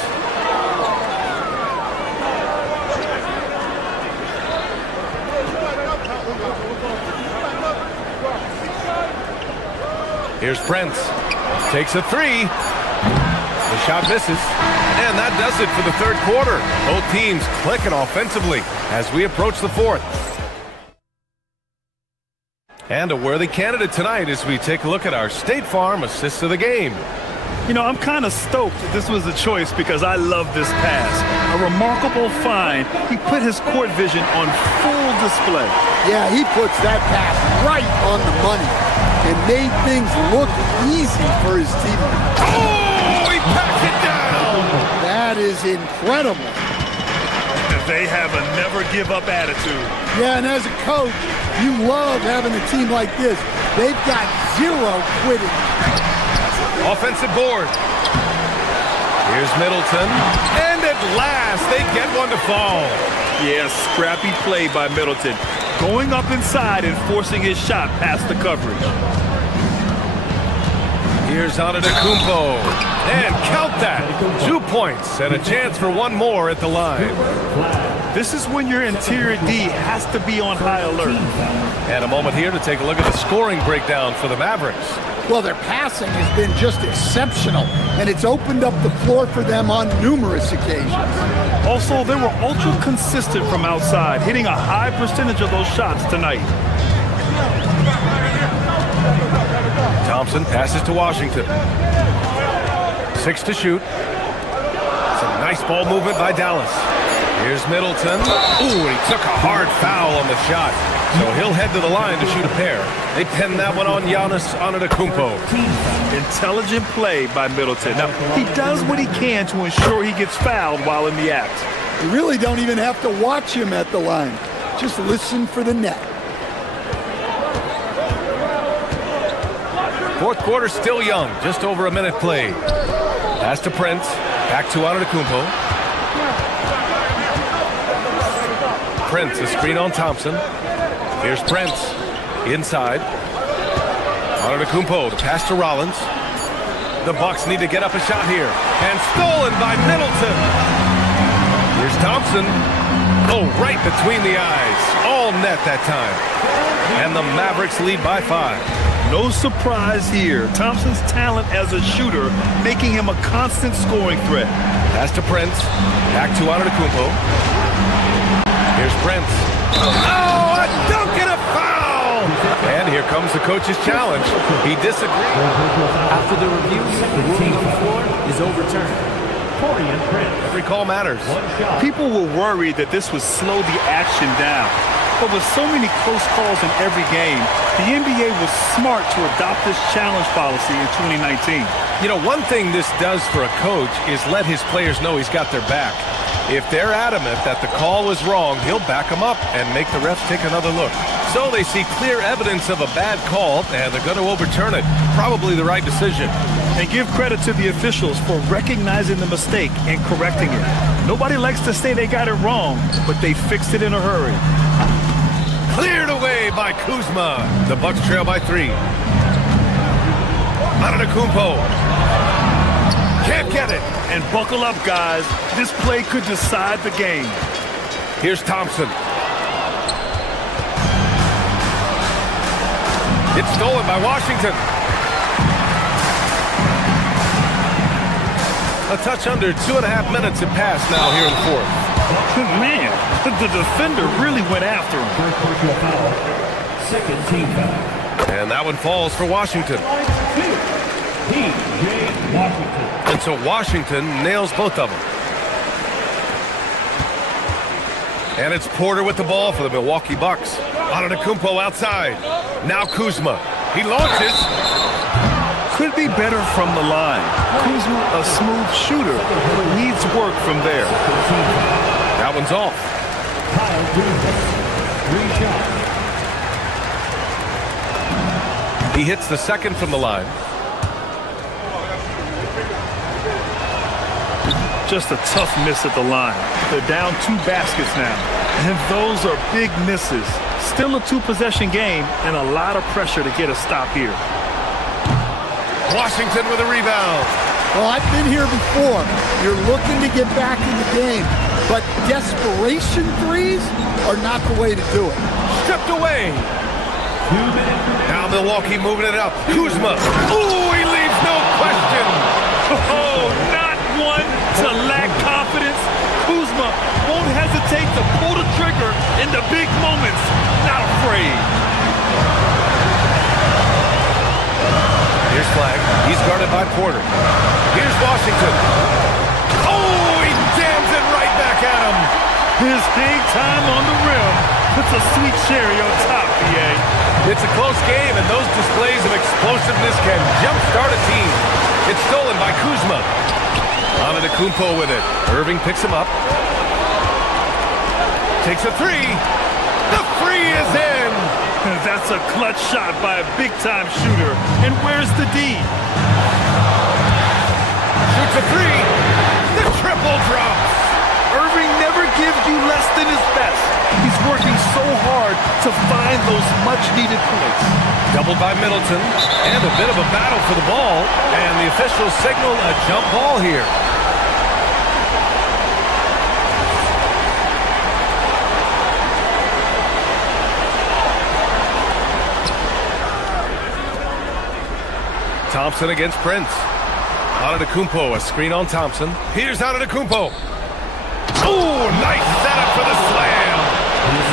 Here's Prince. Takes a 3. The shot misses. And that does it for the third quarter. Both teams clicking offensively as we approach the fourth. And a worthy candidate tonight as we take a look at our State Farm assists of the game. You know, I'm kind of stoked that this was a choice because I love this pass. A remarkable find. He put his court vision on full display. Yeah, he puts that pass right on the money. and made things look easy for his teammates. Oh, he packs it down! That is incredible. They have a never-give-up attitude. Yeah, and as a coach, you love having a team like this. They've got zero quitting. Offensive board. Here's Middleton. And at last, they get one to fall. Yeah, scrappy play by Middleton. Going up inside and forcing his shot past the coverage. Here's Antetokounmpo. And count that. 2 points and a chance for one more at the line. This is when your interior D has to be on high alert. And a moment here to take a look at the scoring breakdown for the Mavericks. Well, their passing has been just exceptional, and it's opened up the floor for them on numerous occasions. Also, they were ultra consistent from outside, hitting a high percentage of those shots tonight. Thompson passes to Washington. 6 to shoot. Some nice ball movement by Dallas. Here's Middleton. Ooh, he took a hard foul on the shot. So he'll head to the line to shoot a pair. They pin that one on Giannis Antetokounmpo. Intelligent play by Middleton. Now, he does what he can to ensure he gets fouled while in the act. You really don't even have to watch him at the line. Just listen for the net. Fourth quarter still young. Just over a minute played. Pass to Prince. Back to Antetokounmpo. Prince, a screen on Thompson. Here's Prince. Inside. Antetokounmpo, the pass to Rollins. The Bucks need to get up a shot here. And stolen by Middleton. Here's Thompson. Oh, right between the eyes. All net that time. And the Mavericks lead by 5. No surprise here. Thompson's talent as a shooter making him a constant scoring threat. Pass to Prince. Back to Antetokounmpo. Here's Prince. Oh, a dunk and a foul! And here comes the coach's challenge. He disagrees. After the review, the ruling on the floor is overturned. Every call matters. People were worried that this would slow the action down. But with so many close calls in every game, the NBA was smart to adopt this challenge policy in 2019. You know, one thing this does for a coach is let his players know he's got their back. If they're adamant that the call was wrong, he'll back them up and make the refs take another look. So they see clear evidence of a bad call, and they're going to overturn it. Probably the right decision. And give credit to the officials for recognizing the mistake and correcting it. Nobody likes to say they got it wrong, but they fixed it in a hurry. Cleared away by Kuzma. The Bucks trail by 3. Antetokounmpo. Can't get it. And buckle up, guys. This play could decide the game. Here's Thompson. It's stolen by Washington. A touch under 2.5 minutes have passed now here in the fourth. Man, the defender really went after him. Second team foul. And that one falls for Washington. And so Washington nails both of them. And it's Porter with the ball for the Milwaukee Bucks. Antetokounmpo outside. Now Kuzma. He launches. Could be better from the line. Kuzma, a smooth shooter, but needs work from there. That one's off. He hits the second from the line. Just a tough miss at the line. They're down 2 baskets now, and those are big misses. Still a 2-possession game and a lot of pressure to get a stop here. Washington with a rebound. Well, I've been here before. You're looking to get back in the game, but desperation threes are not the way to do it. Stripped away. Now Milwaukee moving it up. Kuzma. Ooh, he leaves no question. Oh, not one to lack confidence. Kuzma won't hesitate to pull the trigger in the big moments. Not afraid. Here's Flag. He's guarded by Porter. Here's Washington. Oh, he jams it right back at him. His hang time on the rim puts a sweet cherry on top, BA. It's a close game, and those displays of explosiveness can jumpstart a team. It's stolen by Kuzma. Antetokounmpo with it. Irving picks him up. Takes a three. The three is in. That's a clutch shot by a big-time shooter. And where's the D? Shoots a three. The triple drops. Irving never gives you less than his best. He's working so hard to find those much-needed points. Doubled by Middleton, and a bit of a battle for the ball, and the officials signal a jump ball here. Thompson against Prince. Antetokounmpo, a screen on Thompson. Here's Antetokounmpo. Oh, nice setup for the slam.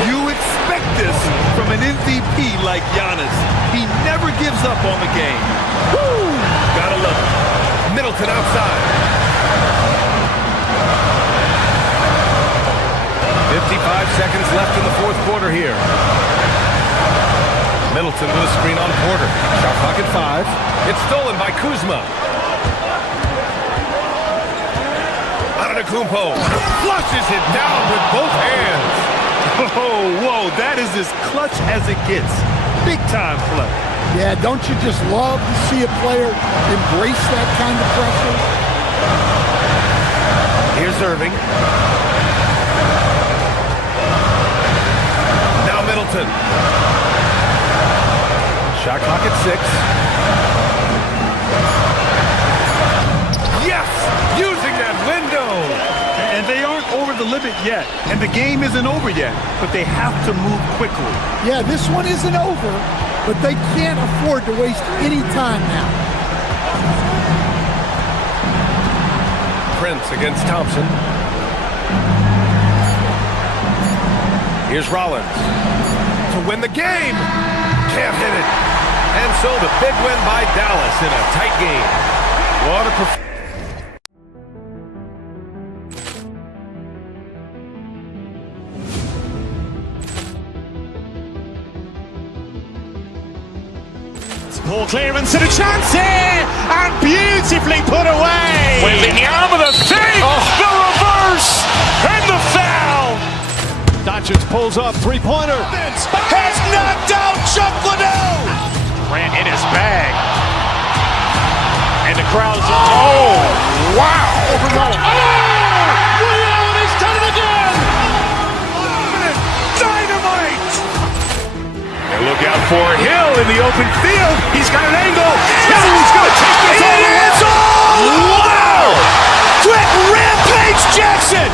You expect this from an MVP like Giannis. He never gives up on the game. Woo! Gotta love it. Middleton outside. 55 seconds left in the fourth quarter here. Middleton with a screen on Porter. Shot clock at 5. It's stolen by Kuzma. Antetokounmpo flushes it down with both hands. Oh, whoa, that is as clutch as it gets. Big time play. Yeah, don't you just love to see a player embrace that kind of pressure? Here's Irving. Now Middleton. Shot clock at 6. Yes! Using that window! And they aren't over the limit yet. And the game isn't over yet. But they have to move quickly. Yeah, this one isn't over, but they can't afford to waste any time now. Prince against Thompson. Here's Rollins. To win the game! Can't hit it. And so the big win by Dallas in a tight game. What a performance. Ball clearance and a chance here, and beautifully put away. Waving the arm of the thing, the reverse, and the foul. Doncic pulls up, three-pointer. Has knocked out Chuck Liddell. Ran in his bag. And the crowd is, oh, wow. Ray Allen has done it again. Dynamite. And look out for Hill in the open field. He's got an angle. Hill's going to take this all the way. Wow. Quick rampage Jackson.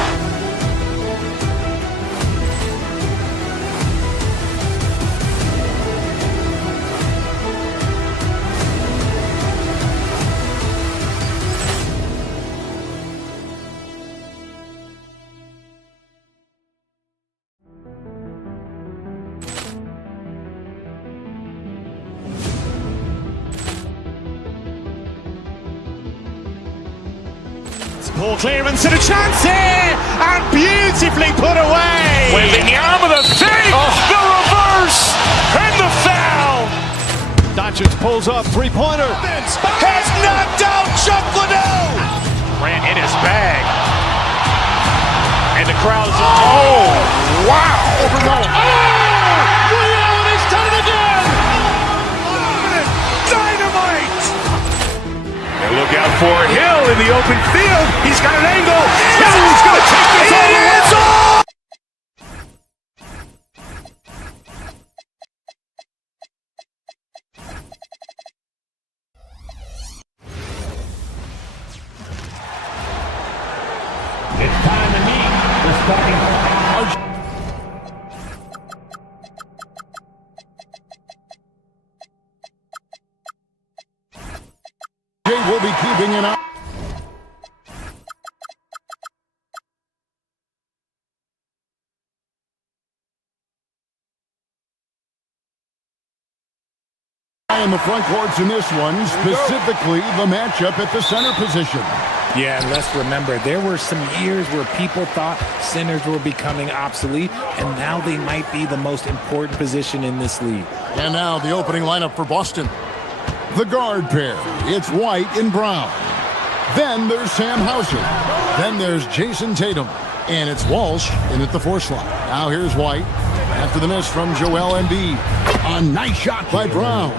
Ball clearance and a chance here, and beautifully put away. Waving the arm of the thing, the reverse, and the foul. Doncic pulls up, three-pointer. Has knocked out Chuck Liddell. Ran in his bag. And the crowd is, oh, wow. Ray Allen has done it again. Dynamite. And look out for Hill in the open field. He's got an angle. Hill's going to take this all the way. It's time to meet the starting will be keeping an eye. In the front courts in this one, specifically the matchup at the center position. Yeah, and let's remember, there were some years where people thought centers were becoming obsolete, and now they might be the most important position in this league. And now the opening lineup for Boston. The guard pair. It's White and Brown. Then there's Sam Hauser. Then there's Jason Tatum. And it's Walsh in at the 4 slot. Now here's White. After the miss from Joel Embiid. A nice shot by Brown.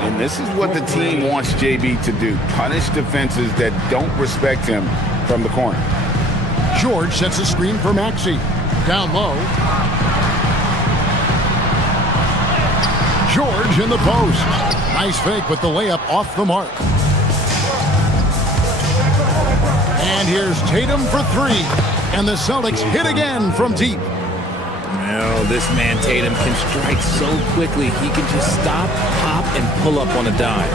And this is what the team wants JB to do. Punish defenses that don't respect him from the corner. George sets a screen for Maxey. Down low. George in the post. Nice fake, but the layup off the mark. And here's Tatum for 3. And the Celtics hit again from deep. Well, this man Tatum can strike so quickly. He can just stop, pop, and pull up on a dime.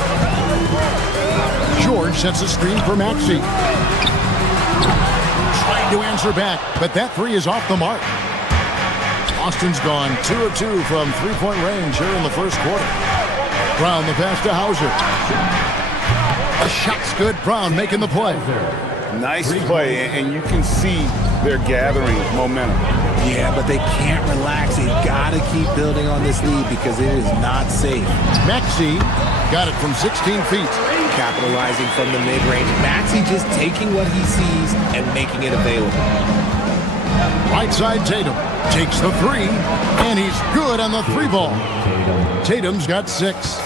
George sets a screen for Maxey. Trying to answer back, but that 3 is off the mark. Austin's gone 2 of 2 from three-point range here in the first quarter. Brown the pass to Hauser. The shot's good. Brown making the play. Nice play, and you can see they're gathering momentum. Yeah, but they can't relax. They've got to keep building on this lead because it is not safe. Maxey got it from 16 feet. Capitalizing from the mid-range. Maxey just taking what he sees and making it available. Right side Tatum takes the 3, and he's good on the 3 ball. Tatum's got 6.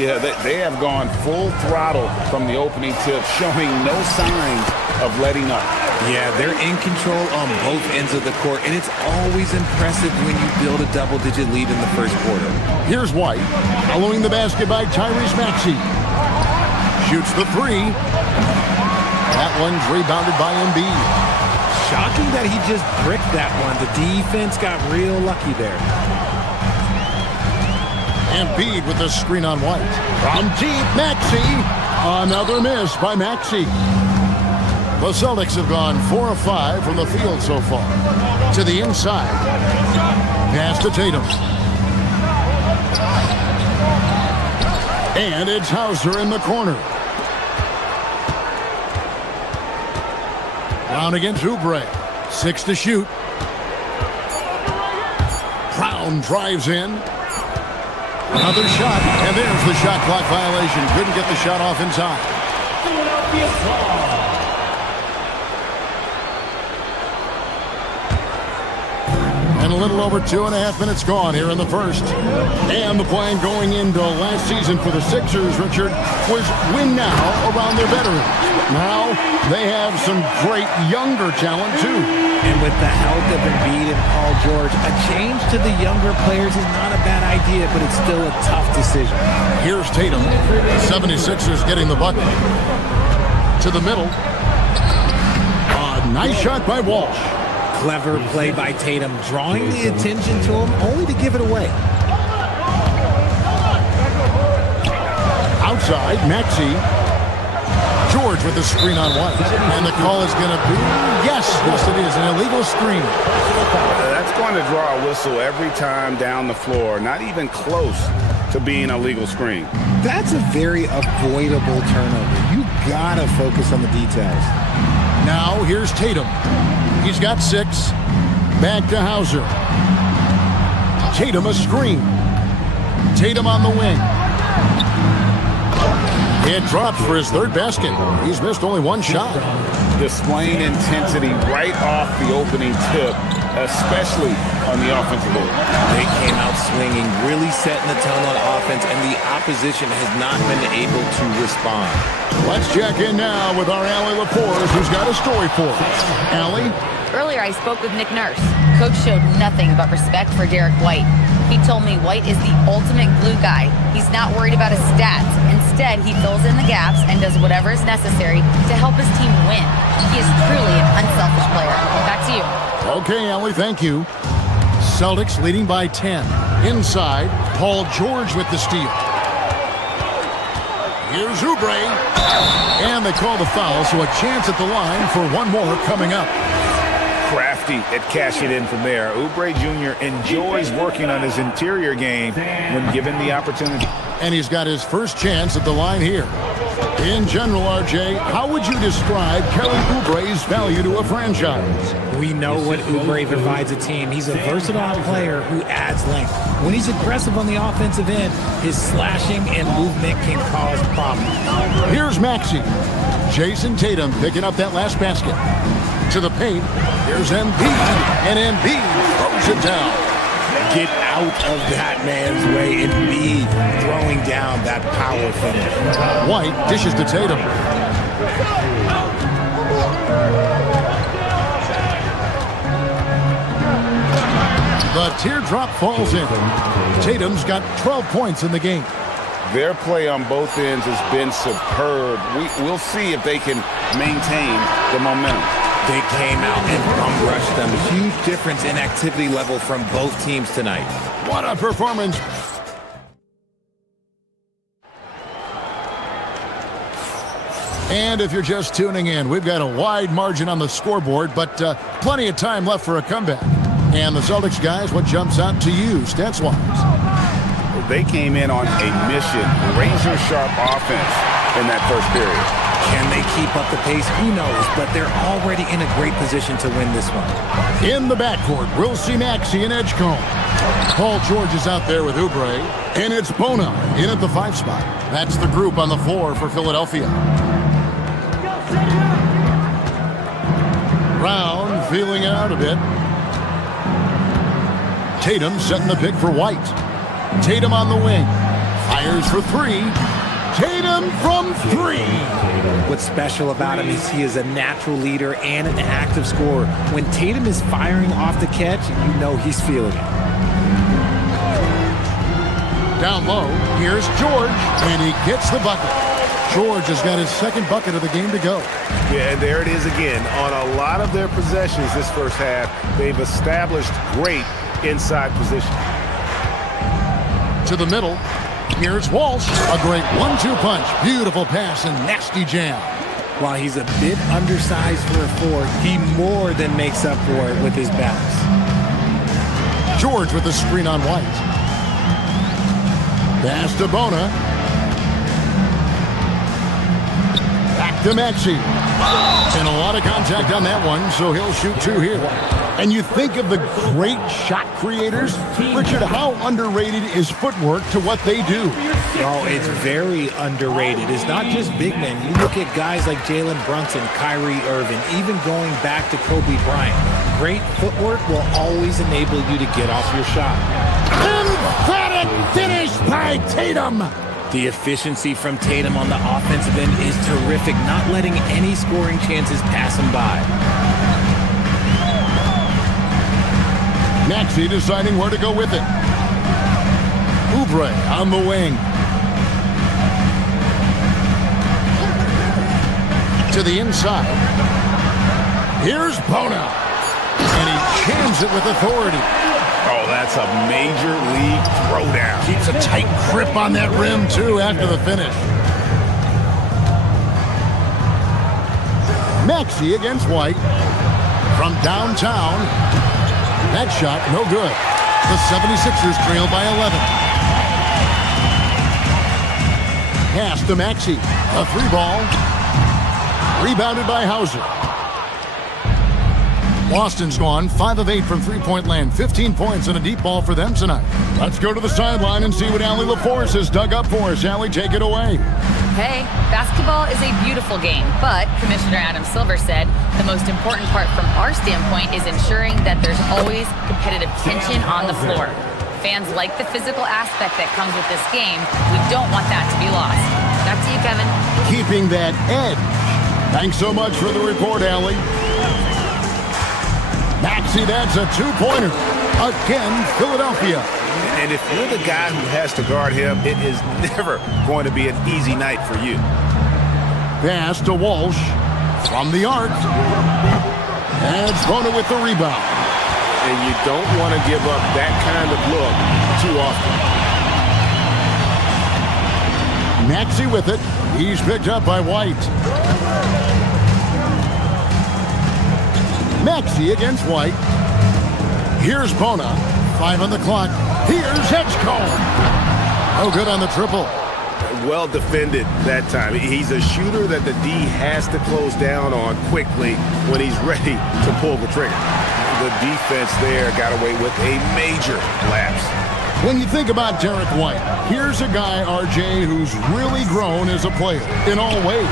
Yeah, they have gone full throttle from the opening tip, showing no signs of letting up. Yeah, they're in control on both ends of the court, and it's always impressive when you build a double-digit lead in the first quarter. Here's White, following the basket by Tyrese Maxey. Shoots the 3. That one's rebounded by Embiid. Shocking that he just bricked that one. The defense got real lucky there. Embiid with the screen on White. From deep, Maxey. Another miss by Maxey. The Celtics have gone 4 of 5 from the field so far. To the inside. Pass to Tatum. And it's Hauser in the corner. Brown against Oubre. 6 to shoot. Brown drives in. Another shot, and there's the shot clock violation. Couldn't get the shot off in time. And a little over 2.5 minutes gone here in the first. And the plan going into last season for the Sixers, Richard, was win now around their veterans. Now they have some great younger talent, too. And with the help of Embiid and Paul George, a change to the younger players is not a bad idea, but it's still a tough decision. Here's Tatum. The 76ers getting the bucket. To the middle. A nice shot by Walsh. Clever play by Tatum, drawing the attention to him, only to give it away. Outside, Maxey. George with the screen on White. And the call is going to be, yes, it is, an illegal screen. That's going to draw a whistle every time down the floor. Not even close to being a legal screen. That's a very avoidable turnover. You got to focus on the details. Now, here's Tatum. He's got 6. Back to Hauser. Tatum a screen. Tatum on the wing. It drops for his 3rd basket. He's missed only 1 shot. Displaying intensity right off the opening tip, especially on the offensive end. They came out swinging, really setting the tone on offense, and the opposition has not been able to respond. Let's check in now with our Allie LaForce, who's got a story for us. Allie? Earlier, I spoke with Nick Nurse. Coach showed nothing but respect for Derek White. He told me White is the ultimate glue guy. He's not worried about his stats. Instead, he fills in the gaps and does whatever is necessary to help his team win. He is truly an unselfish player. Back to you. Okay, Allie, thank you. Celtics leading by 10. Inside, Paul George with the steal. Here's Oubre. And they call the foul, so a chance at the line for one more coming up. crafty at cashing in from there. Oubre Jr. enjoys working on his interior game when given the opportunity. And he's got his first chance at the line here. In general, RJ, how would you describe Kelly Oubre's value to a franchise? We know what Oubre provides a team. He's a versatile player who adds length. When he's aggressive on the offensive end, his slashing and movement can cause problems. Here's Maxey. Jason Tatum picking up that last basket. To the paint. Here's Embiid. And Embiid throws it down. Get out of that man's way and be throwing down that power finish. White dishes to Tatum. The teardrop falls in. Tatum's got 12 points in the game. Their play on both ends has been superb. We'll see if they can maintain the momentum. They came out and bum rushed them. Huge difference in activity level from both teams tonight. What a performance. And if you're just tuning in, we've got a wide margin on the scoreboard, but plenty of time left for a comeback. And the Celtics guys, what jumps out to you stats-wise? They came in on a mission, razor-sharp offense in that first period. Can they keep up the pace? Who knows, but they're already in a great position to win this one. In the backcourt, we'll see Maxey and Edgecombe. Paul George is out there with Oubre, and it's Bona in at the 5 spot. That's the group on the floor for Philadelphia. Brown feeling out a bit. Tatum setting the pick for White. Tatum on the wing. Fires for 3. Tatum from 3. What's special about him is he is a natural leader and an active scorer. When Tatum is firing off the catch, you know he's feeling it. Down low, here's George, and he gets the bucket. George has got his second bucket of the game to go. Yeah, and there it is again. On a lot of their possessions this first half, they've established great inside position. To the middle, here's Walsh. A great 1-2 punch. Beautiful pass and nasty jam. While he's a bit undersized for a 4, he more than makes up for it with his bounce. George with the screen on White. Pass to Bona. Back to Maxey. And a lot of contact on that one, so he'll shoot 2 here. And you think of the great shot creators, Richard, how underrated is footwork to what they do? Oh, it's very underrated. It's not just big men. You look at guys like Jalen Brunson, Kyrie Irving, even going back to Kobe Bryant. Great footwork will always enable you to get off your shot. Emphatic finish by Tatum. The efficiency from Tatum on the offensive end is terrific, not letting any scoring chances pass him by. Maxey deciding where to go with it. Oubre on the wing. To the inside. Here's Bona. And he jams it with authority. Oh, that's a major league throwdown. Keeps a tight grip on that rim, too, after the finish. Maxey against White. From downtown. That shot, no good. The 76ers trail by 11. Pass to Maxey. A 3 ball. Rebounded by Hauser. Boston's gone 5 of 8 from three-point land. 15 points and a deep ball for them tonight. Let's go to the sideline and see what Allie LaForce has dug up for us. Allie, take it away. Hey, basketball is a beautiful game, but Commissioner Adam Silver said the most important part from our standpoint is ensuring that there's always competitive tension on the floor. Fans like the physical aspect that comes with this game. We don't want that to be lost. Back to you, Kevin. Keeping that edge. Thanks so much for the report, Allie. Maxey, that's a 2-pointer. Again, Philadelphia. And if you're the guy who has to guard him, it is never going to be an easy night for you. Pass to Walsh from the arc. That's Bona with the rebound. And you don't want to give up that kind of look too often. Maxey with it. He's picked up by White. Maxey against White. Here's Bona. 5 on the clock. Here's Edgecombe. Oh, good on the triple. Well defended that time. He's a shooter that the D has to close down on quickly when he's ready to pull the trigger. The defense there got away with a major lapse. When you think about Derek White, here's a guy, RJ, who's really grown as a player in all ways.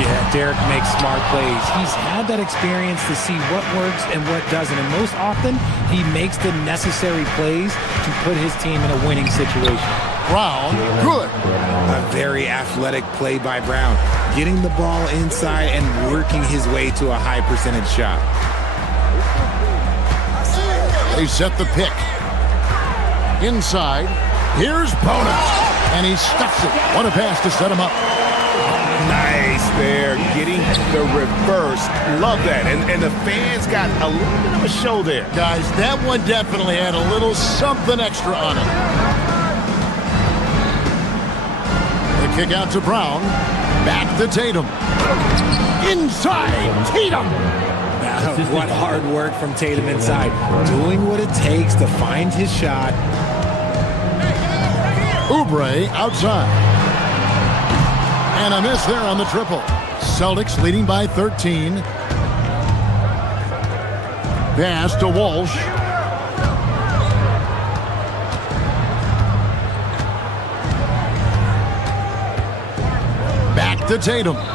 Yeah, Derek makes smart plays. He's had that experience to see what works and what doesn't. And most often, he makes the necessary plays to put his team in a winning situation. Brown, good. A very athletic play by Brown, getting the ball inside and working his way to a high percentage shot. They set the pick. Inside, here's Bona, and he stuffs it. What a pass to set him up. Nice there, getting the reverse. Love that. And the fans got a little bit of a show there. Guys, that one definitely had a little something extra on it. Kick out to Brown. Back to Tatum. Inside, Tatum. What hard work from Tatum inside. Doing what it takes to find his shot. Oubre outside. And a miss there on the triple. Celtics leading by 13. Pass to Walsh. To Tatum. And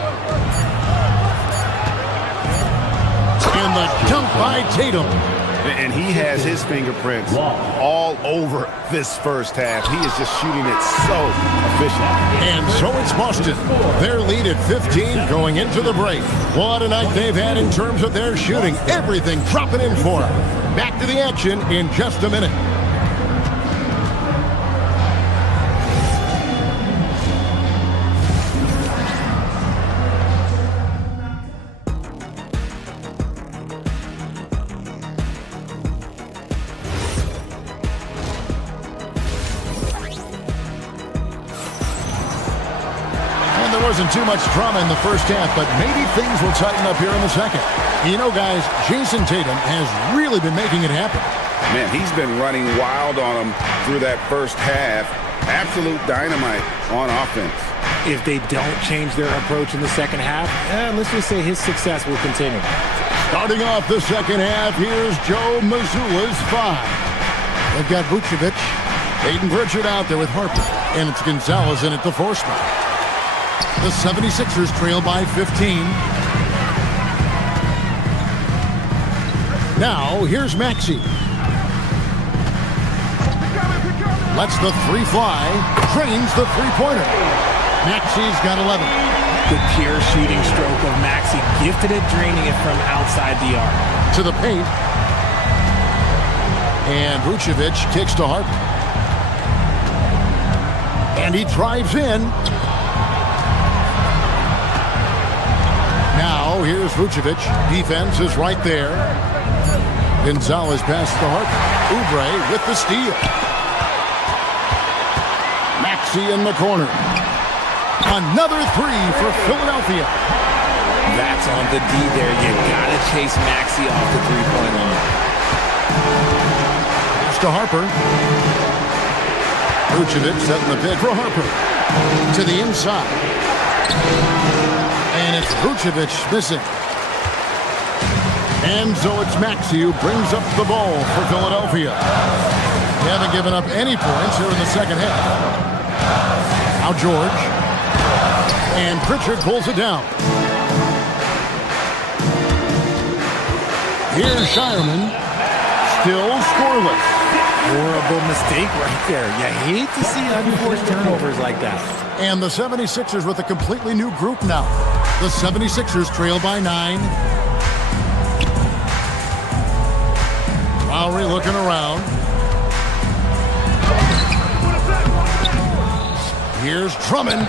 the dunk by Tatum. And he has his fingerprints all over this first half. He is just shooting it so efficient. And so it's Boston. Their lead at 15 going into the break. What a night they've had in terms of their shooting. Everything dropping in for them. Back to the action in just a minute. Wasn't too much drama in the first half, but maybe things will tighten up here in the second. You know, guys, Jason Tatum has really been making it happen. Man, he's been running wild on them through that first half. Absolute dynamite on offense. If they don't change their approach in the second half, let's just say his success will continue. Starting off the second half, here's Joe Mazzulla's 5. They've got Vucevic, Peyton Pritchard out there with Harper, and it's Gonzalez in at the 4 spot. The 76ers trail by 15. Now, here's Maxey. Lets the 3 fly. Drains the 3-pointer. Maxey's got 11. The pure shooting stroke of Maxey. Gifted at draining it from outside the arc. To the paint. And Vucevic kicks to Harper. And he drives in. Now, here's Vucevic. Defense is right there. Gonzalez passes to Harper. Oubre with the steal. Maxey in the corner. Another 3 for Philadelphia. That's on the D there. You gotta chase Maxey off the 3-point line. Pass to Harper. Vucevic setting the pick for Harper. To the inside. And it's Vucevic missing. And so it's Maxey who brings up the ball for Philadelphia. They haven't given up any points here in the second half. Now George. And Pritchard pulls it down. Here's Shireman. Still scoreless. Horrible mistake right there. You hate to see unforced turnovers like that. And the 76ers with a completely new group now. The 76ers trail by 9. Lowry looking around. Here's Drummond.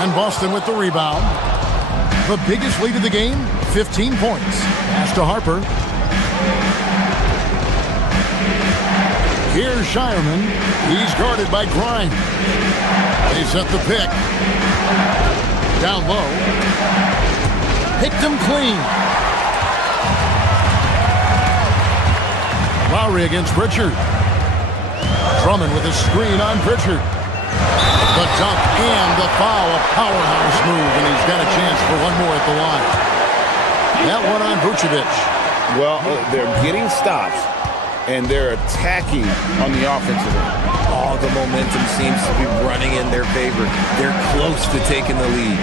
And Boston with the rebound. The biggest lead of the game, 15 points. Pass to Harper. Here's Shireman. He's guarded by Grimes. They set the pick. Down low. Picked him clean. Lowry against Pritchard. Drummond with a screen on Pritchard. The dunk and the foul, a powerhouse move, and he's got a chance for one more at the line. That one on Vucevic. Well, they're getting stops, and they're attacking on the offensive end. All the momentum seems to be running in their favor. They're close to taking the lead.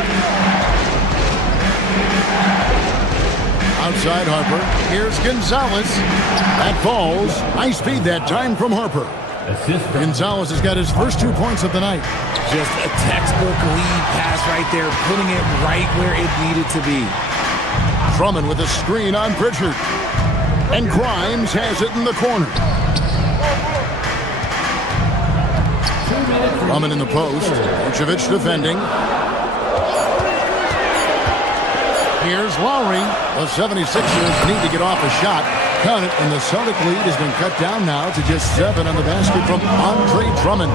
Outside Harper. Here's Gonzalez. That falls. Nice feed that time from Harper. Gonzalez has got his first 2 points of the night. Just a textbook lead pass right there, putting it right where it needed to be. Drummond with a screen on Pritchard. And Grimes has it in the corner. Drummond in the post. Vucevic defending. Here's Lowry. The 76ers need to get off a shot. Count it, and the Celtic lead has been cut down now to just 7 on the basket from Andre Drummond.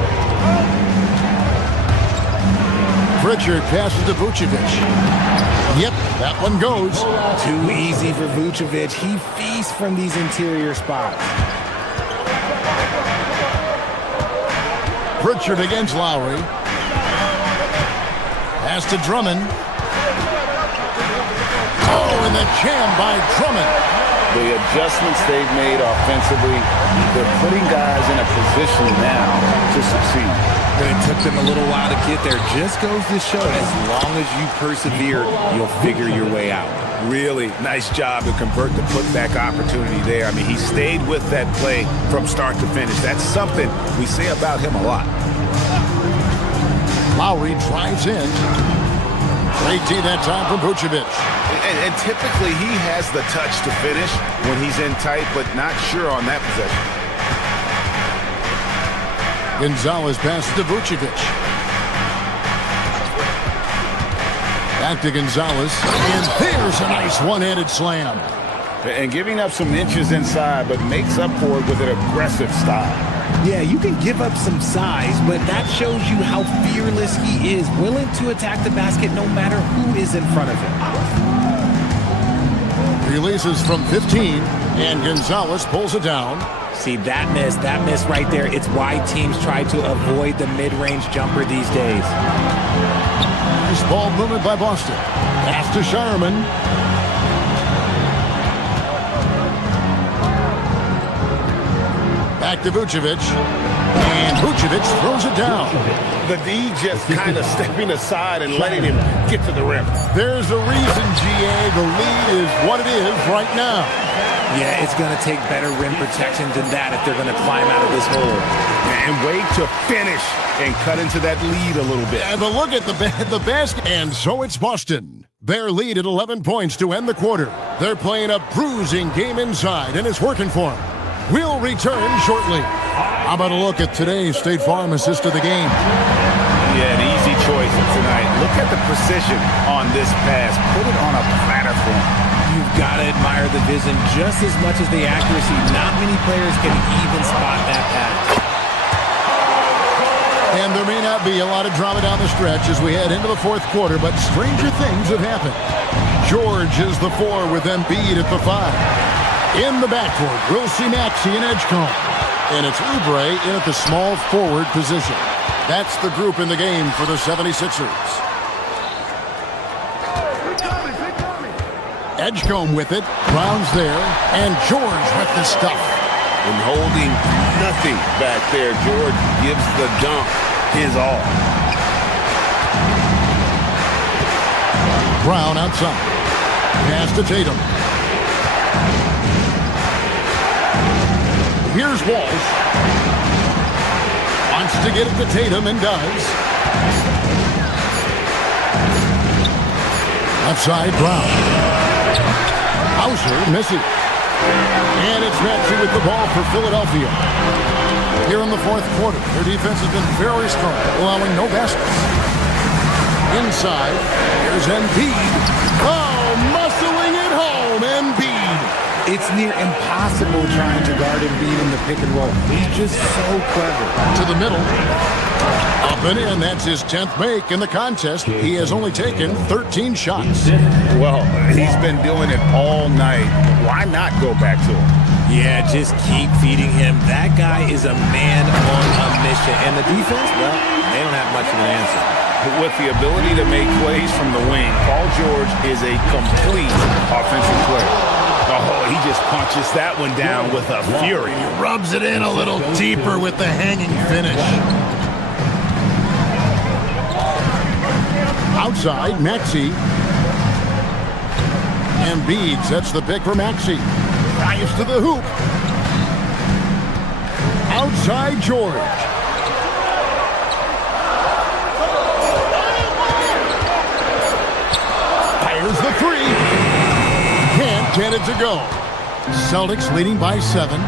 Pritchard passes to Vucevic. Yep, that one goes. Too easy for Vucevic. He feasts from these interior spots. Pritchard against Lowry. Pass to Drummond. Oh, and the jam by Drummond. The adjustments they've made offensively, they're putting guys in a position now to succeed. But it took them a little while to get there. Just goes to show, as long as you persevere, you'll figure your way out. Really nice job to convert the putback opportunity there. I mean, he stayed with that play from start to finish. That's something we say about him a lot. Lowry drives in. Great tee that time from Vucevic. And typically he has the touch to finish when he's in tight, but not sure on that possession. Gonzalez passes to Vucevic. Back to Gonzalez. And there's a nice one-handed slam. And giving up some inches inside, but makes up for it with an aggressive style. Yeah, you can give up some size, but that shows you how fearless he is, willing to attack the basket no matter who is in front of him. Releases from 15, and Gonzalez pulls it down. See, that miss right there, it's why teams try to avoid the mid-range jumper these days. Nice ball movement by Boston. Pass to Sharman. Back to Vucevic. And Vucevic throws it down. The D just kind of stepping aside and letting him get to the rim. There's a reason, GA. The lead is what it is right now. Yeah, it's going to take better rim protection than that if they're going to climb out of this hole. And wait to finish and cut into that lead a little bit. And look at the basket. And so it's Boston. Their lead at 11 points to end the quarter. They're playing a bruising game inside, and it's working for them. We'll return shortly. How about a look at today's State Farm assist of the game? Yeah, an easy choice tonight. Look at the precision on this pass. Put it on a platter for him. You've got to admire the vision just as much as the accuracy. Not many players can even spot that pass. And there may not be a lot of drama down the stretch as we head into the fourth quarter, but stranger things have happened. George is the 4 with Embiid at the 5. In the backcourt, we'll see Maxey and Edgecombe. And it's Oubre in at the small forward position. That's the group in the game for the 76ers. Edgecombe with it. Brown's there. And George with the stuff. And holding nothing back there. George gives the dunk his all. Brown outside. Pass to Tatum. Here's Walsh. Wants to get it to Tatum and does. Outside Brown. Hauser misses. And it's Maxey with the ball for Philadelphia. Here in the fourth quarter, their defense has been very strong, allowing no baskets. Inside, here's Embiid. Oh, muscling it home, Embiid. It's near impossible trying to guard Embiid in the pick and roll. He's just so clever. To the middle. Up and in. That's his 10th make in the contest. He has only taken 13 shots. Well, he's been doing it all night. Why not go back to him? Yeah, just keep feeding him. That guy is a man on a mission. And the defense, well, they don't have much of an answer. But with the ability to make plays from the wing, Paul George is a complete offensive player. Oh, he just punches that one down with a fury. He rubs it in a little deeper with the hanging finish. Outside, Maxey. Embiid sets the pick for Maxey. Drives to the hoop. Outside, George. Fires the three. Can't get it to go. Celtics leading by 7.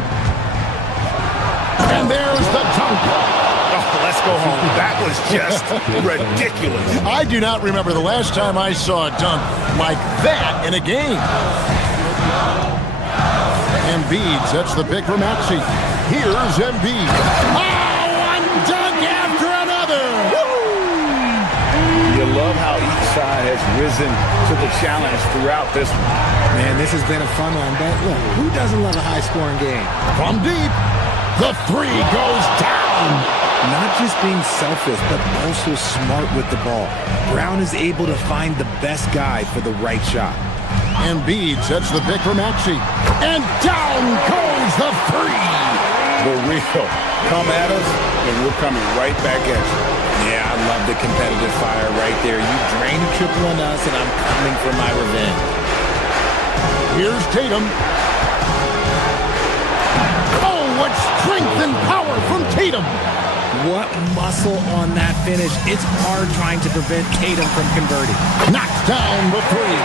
And there's the dunk. Oh, let's go home. That was just ridiculous. I do not remember the last time I saw a dunk like that in a game. Embiid sets the pick for Maxey. Here's Embiid. Oh, one dunk after another. You love how each side has risen to the challenge throughout this one. Man, this has been a fun one, but look, who doesn't love a high-scoring game? From deep, the three goes down. Not just being selfish, but also smart with the ball. Brown is able to find the best guy for the right shot. Embiid sets the pick for Maxey. And down goes the three. The real come at us, and we're coming right back at you. Yeah, I love the competitive fire right there. You drain a triple on us, and I'm coming for my revenge. Here's Tatum. Oh, what strength and power from Tatum. What muscle on that finish. It's hard trying to prevent Tatum from converting. Knocks down the three.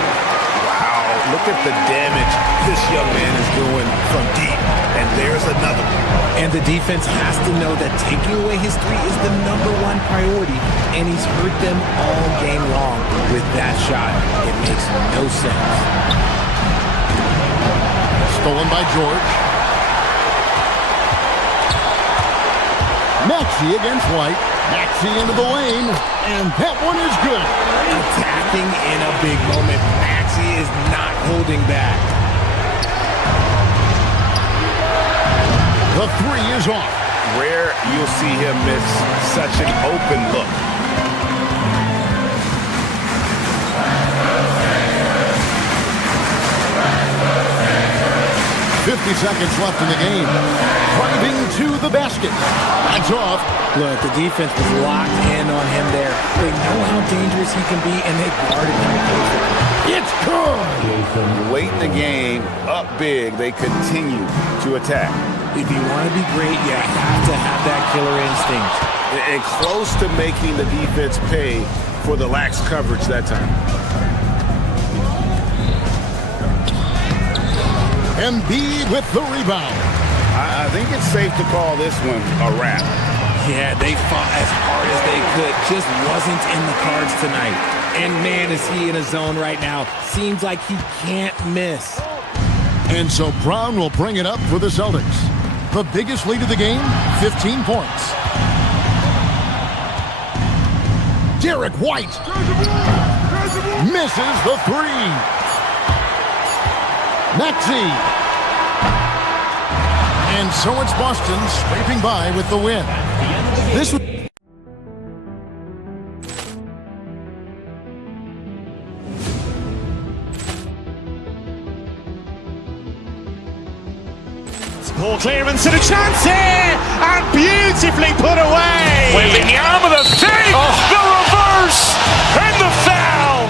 Wow, look at the damage this young man is doing from deep. And there's another one. And the defense has to know that taking away his three is the #1 priority. And he's hurt them all game long with that shot. It makes no sense. Stolen by George. Maxey against White. Maxey into the lane. And that one is good. Attacking in a big moment. Maxey is not holding back. The three is off. Rare you'll see him miss such an open look. .50 left in the game. Driving to the basket. That's off. Look, the defense was locked in on him there. They know how dangerous he can be, and they guarded him perfectly. It's good. Late in the game, up big, they continue to attack. If you want to be great, you have to have that killer instinct. And close to making the defense pay for the lax coverage that time. Embiid with the rebound. I think it's safe to call this one a wrap. Yeah, they fought as hard as they could. Just wasn't in the cards tonight. And man, is he in a zone right now. Seems like he can't miss. And so Brown will bring it up for the Celtics. The biggest lead of the game, 15 points. Derek White misses the three. Maxey. And so it's Boston scraping by with the win. This was Ball clearance and a chance here, and beautifully put away. Wembanyama the fake, the reverse, and the foul.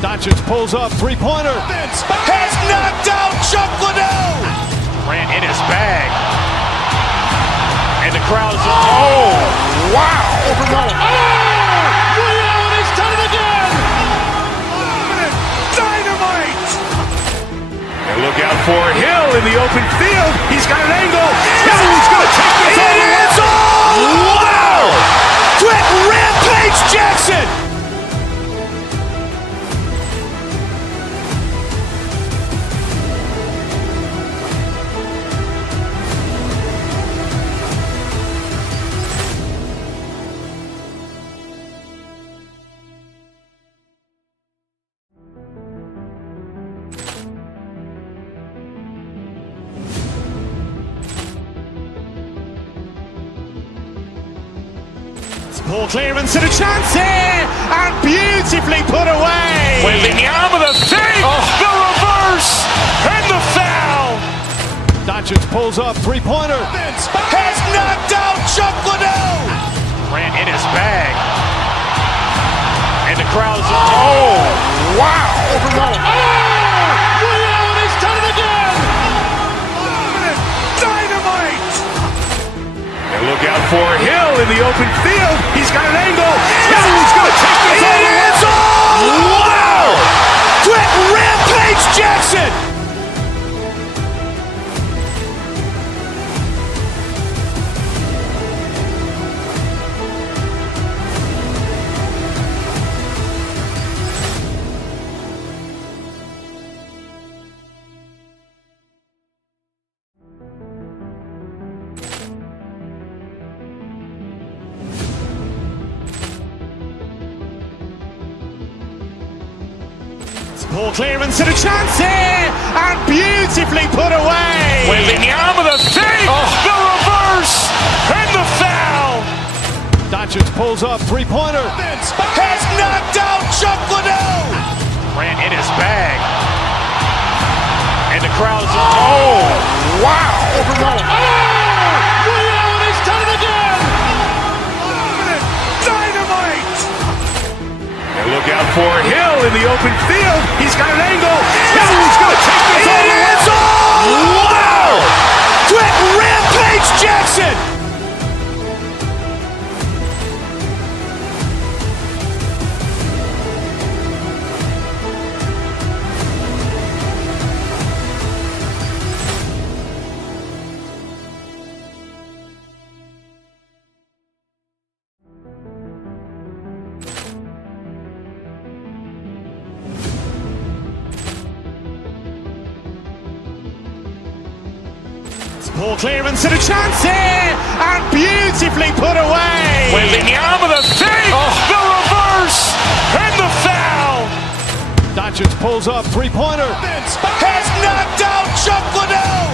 Doncic pulls up, three-pointer. Has knocked out Chuck Liddell. Ran in his bag. And the crowd is, oh, wow. He's done it again. Dynamite. And look out for Hill in the open field. He's got an angle. Hill's going to take this all the way. Wow. Quick rampage Jackson. Ball clearance and a chance here, and beautifully put away. Wembanyama the fake, the reverse, and the foul. Doncic pulls up, three-pointer. Has knocked out Chuck Liddell. Grant in his bag. And the crowd's, wow. Ray Allen has done it again. Dynamite. And look out for Hill in the open field. He's got an angle. He's going to take this all the way. Wow. Quick Rampage Jackson. Ball clearance and a chance here, and beautifully put away. Wembanyama the fake, the reverse, and the foul. Doncic pulls up, three-pointer. Has knocked out Chuck Liddell. Grant in his bag. And the crowd's, wow. Ray Allen has done it again. Dynamite. And look out for Hill in the open field. He's got an angle. He's going to take this all the way. Wow. Quick Rampage Jackson. Ball clearance and a chance here, and beautifully put away. Wembanyama the fake, the reverse, and the foul. Doncic pulls up, three-pointer. Has knocked out Chuck Liddell.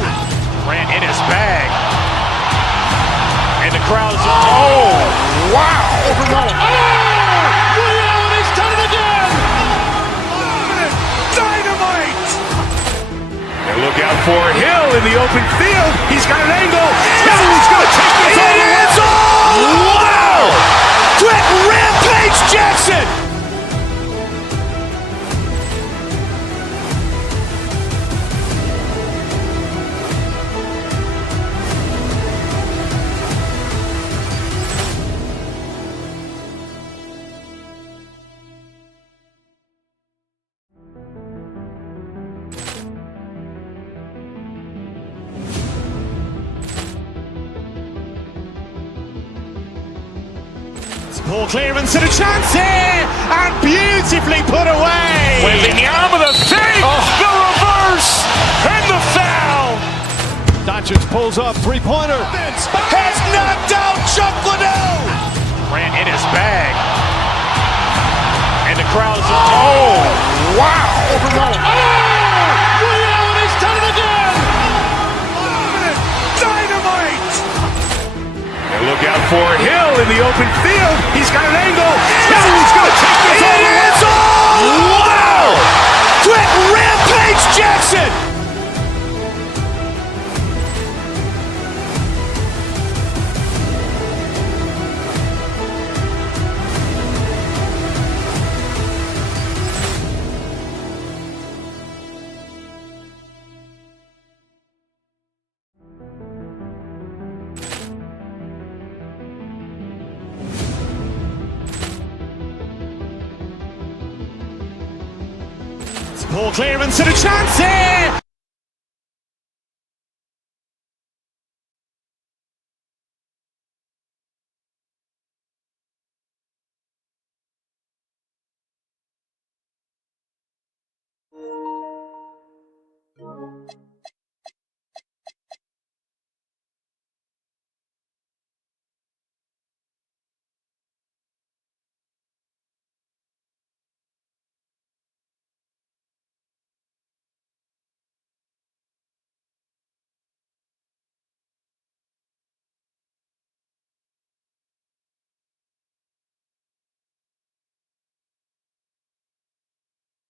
Grant in his bag. And the crowd's, wow. Ray Allen has done it again. Dynamite. And look out for Hill in the open field. He's got an angle. He's going to take this all the way. Wow. Quick Rampage Jackson. Ball clearance and a chance here, and beautifully put away. Wembanyama the fake, the reverse, and the foul. Doncic pulls up, three-pointer. Has knocked out Chuck Liddell. Grant in his bag. And the crowd's, wow. Ray Allen has done it again. Dynamite. And look out for Hill in the open field. He's got an angle. He's going to take this all the way. Wow. Quick Rampage Jackson. Ball clearance and a chance here.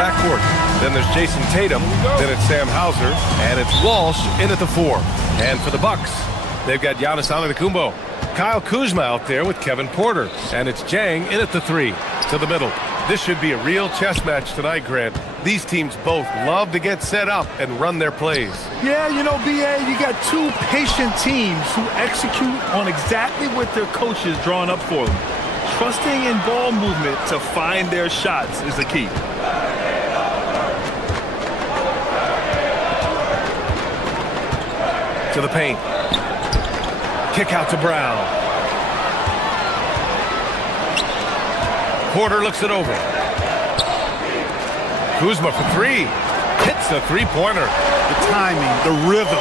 backcourt. Then there's Jason Tatum, then it's Sam Hauser, and it's Walsh in at the 4. And for the Bucks, they've got Giannis Antetokounmpo, Kyle Kuzma out there with Kevin Porter, and it's Jang in at the 3 to the middle. This should be a real chess match tonight, Grant. These teams both love to get set up and run their plays. Yeah, you know, BA, you got two patient teams who execute on exactly what their coach is drawing up for them. Trusting in ball movement to find their shots is the key. To the paint. Kick out to Brown. Porter looks it over. Kuzma for 3. Hits the three-pointer. The timing, the rhythm.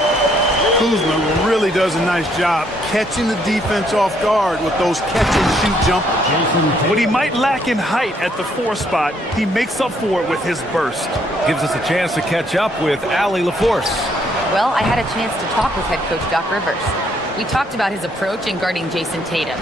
Kuzma really does a nice job catching the defense off guard with those catch-and-shoot jumpers. What he might lack in height at the 4 spot, he makes up for it with his burst. Gives us a chance to catch up with Allie LaForce. Well, I had a chance to talk with head coach Doc Rivers. We talked about his approach in guarding Jason Tatum.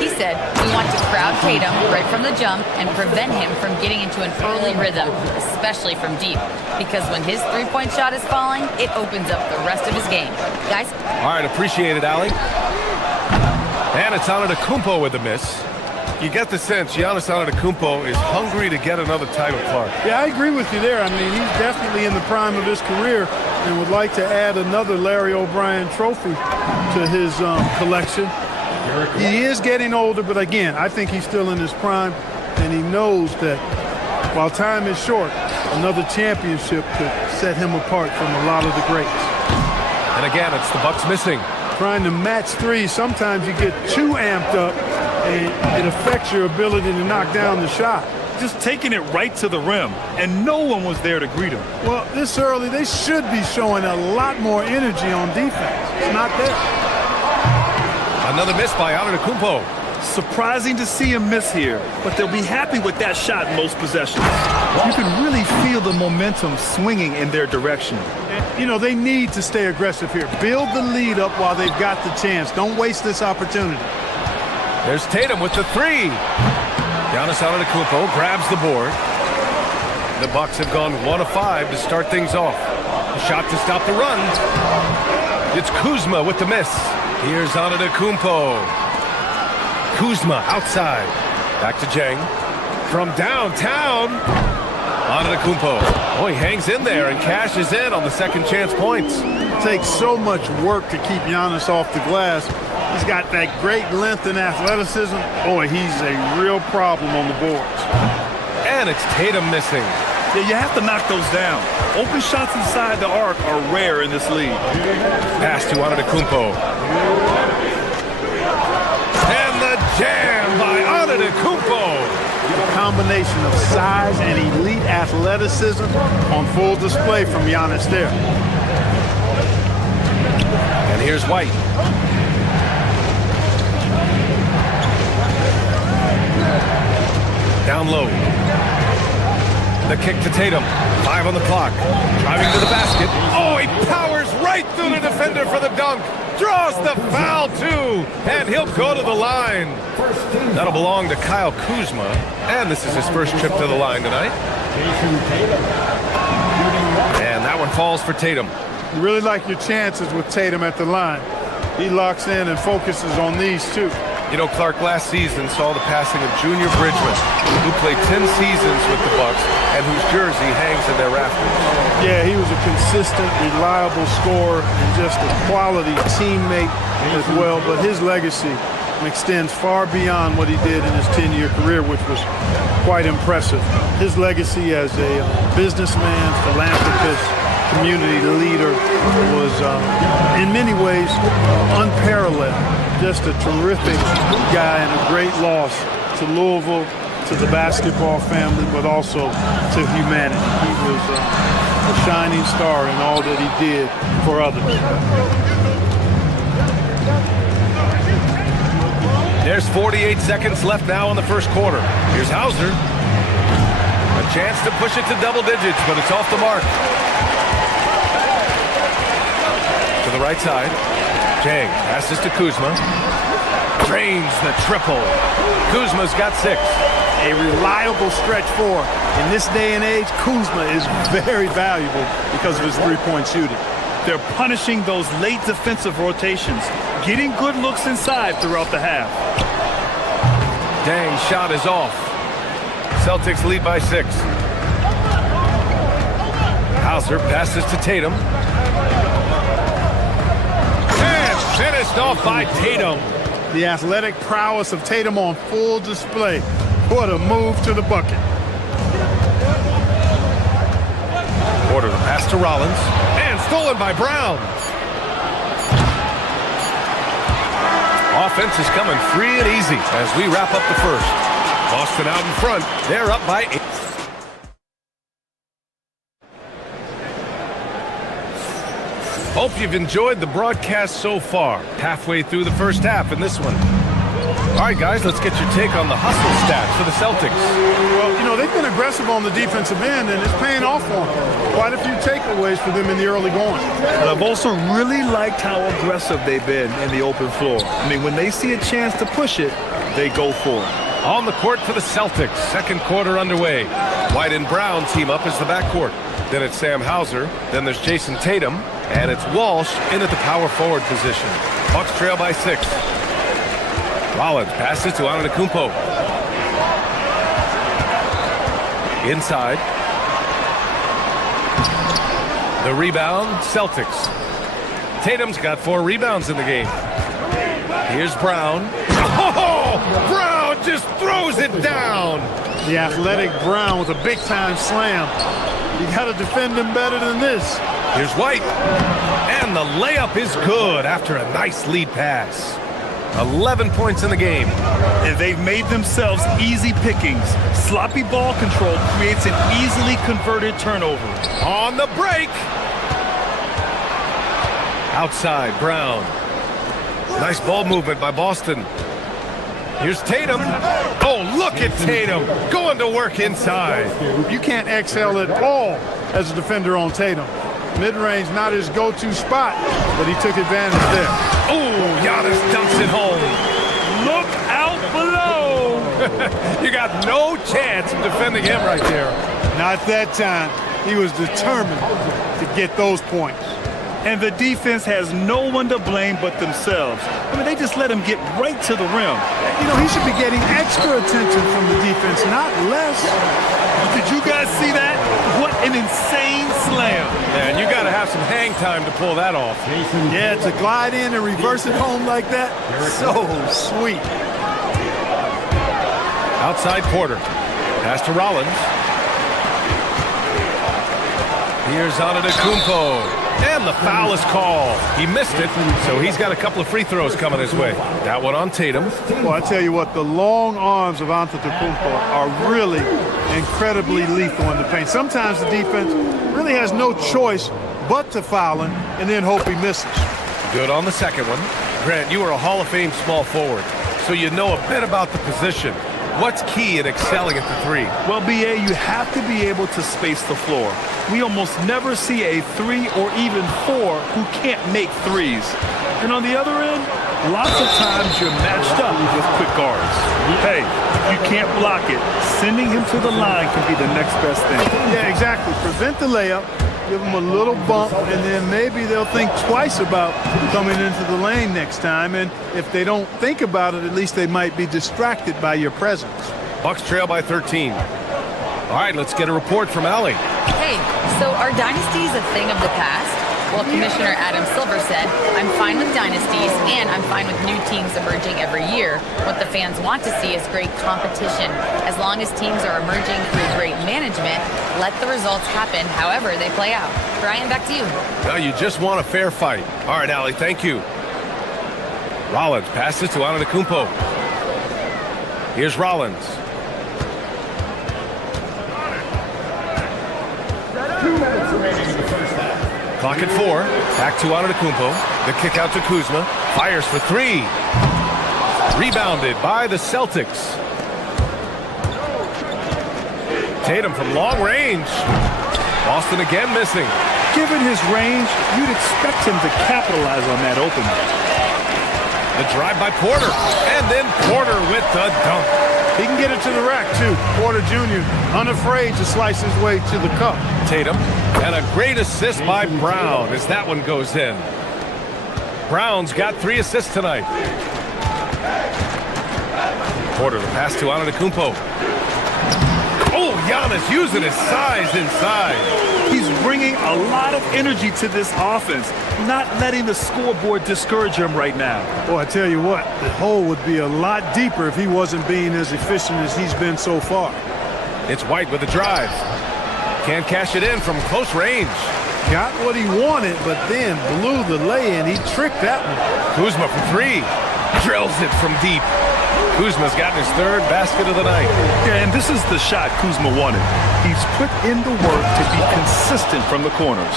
He said, we want to crowd Tatum right from the jump and prevent him from getting into an early rhythm, especially from deep. Because when his three-point shot is falling, it opens up the rest of his game. Guys? All right, appreciate it, Allie. And it's Antetokounmpo with the miss. You get the sense Giannis Antetokounmpo is hungry to get another title, Clark. Yeah, I agree with you there. I mean, he's definitely in the prime of his career and would like to add another Larry O'Brien trophy to his collection. He is getting older, but again, I think he's still in his prime, and he knows that while time is short, another championship could set him apart from a lot of the greats. And again, it's the Bucks missing. Trying to match threes, sometimes you get too amped up, and it affects your ability to knock down the shot. Just taking it right to the rim, and no one was there to greet him. Well, this early, they should be showing a lot more energy on defense. It's not there. Another miss by Antetokounmpo. Surprising to see him miss here, but they'll be happy with that shot in most possessions. You can really feel the momentum swinging in their direction. You know, they need to stay aggressive here. Build the lead up while they've got the chance. Don't waste this opportunity. There's Tatum with the 3. Giannis Antetokounmpo grabs the board. The Bucks have gone 1 of 5 to start things off. A shot to stop the run. It's Kuzma with the miss. Here's Antetokounmpo. Kuzma outside. Back to Jang. From downtown. Antetokounmpo. Oh, he hangs in there and cashes in on the second chance points. It takes so much work to keep Giannis off the glass. He's got that great length and athleticism. Boy, he's a real problem on the boards. And it's Tatum missing. Yeah, you have to knock those down. Open shots inside the arc are rare in this league. Pass to Antetokounmpo. And the jam by Antetokounmpo. A combination of size and elite athleticism on full display from Giannis there. And here's White. Down low. The kick to Tatum. 5 on the clock. Driving to the basket. Oh, he powers right through the defender for the dunk. Draws the foul, too. And he'll go to the line. That'll belong to Kyle Kuzma. And this is his first trip to the line tonight. And that one falls for Tatum. You really like your chances with Tatum at the line. He locks in and focuses on these two. You know, Clark, last season saw the passing of Junior Bridgman, who played 10 seasons with the Bucks and whose jersey hangs in their rafters. Yeah, he was a consistent, reliable scorer and just a quality teammate as well. But his legacy extends far beyond what he did in his 10-year career, which was quite impressive. His legacy as a businessman, philanthropist, community leader was in many ways unparalleled. Just a terrific guy and a great loss to Louisville, to the basketball family, but also to humanity. He was a shining star in all that he did for others. There's 48 seconds left now in the first quarter. Here's Hauser. A chance to push it to double digits, but it's off the mark. To the right side. Jang passes to Kuzma. Drains the triple. Kuzma's got 6. a reliable stretch four. In this day and age, Kuzma is very valuable because of his three-point shooting. They're punishing those late defensive rotations, getting good looks inside throughout the half. Dang, shot is off. Celtics lead by 6. Hauser passes to Tatum. And finished off by Tatum. The athletic prowess of Tatum on full display. What a move to the bucket. Porter the pass to Rollins. And stolen by Brown. Offense is coming free and easy as we wrap up the first. Boston out in front. They're up by 8. Hope you've enjoyed the broadcast so far. Halfway through the first half in this one. All right, guys, let's get your take on the hustle stats for the Celtics. Well, you know, they've been aggressive on the defensive end, and it's paying off for them. Quite a few takeaways for them in the early going. And I've also really liked how aggressive they've been in the open floor. I mean, when they see a chance to push it, they go for it. On the court for the Celtics, second quarter underway. White and Brown team up as the backcourt. Then it's Sam Hauser. Then there's Jason Tatum. And it's Walsh in at the power forward position. Bucks trail by 6. Rollins passes to Antetokounmpo. Inside. The rebound, Celtics. Tatum's got 4 rebounds in the game. Here's Brown. Oh! Brown just throws it down! The athletic Brown with a big-time slam. You got to defend him better than this. Here's White. And the layup is good after a nice lead pass. 11 points in the game. And they've made themselves easy pickings. Sloppy ball control creates an easily converted turnover. On the break. Outside, Brown. Nice ball movement by Boston. Here's Tatum. Oh, look at Tatum going to work inside. You can't exhale at all as a defender on Tatum. Mid-range, not his go-to spot, but he took advantage there. Oh, Giannis dumps it home. Look out below. You got no chance of defending him right there. Not that time. He was determined to get those points. And the defense has no one to blame but themselves. I mean, they just let him get right to the rim. You know, he should be getting extra attention from the defense, not less. Did you guys see that? What an insane slam. Man, you got to have some hang time to pull that off. Yeah, to glide in and reverse it home like that, so sweet. Outside Porter. Pass to Rollins. Here's Antetokounmpo. And the foul is called. He missed it, so he's got a couple of free throws coming his way. That one on Tatum. Well, I tell you what, the long arms of Antetokounmpo are really incredibly lethal in the paint. Sometimes the defense really has no choice but to foul him and then hope he misses. Good on the second one. Grant, you are a Hall of Fame small forward, so you know a bit about the position. What's key in excelling at the 3? Well, B.A., you have to be able to space the floor. We almost never see a 3 or even 4 who can't make threes. And on the other end, lots of times you're matched up with quick guards. Hey, if you can't block it, sending him to the line can be the next best thing. Yeah, exactly. Prevent the layup, give them a little bump, and then maybe they'll think twice about coming into the lane next time. And if they don't think about it, at least they might be distracted by your presence. Bucks trail by 13. All right, let's get a report from Allie. Hey, so are dynasties a thing of the past? Well, Commissioner Adam Silver said, I'm fine with dynasties and I'm fine with new teams emerging every year. What the fans want to see is great competition. As long as teams are emerging through great management, let the results happen however they play out. Brian, back to you. Now you just want a fair fight. All right, Allie, thank you. Rollins passes to Antetokounmpo. Here's Rollins. 2 minutes remaining in the first half. Clock at 4. Back to Antetokounmpo. The kick out to Kuzma. Fires for 3. Rebounded by the Celtics. Tatum from long range. Boston again missing. Given his range, you'd expect him to capitalize on that opening. The drive by Porter. And then Porter with the dunk. He can get it to the rack, too. Porter Jr. unafraid to slice his way to the cup. Tatum, and a great assist by Brown as that one goes in. Brown's got 3 assists tonight. Porter, the pass to Antetokounmpo. Oh, Giannis using his size inside. He's bringing a lot of energy to this offense, not letting the scoreboard discourage him right now. Boy, I tell you what, the hole would be a lot deeper if he wasn't being as efficient as he's been so far. It's White with the drive. Can't cash it in from close range. Got what he wanted, but then blew the lay-in. He tricked that one. Kuzma for 3. Drills it from deep. Kuzma's gotten his 3rd basket of the night. Yeah, and this is the shot Kuzma wanted. He's put in the work to be consistent from the corners.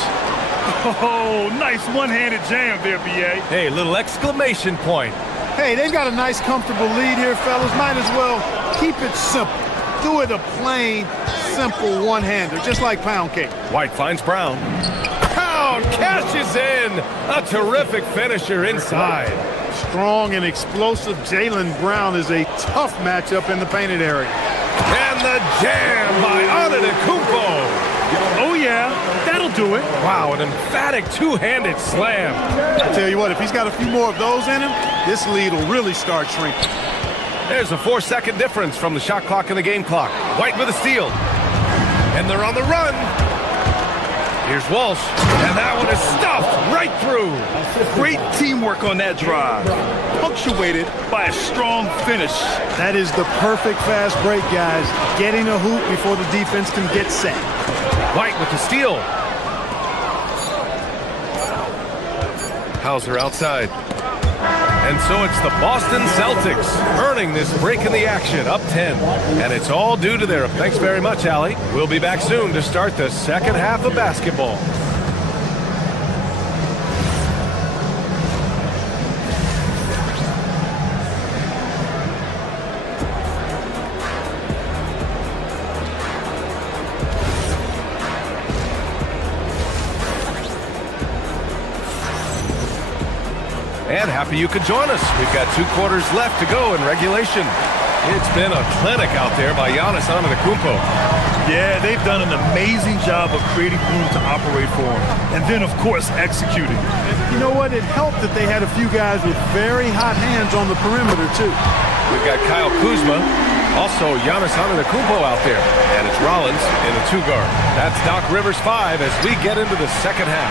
Oh, nice one-handed jam there, B.A. Hey, little exclamation point. Hey, they've got a nice, comfortable lead here, fellas. Might as well keep it simple. Do it a plain, simple one-hander, just like pound cake. White finds Brown. Brown cashes in. A terrific finisher inside. Strong and explosive Jaylen Brown is a tough matchup in the painted area. And the jam by Antetokounmpo. Oh, yeah, that'll do it. Wow, an emphatic two-handed slam. I tell you what, if he's got a few more of those in him, this lead will really start shrinking. There's a 4-second difference from the shot clock and the game clock. White with a steal. And they're on the run. Here's Walsh, and that one is stuffed right through. Great teamwork on that drive, punctuated by a strong finish. That is the perfect fast break, guys. Getting a hoop before the defense can get set. White with the steal. Hauser outside. And so it's the Boston Celtics earning this break in the action, up 10. And it's all due to their... Thanks very much, Allie. We'll be back soon to start the second half of basketball. And happy you could join us. We've got 2 quarters left to go in regulation. It's been a clinic out there by Giannis Antetokounmpo. Yeah, they've done an amazing job of creating room to operate for him. And then, of course, executing. You know what? It helped that they had a few guys with very hot hands on the perimeter, too. We've got Kyle Kuzma, also Giannis Antetokounmpo out there. And it's Rollins in the 2-guard. That's Doc Rivers 5 as we get into the second half.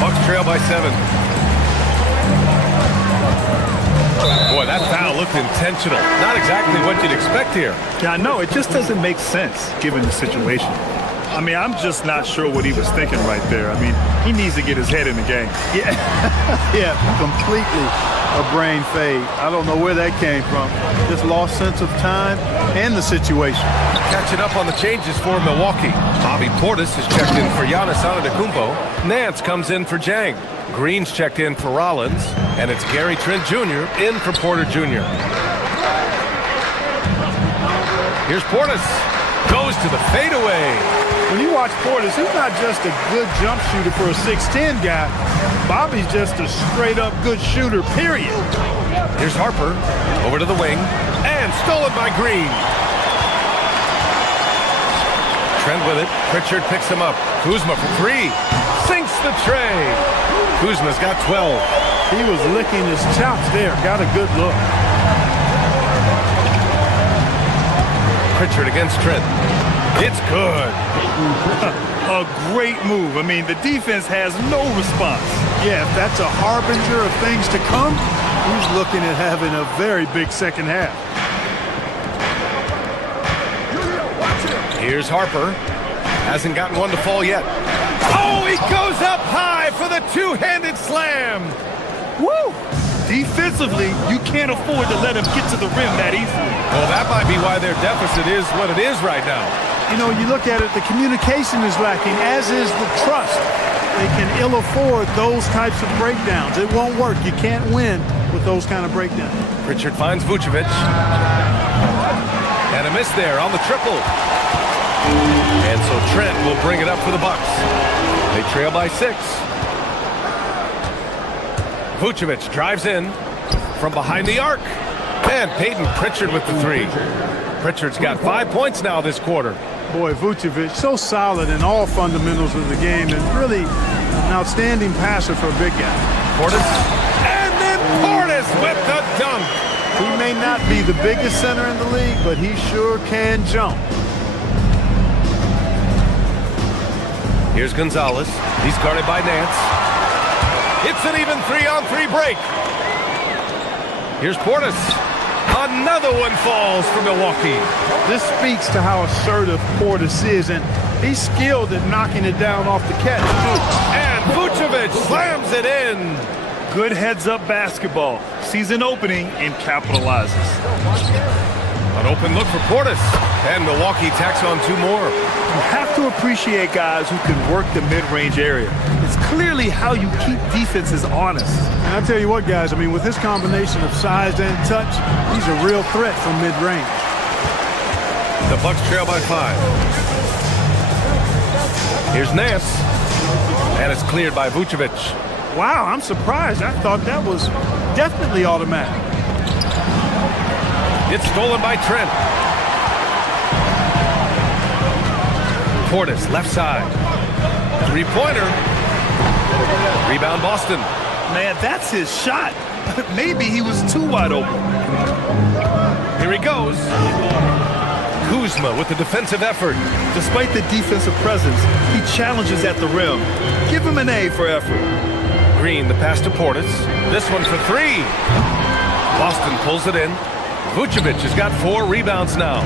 Bucks trail by 7. Boy, that foul looked intentional. Not exactly what you'd expect here. Yeah, I know. It just doesn't make sense, given the situation. I mean, I'm just not sure what he was thinking right there. I mean, he needs to get his head in the game. Yeah, yeah, completely a brain fade. I don't know where that came from. Just lost sense of time and the situation. Catching up on the changes for Milwaukee. Bobby Portis has checked in for Giannis Antetokounmpo. Nance comes in for Jang. Green's checked in for Rollins, and it's Gary Trent Jr. in for Porter Jr. Here's Portis. Goes to the fadeaway. When you watch Portis, he's not just a good jump shooter for a 6'10 guy. Bobby's just a straight-up good shooter, period. Here's Harper. Over to the wing. And stolen by Green. Trent with it. Pritchard picks him up. Kuzma for 3. Sinks the tray. Kuzma's got 12. He was licking his chops there. Got a good look. Pritchard against Trent. It's good. A great move. I mean, the defense has no response. Yeah, if that's a harbinger of things to come, he's looking at having a very big second half. Here's Harper. Hasn't gotten one to fall yet. Oh, he goes up high for the two-handed slam. Woo! Defensively, you can't afford to let him get to the rim that easily. Well, that might be why their deficit is what it is right now. You know, you look at it, the communication is lacking, as is the trust. They can ill afford those types of breakdowns. It won't work. You can't win with those kind of breakdowns. Pritchard finds Vucevic. And a miss there on the triple. And so Trent will bring it up for the Bucks. They trail by 6. Vucevic drives in from behind the arc. And Peyton Pritchard with the three. Pritchard's got 5 points now this quarter. Boy, Vucevic, so solid in all fundamentals of the game and really an outstanding passer for a big guy. Portis. And then Portis with the dunk. He may not be the biggest center in the league, but he sure can jump. Here's Gonzalez. He's guarded by Nance. It's an even 3-on-3 break. Here's Portis. Another one falls for Milwaukee. This speaks to how assertive Portis is, and he's skilled at knocking it down off the catch, too. And Vucevic slams it in. Good heads-up basketball. Sees an opening and capitalizes. An open look for Portis. And Milwaukee tacks on 2 more. You have to appreciate guys who can work the mid-range area. It's clearly how you keep defenses honest. And I tell you what, guys, I mean, with his combination of size and touch, he's a real threat from mid-range. The Bucks trail by 5. Here's Nance. And it's cleared by Vucevic. Wow, I'm surprised. I thought that was definitely automatic. It's stolen by Trent. Portis, left side. 3-pointer. Rebound Boston. Man, that's his shot. Maybe he was too wide open. Here he goes. Kuzma with the defensive effort. Despite the defensive presence, he challenges at the rim. Give him an A for effort. Green, the pass to Portis. This one for 3. Boston pulls it in. Vucevic has got 4 rebounds now.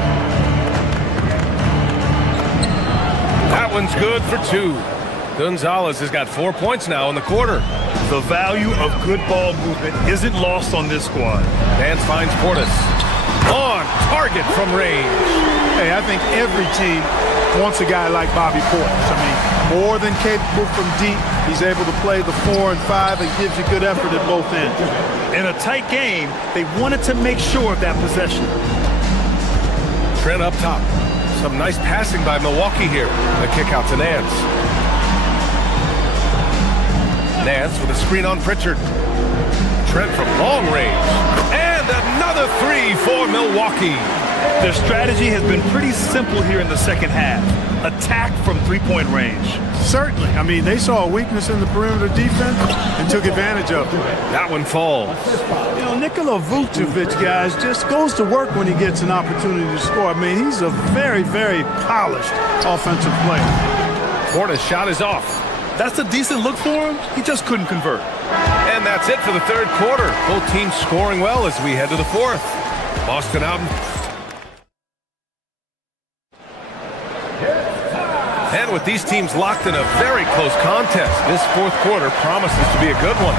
That one's good for 2. Gonzalez has got 4 points now in the quarter. The value of good ball movement isn't lost on this squad. Nance finds Portis. On target from range. Hey, I think every team wants a guy like Bobby Portis. I mean, more than capable from deep. He's able to play the 4 and 5 and gives you good effort at both ends. In a tight game, they wanted to make sure of that possession. Trent up top. Some nice passing by Milwaukee here. The kick out to Nance. Nance with a screen on Pritchard. Trent from long range. And another 3 for Milwaukee. Their strategy has been pretty simple here in the second half. Attack from 3-point range. Certainly. I mean, they saw a weakness in the perimeter defense and took advantage of it. That one falls. You know, Nikola Vucevic, guys, just goes to work when he gets an opportunity to score. I mean, he's a very, very polished offensive player. Portis' shot is off. That's a decent look for him. He just couldn't convert. And that's it for the third quarter. Both teams scoring well as we head to the fourth. Boston out. And with these teams locked in a very close contest, this fourth quarter promises to be a good one.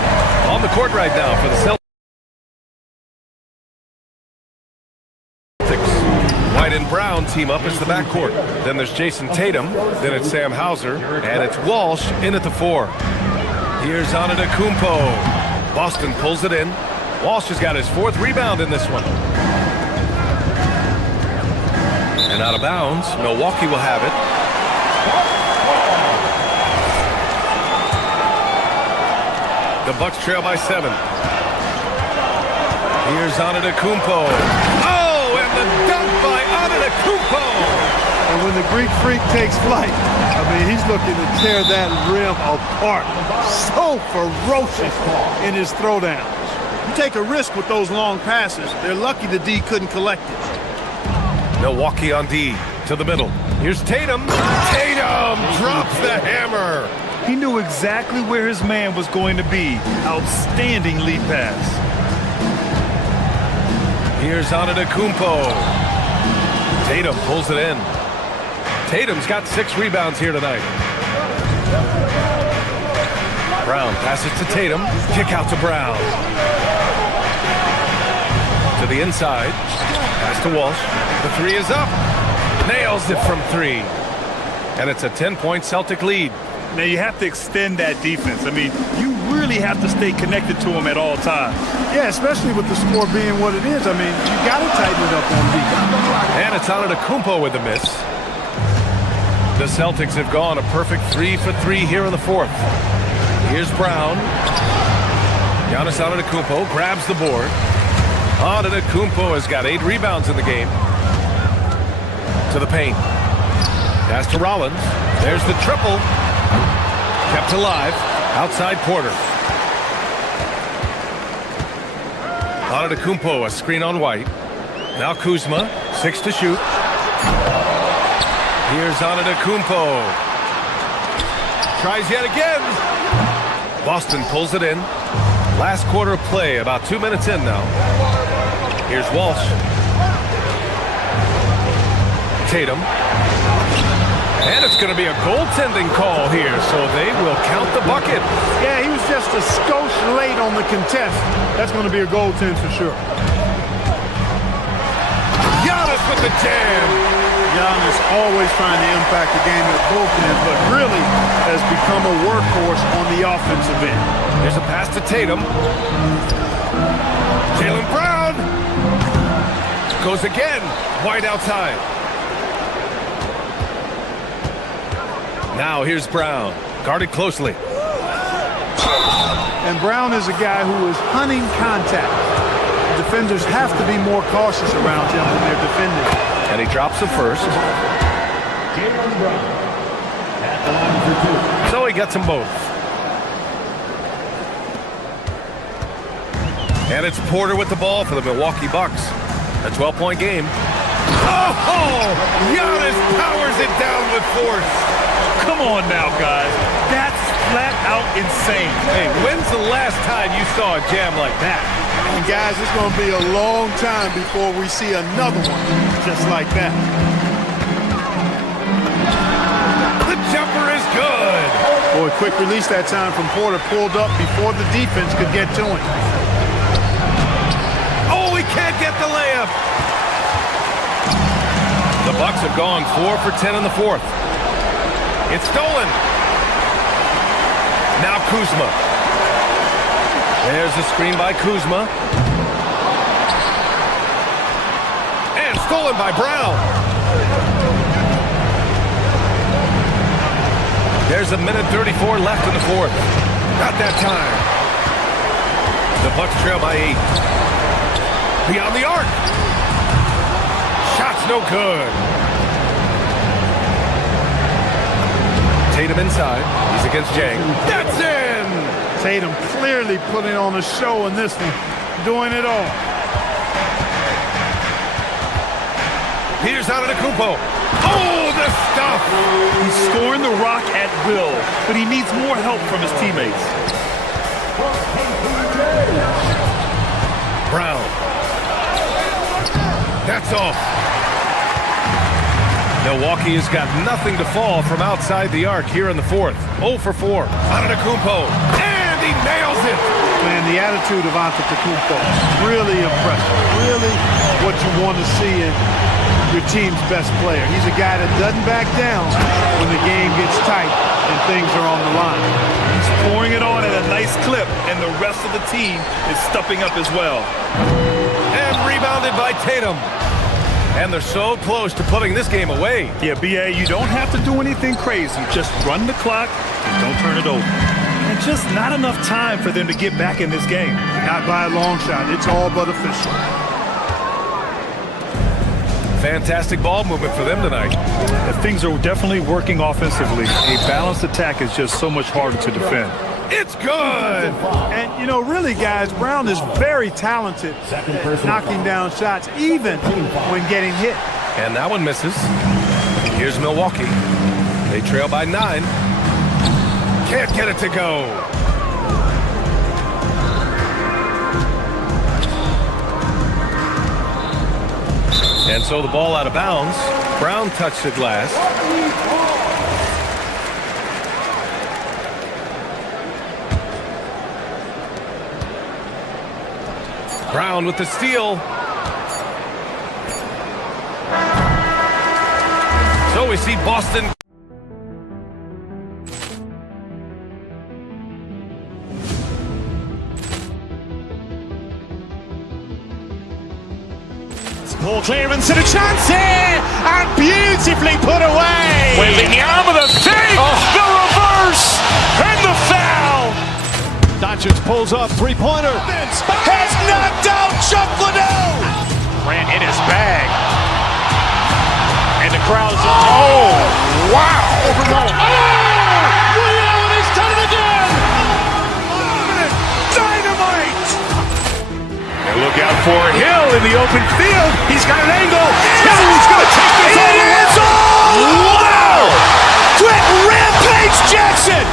On the court right now for the Celtics. White and Brown team up as the backcourt. Then there's Jason Tatum. Then it's Sam Hauser. And it's Walsh in at the 4. Here's Antetokounmpo. Boston pulls it in. Walsh has got his 4th rebound in this one. And out of bounds, Milwaukee will have it. The Bucks trail by 7. Here's Antetokounmpo. Oh, and the dunk by Antetokounmpo! And when the Greek Freak takes flight, I mean, he's looking to tear that rim apart. So ferocious in his throwdowns. You take a risk with those long passes. They're lucky the D couldn't collect it. Milwaukee on D to the middle. Here's Tatum. Tatum drops the hammer. He knew exactly where his man was going to be. Outstanding lead pass. Here's Antetokounmpo. Tatum pulls it in. Tatum's got 6 rebounds here tonight. Brown passes to Tatum. Kick out to Brown. To the inside. Pass to Walsh. The 3 is up. Nails it from 3. And it's a 10-point Celtic lead. Now you have to extend that defense. I mean, you really have to stay connected to him at all times. Yeah, especially with the score being what it is. I mean, you got to tighten it up on defense. And it's Antetokounmpo with the miss. The Celtics have gone a perfect 3 for 3 here in the fourth. Here's Brown. Giannis Antetokounmpo grabs the board. Antetokounmpo has got 8 rebounds in the game. To the paint. Pass to Rollins. There's the triple. Kept alive. Outside Porter. Antetokounmpo, a screen on White. Now Kuzma, 6 to shoot. Here's Antetokounmpo. Tries yet again. Boston pulls it in. Last quarter of play, about 2 minutes in now. Here's Walsh. Tatum. And it's going to be a goaltending call here, so they will count the bucket. Yeah, he was just a skosh late on the contest. That's going to be a goaltend for sure. Giannis with the jam. Giannis always trying to impact the game at both ends, but really has become a workhorse on the offensive end. There's a pass to Tatum. Jaylen Brown goes again. White outside. Now here's Brown, guarded closely. And Brown is a guy who is hunting contact. Defenders have to be more cautious around him when they're defending. And he drops the first. So he gets them both. And it's Porter with the ball for the Milwaukee Bucks. A 12-point game. Oh! Giannis powers it down with force. Come on now, guys. That's flat out insane. Hey, when's the last time you saw a jam like that? And guys, it's going to be a long time before we see another one just like that. The jumper is good. Boy, quick release that time from Porter, pulled up before the defense could get to him. Oh, he can't get the layup. The Bucks have gone 4 for 10 in the fourth. It's stolen. Now Kuzma. There's the screen by Kuzma. And stolen by Brown. There's a minute 34 left in the fourth. Not that time. The Bucks trail by 8. Beyond the arc. Shot's no good. Tatum inside. He's against Jang. That's in! Tatum clearly putting on a show in this one. Doing it all. Here's Antetokounmpo. Oh, the stuff! He's scoring the rock at will, but he needs more help from his teammates. Brown. That's off. Milwaukee has got nothing to fall from outside the arc here in the fourth. 0 for 4. Antetokounmpo. And he nails it! Man, the attitude of Antetokounmpo is really impressive. Really what you want to see in your team's best player. He's a guy that doesn't back down when the game gets tight and things are on the line. He's pouring it on at a nice clip, and the rest of the team is stepping up as well. And rebounded by Tatum. And they're so close to putting this game away. Yeah, B.A., you don't have to do anything crazy. Just run the clock and don't turn it over. And just not enough time for them to get back in this game. Not by a long shot. It's all but official. Fantastic ball movement for them tonight. Things are definitely working offensively. A balanced attack is just so much harder to defend. It's good! And, you know, really, guys, Brown is very talented at knocking down shots, even when getting hit. And that one misses. Here's Milwaukee. They trail by 9. Can't get it to go. And so the ball out of bounds. Brown touched the glass. Brown with the steal. So we see Boston. Ball clearance and a chance here, and beautifully put away. Wembanyama the fake, the reverse, and the foul. Doncic pulls up, three-pointer. Has knocked out Chuck Liddell. in his bag. And the crowd is, oh, wow. Ray Allen has done it again! Dynamite! And look out for Hill in the open field. He's got an angle. Hill's going to take this all the way. Wow! Quick Rampage Jackson!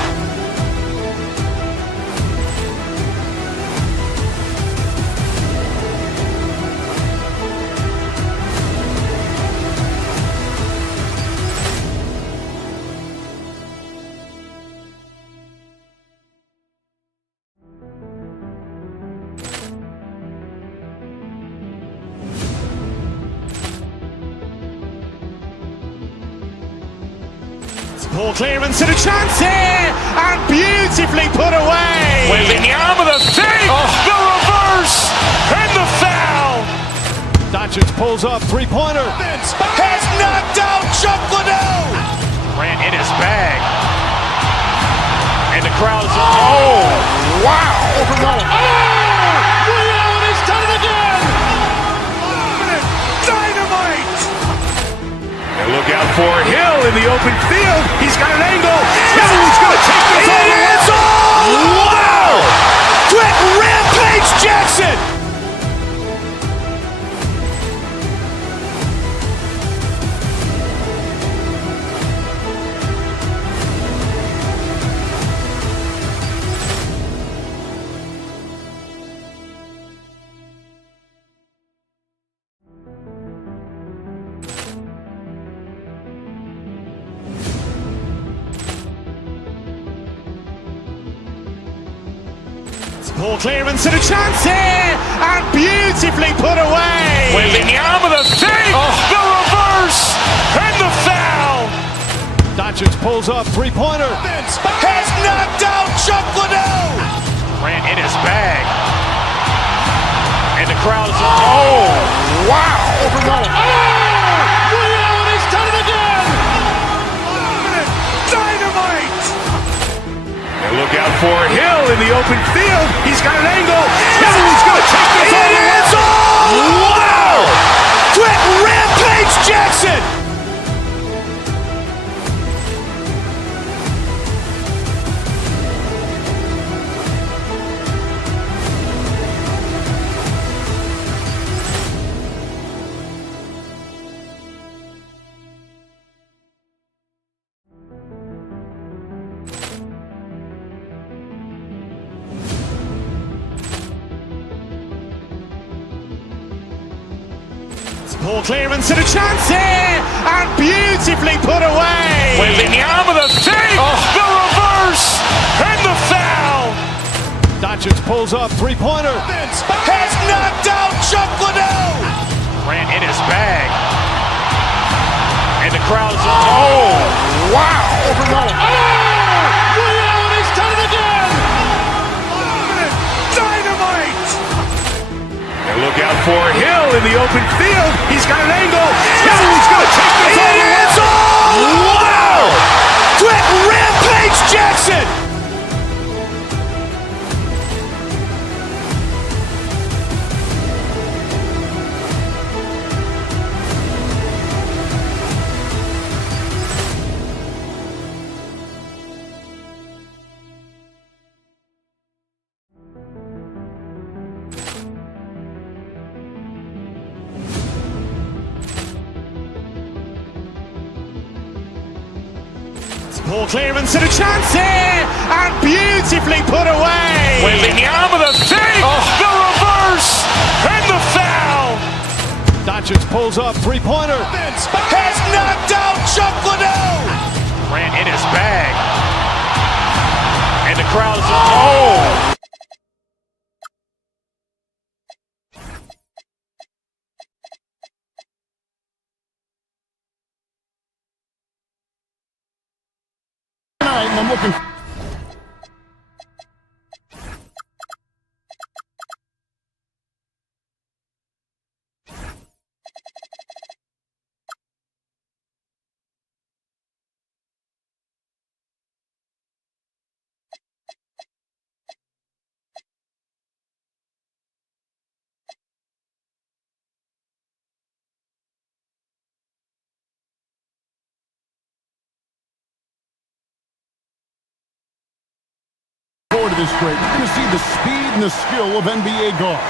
Ball clearance and a chance here! And beautifully put away! Wembanyama the fake! The reverse! And the foul! Doncic pulls up, three-pointer. Has knocked out Chuck Liddell! Ran in his bag. And the crowd is, oh, wow! Ray Allen has done it again! Dynamite! And look out for Hill in the open field. He's got an angle. Hill's going to take this all the way. Wow! Quick Rampage Jackson! Ball clearance and a chance here! And beautifully put away! Wembanyama the fake! The reverse! And the foul! Doncic pulls up, three-pointer. Has knocked out Chuck Liddell! Ran in his bag. And the crowd is, oh, wow! Ray Allen has done it again! Dynamite! And look out for Hill in the open field. He's got an angle. Hill's going to take this all the way. Wow! Quick Rampage Jackson! Ball clearance and a chance here! And beautifully put away! Wembanyama the fake! The reverse! And the foul! Doncic pulls up, three-pointer. Has knocked out Chuck Liddell! Ran in his bag. And the crowd is, oh, wow! Ray Allen has done it again! Dynamite! And look out for Hill in the open field. He's got an angle. Hill's going to take this all the way. Wow! Quick Rampage Jackson! Ball clearance and a chance here! And beautifully put away! Wembanyama the fake! The reverse! And the foul! Doncic pulls up, three-pointer. Has knocked out Chuck Liddell! Ran in his bag. And the crowd is, oh! I'm looking to this break, you're going to see the speed and the skill of NBA guards.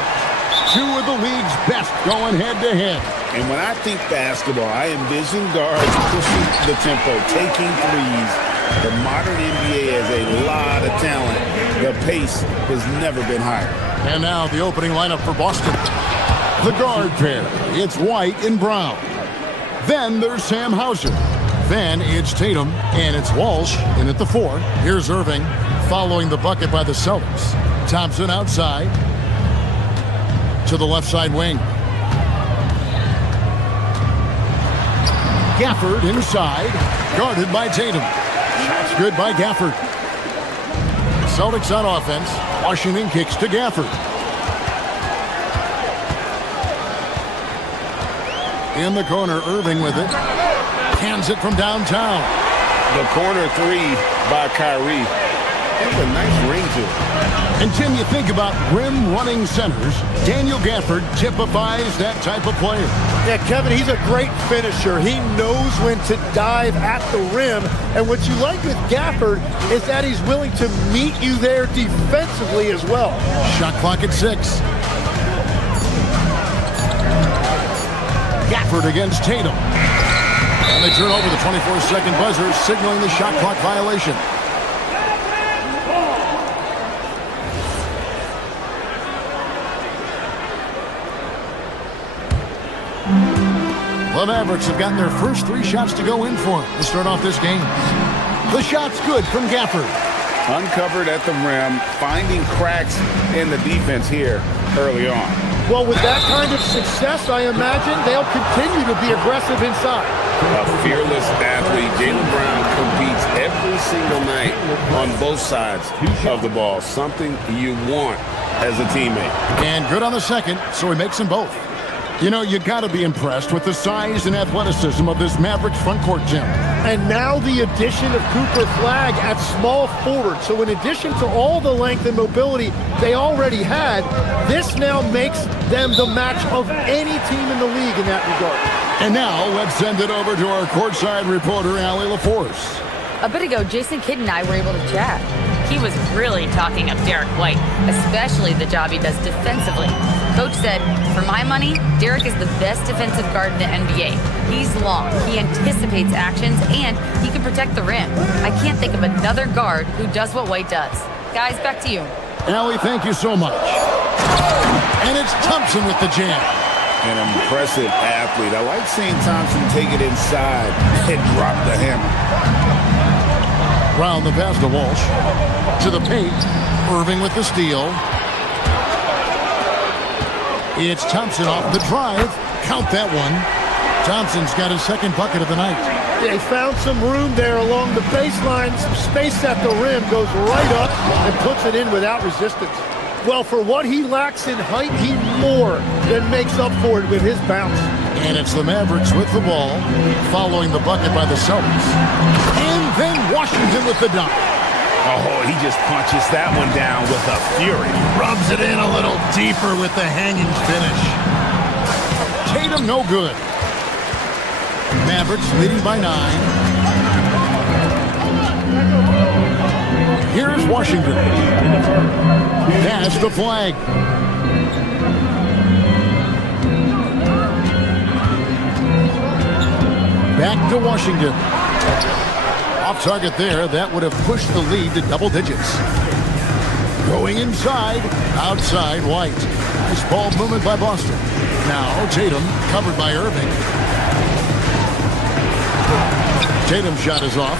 Two of the league's best going head-to-head. And when I think basketball, I envision guards pushing the tempo, taking threes. The modern NBA has a lot of talent. The pace has never been higher. And now the opening lineup for Boston. The guard pair. It's White and Brown. Then there's Sam Hauser. Then it's Tatum, and it's Walsh in at the 4. Here's Irving following the bucket by the Celtics. Thompson outside to the left side wing. Gafford inside, guarded by Tatum. Shots good by Gafford. Celtics on offense. Washington kicks to Gafford. In the corner, Irving with it. Hands it from downtown. The corner 3 by Kyrie. That's a nice ring to it. And Tim, you think about rim-running centers, Daniel Gafford typifies that type of player. Yeah, Kevin, he's a great finisher. He knows when to dive at the rim. And what you like with Gafford is that he's willing to meet you there defensively as well. Shot clock at 6. Gafford against Tatum. And they turn over the 24-second buzzer, signaling the shot clock violation. The Mavericks have gotten their first 3 shots to go in for them to start off this game. The shot's good from Gafford. Uncovered at the rim, finding cracks in the defense here early on. Well, with that kind of success, I imagine they'll continue to be aggressive inside. A fearless athlete, Jaylen Brown competes every single night on both sides of the ball. Something you want as a teammate. And good on the second, so he makes them both. You know, you got to be impressed with the size and athleticism of this Mavericks front court gym. And now the addition of Cooper Flagg at small forward. So in addition to all the length and mobility they already had, this now makes them the match of any team in the league in that regard. And now let's send it over to our courtside reporter, Allie LaForce. A bit ago, Jason Kidd and I were able to chat. He was really talking up Derek White, especially the job he does defensively. Coach said, for my money, Derek is the best defensive guard in the NBA. He's long, he anticipates actions, and he can protect the rim. I can't think of another guard who does what White does. Guys, back to you. Allie, thank you so much. And it's Thompson with the jam. An impressive athlete. I like seeing Thompson take it inside and drop the hammer. Round the pass to Walsh. To the paint. Irving with the steal. It's Thompson off the drive. Count that one. Thompson's got his second bucket of the night. They found some room there along the baseline. Some space at the rim. Goes right up and puts it in without resistance. Well, for what he lacks in height, he more than makes up for it with his bounce. And it's the Mavericks with the ball, following the bucket by the Celtics. And then Washington with the dunk. Oh, he just punches that one down with a fury. Rubs it in a little deeper with the hanging finish. Tatum no good. Mavericks leading by 9. Here's Washington. Pass the flag. Back to Washington. Off target there. That would have pushed the lead to double digits. Going inside. Outside White. Nice ball movement by Boston. Now Tatum covered by Irving. Tatum's shot is off.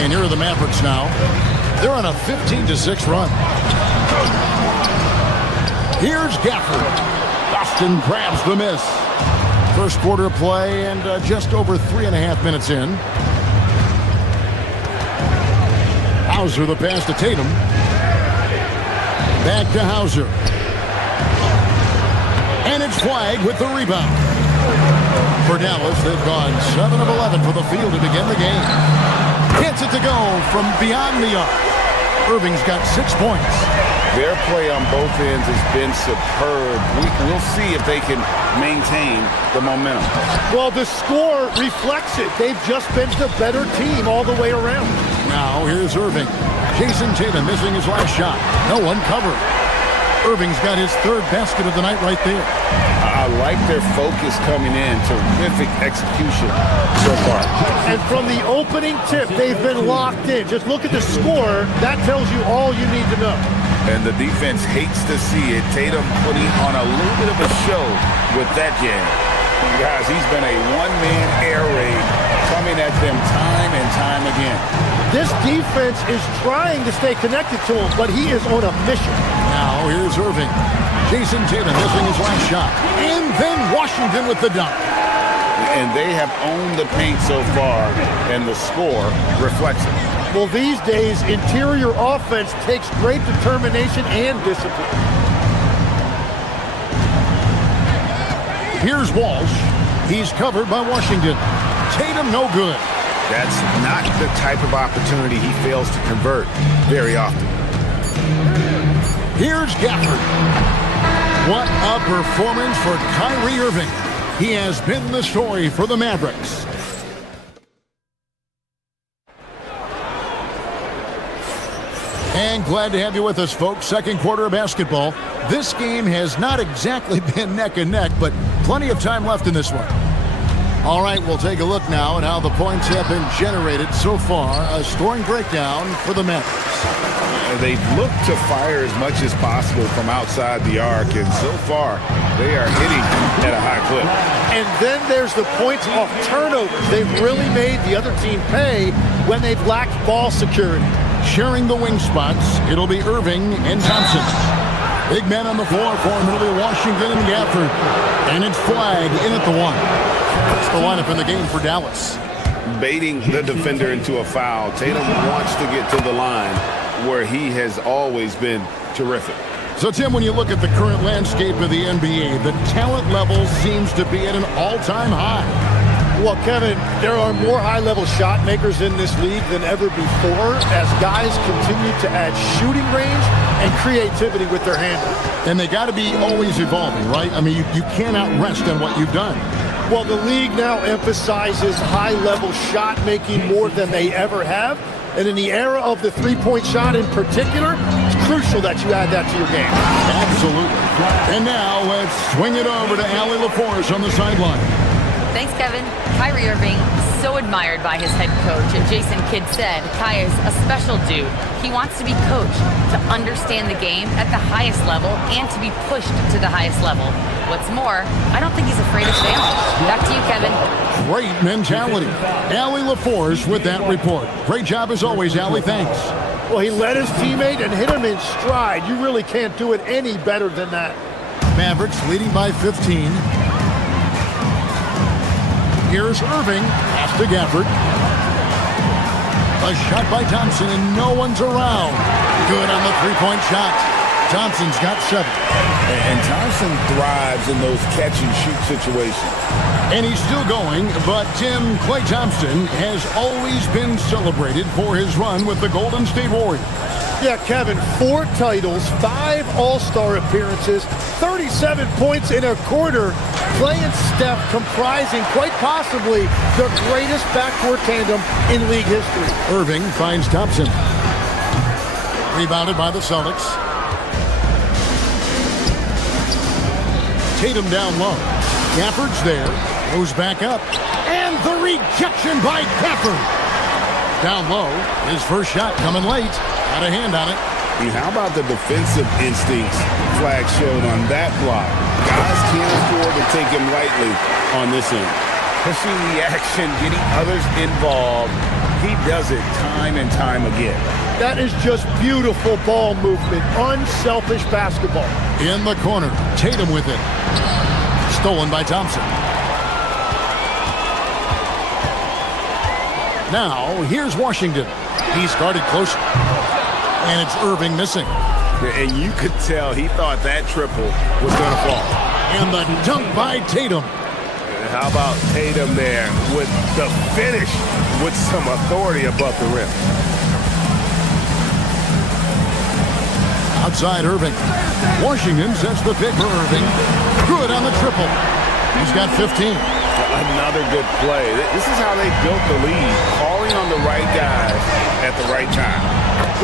And here are the Mavericks now. They're on a 15-6 run. Here's Gafford. Boston grabs the miss. First quarter of play and just over 3.5 minutes in. Hauser the pass to Tatum. Back to Hauser. And it's Flagg with the rebound. For Dallas, they've gone 7 of 11 for the field to begin the game. Gets it to go from beyond the arc. Irving's got 6 points. Their play on both ends has been superb. We'll see if they can maintain the momentum. Well, the score reflects it. They've just been the better team all the way around. Now, here's Irving. Jason Tatum missing his last shot. No one covered. Irving's got his 3rd basket of the night right there. I like their focus coming in. Terrific execution so far. And from the opening tip, they've been locked in. Just look at the score. That tells you all you need to know. And the defense hates to see it. Tatum putting on a little bit of a show with that jam. Guys, he's been a one-man air raid coming at them time and time again. This defense is trying to stay connected to him, but he is on a mission. Now, here's Irving. Jason Tatum missing his last shot. And then Washington with the dunk. And they have owned the paint so far, and the score reflects it. Well, these days, interior offense takes great determination and discipline. Here's Walsh. He's covered by Washington. Tatum no good. That's not the type of opportunity he fails to convert very often. Here's Gafford. What a performance for Kyrie Irving. He has been the story for the Mavericks. And glad to have you with us, folks. Second quarter of basketball. This game has not exactly been neck and neck, but plenty of time left in this one. All right, we'll take a look now at how the points have been generated so far. A scoring breakdown for the Mavericks. They've looked to fire as much as possible from outside the arc, and so far, they are hitting at a high clip. And then there's the points off turnovers. They've really made the other team pay when they've lacked ball security. Sharing the wing spots, it'll be Irving and Thompson. Big men on the floor for him. It'll be Washington and Gafford. And it's Flag in at the 1. That's the lineup in the game for Dallas. Baiting the defender into a foul. Tatum wants to get to the line where he has always been terrific. So, Tim, when you look at the current landscape of the NBA, the talent level seems to be at an all-time high. Well, Kevin, there are more high-level shot makers in this league than ever before as guys continue to add shooting range and creativity with their handle. And they got to be always evolving, right? I mean, you cannot rest on what you've done. Well, the league now emphasizes high-level shot making more than they ever have. And in the era of the three-point shot in particular, it's crucial that you add that to your game. Absolutely. And now let's swing it over to Allie LaForce on the sideline. Thanks, Kevin. Kyrie Irving, so admired by his head coach. And Jason Kidd said, Kai is a special dude. He wants to be coached, to understand the game at the highest level, and to be pushed to the highest level. What's more, I don't think he's afraid of failing. Back to you, Kevin. Great mentality. Allie LaForce with that report. Great job as always, Allie. Thanks. Well, he led his teammate and hit him in stride. You really can't do it any better than that. Mavericks leading by 15. Here's Irving. Pass to Gafford. A shot by Thompson, and no one's around. Good on the three-point shot. Thompson's got 7. And Thompson thrives in those catch-and-shoot situations. And he's still going, but Tim, Klay Thompson has always been celebrated for his run with the Golden State Warriors. Yeah, Kevin, 4 titles, 5 All-Star appearances, 37 points in a quarter. Klay and Steph comprising quite possibly the greatest backcourt tandem in league history. Irving finds Thompson. Rebounded by the Celtics. Tatum down low. Gafford's there. Goes back up. And the rejection by Gafford. Down low. His first shot coming late. Got a hand on it. And how about the defensive instincts Flag showed on that block? Guys can't afford to take him lightly on this end. Pushing the action, getting others involved. He does it time and time again. That is just beautiful ball movement. Unselfish basketball. In the corner. Tatum with it. Stolen by Thompson. Now, here's Washington. He started close. And it's Irving missing. And you could tell he thought that triple was going to fall. And the dunk by Tatum. And how about Tatum there with the finish with some authority above the rim. Outside Irving. Washington sets the pick for Irving. Good on the triple. He's got 15. Another good play. This is how they built the lead, calling on the right guys at the right time.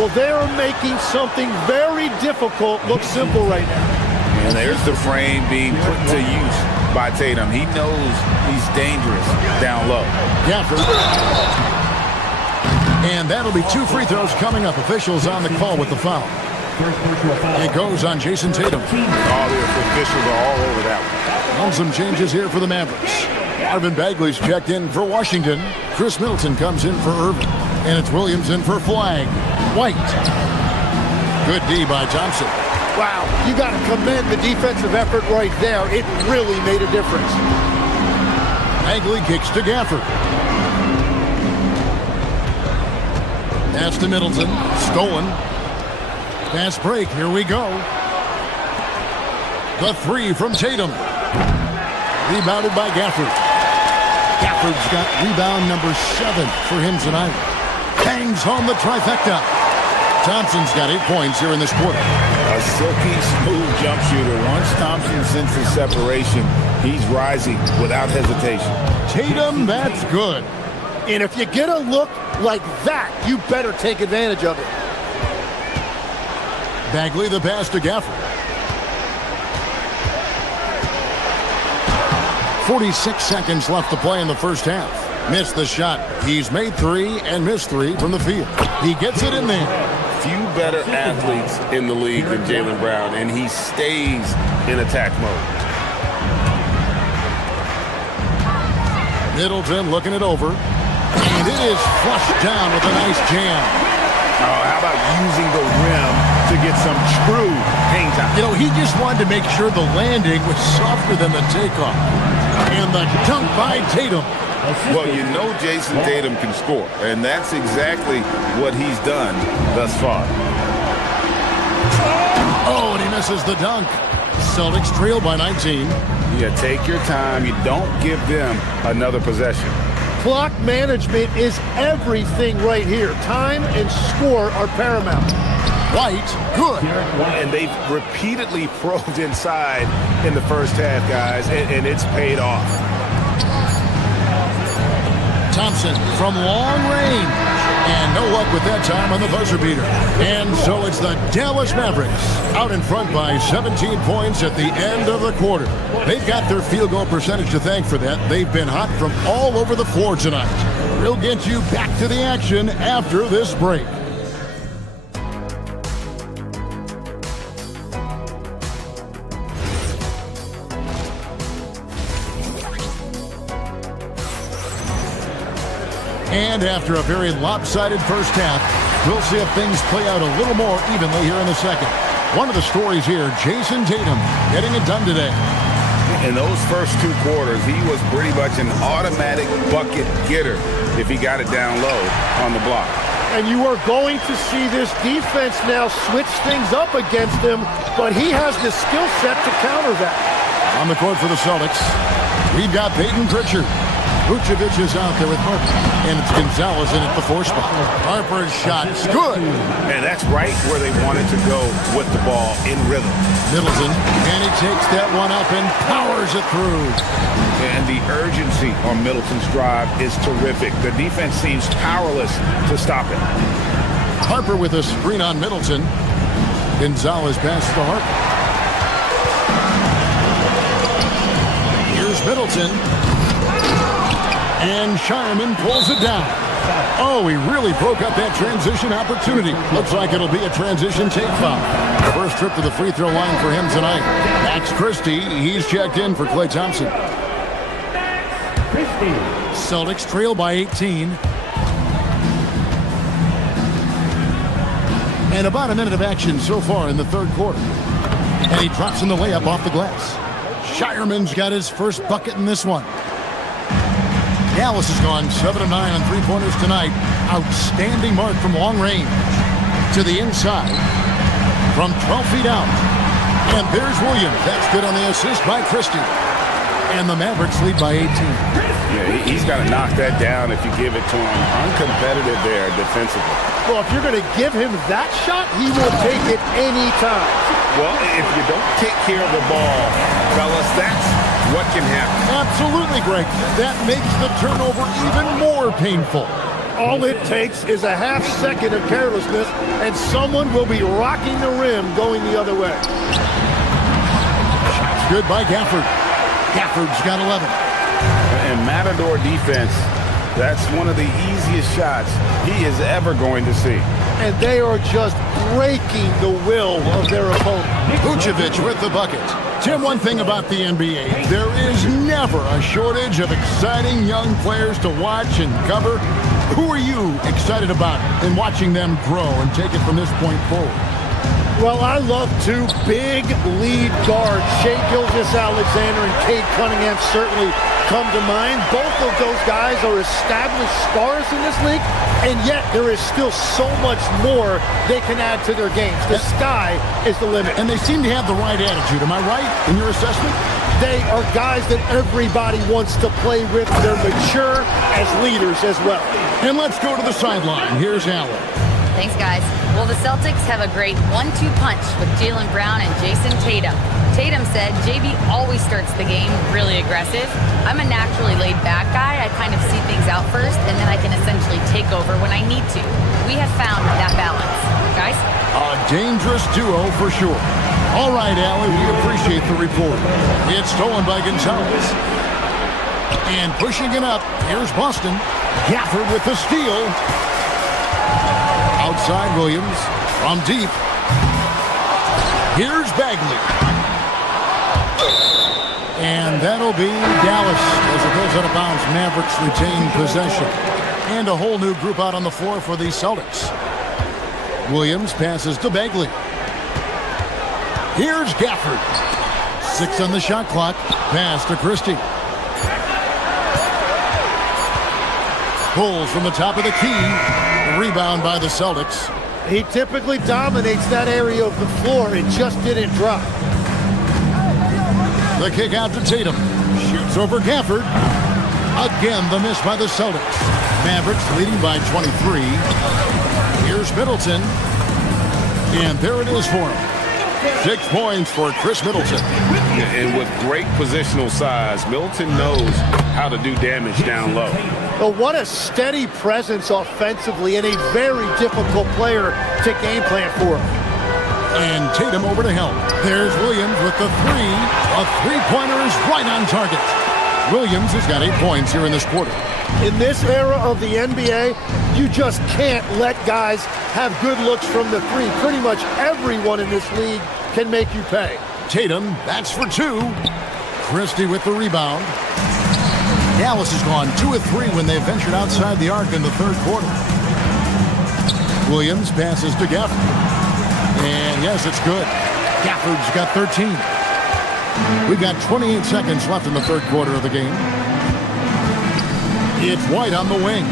Well, they are making something very difficult look simple right now. And there's the frame being put to use by Tatum. He knows he's dangerous down low. Gafford. And that'll be 2 free throws coming up. Officials on the call with the foul. It goes on Jason Tatum. All the officials are all over that one. And some changes here for the Mavericks. Marvin Bagley's checked in for Washington. Chris Middleton comes in for Irving. And it's Williams in for Flag. White. Good D by Thompson. Wow, you got to commend the defensive effort right there. It really made a difference. Bagley kicks to Gafford. Pass to Middleton. Stolen. Fast break. Here we go. The 3 from Tatum. Rebounded by Gafford. Gafford's got rebound number 7 for him tonight. Bangs home the trifecta. Thompson's got 8 points here in this quarter. A silky smooth jump shooter. Once Thompson senses separation, he's rising without hesitation. Tatum, that's good. And if you get a look like that, you better take advantage of it. Bagley the pass to Gafford. 46 seconds left to play in the first half. Missed the shot. He's made 3 and missed 3 from the field. He gets it in there. Few better athletes in the league than Jaylen Brown, and he stays in attack mode. Middleton looking it over. And it is flushed down with a nice jam. Oh, how about using the rim to get some true hang time? You know, he just wanted to make sure the landing was softer than the takeoff. And the dunk by Tatum. Well, you know Jason Tatum can score, and that's exactly what he's done thus far. Oh, and he misses the dunk. Celtics trail by 19. Yeah, take your time. You don't give them another possession. Clock management is everything right here. Time and score are paramount. White, good. And they've repeatedly probed inside in the first half, guys, and it's paid off. Thompson from long range. And no luck with that time on the buzzer beater. And so it's the Dallas Mavericks out in front by 17 points at the end of the quarter. They've got their field goal percentage to thank for that. They've been hot from all over the floor tonight. We'll get you back to the action after this break. And after a very lopsided first half, we'll see if things play out a little more evenly here in the second. One of the stories here, Jason Tatum getting it done today. In those first 2 quarters, he was pretty much an automatic bucket getter if he got it down low on the block. And you are going to see this defense now switch things up against him, but he has the skill set to counter that. On the court for the Celtics, we've got Peyton Pritchard. Vucevic is out there with Harper, and it's Gonzalez in at the 4 spot. Harper's shot is good. And that's right where they wanted to go with the ball in rhythm. Middleton, and he takes that one up and powers it through. And the urgency on Middleton's drive is terrific. The defense seems powerless to stop it. Harper with a screen on Middleton. Gonzalez passes to Harper. Here's Middleton. And Shireman pulls it down. Oh, he really broke up that transition opportunity. Looks like it'll be a transition take foul. The first trip to the free throw line for him tonight. Max Christie, he's checked in for Klay Thompson. Celtics trail by 18. And about a minute of action so far in the third quarter. And he drops in the layup off the glass. Shireman's got his first bucket in this one. Dallas has gone 7 of 9 on 3-pointers tonight. Outstanding mark from long range. To the inside. From 12 feet out. And there's Williams. That's good on the assist by Christie. And the Mavericks lead by 18. Yeah, he's got to knock that down if you give it to him. Uncompetitive there defensively. Well, if you're going to give him that shot, he will take it any time. Well, if you don't take care of the ball, fellas, that's what can happen. Absolutely, Greg. That makes the turnover even more painful. All it takes is a half second of carelessness, and someone will be rocking the rim going the other way. Shot's good by Gafford. Gafford's got 11. And Matador defense, that's one of the easiest shots he is ever going to see. And they are just breaking the will of their opponent. Vucevic with the bucket. Tim, one thing about the NBA, there is never a shortage of exciting young players to watch and cover. Who are you excited about in watching them grow and take it from this point forward? Well, I love two big lead guards. Shai Gilgeous-Alexander and Cade Cunningham certainly come to mind. Both of those guys are established stars in this league, and yet there is still so much more they can add to their games. The sky is the limit. And they seem to have the right attitude. Am I right in your assessment? They are guys that everybody wants to play with. They're mature as leaders as well. And let's go to the sideline. Here's Allen. Thanks, guys. Well, the Celtics have a great 1-2 punch with Jaylen Brown and Jason Tatum. Tatum said, JB always starts the game really aggressive. I'm a naturally laid-back guy. I kind of see things out first, and then I can essentially take over when I need to. We have found that balance. Guys? A dangerous duo for sure. All right, Allen, we appreciate the report. It's stolen by Gonzalez. And pushing it up, here's Boston. Gafford with the steal. Outside Williams from deep. Here's Bagley. And that'll be Dallas as it goes out of bounds. Mavericks retain possession. And a whole new group out on the floor for the Celtics. Williams passes to Bagley. Here's Gafford. 6 on the shot clock. Pass to Christie. Pulls from the top of the key. Rebound by the Celtics. He typically dominates that area of the floor. It just didn't drop. The kick out to Tatum. Shoots over Gafford. Again, the miss by the Celtics. Mavericks leading by 23. Here's Middleton. And there it is for him. 6 points for Chris Middleton. And with great positional size, Middleton knows how to do damage down low. But what a steady presence offensively and a very difficult player to game plan for. And Tatum over to help. There's Williams with the 3. A three-pointer is right on target. Williams has got 8 points here in this quarter. In this era of the NBA, you just can't let guys have good looks from the 3. Pretty much everyone in this league can make you pay. Tatum, that's for 2. Christie with the rebound. Dallas has gone 2 of 3 when they ventured outside the arc in the third quarter. Williams passes to Gafford. And yes, it's good. Gafford's got 13. We've got 28 seconds left in the third quarter of the game. It's White on the wing.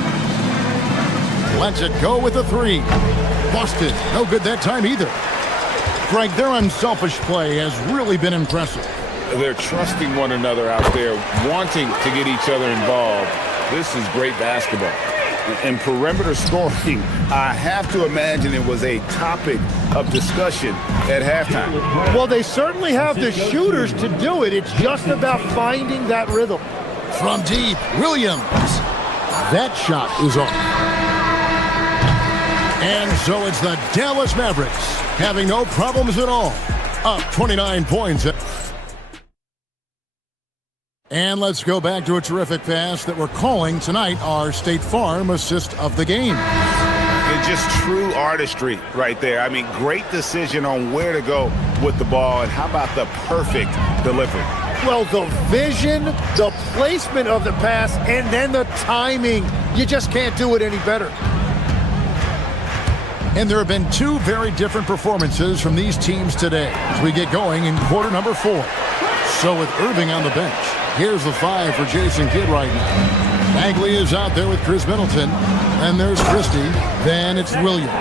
Lets it go with a 3. Busted. No good that time either. Greg, their unselfish play has really been impressive. They're trusting one another out there, wanting to get each other involved. This is great basketball. And perimeter scoring, I have to imagine it was a topic of discussion at halftime. Well, they certainly have the shooters to do it. It's just about finding that rhythm. From deep, Williams. That shot is off. And so it's the Dallas Mavericks having no problems at all. Up 29 points. And let's go back to a terrific pass that we're calling tonight our State Farm assist of the game. And just true artistry right there. I mean, great decision on where to go with the ball, and how about the perfect delivery? Well, the vision, the placement of the pass, and then the timing. You just can't do it any better. And there have been 2 very different performances from these teams today as we get going in quarter number 4. So with Irving on the bench, here's the 5 for Jason Kidd right now. Bagley is out there with Chris Middleton. And there's Christie. Then it's Williams.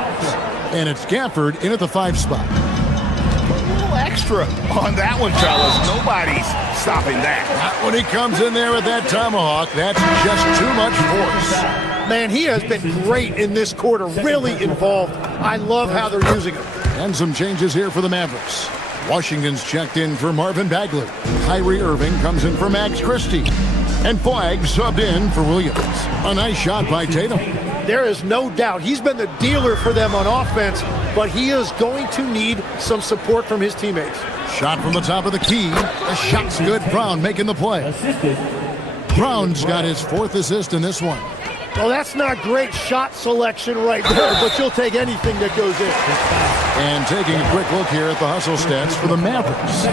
And it's Gafford in at the 5 spot. A little extra on that one, fellas. Nobody's stopping that. Not when he comes in there with that tomahawk. That's just too much force. Man, he has been great in this quarter, really involved. I love how they're using him. And some changes here for the Mavericks. Washington's checked in for Marvin Bagley. Kyrie Irving comes in for Max Christie. And Flagg subbed in for Williams. A nice shot by Tatum. There is no doubt he's been the dealer for them on offense, but he is going to need some support from his teammates. Shot from the top of the key. The shot's good. Brown making the play. Brown's got his 4th assist in this one. Well, that's not great shot selection right there, but you'll take anything that goes in. And taking a quick look here at the hustle stats for the Mavericks.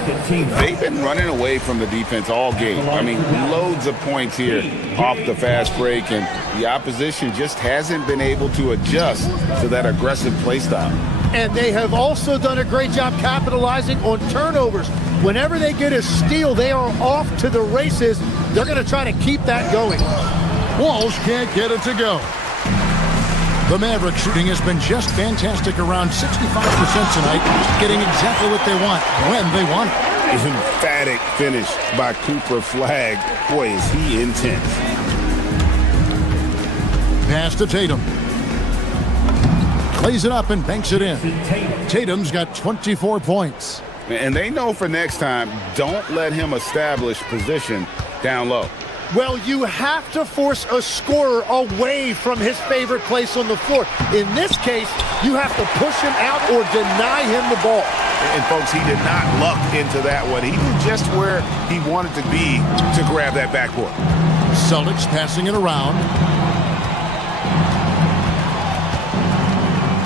They've been running away from the defense all game. I mean, loads of points here off the fast break, and the opposition just hasn't been able to adjust to that aggressive play style. And they have also done a great job capitalizing on turnovers. Whenever they get a steal, they are off to the races. They're going to try to keep that going. Walsh can't get it to go. The Maverick shooting has been just fantastic, around 65% tonight, getting exactly what they want, when they want it. Emphatic finish by Cooper Flagg. Boy, is he intense. Pass to Tatum. Plays it up and banks it in. Tatum's got 24 points. And they know for next time, don't let him establish position down low. Well, you have to force a scorer away from his favorite place on the floor. In this case, you have to push him out or deny him the ball. And folks, he did not luck into that one. He knew just where he wanted to be to grab that backboard. Celtics passing it around.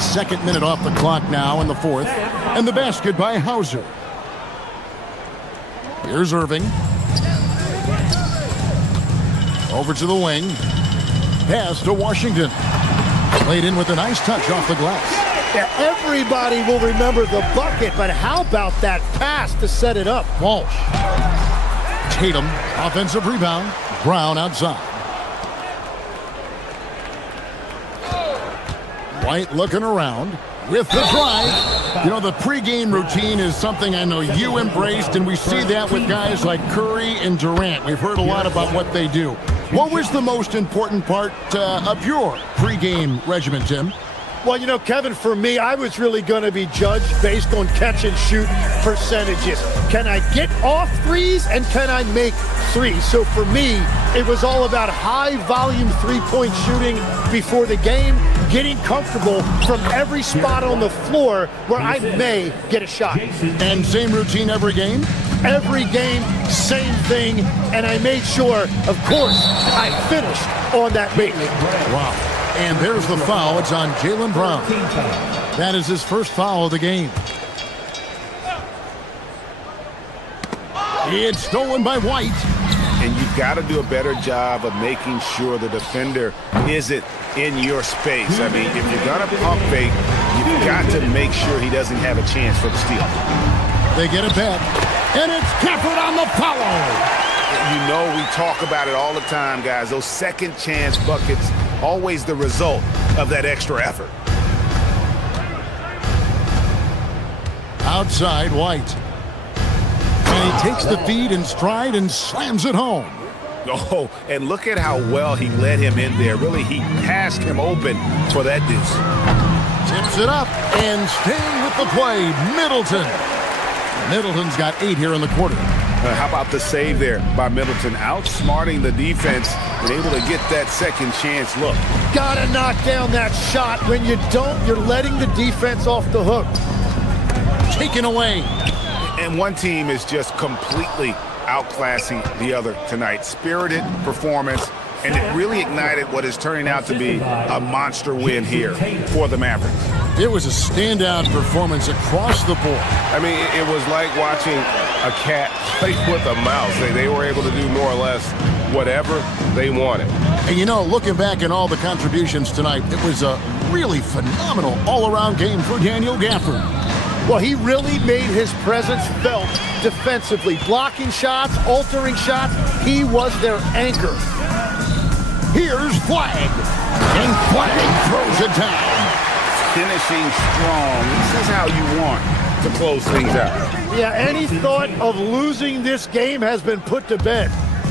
2nd minute off the clock now in the 4th. And the basket by Hauser. Here's Irving. Over to the wing. Pass to Washington. Played in with a nice touch off the glass. Yeah, everybody will remember the bucket, but how about that pass to set it up? Walsh. Tatum, offensive rebound. Brown outside. White looking around with the drive. You know, the pregame routine is something I know you embraced, and we see that with guys like Curry and Durant. We've heard a lot about what they do. What was the most important part of your pregame regimen, Tim? Well, you know, Kevin, for me, I was really going to be judged based on catch and shoot percentages. Can I get off threes and can I make threes? So for me, it was all about high volume 3-point shooting before the game, getting comfortable from every spot on the floor where I may get a shot. And same routine every game? Every game, same thing, and I made sure, of course, I finished on that make. Wow. And there's the foul. It's on Jaylen Brown. That is his first foul of the game. It's stolen by White. And you've got to do a better job of making sure the defender isn't in your space. I mean, if you're going to pump fake, you've got to make sure he doesn't have a chance for the steal. They get it back. And it's Gafford on the follow. You know, we talk about it all the time, guys. Those second chance buckets, always the result of that extra effort. Outside, White. And he takes the feed in stride and slams it home. Oh, and look at how well he led him in there. Really, he passed him open for that deuce. Tips it up and staying with the play, Middleton. Middleton's got 8 here in the quarter. How about the save there by Middleton, outsmarting the defense and able to get that second chance look. Gotta knock down that shot. When you don't, you're letting the defense off the hook. Taken away. And one team is just completely outclassing the other tonight. Spirited performance, and it really ignited what is turning out to be a monster win here for the Mavericks. It was a standout performance across the board. I mean, it was like watching a cat play with a mouse. They were able to do more or less whatever they wanted. And you know, looking back at all the contributions tonight, it was a really phenomenal all-around game for Daniel Gafford. Well, he really made his presence felt defensively. Blocking shots, altering shots. He was their anchor. Here's Flagg. And Flagg throws it down. Finishing strong. This is how you want to close things out. Yeah, any thought of losing this game has been put to bed.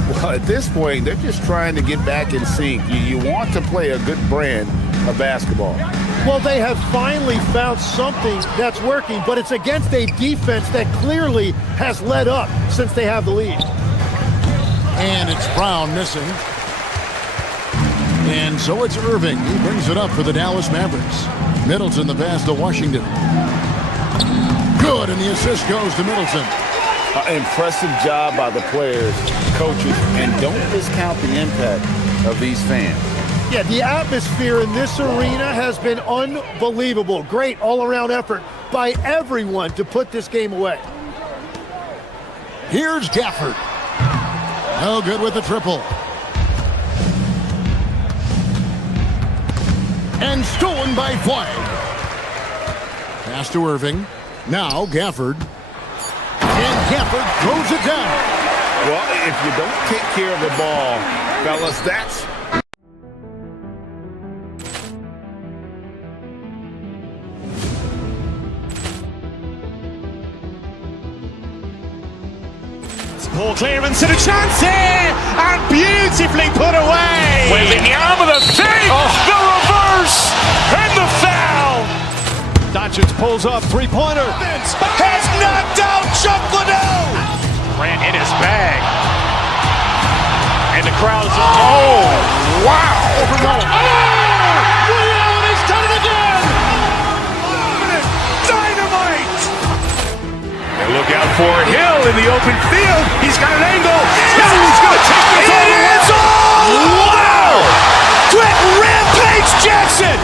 Well, at this point, they're just trying to get back in sync. You want to play a good brand of basketball. Well, they have finally found something that's working, but it's against a defense that clearly has let up since they have the lead. And it's Brown missing. And so it's Irving. He brings it up for the Dallas Mavericks. Middleton the pass to Washington. Good, and the assist goes to Middleton. Impressive job by the players, coaches, and don't discount the impact of these fans. Yeah, the atmosphere in this arena has been unbelievable. Great all-around effort by everyone to put this game away. Here's Gafford. No good with the triple. And stolen by White. Pass to Irving. Now Gafford. And Gafford throws it down. Well, if you don't take care of the ball, fellas, that's... Ball clearance and a chance here, and beautifully put away. Wembanyama the fake, the reverse, and the foul. Doncic pulls up, three-pointer. Has knocked out Chuck Liddell. Grant in his bag. And the crowd is, oh, wow. Liddell has done it again. Dynamite. And look out for Hill in the open field. He's got an angle. He's going to take this all the way. Wow! Grant Rampage Jackson.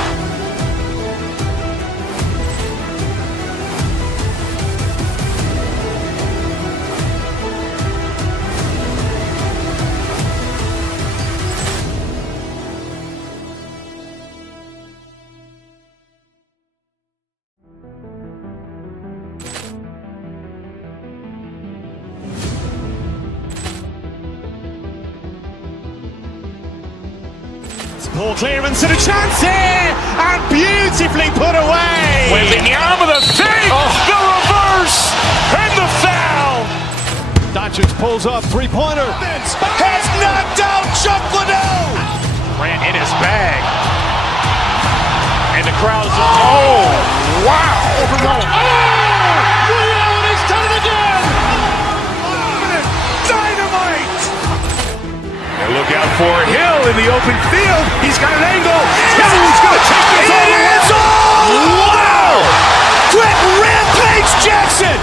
Ball clearance and a chance here, and beautifully put away. Wembanyama the fake, the reverse, and the foul. Doncic pulls up, three-pointer. Has knocked out Chuck Liddell. Grant in his bag. And the crowd is, oh, wow. Liddell has done it again. Dynamite. And look out for Hill in the open field. He's got an angle. He's going to take this all the way. Wow! Grant Rampage Jackson.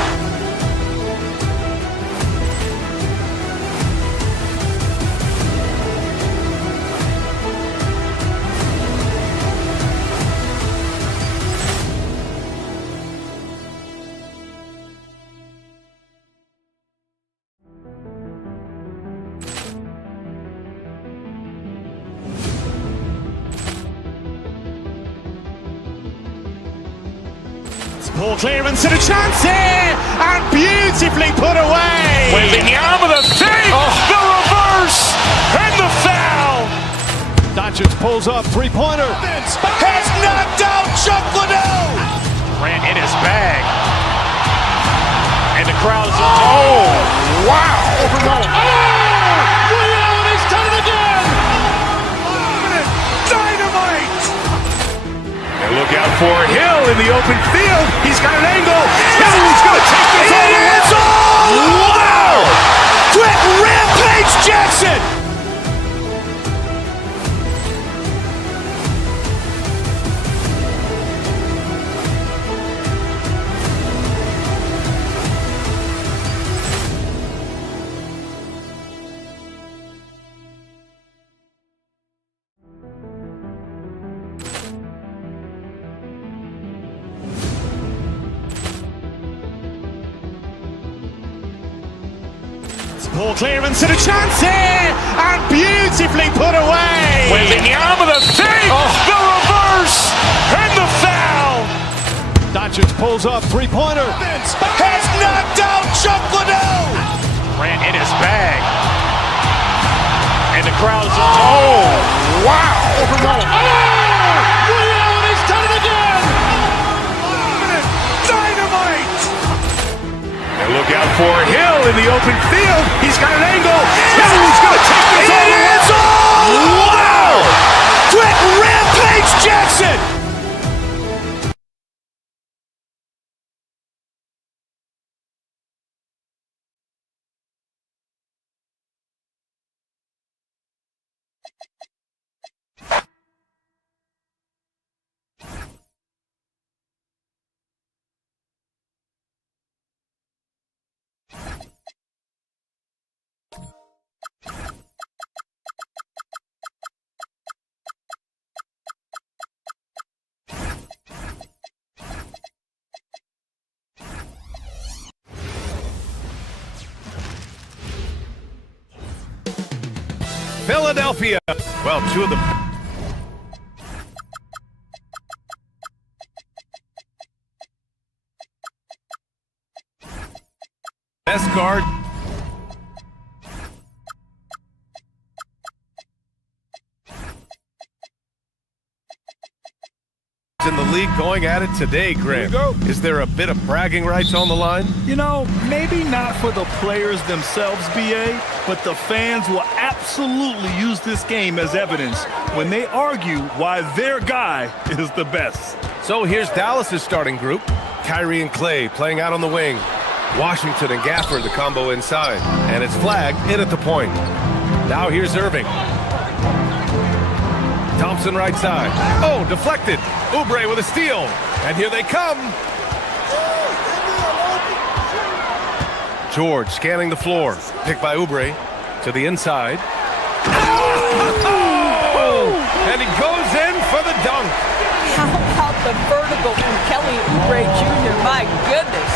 Ball clearance and a chance here, and beautifully put away. Wembanyama the fake, the reverse, and the foul. Doncic pulls up, three-pointer. Has knocked out Chuck Liddell. Grant in his bag. And the crowd is, oh, wow. Liddell has done it again. Dynamite. And look out for Hill in the open field. He's got an angle. He's going to take this all the way. Wow! Grant Rampage Jackson. Ball clearance and a chance here, and beautifully put away. Wembanyama the fake, the reverse, and the foul. Doncic pulls up, three-pointer. Has knocked out Chuck Liddell. Grant in his bag. And the crowd is, oh, wow. Liddell has done it again. Dynamite. And look Look out for Hill in the open field. He's got an angle. He's going to take this all the way. Wow! Quick rampage Jackson! Philadelphia. Well, two of the best guard in the league going at it today, Grant. Is there a bit of bragging rights on the line? You know, maybe not for the players themselves, BA, but the fans will absolutely use this game as evidence when they argue why their guy is the best. So here's Dallas's starting group. Kyrie and Clay playing out on the wing. Washington and Gafford, the combo inside. And it's flagged in at the point. Now here's Irving. Thompson right side. Oh, deflected. Oubre with a steal. And here they come. George scanning the floor. Picked by Oubre to the inside. Oh! And he goes in for the dunk. How about the vertical from Kelly Oubre Jr.? My goodness.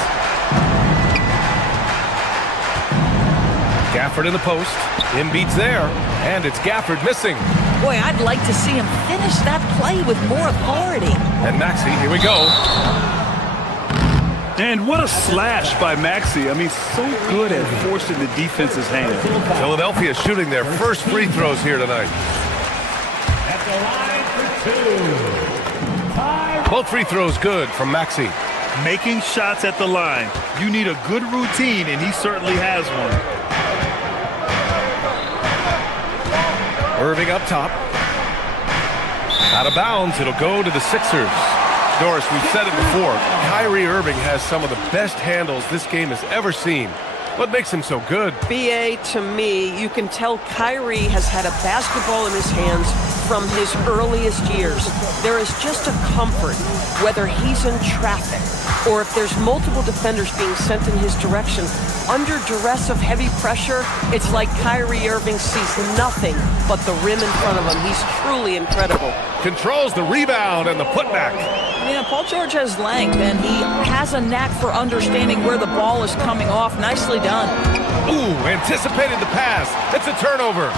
Gafford in the post. Embiid's there. And it's Gafford missing. Boy, I'd like to see him finish that play with more authority. And Maxey, here we go. And what a slash by Maxey. I mean, so good at forcing the defense's hand. Philadelphia shooting their first free throws here tonight. At the line for two. Both free throws good from Maxey. Making shots at the line. You need a good routine, and he certainly has one. Irving up top. Out of bounds, it'll go to the Sixers. Doris, we've said it before, Kyrie Irving has some of the best handles this game has ever seen. What makes him so good? BA, to me, you can tell Kyrie has had a basketball in his hands from his earliest years. There is just a comfort, whether he's in traffic or if there's multiple defenders being sent in his direction. Under duress of heavy pressure, it's like Kyrie Irving sees nothing but the rim in front of him. He's truly incredible. Controls the rebound and the putback. Yeah, Paul George has length, and he has a knack for understanding where the ball is coming off. Nicely done. Ooh, anticipated the pass. It's a turnover.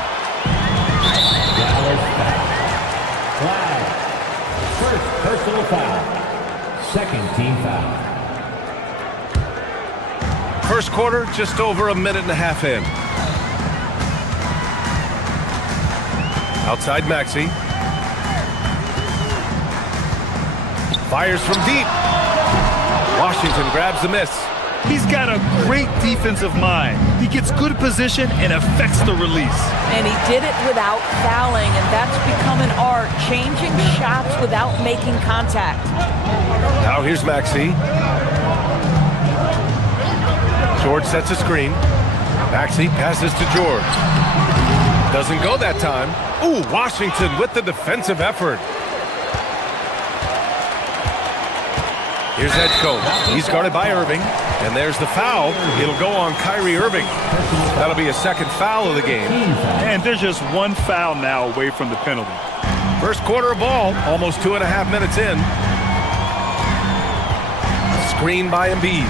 Flag. First personal foul. Second team foul. First quarter, just over a minute and a half in. Outside Maxey. Fires from deep. Washington grabs the miss. He's got a great defensive mind. He gets good position and affects the release. And he did it without fouling, and that's become an art, changing shots without making contact. Now here's Maxey. George sets a screen. Maxey passes to George. Doesn't go that time. Ooh, Washington with the defensive effort. Here's Edgecombe. He's guarded by Irving. And there's the foul. It'll go on Kyrie Irving. That'll be a second foul of the game. And there's just one foul now away from the penalty. First quarter of ball, almost 2.5 minutes in. Screen by Embiid.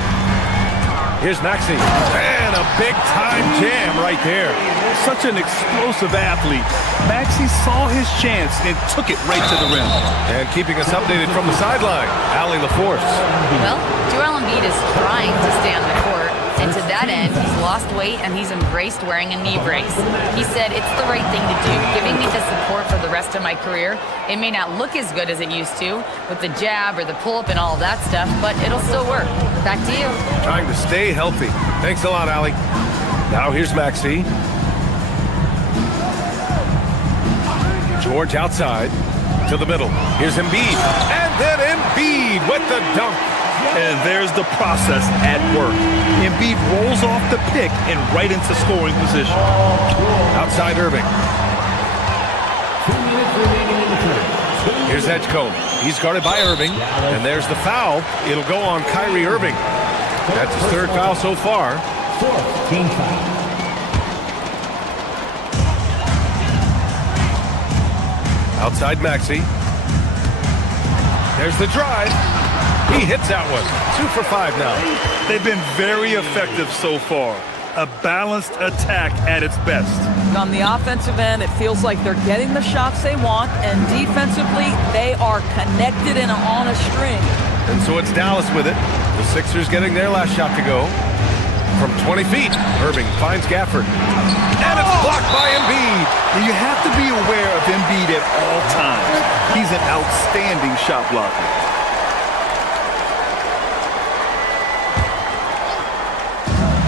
Here's Maxey. And a big-time jam right there. Such an explosive athlete. Maxey saw his chance and took it right to the rim. And keeping us updated from the sideline, Allie LaForce. Well, Joel Embiid is trying to stay on the court, and to that end, he's lost weight and he's embraced wearing a knee brace. He said, "It's the right thing to do, giving me the support for the rest of my career. It may not look as good as it used to, with the jab or the pull-up and all of that stuff, but it'll still work." Back to you. Trying to stay healthy. Thanks a lot, Allie. Now here's Maxey. George outside to the middle. Here's Embiid. And then Embiid with the dunk. And there's the process at work. Embiid rolls off the pick and right into scoring position. Outside Irving. Here's Edgecombe. He's guarded by Irving. And there's the foul. It'll go on Kyrie Irving. That's his third foul so far. Team foul. Outside Maxey. There's the drive. He hits that one. 2 for 5 now. They've been very effective so far. A balanced attack at its best. On the offensive end, it feels like they're getting the shots they want, and defensively, they are connected and on a string. And so it's Dallas with it. The Sixers getting their last shot to go. From 20 feet, Irving finds Gafford. And it's blocked by Embiid. You have to be aware of Embiid at all times. He's an outstanding shot blocker.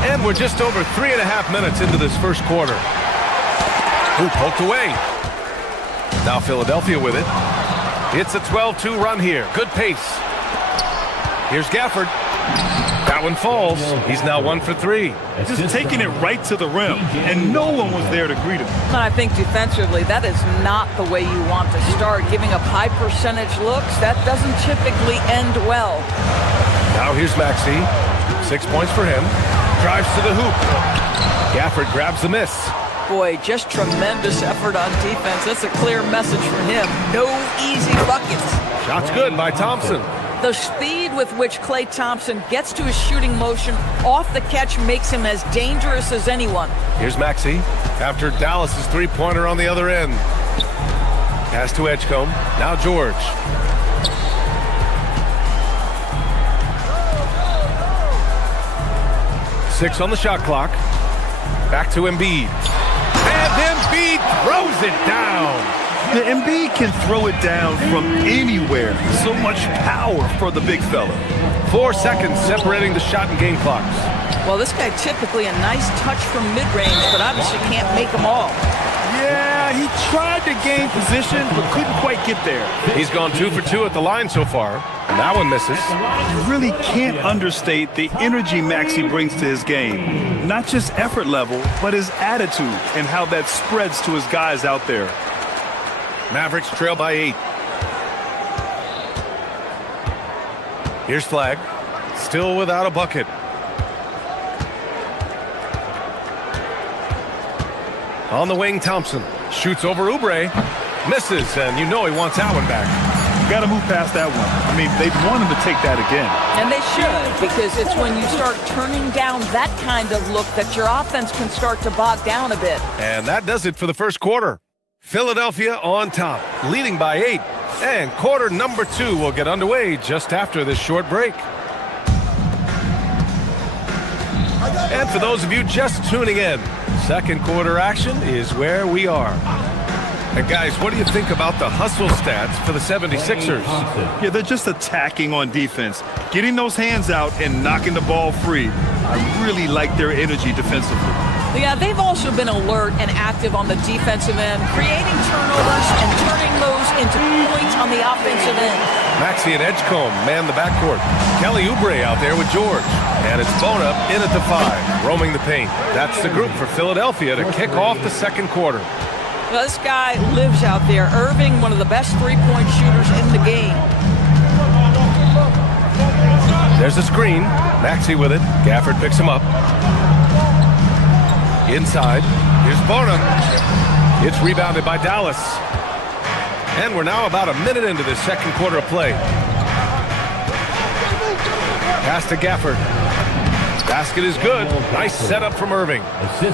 And we're just over 3.5 minutes into this first quarter. Ooh, poked away. Now Philadelphia with it. It's a 12-2 run here. Good pace. Here's Gafford. That one falls. He's now 1 for 3. Just taking it right to the rim, and no one was there to greet him. And I think defensively, that is not the way you want to start. Giving up high percentage looks, that doesn't typically end well. Now here's Maxey. 6 points for him. Drives to the hoop. Gafford grabs the miss. Boy, just tremendous effort on defense. That's a clear message for him. No easy buckets. Shot's good by Thompson. The speed with which Klay Thompson gets to his shooting motion off the catch makes him as dangerous as anyone. Here's Maxey after Dallas's three-pointer on the other end. Pass to Edgecombe. Now George. Six on the shot clock. Back to Embiid. And Embiid throws it down. The Embiid can throw it down from anywhere. So much power for the big fella. 4 seconds separating the shot and game clocks. Well, this guy typically a nice touch from mid-range, but obviously can't make them all. Yeah, he tried to gain position, but couldn't quite get there. He's gone 2 for 2 at the line so far. And that one misses. You really can't understate the energy Maxey brings to his game. Not just effort level, but his attitude and how that spreads to his guys out there. Mavericks trail by 8. Here's Flag. Still without a bucket. On the wing, Thompson. Shoots over Oubre. Misses, and you know he wants that one back. Got to move past that one. I mean, they'd want him to take that again. And they should, because it's when you start turning down that kind of look that your offense can start to bog down a bit. And that does it for the first quarter. Philadelphia on top, leading by 8. And quarter number 2 will get underway just after this short break. And for those of you just tuning in, second quarter action is where we are. And guys, what do you think about the hustle stats for the 76ers? Yeah, they're just attacking on defense, getting those hands out and knocking the ball free. I really like their energy defensively. Yeah, they've also been alert and active on the defensive end, creating turnovers and turning those into points on the offensive end. Maxey and Edgecombe man the backcourt. Kelly Oubre out there with George. And it's Bona in at the 5, roaming the paint. That's the group for Philadelphia to kick off the second quarter. Well, this guy lives out there. Irving, one of the best three-point shooters in the game. There's a screen. Maxey with it. Gafford picks him up. Inside. Here's Bona. It's rebounded by Dallas. And we're now about a minute into this second quarter of play. Pass to Gafford. Basket is good. Nice setup from Irving.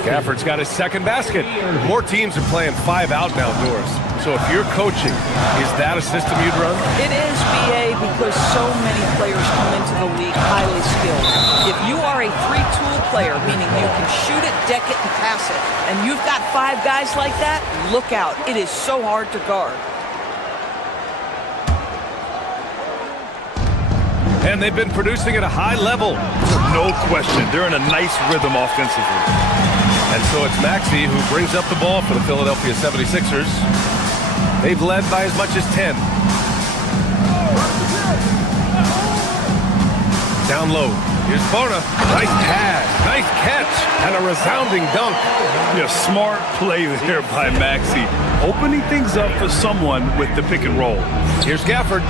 Gafford's got his second basket. More teams are playing 5 out now, Doris. So if you're coaching, is that a system you'd run? It is, BA, because so many players come into the league highly skilled. If you are a three-tool player, meaning you can shoot it, deck it, and pass it, and you've got 5 guys like that, look out. It is so hard to guard. And they've been producing at a high level. No question. They're in a nice rhythm offensively. And so it's Maxey who brings up the ball for the Philadelphia 76ers. They've led by as much as 10. Down low. Here's Bona. Nice pass. Nice catch. And a resounding dunk. Yeah, smart play there by Maxey. Opening things up for someone with the pick and roll. Here's Gafford.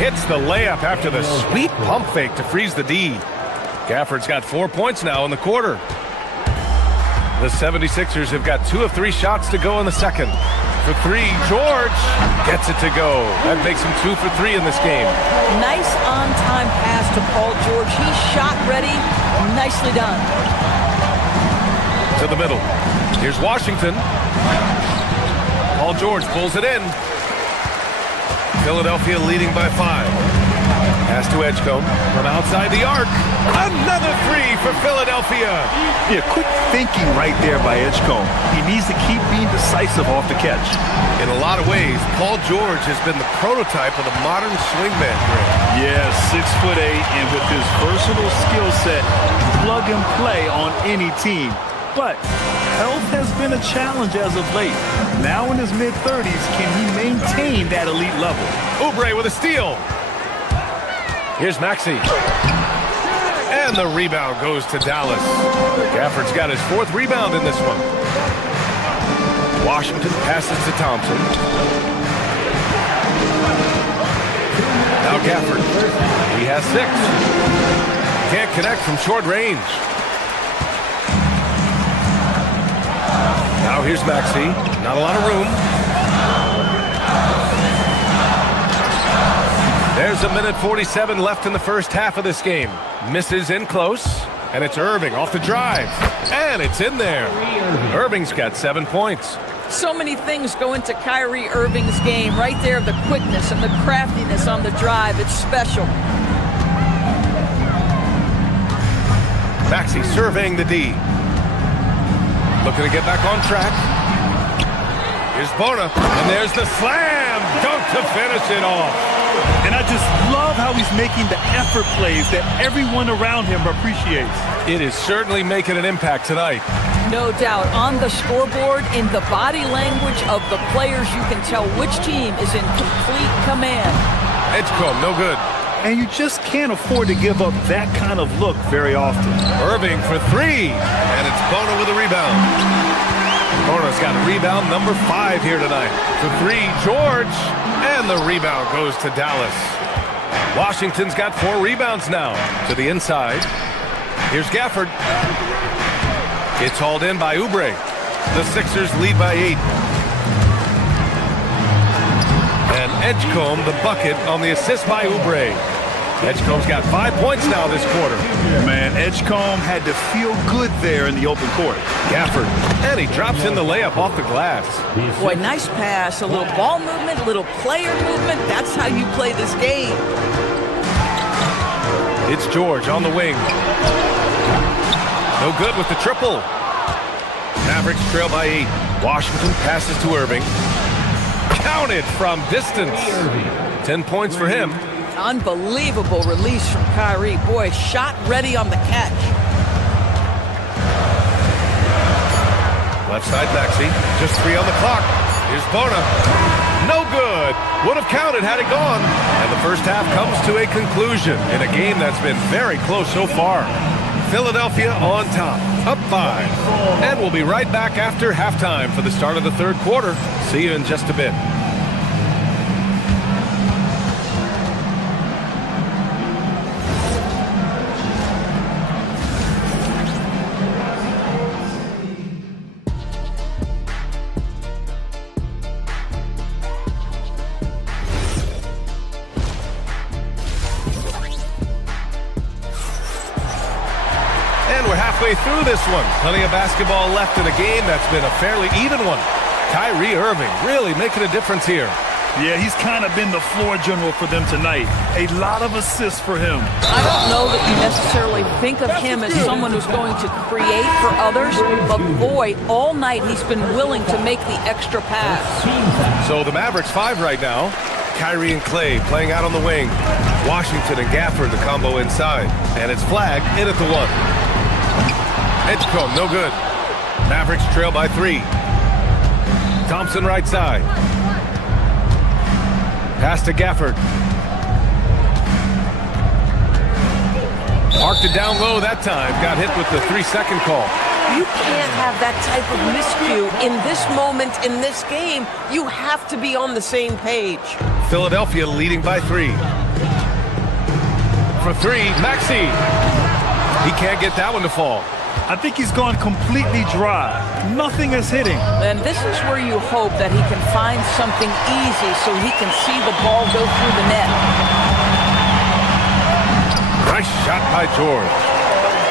Hits the layup after the sweet pump fake to freeze the D. Gafford's got 4 points now in the quarter. The 76ers have got 2 of 3 shots to go in the second. For 3, George gets it to go. That makes him 2 for 3 in this game. Nice on-time pass to Paul George. He's shot ready. Nicely done. To the middle. Here's Washington. Paul George pulls it in. Philadelphia leading by 5. Pass to Edgecombe from outside the arc. Another 3 for Philadelphia. Yeah, quick thinking right there by Edgecombe. He needs to keep being decisive off the catch. In a lot of ways, Paul George has been the prototype of the modern swingman. Yeah, 6'8", and with his versatile skill set, plug and play on any team. But health has been a challenge as of late. Now in his mid-30s, can he maintain that elite level? Oubre with a steal. Here's Maxey. And the rebound goes to Dallas. Gafford's got his 4th rebound in this one. Washington passes to Thompson. Now Gafford. He has 6. Can't connect from short range. Now here's Maxey. Not a lot of room. There's 1:47 left in the first half of this game. Misses in close. And it's Irving off the drive. And it's in there. Irving's got 7 points. So many things go into Kyrie Irving's game. Right there, the quickness and the craftiness on the drive. It's special. Maxey surveying the D. Looking to get back on track. Here's Bona. And there's the slam dunk to finish it off. And I just love how he's making the effort plays that everyone around him appreciates. It is certainly making an impact tonight. No doubt. On the scoreboard, in the body language of the players, you can tell which team is in complete command. Edgecombe, no good. And you just can't afford to give up that kind of look very often. Irving for 3. And it's Bona with a rebound. Bona's got rebound number 5 here tonight. For 3, George. And the rebound goes to Dallas. Washington's got 4 rebounds now. To the inside. Here's Gafford. It's hauled in by Oubre. The Sixers lead by 8. And Edgecombe, the bucket on the assist by Oubre. Edgecombe's got 5 points now this quarter. Man, Edgecombe had to feel good there in the open court. Gafford, and he drops in the layup off the glass. Boy, nice pass. A little ball movement, a little player movement. That's how you play this game. It's George on the wing. No good with the triple. Mavericks trail by 8. Washington passes to Irving. Counted from distance. 10 points for him. Unbelievable release from Kyrie. Boy, shot ready on the catch. Left side Maxey. Just 3 on the clock. Here's Bona. No good. Would have counted had it gone. And the first half comes to a conclusion in a game that's been very close so far. Philadelphia on top, up 5. And we'll be right back after halftime for the start of the third quarter. See you in just a bit. Through this one. Plenty of basketball left in a game that's been a fairly even one. Kyrie Irving really making a difference here. Yeah, he's kind of been the floor general for them tonight. A lot of assists for him. I don't know that you necessarily think of him as someone who's going to create for others, but boy, all night he's been willing to make the extra pass. So the Mavericks 5 right now. Kyrie and Clay playing out on the wing. Washington and Gafford, the combo inside. And it's flagged in at the 1. Edgecombe, no good. Mavericks trail by 3. Thompson right side. Pass to Gafford. Marked it down low that time. Got hit with the 3-second call. You can't have that type of miscue in this moment in this game. You have to be on the same page. Philadelphia leading by 3. For 3, Maxey. He can't get that one to fall. I think he's gone completely dry. Nothing is hitting. And this is where you hope that he can find something easy so he can see the ball go through the net. Nice shot by George.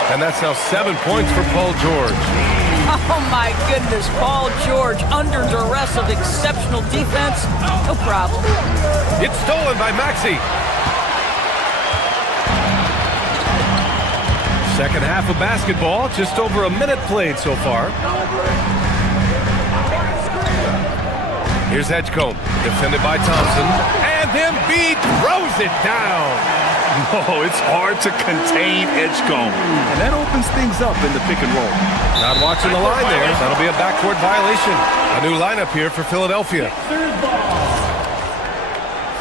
And that's now 7 points for Paul George. Oh my goodness, Paul George under duress of exceptional defense. No problem. It's stolen by Maxey. Second half of basketball, just over a minute played so far. Here's Edgecombe, defended by Thompson. And Embiid throws it down. No, it's hard to contain Edgecombe. And that opens things up in the pick and roll. Not watching the line there. That'll be a backcourt violation. A new lineup here for Philadelphia.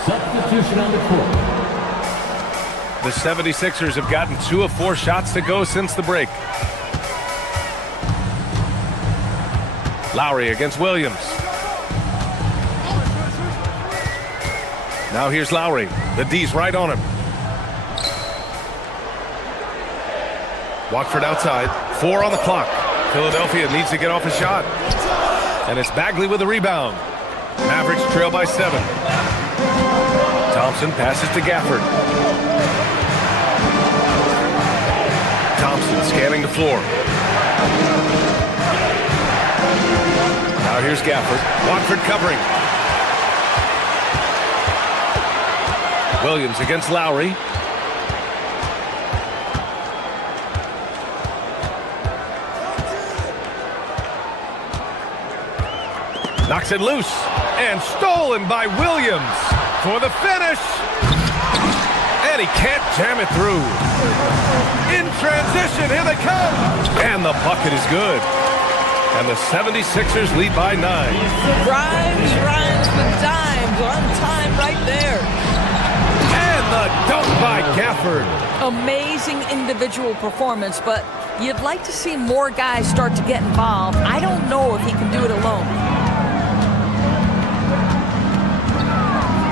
Substitution on the court. The 76ers have gotten 2 of 4 shots to go since the break. Lowry against Williams. Now here's Lowry. The D's right on him. Watford outside. 4 on the clock. Philadelphia needs to get off a shot. And it's Bagley with the rebound. Mavericks trail by 7. Thompson passes to Gafford. Thompson scanning the floor. Now here's Gafford. Watford covering. Williams against Lowry. Knocks it loose. And stolen by Williams for the finish. And he can't jam it through. In transition, here they come. And the bucket is good. And the 76ers lead by 9. Rhymes with dimes on time right there. And the dunk by Gafford. Amazing individual performance, but you'd like to see more guys start to get involved. I don't know if he can do it alone.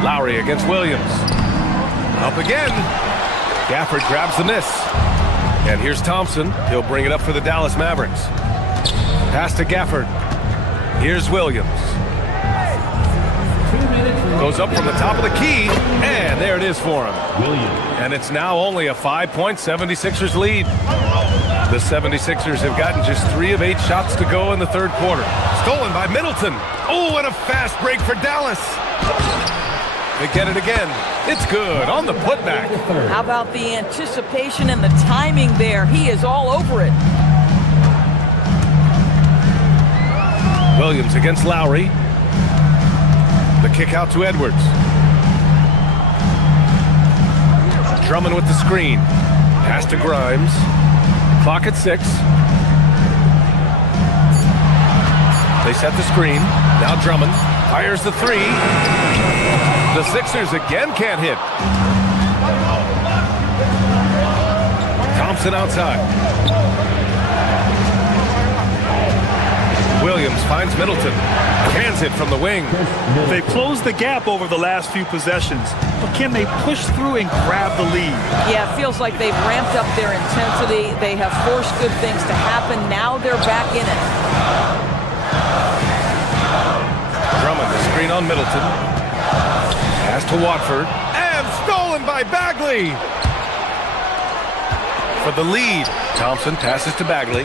Lowry against Williams. Up again. Gafford grabs the miss. And here's Thompson. He'll bring it up for the Dallas Mavericks. Pass to Gafford. Here's Williams. Goes up from the top of the key. And there it is for him. And it's now only a 5-point 76ers lead. The 76ers have gotten just 3 of 8 shots to go in the third quarter. Stolen by Middleton. Oh, and a fast break for Dallas. They get it again. It's good on the putback. How about the anticipation and the timing there? He is all over it. Williams against Lowry. The kick out to Edwards. Drummond with the screen. Pass to Grimes. Clock at 6. They set the screen. Now Drummond fires the 3. The Sixers again can't hit. Thompson outside. Williams finds Middleton. Cans it from the wing. They've closed the gap over the last few possessions, but can they push through and grab the lead? Yeah, it feels like they've ramped up their intensity. They have forced good things to happen. Now they're back in it. Drummond, the screen on Middleton. Pass to Watford. And stolen by Bagley. For the lead. Thompson passes to Bagley.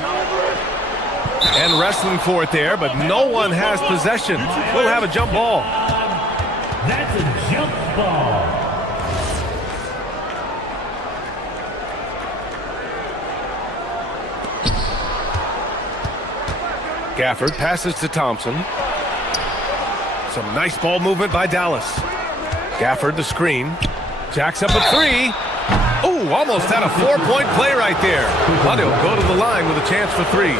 And wrestling for it there, but no one has possession. We'll have a jump ball. That's a jump ball. Gafford passes to Thompson. Some nice ball movement by Dallas. Gafford the screen. Jacks up a three. Oh, almost had a 4-point play right there. But he'll go to the line with a chance for three.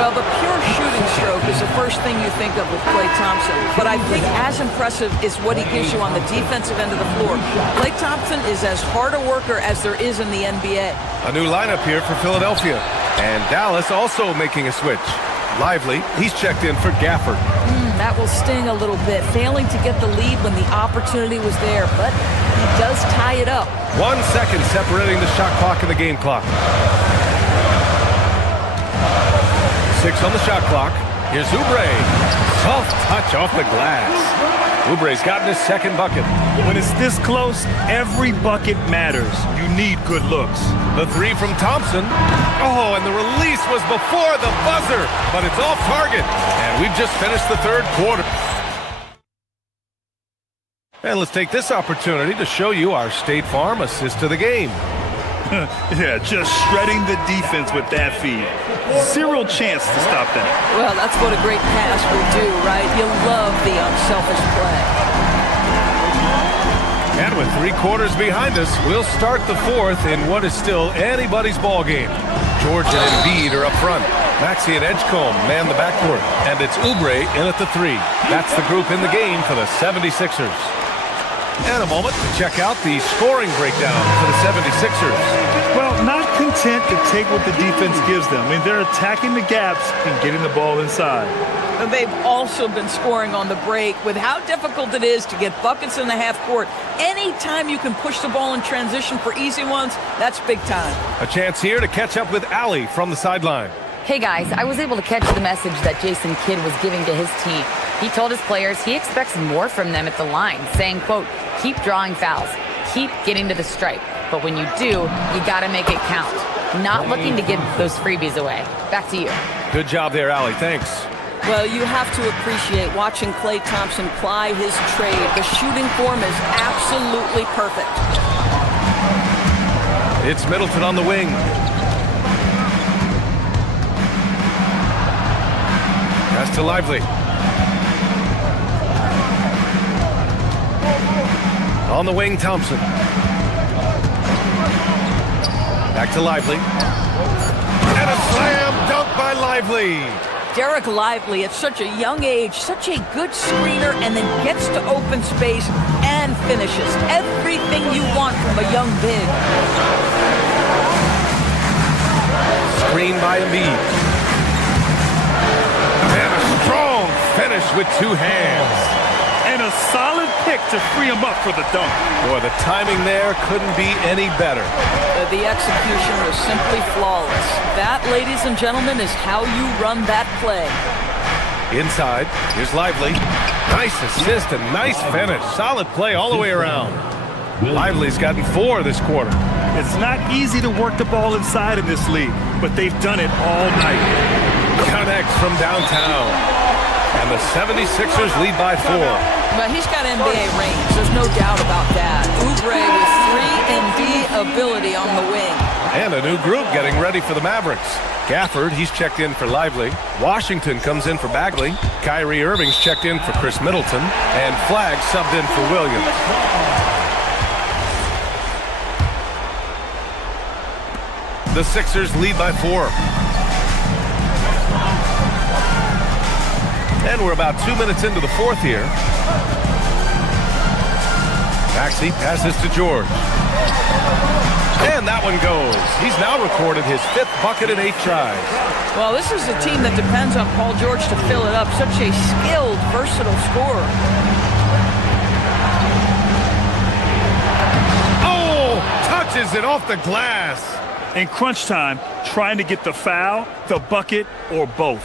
Well, the pure shooting stroke is the first thing you think of with Klay Thompson. But I think as impressive is what he gives you on the defensive end of the floor. Klay Thompson is as hard a worker as there is in the NBA. A new lineup here for Philadelphia. And Dallas also making a switch. Lively, he's checked in for Gafford. That will sting a little bit, failing to get the lead when the opportunity was there, but he does tie it up. 1 second separating the shot clock and the game clock. 6 on the shot clock. Here's Oubre. Soft touch off the glass. Oubre's gotten his second bucket. When it's this close, every bucket matters. You need good looks. The three from Thompson. Oh, and the release was before the buzzer, but it's off target. And we've just finished the third quarter. And let's take this opportunity to show you our State Farm assist to the game. Yeah, just shredding the defense with that feed. Zero chance to stop that. Well, that's what a great pass will do, right? You love the unselfish play. And with 3 quarters behind us, we'll start the fourth in what is still anybody's ball game. George and Embiid are up front. Maxey and Edgecombe man the backcourt. And it's Oubre in at the 3. That's the group in the game for the 76ers. And a moment to check out the scoring breakdown for the 76ers. Well, not content to take what the defense gives them. I mean, they're attacking the gaps and getting the ball inside. And they've also been scoring on the break with how difficult it is to get buckets in the half court. Anytime you can push the ball in transition for easy ones, that's big time. A chance here to catch up with Allie from the sideline. Hey guys, I was able to catch the message that Jason Kidd was giving to his team. He told his players he expects more from them at the line, saying, quote, keep drawing fouls, keep getting to the stripe. But when you do, you gotta make it count. Not looking to give those freebies away. Back to you. Good job there, Allie. Thanks. Well, you have to appreciate watching Klay Thompson ply his trade. The shooting form is absolutely perfect. It's Middleton on the wing. Pass to Lively. On the wing, Thompson. Back to Lively. And a slam dunk by Lively. Derek Lively at such a young age, such a good screener, and then gets to open space and finishes. Everything you want from a young big. Screen by Embiid. And a strong finish with 2 hands. And a solid pick to free him up for the dunk. Boy, the timing there couldn't be any better. The execution was simply flawless. That, ladies and gentlemen, is how you run that play. Inside, here's Lively. Nice assist and nice finish. Solid play all the way around. Lively's gotten 4 this quarter. It's not easy to work the ball inside in this league, but they've done it all night. Connects from downtown. And the 76ers lead by 4. But he's got NBA range. There's no doubt about that. Oubre with 3-and-D ability on the wing. And a new group getting ready for the Mavericks. Gafford, he's checked in for Lively. Washington comes in for Bagley. Kyrie Irving's checked in for Chris Middleton. And Flagg subbed in for Williams. The Sixers lead by 4. And we're about 2 minutes into the fourth here. Maxey passes to George. And that one goes. He's now recorded his 5th bucket in 8 tries. Well, this is a team that depends on Paul George to fill it up. Such a skilled, versatile scorer. Oh, touches it off the glass. In crunch time, trying to get the foul, the bucket, or both.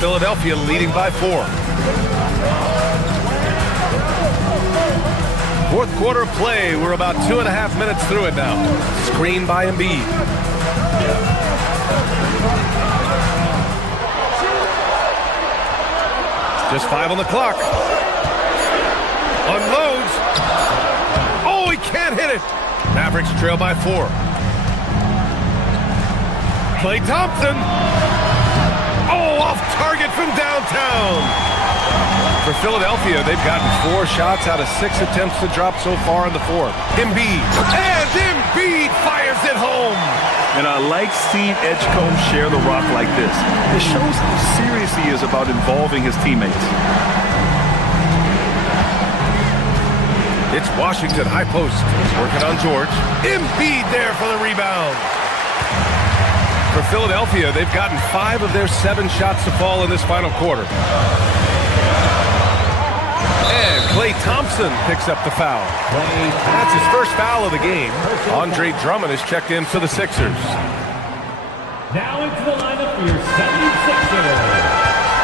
Philadelphia leading by 4. Fourth quarter play. We're about 2.5 minutes through it now. Screen by Embiid. Just 5 on the clock. Unloads. Oh, he can't hit it. Mavericks trail by 4. Klay Thompson. Oh, off target from downtown. For Philadelphia, they've gotten 4 shots out of 6 attempts to drop so far in the fourth. Embiid. And Embiid fires it home. And I like seeing Edgecombe share the rock like this. It shows how serious he is about involving his teammates. It's Washington high post. Working on George. Embiid there for the rebound. For Philadelphia, they've gotten 5 of their 7 shots to fall in this final quarter. And Klay Thompson picks up the foul. That's his first foul of the game. Andre Drummond is checked in for the Sixers. Now into the lineup for your 76ers.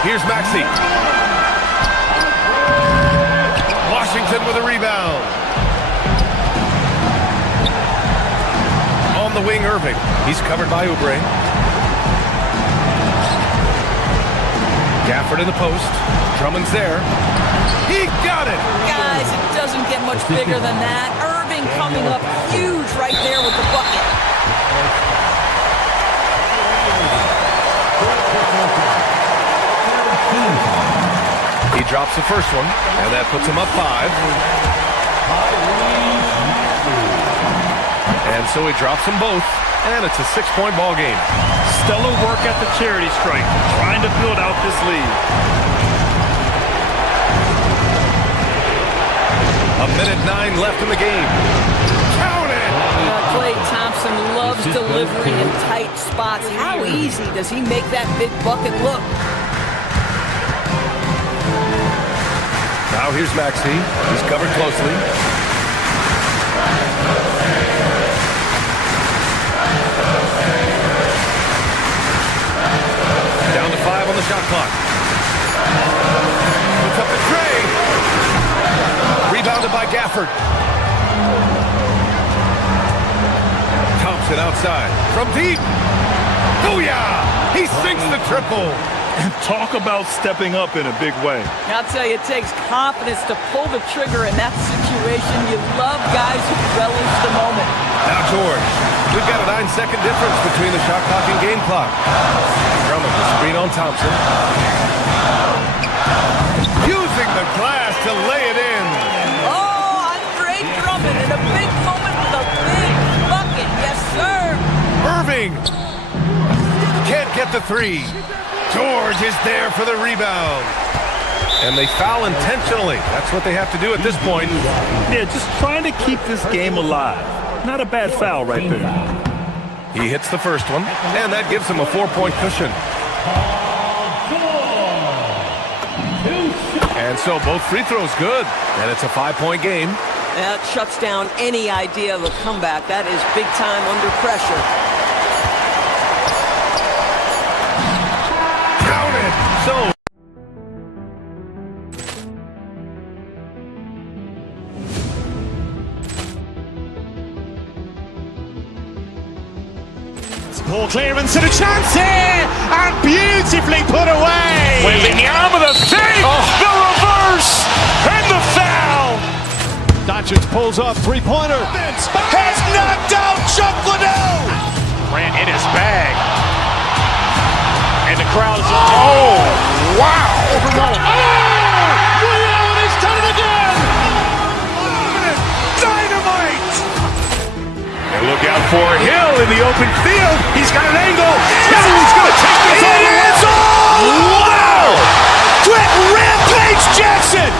Here's Maxey. Washington with a rebound. On the wing, Irving. He's covered by Oubre. Gafford in the post. Drummond's there. He got it! Guys, it doesn't get much bigger than that. Irving coming up huge right there with the bucket. He drops the first one, and that puts him up 5. And so he drops them both, and it's a 6-point ball game. Stellar work at the charity stripe, trying to build out this lead. A minute 9 left in the game. Count it! Klay Thompson loves delivering in tight spots. How easy does he make that big bucket look? Now here's Maxey. He's covered closely. Down to 5 on the shot clock. Puts up the tray. Rebounded by Gafford. Thompson outside. From deep. Booyah! He sinks the triple. Talk about stepping up in a big way. I'll tell you, it takes confidence to pull the trigger in that situation. You love guys who relish the moment. Now George. We've got a 9-second difference between the shot clock and game clock. Drummond, the screen on Thompson. Using the glass to lay it in. Oh, Andre Drummond in a big moment with a big bucket. Yes, sir. Irving can't get the 3. George is there for the rebound. And they foul intentionally. That's what they have to do at this point. Yeah, just trying to keep this game alive. Not a bad foul right there. He hits the first one, and that gives him a 4-point cushion. And so both free throws good, and it's a 5-point game. That shuts down any idea of a comeback. That is big time under pressure. So ball clearance and a chance here, and beautifully put away. Wembanyama the fake, the reverse, and the foul. Doncic pulls up, 3-pointer. Has knocked out Chuck Liddell. Ran in his bag. And the crowd is, oh, wow. He's done it again. Dynamite. And look out for Hill in the open field. He's got an angle. He's going to take this all the way. Wow. Quick Rampage Jackson.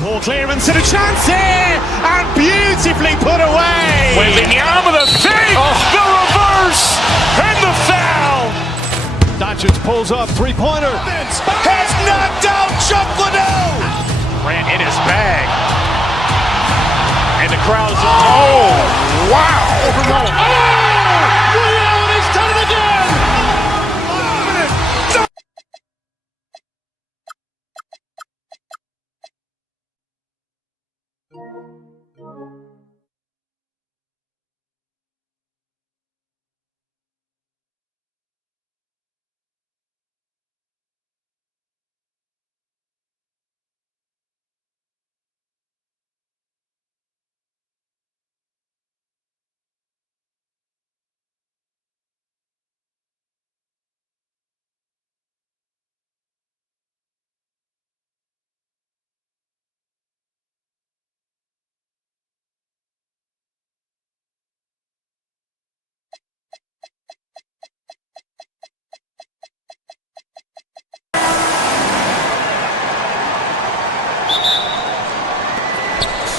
Ball clearance and a chance here, and beautifully put away. Wembanyama the fake, the reverse, and the foul. Doncic pulls up, 3-pointer. Has knocked out Chuck Liddell. Ran in his bag. And the crowd is, oh, wow. He's done it again.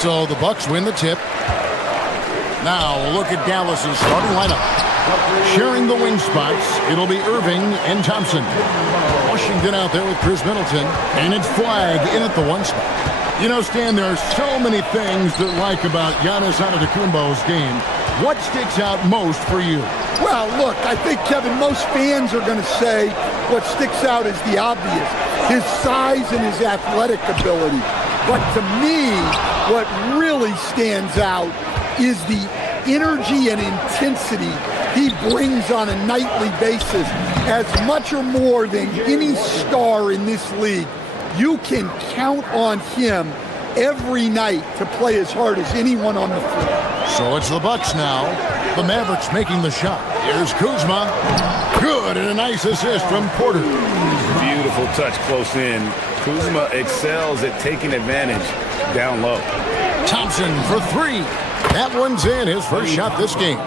So the Bucks win the tip. Now look at Dallas's starting lineup. Sharing the wing spots, it'll be Irving and Thompson. Washington out there with Chris Middleton. And it's Flag in at the 1 spot. You know, Stan, there are so many things to like about Giannis Antetokounmpo's game. What sticks out most for you? Well, look, I think, Kevin, most fans are going to say what sticks out is the obvious. His size and his athletic ability. But to me, what really stands out is the energy and intensity he brings on a nightly basis. As much or more than any star in this league, you can count on him every night to play as hard as anyone on the floor. So it's the Bucks now. The Mavericks making the shot. Here's Kuzma. Good, and a nice assist from Porter. Beautiful touch close in. Kuzma excels at taking advantage down low. Thompson for 3. That one's in, his first shot this game.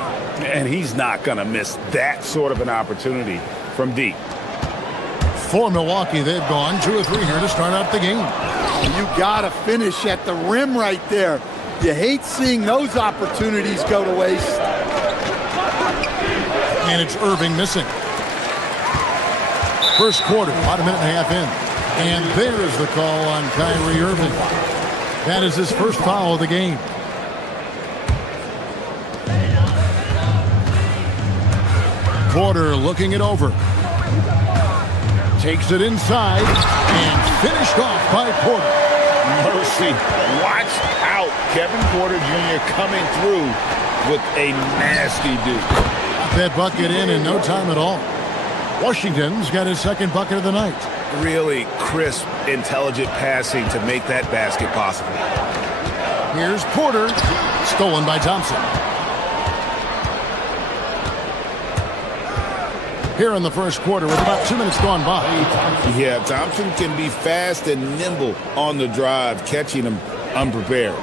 And he's not going to miss that sort of an opportunity from deep. For Milwaukee, they've gone 2 or 3 here to start out the game. You got to finish at the rim right there. You hate seeing those opportunities go to waste. And it's Irving missing. First quarter, about a minute and a half in. And there's the call on Kyrie Irving. That is his first foul of the game. Porter looking it over. Takes it inside and finished off by Porter. Mercy. Watch out. Kevin Porter Jr. coming through with a nasty dude. Got that bucket in no time at all. Washington's got his second bucket of the night. Really crisp, intelligent passing to make that basket possible. Here's Porter. Stolen by Thompson. Here in the first quarter with about 2 minutes gone by. Yeah, Thompson can be fast and nimble on the drive, catching him unprepared.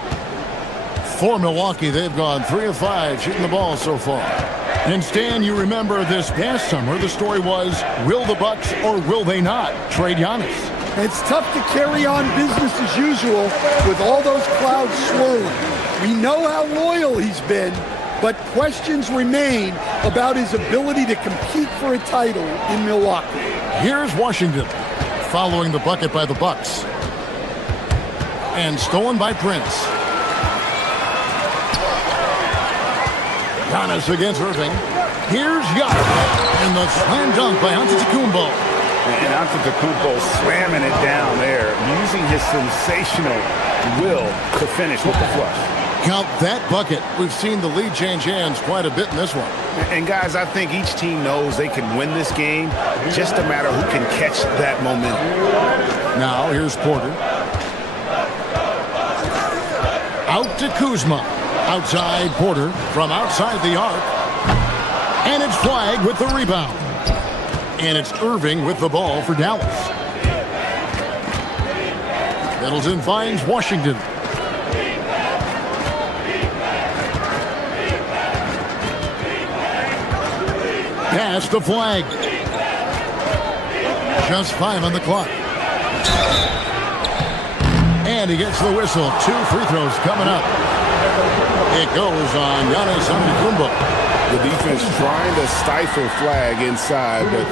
For Milwaukee, they've gone 3 of 5 shooting the ball so far. And Stan, you remember this past summer, the story was, will the Bucks or will they not trade Giannis? It's tough to carry on business as usual with all those clouds swirling. We know how loyal he's been, but questions remain about his ability to compete for a title in Milwaukee. Here's Washington, following the bucket by the Bucks. And stolen by Prince. Giannis against Irving. Here's Giannis. And the slam dunk by Antetokounmpo. And Antetokounmpo slamming it down there, using his sensational will to finish with the flush. Count that bucket. We've seen the lead change hands quite a bit in this one. And guys, I think each team knows they can win this game. Just a matter who can catch that momentum. Now here's Porter. Out to Kuzma. Outside Porter from outside the arc. And it's Flag with the rebound. And it's Irving with the ball for Dallas. Middleton finds Washington. Pass to Flag. Just 5 on the clock. And he gets the whistle. 2 free throws coming up. It goes on Giannis Antetokounmpo. The defense trying to stifle Flag inside, but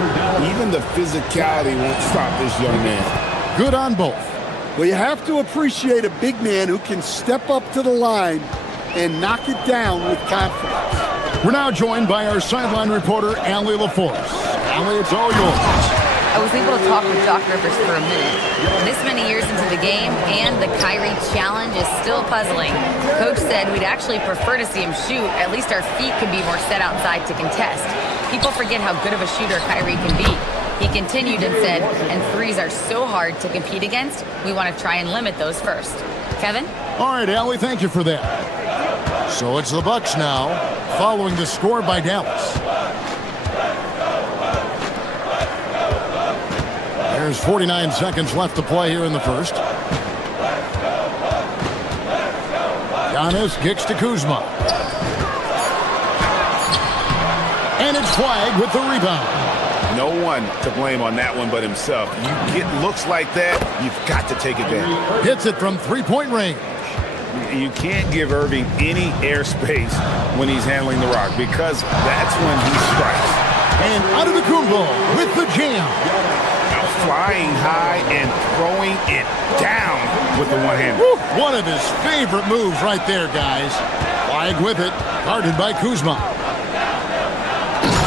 even the physicality won't stop this young man. Good on both. Well, you have to appreciate a big man who can step up to the line and knock it down with confidence. We're now joined by our sideline reporter, Allie LaForce. Allie, it's all yours. I was able to talk with Doc Rivers for a minute. This many years into the game, and the Kyrie challenge is still puzzling. Coach said we'd actually prefer to see him shoot. At least our feet could be more set outside to contest. People forget how good of a shooter Kyrie can be. He continued and said, and threes are so hard to compete against, we want to try and limit those first. Kevin? All right, Allie, thank you for that. So it's the Bucks now, following the score by Dallas. There's 49 seconds left to play here in the first. Giannis kicks to Kuzma. And it's Flag with the rebound. No one to blame on that one but himself. You get looks like that, you've got to take it down. Hits it from 3-point range. You can't give Irving any airspace when he's handling the rock because that's when he strikes. And Antetokounmpo with the jam. Now flying high and throwing it down with the one-hander. One of his favorite moves right there, guys. Flag with it, guarded by Kuzma.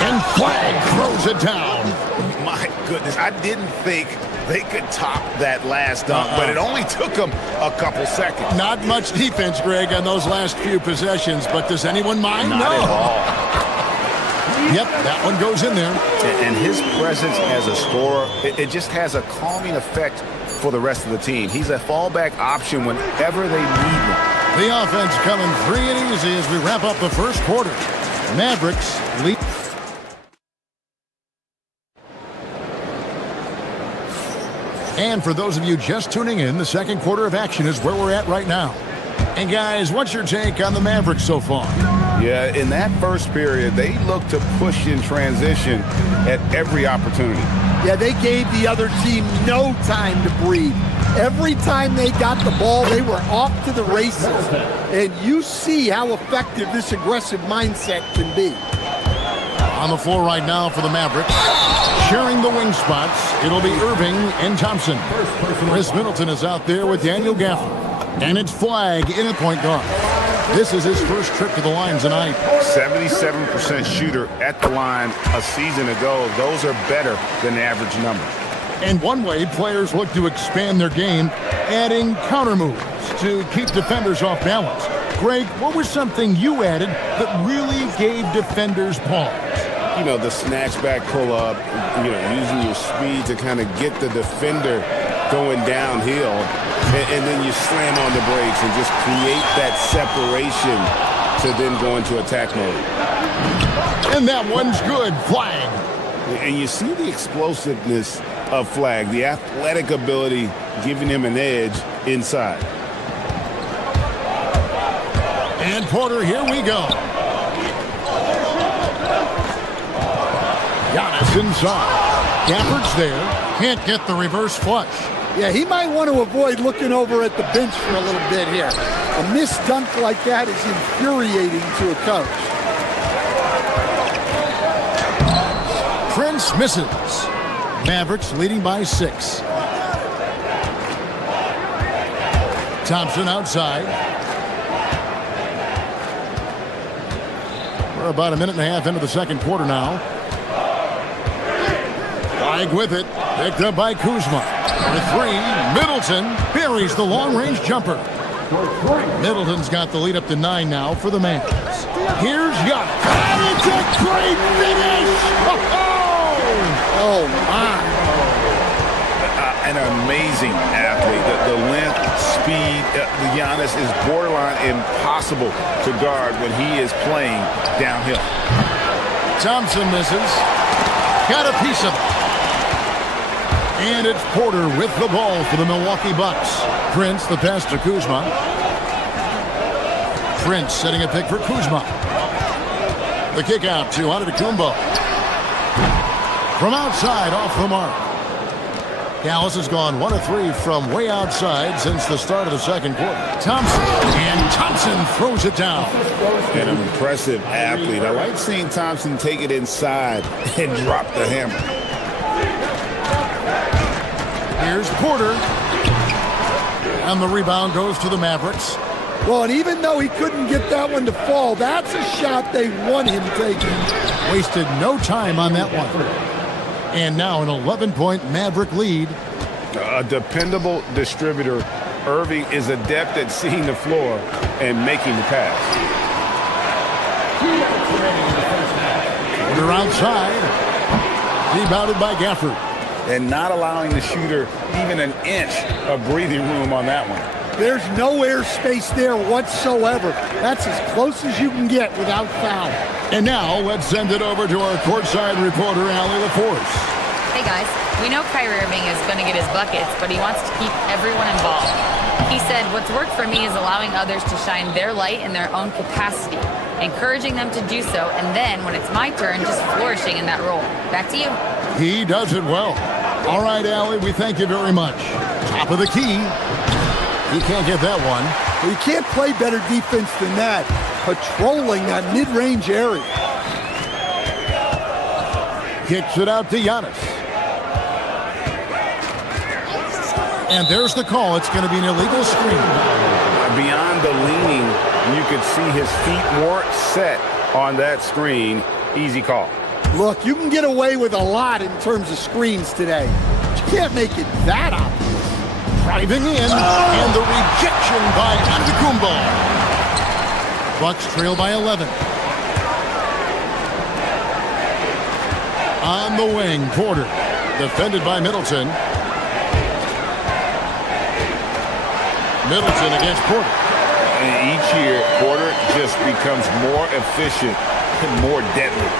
And Flag throws it down. My goodness, I didn't think they could top that last dunk, but it only took them a couple seconds. Not much defense, Greg, on those last few possessions, but does anyone mind? Not at all. Yep, that one goes in there. And his presence as a scorer, it just has a calming effect for the rest of the team. He's a fallback option whenever they need him. The offense coming free and easy as we wrap up the first quarter. Mavericks lead. And for those of you just tuning in, the second quarter of action is where we're at right now. And guys, what's your take on the Mavericks so far? Yeah, in that first period, they looked to push in transition at every opportunity. Yeah, they gave the other team no time to breathe. Every time they got the ball, they were off to the races. And you see how effective this aggressive mindset can be. On the floor right now for the Mavericks. Sharing the wing spots, it'll be Irving and Thompson. Chris Middleton is out there with Daniel Gafford. And it's Flag in at point guard. This is his first trip to the line tonight. 77% shooter at the line a season ago. Those are better than the average number. And one way players look to expand their game, adding counter moves to keep defenders off balance. Greg, what was something you added that really gave defenders pause? You know, the snatch back pull-up, you know, using your speed to kind of get the defender going downhill, and then you slam on the brakes and just create that separation to then go into attack mode. And that one's good. Flag. And you see the explosiveness of Flag, the athletic ability giving him an edge inside. And Porter, here we go. Giannis inside. Gafford's there. Can't get the reverse flush. Yeah, he might want to avoid looking over at the bench for a little bit here. A missed dunk like that is infuriating to a coach. Prince misses. Mavericks leading by 6. Thompson outside. We're about a minute and a half into the second quarter now. Flag with it. Picked up by Kuzma. For 3, Middleton buries the long-range jumper. Middleton's got the lead up to 9 now for the Mavs. Here's Giannis. And it's a great finish! Oh, my. An amazing athlete. The length, speed, Giannis is borderline impossible to guard when he is playing downhill. Thompson misses. Got a piece of it. And it's Porter with the ball for the Milwaukee Bucks. Prince, the pass to Kuzma. Prince setting a pick for Kuzma. The kick out to Antetokounmpo. From outside, off the mark. Dallas has gone 1 of 3 from way outside since the start of the second quarter. Thompson, and Thompson throws it down. An impressive athlete. I like seeing Thompson take it inside and drop the hammer. Here's Porter. And the rebound goes to the Mavericks. Well, and even though he couldn't get that one to fall, that's a shot they want him taking. Wasted no time on that one. And now an 11-point Maverick lead. A dependable distributor. Irving is adept at seeing the floor and making the pass. Porter outside. Rebounded by Gafford. And not allowing the shooter even an inch of breathing room on that one. There's no air space there whatsoever. That's as close as you can get without foul. And now let's send it over to our courtside reporter, Allie LaForce. Hey guys, we know Kyrie Irving is going to get his buckets, but he wants to keep everyone involved. He said, what's worked for me is allowing others to shine their light in their own capacity, encouraging them to do so, and then when it's my turn, just flourishing in that role. Back to you. He does it well. All right, Allie, we thank you very much. Top of the key. He can't get that one. Well, you can't play better defense than that, patrolling that mid-range area. Kicks it out to Giannis. And there's the call. It's going to be an illegal screen. Beyond the leaning, you could see his feet weren't set on that screen. Easy call. Look, you can get away with a lot in terms of screens today. You can't make it that obvious. Driving in, and the rejection by Antetokounmpo. Bucks trail by 11. On the wing, Porter. Defended by Middleton. Middleton against Porter. And each year, Porter just becomes more efficient and more deadly.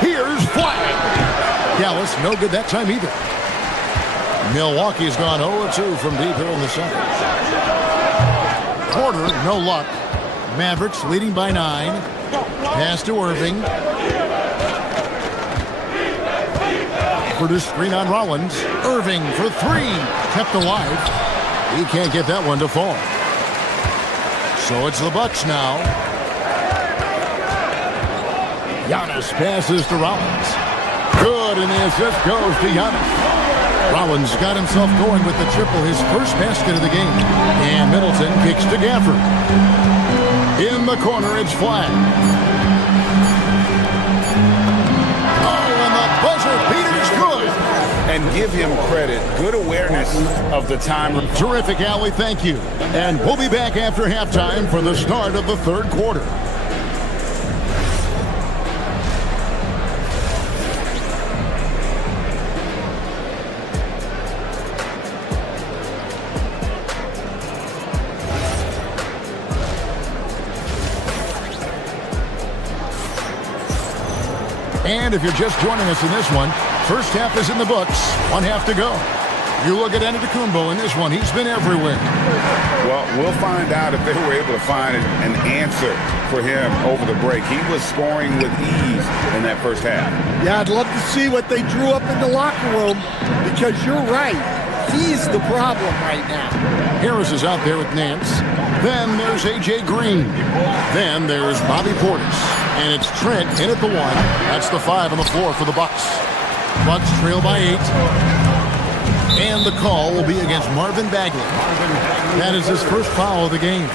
Here's Flag. Dallas, no good that time either. Milwaukee's gone 0-2 from deep here in the second. Porter, no luck. Mavericks leading by 9. Pass to Irving. For the screen on Rollins. Irving for 3. Kept alive. He can't get that one to fall. So it's the Bucks now. Giannis passes to Rollins. Good, and the assist goes to Giannis. Rollins got himself going with the triple, his first basket of the game. And Middleton kicks to Gafford. In the corner, it's Flag. Oh, and the buzzer beater's good. And give him credit. Good awareness of the time. Terrific, Allie. Thank you. And we'll be back after halftime for the start of the third quarter. And if you're just joining us in this one, first half is in the books. One half to go. You look at Antetokounmpo in this one. He's been everywhere. Well, we'll find out if they were able to find an answer for him over the break. He was scoring with ease in that first half. Yeah, I'd love to see what they drew up in the locker room, because you're right. He's the problem right now. Harris is out there with Nance. Then there's A.J. Green. Then there's Bobby Portis. And it's Trent in at the 1. That's the 5 on the floor for the Bucks. Bucks trail by 8. And the call will be against Marvin Bagley. That is his first foul of the game.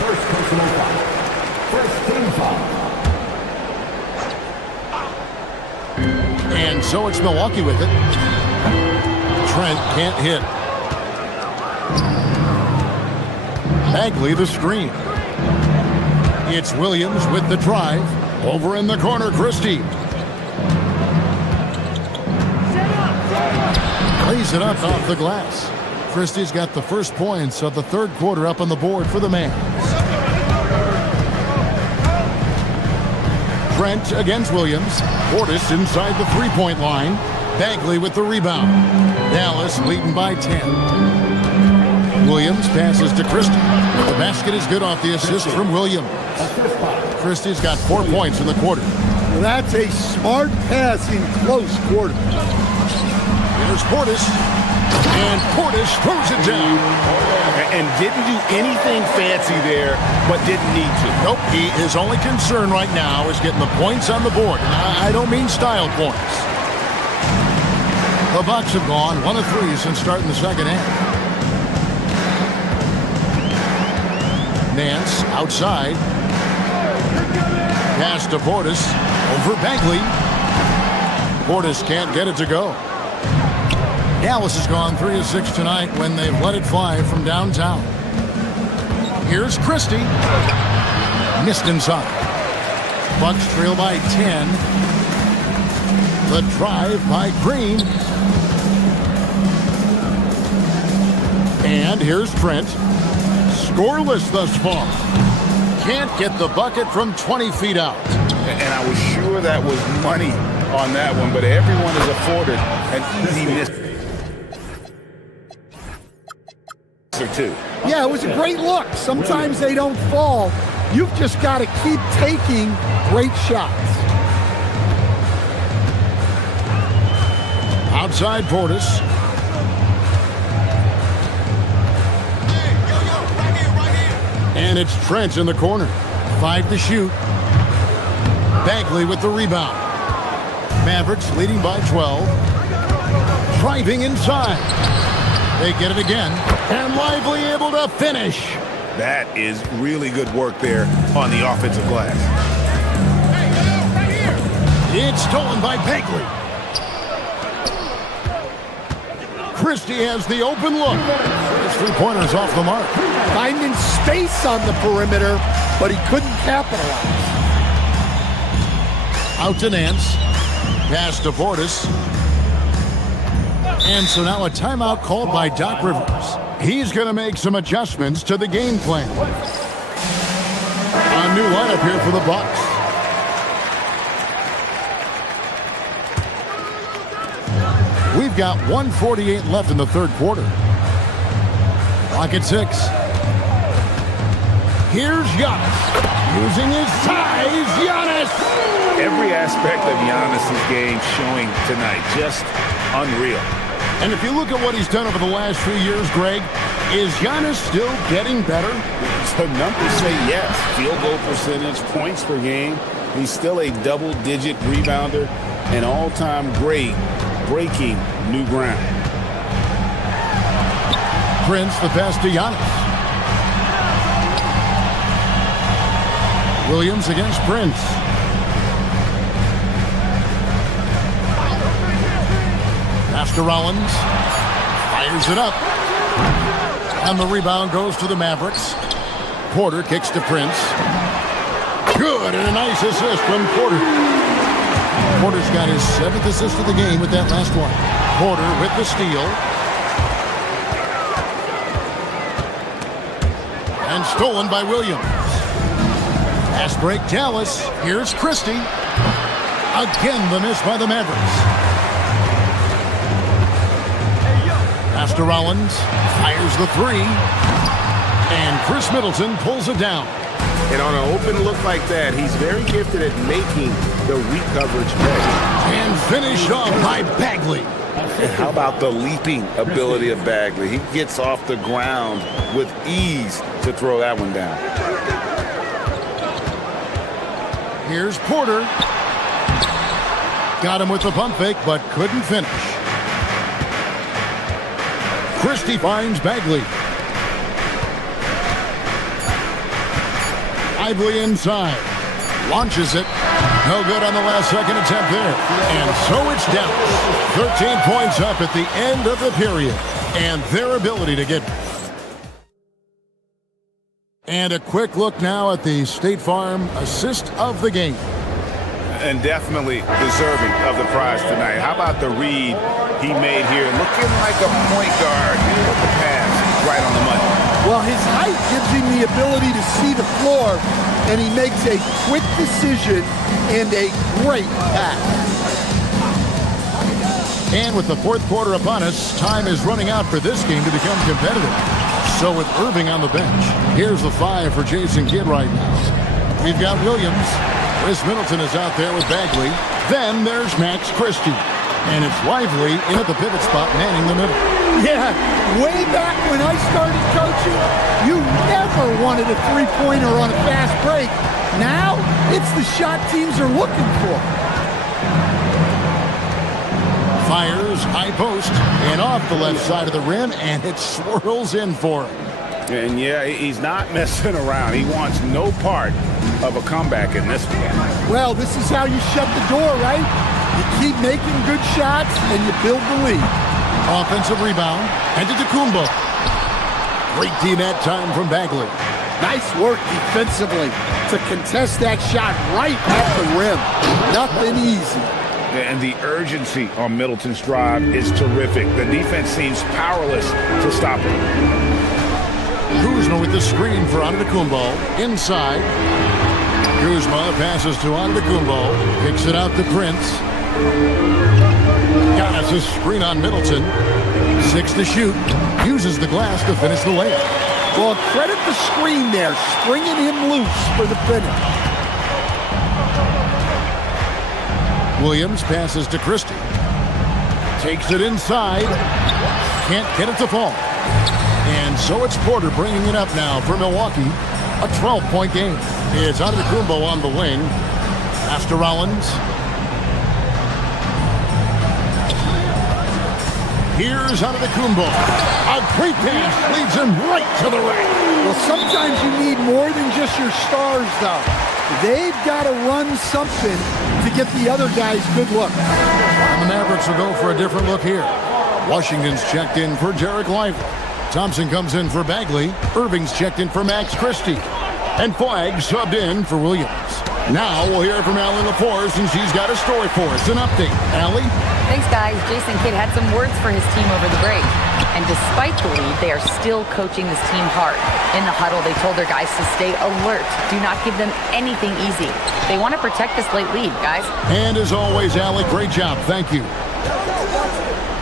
And so it's Milwaukee with it. Trent can't hit. Bagley the screen. It's Williams with the drive. Over in the corner, Christie. Lays it up off the glass. Christie's got the first points of the third quarter up on the board for the Mavs. Trent against Williams. Portis inside the three-point line. Bagley with the rebound. Dallas leading by 10. Williams passes to Christie. The basket is good off the assist from Williams. Christie's got 4 points in the quarter. Well, that's a smart pass in close quarter. There's Portis. And Portis throws it down. And didn't do anything fancy there, but didn't need to. Nope. His only concern right now is getting the points on the board. I don't mean style points. The Bucks have gone 1 of 3 since starting the second half. Nance outside. Pass to Portis. Over Bagley. Portis can't get it to go. Dallas has gone 3 of 6 tonight when they've let it fly from downtown. Here's Christie. Missed inside. Bucks trail by 10. The drive by Green. And here's Trent. Scoreless thus far. Can't get the bucket from 20 feet out. And I was sure that was money on that one, but everyone is afforded an easy miss or two. Yeah, it was a great look. Sometimes they don't fall. You've just got to keep taking great shots. Outside Portis. And it's Trent in the corner. 5 to shoot. Bagley with the rebound. Mavericks leading by 12. Driving inside. They get it again. And Lively able to finish. That is really good work there on the offensive glass. It's stolen by Bagley. Christie has the open look. His three-pointers off the mark. Finding space on the perimeter, but he couldn't capitalize. Out to Nance. Pass to Portis. And so now a timeout called by Doc Rivers. He's going to make some adjustments to the game plan. A new lineup here for the Bucks. We've got 1:48 left in the third quarter. Clock at 6. Here's Giannis. Using his size, Giannis! Every aspect of Giannis' game showing tonight. Just unreal. And if you look at what he's done over the last few years, Greg, is Giannis still getting better? The numbers say yes. Field goal percentage, points per game. He's still a double-digit rebounder, an all-time great, breaking new ground. Prince, the pass to Giannis. Williams against Prince. Pass to Rollins. Fires it up. And the rebound goes to the Mavericks. Porter kicks to Prince. Good, and a nice assist from Porter. Porter's got his 7th assist of the game with that last one. Porter with the steal. And stolen by Williams. Fast break, Dallas. Here's Christie. Again, the miss by the Mavericks. Pass to Rollins. Fires the 3. And Chris Middleton pulls it down. And on an open look like that, he's very gifted at making the weak coverage play. And finished off by Bagley. And how about the leaping ability of Bagley? He gets off the ground with ease to throw that one down. Here's Porter. Got him with the pump fake, but couldn't finish. Christie finds Bagley. Lively inside. Launches it. No good on the last second attempt there. And so it's down. 13 points up at the end of the period. And their ability to get... And a quick look now at the State Farm assist of the game. And definitely deserving of the prize tonight. How about the read he made here? Looking like a point guard. With the pass right on the money. Well, his height gives him the ability to see the floor, and he makes a quick decision and a great pass. And with the fourth quarter upon us, time is running out for this game to become competitive. So with Irving on the bench, here's the 5 for Jason Kidd right now. We've got Williams. Chris Middleton is out there with Bagley. Then there's Max Christie. And it's Lively in at the pivot spot, manning the middle. Yeah, way back when I started coaching, you never wanted a three-pointer on a fast break. Now, it's the shot teams are looking for. Fires, high post, and off the left side of the rim, and it swirls in for him. And yeah, he's not messing around. He wants no part of a comeback in this one. Well, this is how you shut the door, right? You keep making good shots, and you build the lead. Offensive rebound, and to Kumbo. Great D that time from Bagley. Nice work defensively to contest that shot right at the rim. Nothing easy. And the urgency on Middleton's drive is terrific. The defense seems powerless to stop him. Kuzma with the screen for Antetokounmpo. Inside. Kuzma passes to Antetokounmpo. Kicks it out to Prince. Giannis a screen on Middleton. 6 to shoot. Uses the glass to finish the layup. Well, credit the screen there, springing him loose for the finish. Williams passes to Christie. Takes it inside. Can't get it to fall. And so it's Porter bringing it up now for Milwaukee. A 12-point game. It's Antetokounmpo on the wing. Pass to Rollins. Here's Antetokounmpo. A great pass leads him right to the ring. Well, sometimes you need more than just your stars, though. They've got to run something to get the other guys good look. And the Mavericks will go for a different look here. Washington's checked in for Derek Lively. Thompson comes in for Bagley. Irving's checked in for Max Christie. And Flagg subbed in for Williams. Now we'll hear from Allie LaForce, and she's got a story for us. An update. Allie? Thanks, guys. Jason Kidd had some words for his team over the break. And despite the lead, they are still coaching this team hard. In the huddle, they told their guys to stay alert. Do not give them anything easy. They want to protect this late lead, guys. And as always, Allie, great job. Thank you.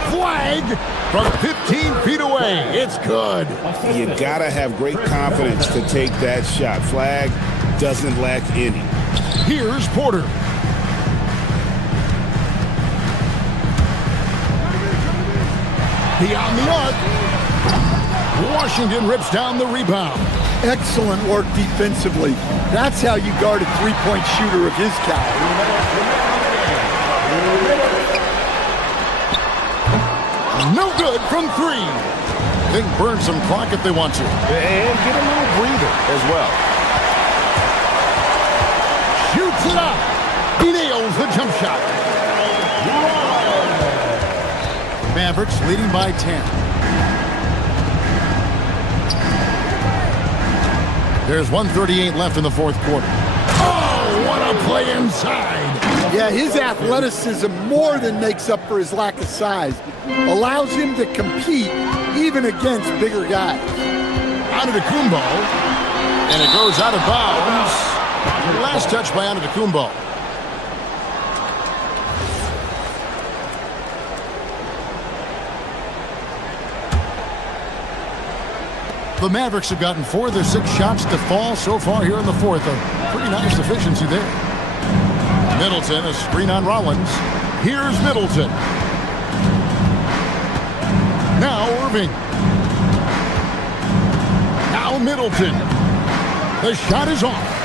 Flagg from 15 feet away. It's good. You got to have great confidence to take that shot. Flagg doesn't lack any. Here's Porter. Beyond the arc. Washington rips down the rebound. Excellent work defensively. That's how you guard a three-point shooter of his caliber. No good from three. They can burn some clock if they want to. And get a little breather as well. Shoots it up. He nails the jump shot. Mavericks leading by 10. There's 1:38 left in the fourth quarter. Oh, what a play inside. Yeah, his athleticism more than makes up for his lack of size. Allows him to compete even against bigger guys. Antetokounmpo, and it goes out of bounds. Last touch by Antetokounmpo. The Mavericks have gotten 4 of their 6 shots to fall so far here in the fourth. A pretty nice efficiency there. Middleton, a screen on Rollins. Here's Middleton. Now Irving. Now Middleton. The shot is off.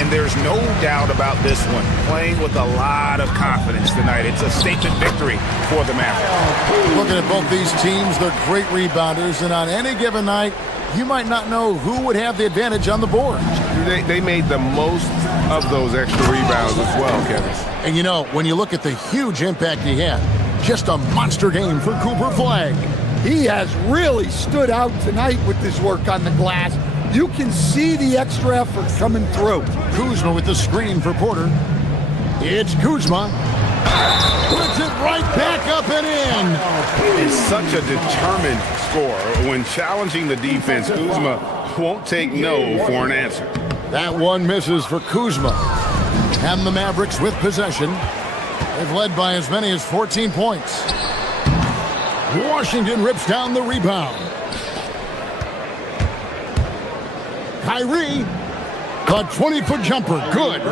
And there's no doubt about this one. Playing with a lot of confidence tonight. It's a statement victory for the Mavericks. Looking at both these teams, they're great rebounders, and on any given night, you might not know who would have the advantage on the board. They made the most of those extra rebounds as well, Kevin. And you know, when you look at the huge impact he had, just a monster game for Cooper Flagg. He has really stood out tonight with his work on the glass. You can see the extra effort coming through. Kuzma with the screen for Porter. It's Kuzma. Puts it right back up and in. It's such a determined scorer. When challenging the defense, Kuzma won't take no for an answer. That one misses for Kuzma. And the Mavericks with possession. They've led by as many as 14 points. Washington rips down the rebound. Kyrie, a 20-foot jumper, good.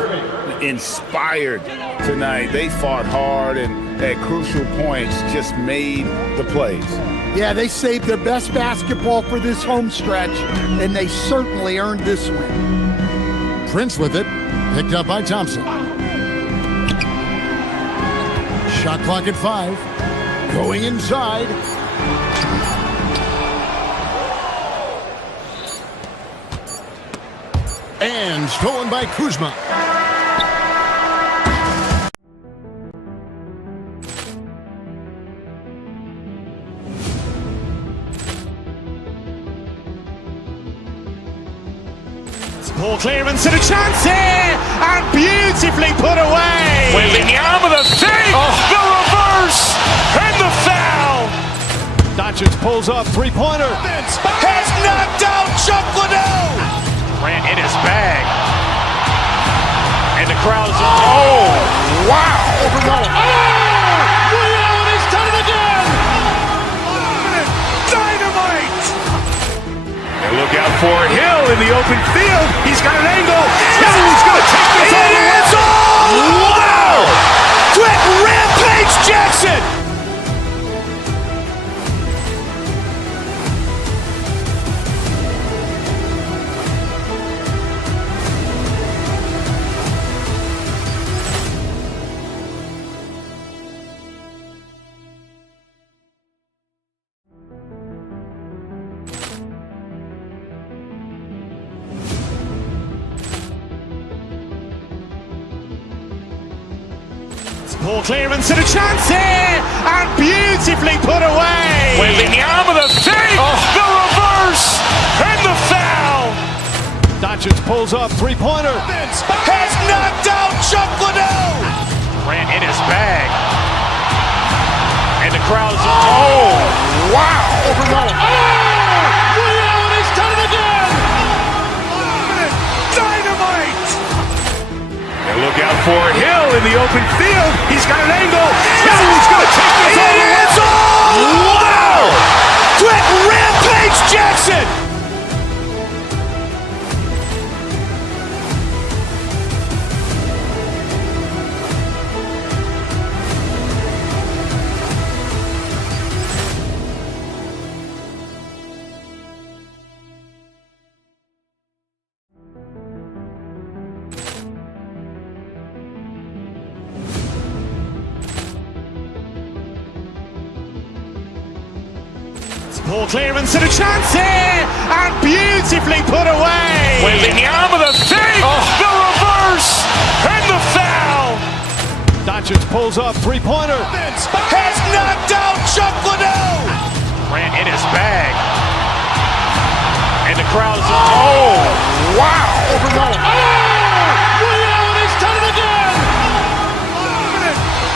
Inspired tonight. They fought hard and at crucial points just made the plays. Yeah, they saved their best basketball for this home stretch, and they certainly earned this win. Prince with it, picked up by Thompson. Shot clock at 5. Going inside. And stolen by Kuzma. Ball clearance and a chance here, and beautifully put away. Wembanyama with a save, the reverse, and the foul. Doncic pulls up, three-pointer. Has knocked out Chuck Liddell. Ran in his bag. And the crowd is... Oh, wow. He's done it again. Dynamite. And look out for Hill in the open field. He's got an angle. He's going to take this all the way. Wow! Quick rampage Jackson. Ball clearance and a chance here, and beautifully put away. Wembanyama the fake, the reverse, and the foul. Doncic pulls up, three-pointer. Has knocked out Chuck Liddell. Grant in his bag. And the crowd is, oh, wow. Over Nolan. Ray Allen has done it again. Dynamite. And look out for Hill in the open field. He's got an angle. He's going to take this all the way. Wow. Quick Rampage Jackson. Ball clearance and a chance here, and beautifully put away. Wembanyama the fake, the reverse, and the foul. Doncic pulls up, three-pointer. Has knocked out Chuck Liddell. Grant in his bag. And the crowd is, oh, wow. Over Nolan. Ray Allen has done it again.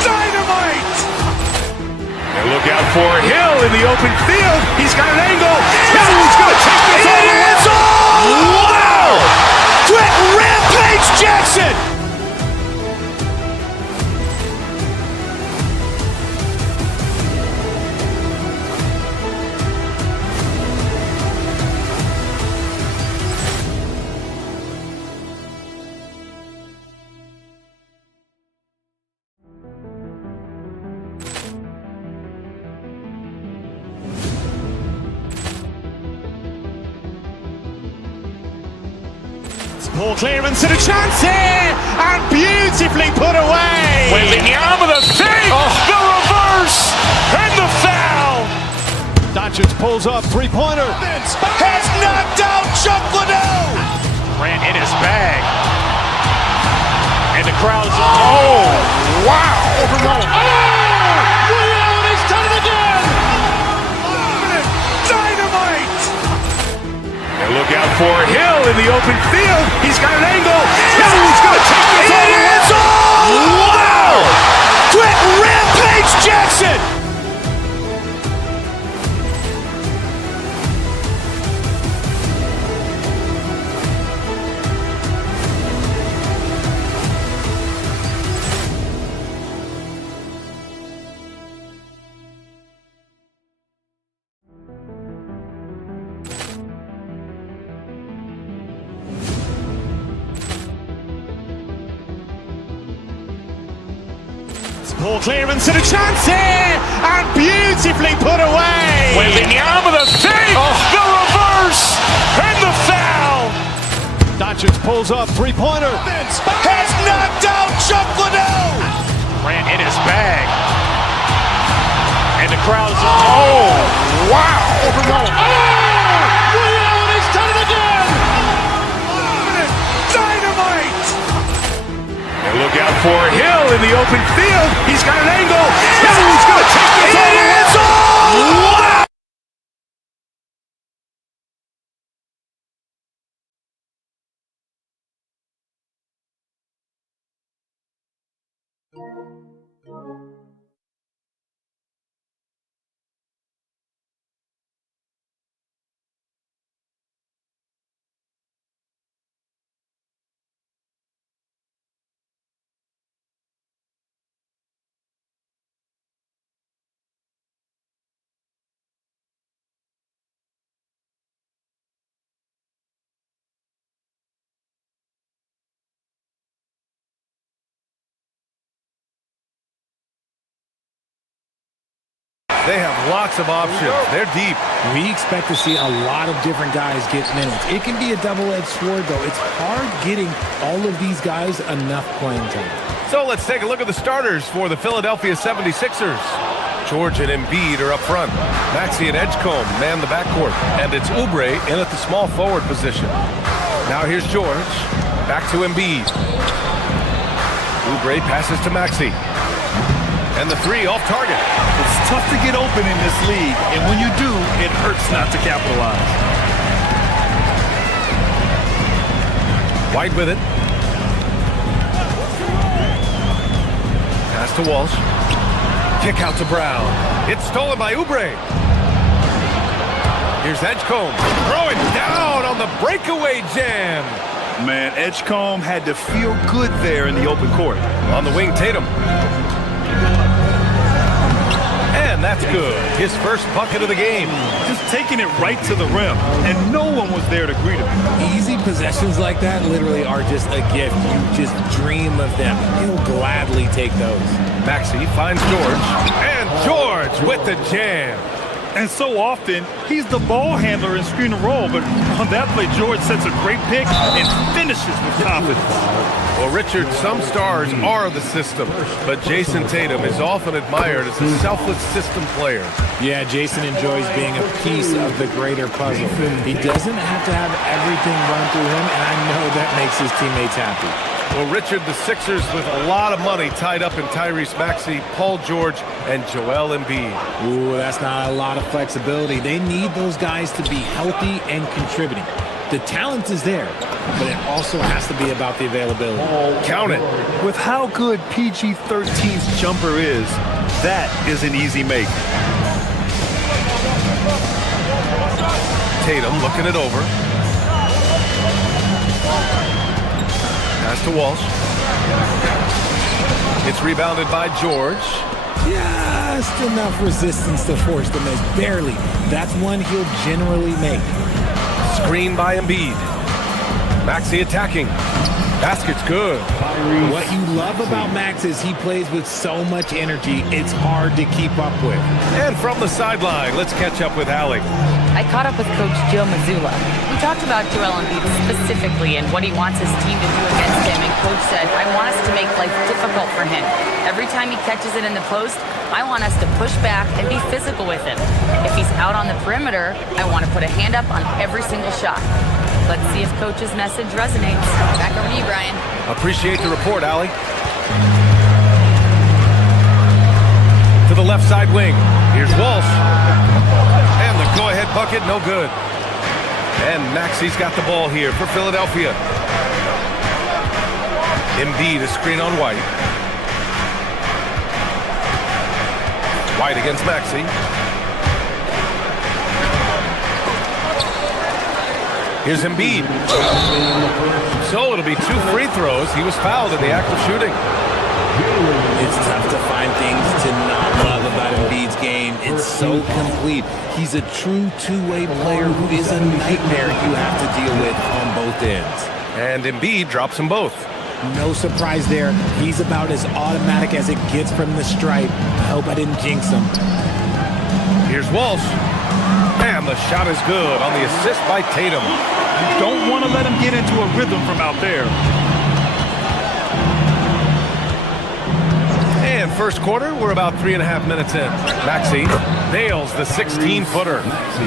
Dynamite. And look out for Hill in the open field. He's got an angle. He's going to take this all the way. Wow. Quick Rampage Jackson. Ball clearance and a chance here, and beautifully put away. Wembanyama the fake, the reverse, and the foul. Doncic pulls up, three-pointer. Has knocked out Chuck Liddell. Grant in his bag. And the crowd is, oh, wow. Over Nolan. Ray Allen has done it again. Dynamite. And look out for Hill in the open field. He's got an angle. He's going to take this all the way. Wow. Quick Rampage Jackson. Ball clearance and a chance here, and beautifully put away. Wembanyama the fake, the reverse, and the foul. Doncic pulls up, three-pointer. Has knocked out Chuck Liddell. Grant in his bag. And the crowd is, oh, wow. Over Nolan. Ray Allen has done it again. Dynamite. And look out for Hill in the open field. He's got an angle. He's going to take this all the way. Wow. They have lots of options. They're deep. We expect to see a lot of different guys get minutes. It can be a double-edged sword, though. It's hard getting all of these guys enough playing time. So let's take a look at the starters for the Philadelphia 76ers. George and Embiid are up front. Maxey and Edgecombe man the backcourt. And it's Oubre in at the small forward position. Now here's George. Back to Embiid. Oubre passes to Maxey. And the three off target. It's tough to get open in this league, and when you do, it hurts not to capitalize. White with it. Pass to Walsh. Kick out to Brown. It's stolen by Oubre. Here's Edgecombe. Throw it down on the breakaway jam. Man, Edgecombe had to feel good there in the open court. On the wing, Tatum. And that's good. His first bucket of the game. Just taking it right to the rim, and no one was there to greet him. Easy possessions like that literally are just a gift. You just dream of them. He'll gladly take those. Maxey finds George. And George with the jam. And so often, he's the ball handler in screen and roll, but on that play, George sets a great pick and finishes with confidence. Well, Richard, some stars are the system, but Jason Tatum is often admired as a selfless system player. Yeah, Jason enjoys being a piece of the greater puzzle. He doesn't have to have everything run through him, and I know that makes his teammates happy. Well, Richard, the Sixers with a lot of money tied up in Tyrese Maxey, Paul George, and Joel Embiid. Ooh, that's not a lot of flexibility. They need those guys to be healthy and contributing. The talent is there, but it also has to be about the availability. Count it. With how good PG-13's jumper is, that is an easy make. Tatum looking it over. Pass to Walsh. It's rebounded by George. Just enough resistance to force the miss. Barely. That's one he'll generally make. Screen by Embiid. Maxey attacking. Basket's good. What you love about Max is he plays with so much energy, it's hard to keep up with. And from the sideline, let's catch up with Allie. I caught up with Coach Joe Mazzulla. We talked about Joel Embiid specifically and what he wants his team to do against him. And Coach said, I want us to make life difficult for him. Every time he catches it in the post, I want us to push back and be physical with him. If he's out on the perimeter, I want to put a hand up on every single shot. Let's see if Coach's message resonates. Back over to you, Brian. Appreciate the report, Allie. To the left side wing. Here's Walsh. And the go-ahead bucket, no good. And Maxey's got the ball here for Philadelphia. Embiid, a screen on White. White against Maxey. Here's Embiid. So it'll be 2 free throws. He was fouled in the act of shooting. It's tough to find things to not love about Embiid's game. It's so complete. He's a true two-way player who is a nightmare you have to deal with on both ends. And Embiid drops them both. No surprise there. He's about as automatic as it gets from the stripe. I hope I didn't jinx him. Here's Walsh. And the shot is good on the assist by Tatum. You don't want to let him get into a rhythm from out there. And first quarter, we're about 3.5 minutes in. Maxey nails the 16-footer.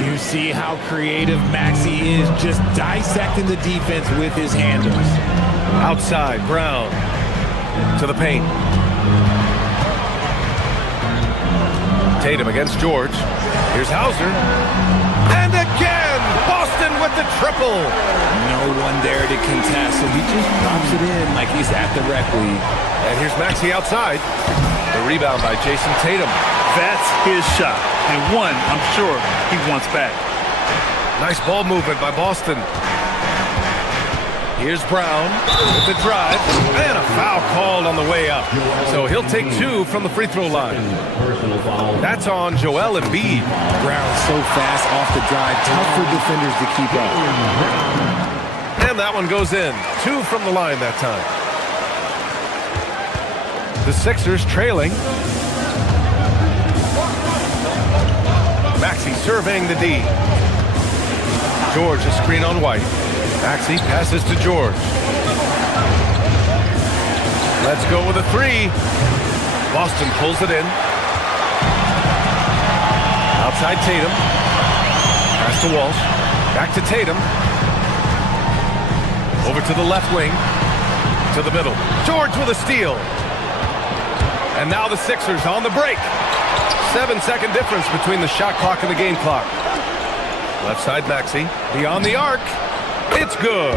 You see how creative Maxey is, just dissecting the defense with his handles. Outside, Brown to the paint. Tatum against George. Here's Hauser. And again, Boston with the triple. No one there to contest, so he just drops it in like he's at the rec league. And here's Maxey outside. The rebound by Jason Tatum. That's his shot, and one I'm sure he wants back. Nice ball movement by Boston. Here's Brown with the drive, and a foul called on the way up. So he'll take 2 from the free throw line. That's on Joel Embiid. Brown so fast off the drive, tough for defenders to keep up. And that one goes in. 2 from the line that time. The Sixers trailing. Maxey surveying the D. George a screen on White. Maxey passes to George. Let's go with a 3. Boston pulls it in. Outside Tatum. Pass to Walsh. Back to Tatum. Over to the left wing. To the middle. George with a steal. And now the Sixers on the break. 7-second difference between the shot clock and the game clock. Left side Maxey, beyond the arc. It's good.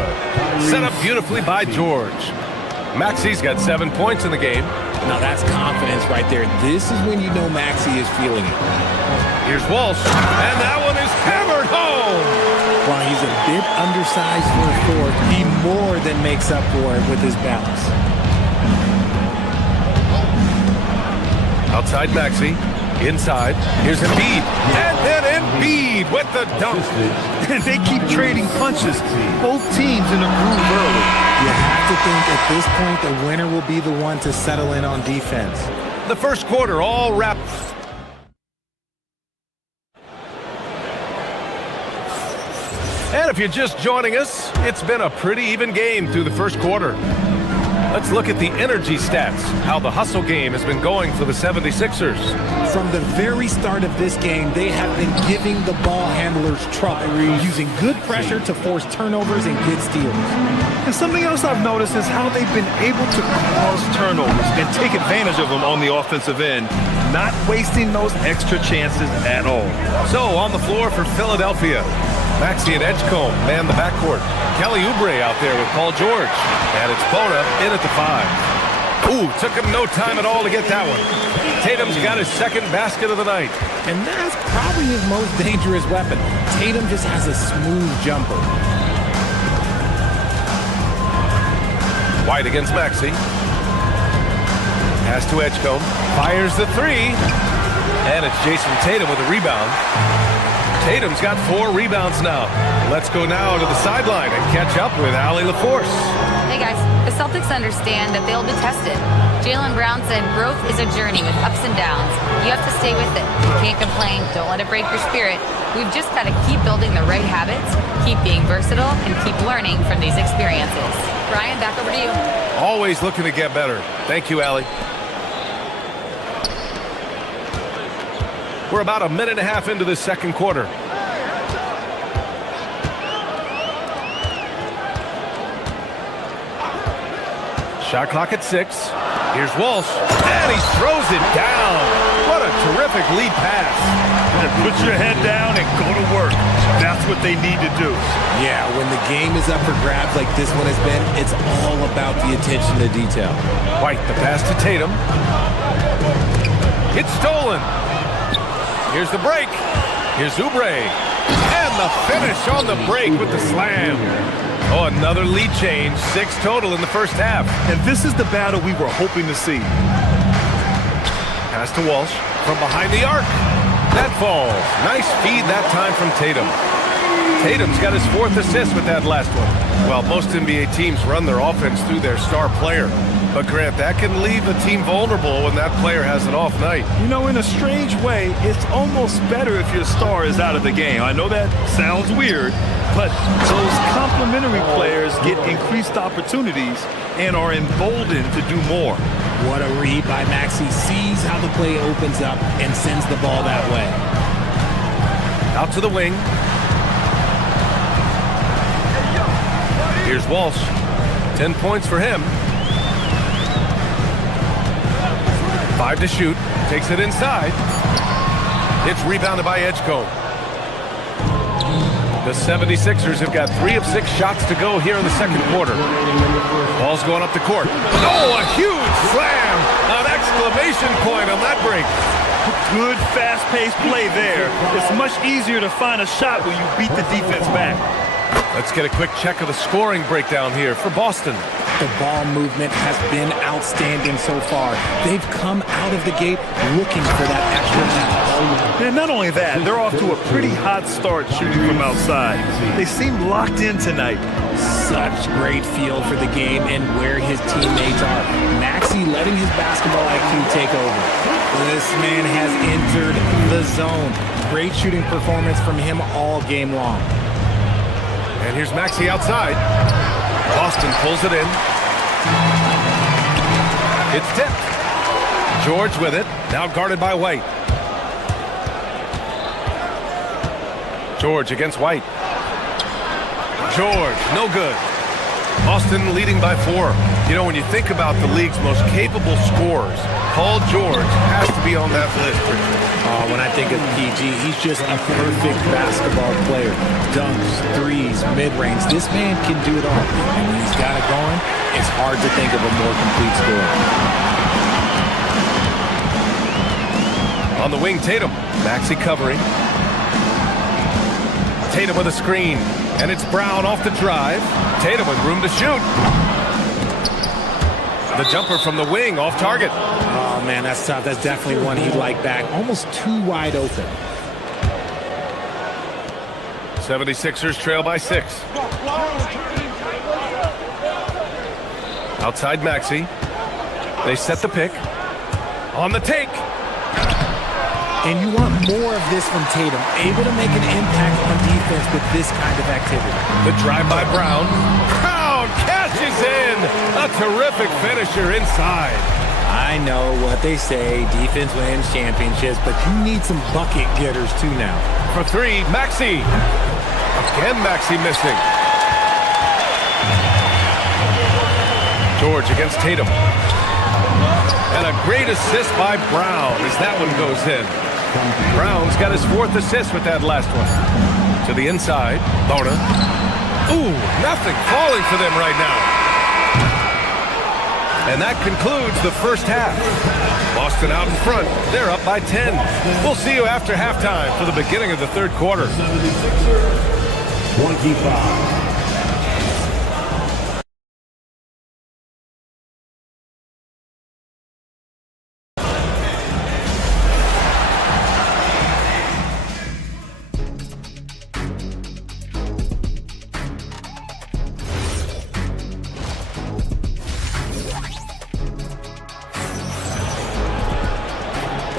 Set up beautifully by George. Maxey's got 7 points in the game. Now that's confidence right there. This is when you know Maxey is feeling it. Here's Walsh, and that one is hammered home. While he's a bit undersized for a forward, he more than makes up for it with his balance. Outside Maxey, inside. Here's Embiid, and then Embiid with the dunk. And they keep trading punches. Both teams in a groove early. You have to think at this point the winner will be the one to settle in on defense. The first quarter all wrapped. And if you're just joining us, it's been a pretty even game through the first quarter. Let's look at the energy stats, how the hustle game has been going for the 76ers. From the very start of this game, they have been giving the ball handlers trouble, using good pressure to force turnovers and get steals. And something else I've noticed is how they've been able to cause turnovers and take advantage of them on the offensive end, not wasting those extra chances at all. So on the floor for Philadelphia, Maxey and Edgecombe man the backcourt. Kelly Oubre out there with Paul George. And it's Bona in at the 5. Ooh, took him no time at all to get that one. Tatum's got his second basket of the night. And that's probably his most dangerous weapon. Tatum just has a smooth jumper. White against Maxey. Pass to Edgecombe. Fires the 3. And it's Jason Tatum with a rebound. Tatum's got 4 rebounds now. Let's go now to the sideline and catch up with Allie LaForce. Hey guys, the Celtics understand that they'll be tested. Jaylen Brown said growth is a journey with ups and downs. You have to stay with it. You can't complain. Don't let it break your spirit. We've just got to keep building the right habits, keep being versatile, and keep learning from these experiences. Brian, back over to you. Always looking to get better. Thank you, Allie. We're about a minute and a half into this second quarter. Shot clock at 6. Here's Walsh, and he throws it down. What a terrific lead pass. And put your head down and go to work. That's what they need to do. Yeah, when the game is up for grabs like this one has been, it's all about the attention to detail. White, the pass to Tatum. It's stolen. Here's the break. Here's Oubre. And the finish on the break with the slam. Oh, another lead change. 6 total in the first half. And this is the battle we were hoping to see. Pass to Walsh from behind the arc. That falls. Nice feed that time from Tatum. Tatum's got his 4th assist with that last one. Well, most NBA teams run their offense through their star player. But Grant, that can leave a team vulnerable when that player has an off night. You know, in a strange way, it's almost better if your star is out of the game. I know that sounds weird, but those complementary players get increased opportunities and are emboldened to do more. What a read by Maxey. Sees how the play opens up and sends the ball that way. Out to the wing. Here's Walsh. 10 points for him. 5 to shoot. Takes it inside. It's rebounded by Edgecombe. The 76ers have got 3 of 6 shots to go here in the second quarter. Ball's going up the court. Oh, a huge slam! An exclamation point on that break. Good, fast-paced play there. It's much easier to find a shot when you beat the defense back. Let's get a quick check of the scoring breakdown here for Boston. The ball movement has been outstanding so far. They've come out of the gate looking for that extra pass. And not only that, they're off to a pretty hot start shooting from outside. They seem locked in tonight. Such great feel for the game and where his teammates are. Maxey letting his basketball IQ take over. This man has entered the zone. Great shooting performance from him all game long. And here's Maxey outside. Boston pulls it in. It's tipped. George with it. Now guarded by White. George against White. George, no good. Boston leading by 4. You know, when you think about the league's most capable scorers, Paul George has to be on that list, Richard. When I think of PG, he's just a perfect basketball player. Dunks, threes, mid-range. This man can do it all. And when he's got it going, it's hard to think of a more complete scorer. On the wing, Tatum. Maxey covering. Tatum with a screen. And it's Brown off the drive. Tatum with room to shoot. The jumper from the wing off target. Oh, man, that's tough. That's definitely one he'd like back. Almost too wide open. 76ers trail by 6. Outside Maxey. They set the pick. On the take. And you want more of this from Tatum, able to make an impact on defense with this kind of activity. The drive by Brown. Brown catches in. A terrific finisher inside. I know what they say, defense wins championships, but you need some bucket getters too now. For 3, Maxey. Again, Maxey missing. George against Tatum. And a great assist by Brown as that one goes in. Brown's got his 4th assist with that last one. To the inside, Bona. Ooh, nothing falling for them right now. And that concludes the first half. Boston out in front. They're up by 10. We'll see you after halftime for the beginning of the third quarter. 25.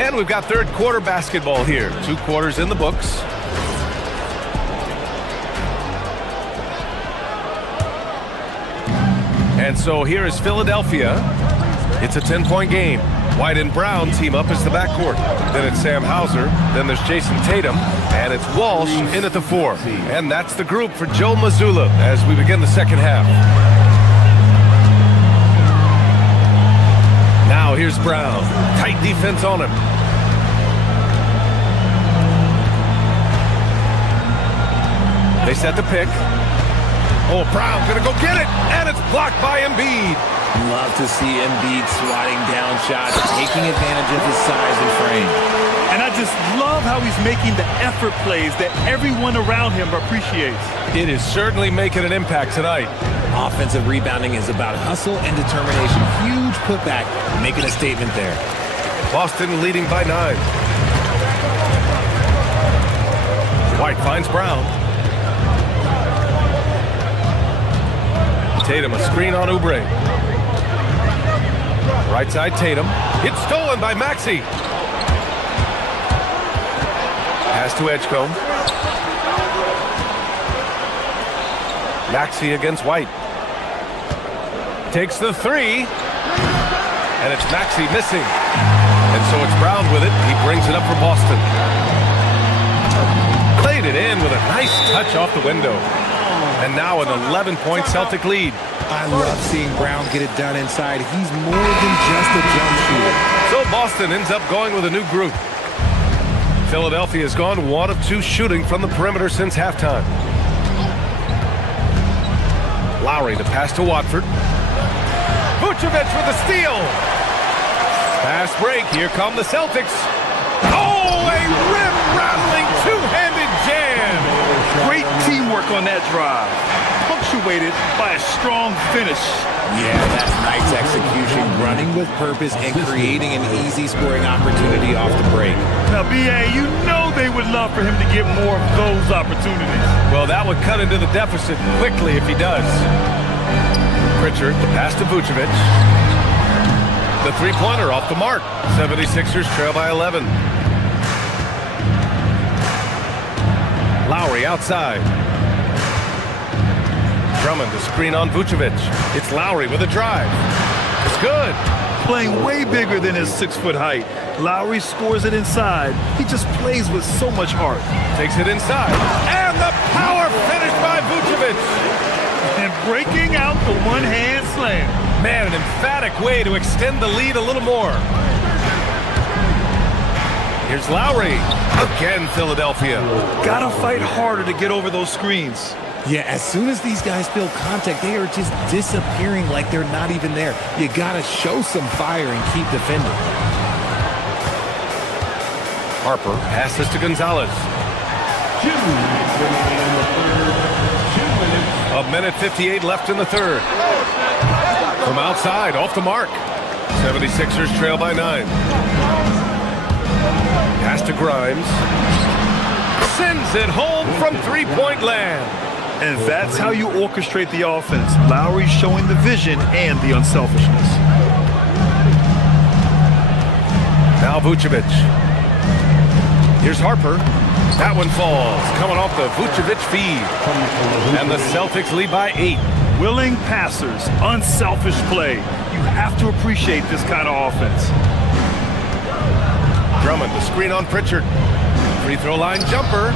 And we've got third quarter basketball here. 2 quarters in the books. And so here is Philadelphia. It's a 10-point game. White and Brown team up as the backcourt. Then it's Sam Hauser. Then there's Jason Tatum. And it's Walsh in at the 4. And that's the group for Joe Mazzulla as we begin the second half. Now here's Brown. Tight defense on him. They set the pick. Oh, Brown gonna go get it, and it's blocked by Embiid. Love to see Embiid swatting down shots, taking advantage of his size and frame. And I just love how he's making the effort plays that everyone around him appreciates. It is certainly making an impact tonight. Offensive rebounding is about hustle and determination. Huge putback, making a statement there. Boston leading by 9. White finds Brown. Tatum, a screen on Oubre. Right side, Tatum. It's stolen by Maxey. Pass to Edgecombe. Maxey against White. Takes the 3. And it's Maxey missing. And so it's Brown with it. He brings it up for Boston. Played it in with a nice touch off the window. And now an 11-point Celtic lead. I love seeing Brown get it done inside. He's more than just a jump shooter. So Boston ends up going with a new group. Philadelphia has gone 1 of 2 shooting from the perimeter since halftime. Lowry to pass to Watford. Vucevic with a steal. Fast break. Here come the Celtics. Oh, a rim-rattling two-handed jam. Great teamwork on that drive, punctuated by a strong finish. Yeah, that's nice execution, running with purpose and creating an easy scoring opportunity off the break. Now, B.A., you know they would love for him to get more of those opportunities. Well, that would cut into the deficit quickly if he does. Pritchard, the pass to Vucevic. The three-pointer off the mark. 76ers trail by 11. Lowry outside. Drummond to screen on Vucevic. It's Lowry with a drive. It's good. Playing way bigger than his 6-foot height. Lowry scores it inside. He just plays with so much heart. Takes it inside. And the power finish by Vucevic. And breaking out a one-hand slam. Man, an emphatic way to extend the lead a little more. Here's Lowry. Again, Philadelphia. Gotta fight harder to get over those screens. Yeah, as soon as these guys feel contact, they are just disappearing like they're not even there. You gotta show some fire and keep defending. Harper passes to Gonzalez. 1:58 left in the third. From outside, off the mark. 76ers trail by 9. Pass to Grimes. Sends it home from three-point land. And that's how you orchestrate the offense. Lowry showing the vision and the unselfishness. Now Vucevic. Here's Harper. That one falls, coming off the Vucevic feed. And the Celtics lead by 8. Willing passers, unselfish play. You have to appreciate this kind of offense. Drummond, the screen on Pritchard. Free throw line jumper.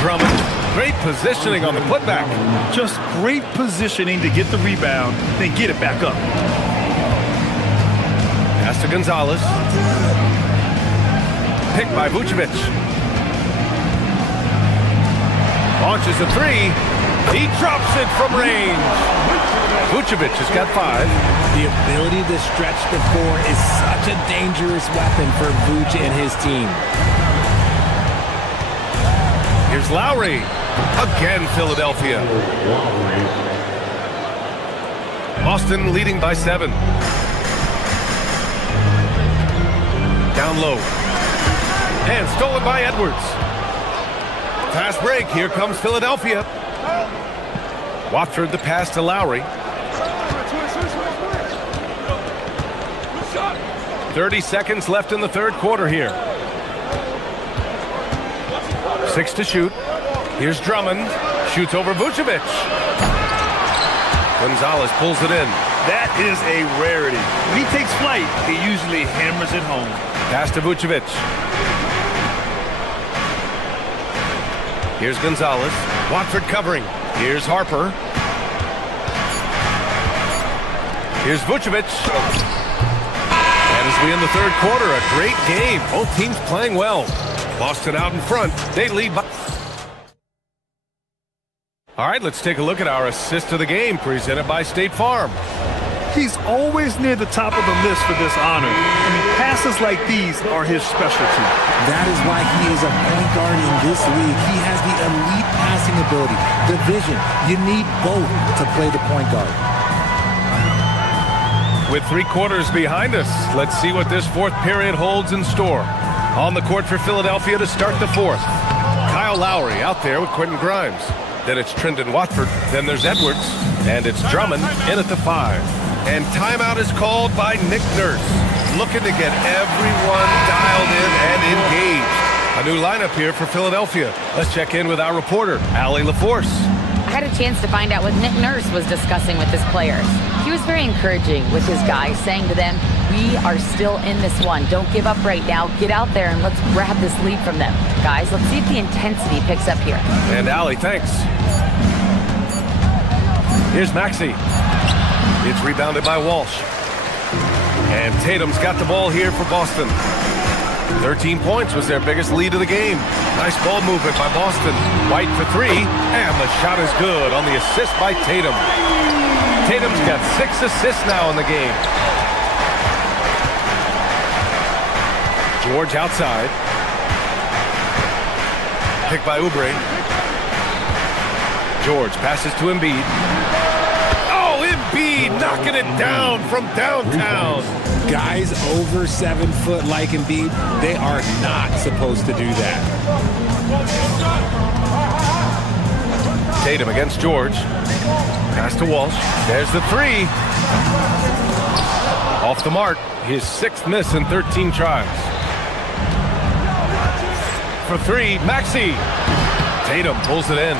Drummond, great positioning on the putback. Just great positioning to get the rebound, then get it back up. Pass to Gonzalez. Picked by Vucevic. Launches a three. He drops it from range. Vucevic has got 5. The ability to stretch the floor is such a dangerous weapon for Vuce and his team. Here's Lowry. Again, Philadelphia. Boston leading by 7. Down low. And stolen by Edwards. Fast break. Here comes Philadelphia. Watford the pass to Lowry. 30 seconds left in the third quarter here. 6 to shoot. Here's Drummond. Shoots over Vucevic. Gonzalez pulls it in. That is a rarity. When he takes flight, he usually hammers it home. Pass to Vucevic. Here's Gonzalez. Watford covering. Here's Harper. Here's Vucevic. And as we end the third quarter, a great game. Both teams playing well. Boston out in front. They lead by... All right, let's take a look at our assist of the game presented by State Farm. He's always near the top of the list for this honor. I mean, passes like these are his specialty. That is why he is a point guard in this league. He has the elite passing ability, the vision. You need both to play the point guard. With 3 quarters behind us, let's see what this fourth period holds in store. On the court for Philadelphia to start the fourth. Kyle Lowry out there with Quentin Grimes. Then it's Trendon Watford. Then there's Edwards. And it's Drummond in at the 5. And timeout is called by Nick Nurse. Looking to get everyone dialed in and engaged. A new lineup here for Philadelphia. Let's check in with our reporter, Allie LaForce. I had a chance to find out what Nick Nurse was discussing with his players. He was very encouraging with his guys, saying to them, we are still in this one. Don't give up right now. Get out there and let's grab this lead from them. Guys, let's see if the intensity picks up here. And Allie, thanks. Here's Maxey. It's rebounded by Walsh. And Tatum's got the ball here for Boston. 13 points was their biggest lead of the game. Nice ball movement by Boston. White for 3, and the shot is good on the assist by Tatum. Tatum's got 6 assists now in the game. George outside. Picked by Oubre. George passes to Embiid. Embiid knocking it down from downtown. Guys over 7 foot like Embiid, they are not supposed to do that. Tatum against George. Pass to Walsh. There's the 3. Off the mark. His 6th miss in 13 tries. For 3, Maxey. Tatum pulls it in.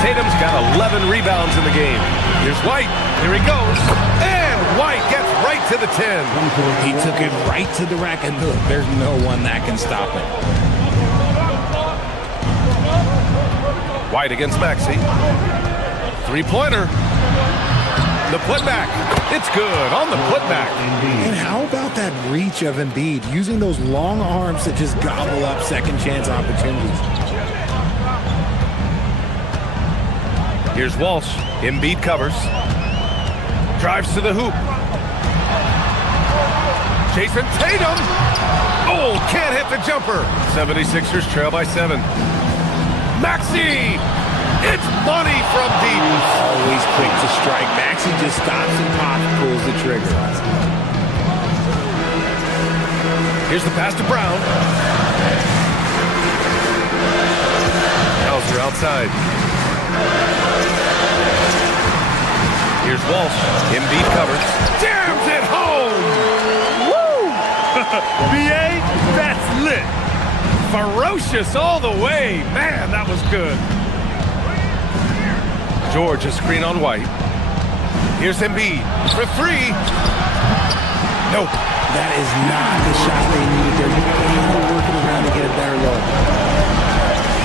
Tatum's got 11 rebounds in the game. Here's White. Here he goes. And White gets right to the 10. He took it right to the rack, and look, there's no one that can stop it. White against Maxey. 3-pointer. The putback. It's good on the putback. And how about that reach of Embiid, using those long arms to just gobble up second chance opportunities? Here's Walsh. Embiid covers. Drives to the hoop. Jason Tatum. Oh, can't hit the jumper. 76ers trail by 7. Maxey. It's money from deep. Always quick to strike. Maxey just stops and pops, pulls the trigger. Here's the pass to Brown. Hauser outside. Here's Walsh. Embiid covers. Jams it home! Woo! BA, that's lit. Ferocious all the way. Man, that was good. George, a screen on White. Here's Embiid for 3. Nope. That is not the shot they needed there. You gotta work it around to get a better look.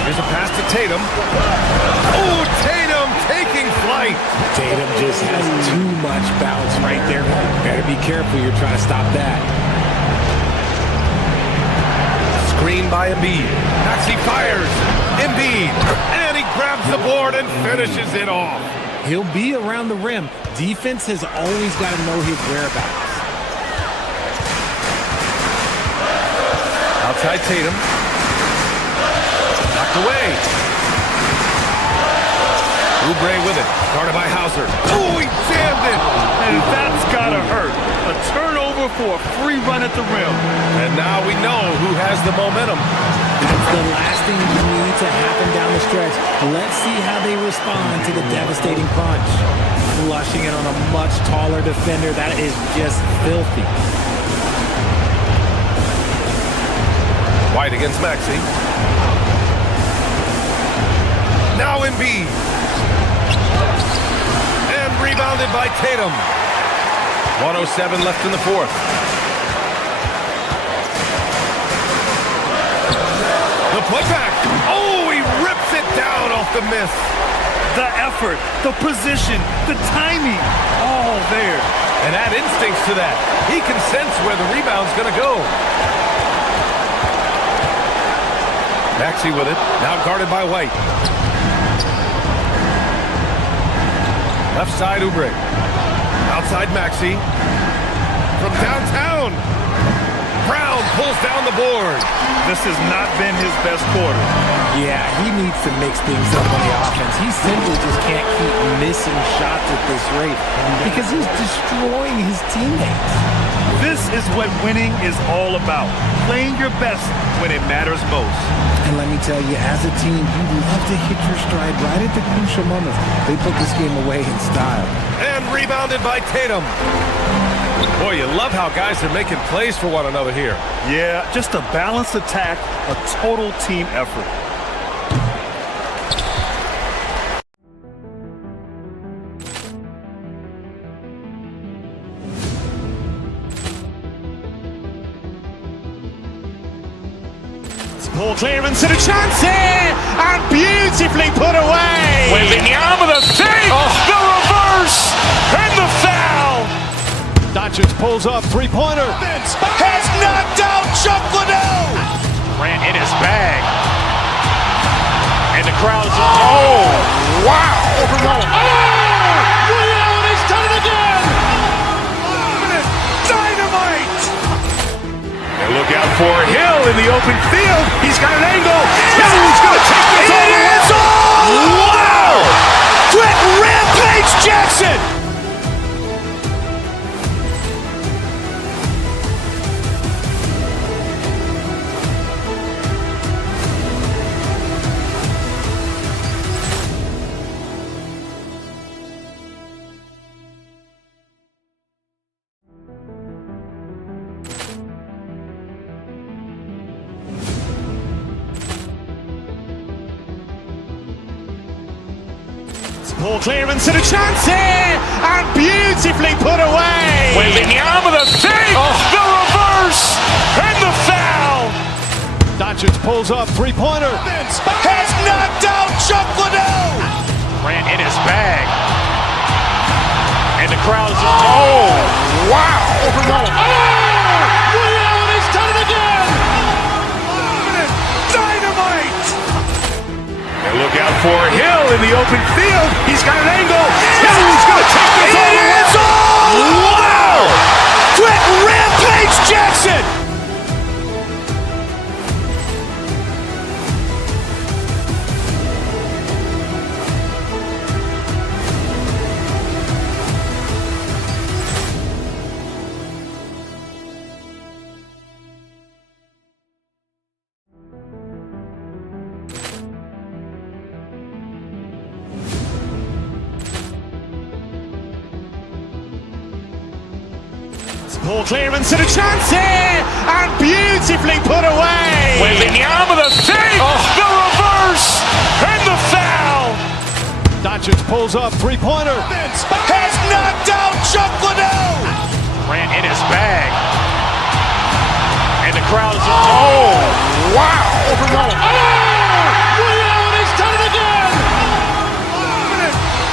Here's a pass to Tatum. Oh, Tatum taking flight. Tatum just has too much bounce right there. Better be careful. You're trying to stop that. Screen by Embiid. Maxey fires. Embiid. And he grabs the board and finishes it off. He'll be around the rim. Defense has always got to know his whereabouts. Outside Tatum. Knocked away. Oubre with it. Guarded by Hauser. Oh, he jammed it. And that's gotta hurt. A turnover for a free run at the rim. And now we know who has the momentum. That's the last thing you need to happen down the stretch. Let's see how they respond to the devastating punch. Flushing it on a much taller defender. That is just filthy. White against Maxey. Now Embiid. And rebounded by Tatum. 1:07 left in the fourth. The putback. Oh, he rips it down off the miss. The effort, the position, the timing, all there. And add instincts to that. He can sense where the rebound's going to go. Maxey with it, now guarded by White. Left side, Oubre. Outside Maxey. From downtown. Brown pulls down the board. This has not been his best quarter. Yeah, he needs to mix things up on the offense. He simply just can't keep missing shots at this rate because he's destroying his teammates. This is what winning is all about. Playing your best when it matters most. And let me tell you, as a team, you love to hit your stride right at the crucial moments. They put this game away in style. And rebounded by Tatum. Boy, you love how guys are making plays for one another here. Yeah, just a balanced attack, a total team effort. Poor clearance and a chance here, and beautifully put away. Wembanyama the save, the reverse, and the foul. Doncic pulls up, three-pointer. Has knocked out Chuck Liddell. Ran in his bag. And the crowd is, oh, wow. Allen has done it again. Dynamite. And look out for Hill in the open field. He's got an angle. Hill's going to take this all the way. Wow. Quick rampage Jackson. Poor clearance and a chance here, and beautifully put away. Wembanyama the save, the reverse, and the foul. Doncic pulls up, three-pointer. Has knocked out Chuck Liddell. Ran in his bag. And the crowd is, oh, wow. Ray Allen has done it again! Dynamite! And look out for Hill in the open field. He's got an angle. Hill's going to take this all the way. Wow! Quick Rampage Jackson! Ball clearance and a chance here! And beautifully put away! Wembanyama the fake! The reverse! And the foul! Doncic pulls up, three-pointer. Has knocked out Chuck Liddell! Ran in his bag. And the crowd is, oh, wow! Ray Allen has done it again!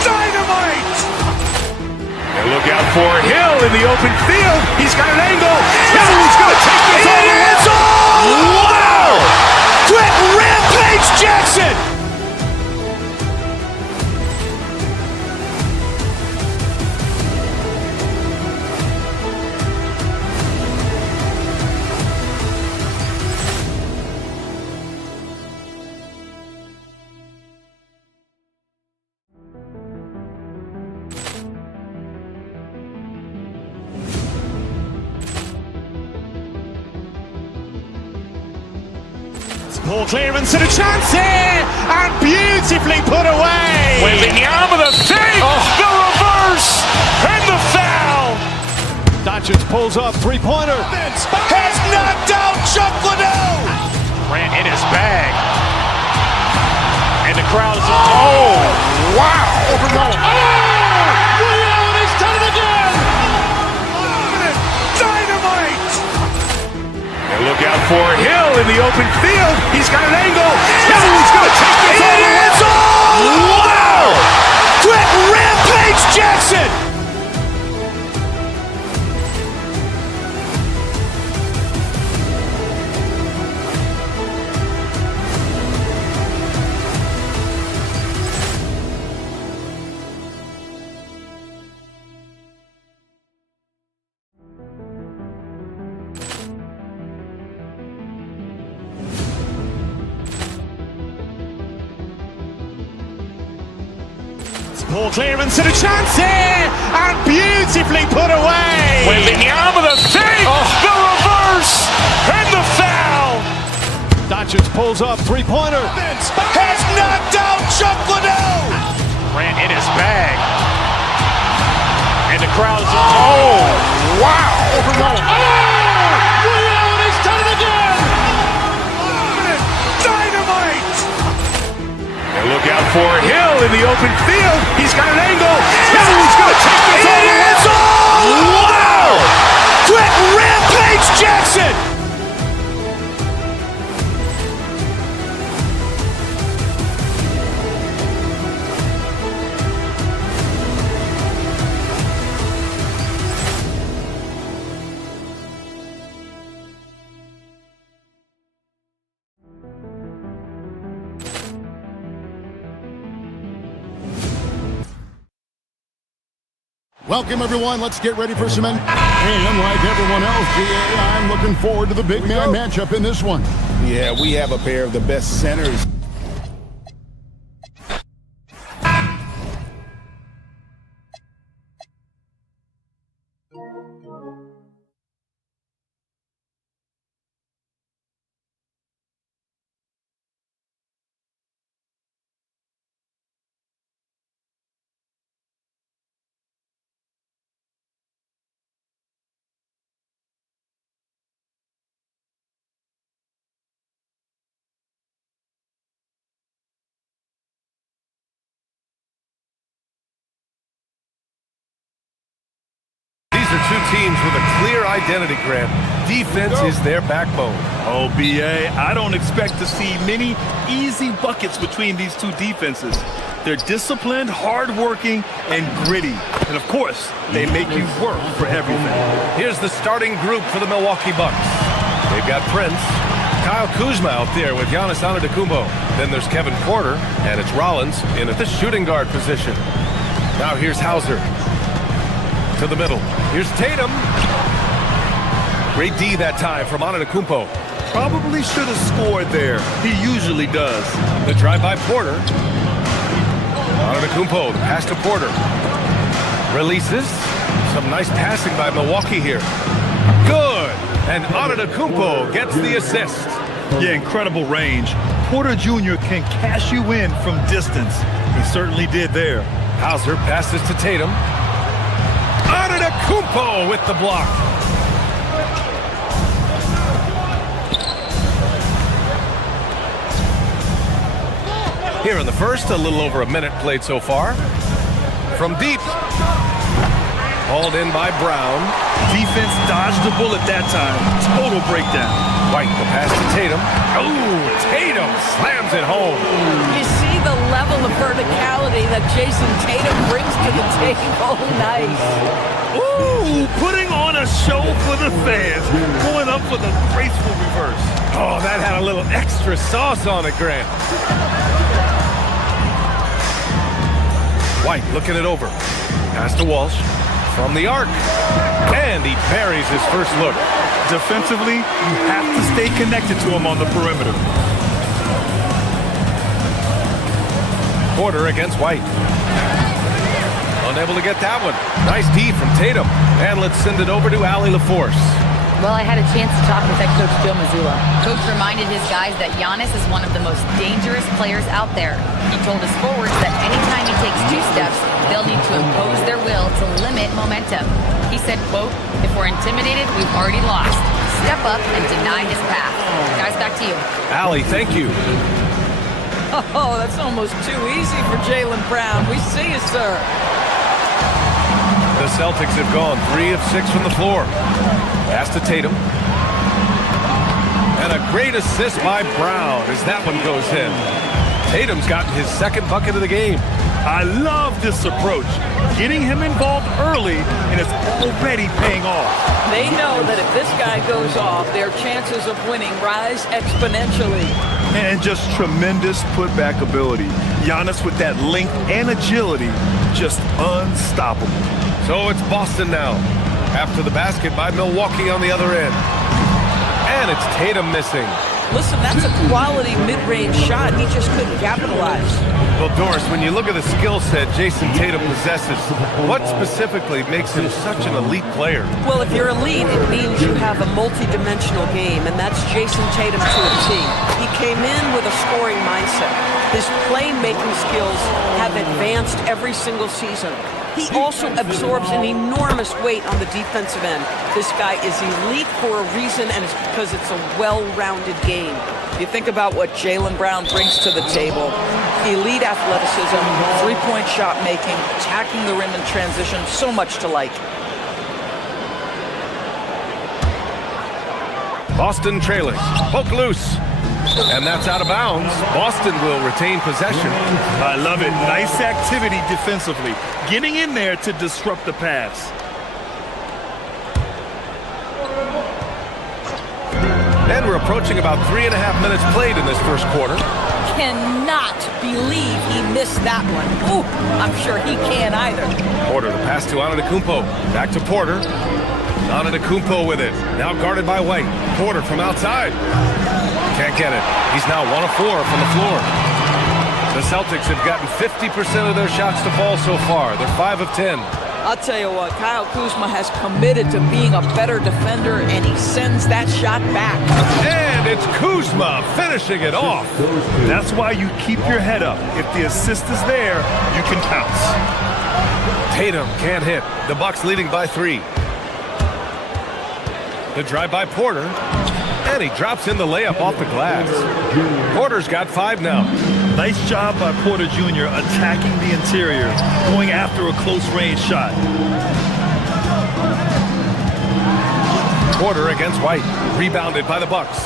Dynamite! And look out for Hill in the open field. He's got an angle. Hill's going to take this all the way. Wow! Quick Rampage Jackson! Ball clearance and a chance here! And beautifully put away! Wembanyama the fake! The reverse! And the foul! Doncic pulls up, three-pointer. Has knocked out Chuck Liddell! Ran in his bag. And the crowd is, oh, wow! Ray Allen has done it again! Dynamite! And look out for Hill in the open field. He's got an angle. Hill's going to take this all the way. Wow! Quick Rampage Jackson! Ball clearance and a chance here! And beautifully put away! Wembanyama the fake! The reverse! And the foul! Doncic pulls up, three-pointer. Has knocked out Chuck Liddell! Ran in his bag. And the crowd is, oh, wow! Ray Allen has done it again! Dynamite! And look out for Hill in the open field. He's got an angle. Hill's going to take this all the way. Wow! Quick Rampage Jackson! Welcome, everyone. Let's get ready for some And like everyone else, GA, I'm looking forward to the big man matchup in this one. Yeah, we have a pair of the best centers. These are two teams with a clear identity, Grant. defense is their backbone. Oh, B.A., I don't expect to see many easy buckets between these two defenses. They're disciplined, hardworking, and gritty. And, of course, they make you work for everything. Here's the starting group for the Milwaukee Bucks. They've got Prince, Kyle Kuzma out there with Giannis Antetokounmpo. Then there's Kevin Porter, and it's Rollins in at the shooting guard position. Now here's Hauser to the middle. Here's Tatum. Great D that time from Antetokounmpo. Probably should have scored there. He usually does. The drive by Porter. Antetokounmpo, the pass to Porter. Releases. Some nice passing by Milwaukee here. Good. And Antetokounmpo gets the assist. Yeah, incredible range. Porter Jr. can cash you in from distance. He certainly did there. Hauser passes to Tatum. Antetokounmpo with the block. Here in the first, a little over a minute played so far. From deep. Hauled in by Brown. Defense dodged the bullet that time. Total breakdown. White, the pass to Tatum. Oh, Tatum slams it home. You see the level of verticality that Jason Tatum brings to the table. Nice. Ooh, putting on a show for the fans. Going up for the graceful reverse. Oh, that had a little extra sauce on it, Grant. White looking it over. Pass to Walsh. From the arc. And he buries his first look. Defensively, you have to stay connected to him on the perimeter. Porter against White. Unable to get that one. Nice D from Tatum. And let's send it over to Allie LaForce. Well, I had a chance to talk with head coach Joe Mazzulla. Coach reminded his guys that Giannis is one of the most dangerous players out there. He told his forwards that anytime he takes 2 steps, they'll need to impose their will to limit momentum. He said, quote, "If we're intimidated, we've already lost. Step up and deny his path." Guys, back to you. Allie, thank you. Oh, that's almost too easy for Jaylen Brown. We see you, sir. The Celtics have gone 3 of 6 from the floor. Pass to Tatum. And a great assist by Brown as that one goes in. Tatum's gotten his second bucket of the game. I love this approach. Getting him involved early, and it's already paying off. They know that if this guy goes off, their chances of winning rise exponentially. And just tremendous putback ability. Giannis with that length and agility, just unstoppable. So it's Boston now. After the basket by Milwaukee on the other end. And it's Tatum missing. Listen, that's a quality mid-range shot. He just couldn't capitalize. Well, Doris, when you look at the skill set Jason Tatum possesses, what specifically makes him such an elite player? Well, if you're elite, it means you have a multi-dimensional game, and that's Jason Tatum to a T. He came in with a scoring mindset. His playmaking skills have advanced every single season. He also absorbs an enormous weight on the defensive end. This guy is elite for a reason, and it's because it's a well-rounded game. You think about what Jaylen Brown brings to the table. Elite athleticism, three-point shot making, attacking the rim in transition, so much to like. Boston trailing. Poke loose. And that's out of bounds. Boston will retain possession. I love it. Nice activity defensively. Getting in there to disrupt the pass. And we're approaching about 3.5 minutes played in this first quarter. Cannot believe he missed that one. Ooh, I'm sure he can't either. Porter, the pass to Antetokounmpo. Back to Porter. Antetokounmpo with it. Now guarded by White. Porter from outside. Can't get it. He's now 1 of 4 from the floor. The Celtics have gotten 50% of their shots to fall so far. They're 5 of 10. I'll tell you what, Kyle Kuzma has committed to being a better defender, and he sends that shot back. And it's Kuzma finishing it off. That's why you keep your head up. If the assist is there, you can pounce. Tatum can't hit. The Bucks leading by 3. The drive by Porter. And he drops in the layup off the glass. Porter's got 5 now. Nice job by Porter Jr. attacking the interior, going after a close-range shot. Porter against White. Rebounded by the Bucks.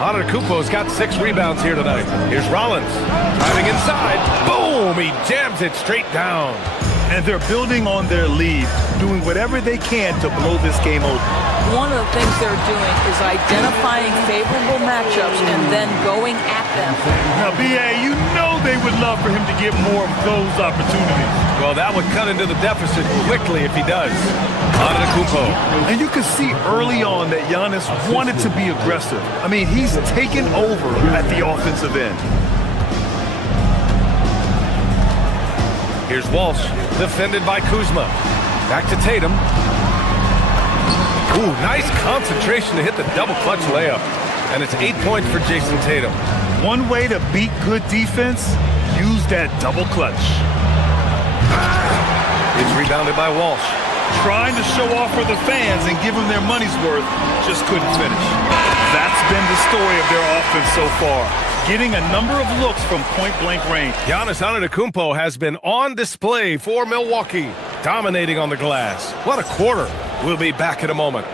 Antetokounmpo's got 6 rebounds here tonight. Here's Rollins. Driving inside. Boom! He jams it straight down. And they're building on their lead, doing whatever they can to blow this game open. One of the things they're doing is identifying favorable matchups and then going at them. Now, B.A., you know they would love for him to get more of those opportunities. Well, that would cut into the deficit quickly if he does. Antetokounmpo. And you can see early on that Giannis wanted to be aggressive. I mean, he's taken over at the offensive end. Here's Walsh, defended by Kuzma. Back to Tatum. Ooh, nice concentration to hit the double clutch layup. And it's 8 points for Jason Tatum. One way to beat good defense, use that double clutch. It's rebounded by Walsh. Trying to show off for the fans and give them their money's worth, just couldn't finish. That's been the story of their offense so far. Getting a number of looks from point-blank range. Giannis Antetokounmpo has been on display for Milwaukee, dominating on the glass. What a quarter. We'll be back in a moment.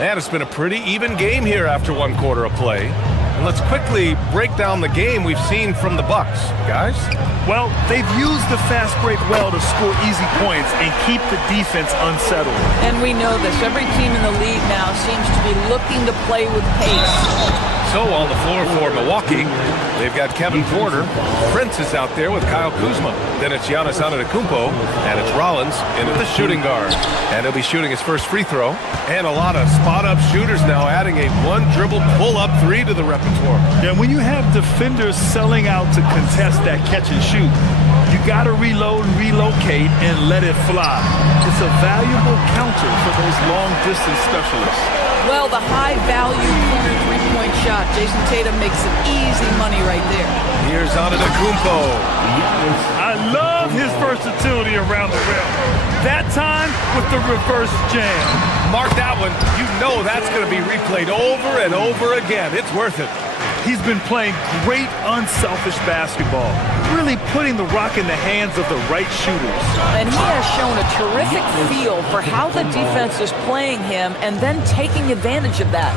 And it's been a pretty even game here after 1 quarter of play. And let's quickly break down the game we've seen from the Bucks, guys. Well, they've used the fast break well to score easy points and keep the defense unsettled. And we know this. Every team in the league now seems to be looking to play with pace. So on the floor for Milwaukee, they've got Kevin Porter. Prince is out there with Kyle Kuzma. Then it's Giannis Antetokounmpo, and it's Rollins into the shooting guard. And he'll be shooting his first free throw. And a lot of spot-up shooters now, adding a 1-dribble pull-up 3 to the repertoire. And when you have defenders selling out to contest that catch and shoot, you got to reload and relocate and let it fly. It's a valuable counter for those long-distance specialists. Well, the high-value corner three-point shot. Jason Tatum makes some easy money right there. Here's Antetokounmpo. I love his versatility around the rim. That time with the reverse jam. Mark that one. You know that's going to be replayed over and over again. It's worth it. He's been playing great unselfish basketball, really putting the rock in the hands of the right shooters. And he has shown a terrific feel for how the defense is playing him and then taking advantage of that.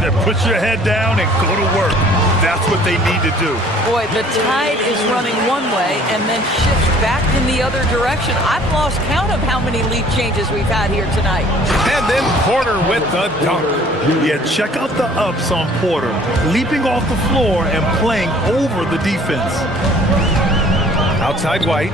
Then put your head down and go to work. That's what they need to do. Boy, the tide is running one way and then shifts back in the other direction. I've lost count of how many lead changes we've had here tonight. And then Porter with the dunk. Yeah, check out the ups on Porter. Leaping off the floor and playing over the defense. Outside White.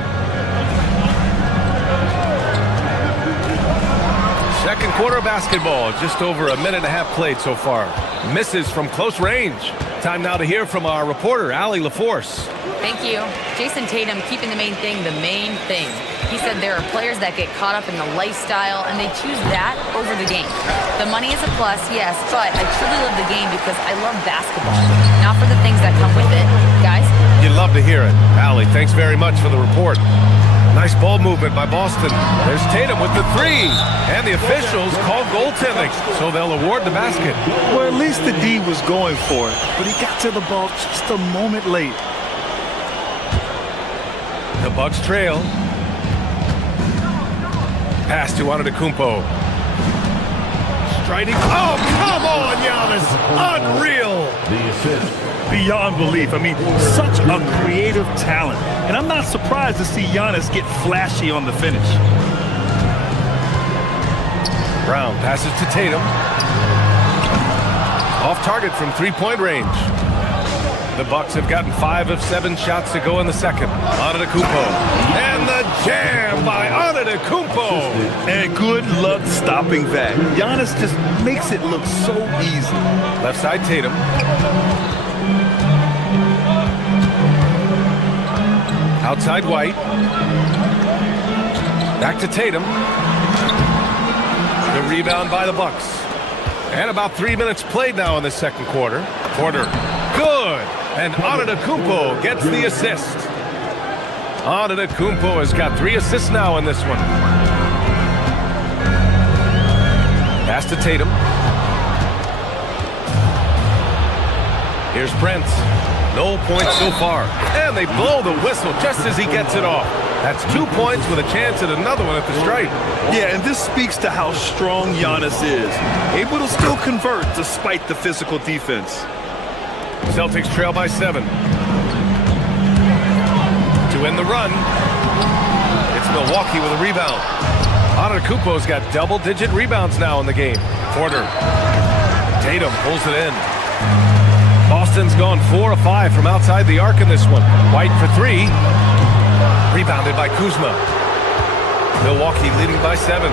Second quarter of basketball. Just over a minute and a half played so far. Misses from close range. Time now to hear from our reporter, Allie LaForce. Thank you. Jason Tatum keeping the main thing. He said there are players that get caught up in the lifestyle and they choose that over the game. The money is a plus, yes, but I truly love the game because I love basketball, not for the things that come with it. Guys? You'd love to hear it. Allie, thanks very much for the report. Nice ball movement by Boston. There's Tatum with the 3. And the officials call goaltending, so they'll award the basket. Well, at least the D was going for it, but he got to the ball just a moment late. The Bucks trail. Pass to Antetokounmpo. Striding. Oh, come on, Giannis. Unreal. The assist. Beyond belief. I mean, such a creative talent. And I'm not surprised to see Giannis get flashy on the finish. Brown passes to Tatum. Off target from three-point range. The Bucks have gotten 5 of 7 shots to go in the second. Antetokounmpo. And the jam by Antetokounmpo. And good luck stopping that. Giannis just makes it look so easy. Left side Tatum. Outside White. Back to Tatum. The rebound by the Bucks. And about 3 minutes played now in the second quarter. Porter. Good. And Antetokounmpo gets the assist. Antetokounmpo has got 3 assists now in this one. Pass to Tatum. Here's Prince. No points so far. And they blow the whistle just as he gets it off. That's 2 points with a chance at another one at the stripe. Yeah, and this speaks to how strong Giannis is. Able to still convert despite the physical defense. Celtics trail by 7. To end the run, it's Milwaukee with a rebound. Antetokounmpo's got double-digit rebounds now in the game. Porter. Tatum pulls it in. Boston's gone 4 of 5 from outside the arc in this one. White for 3. Rebounded by Kuzma. Milwaukee leading by 7.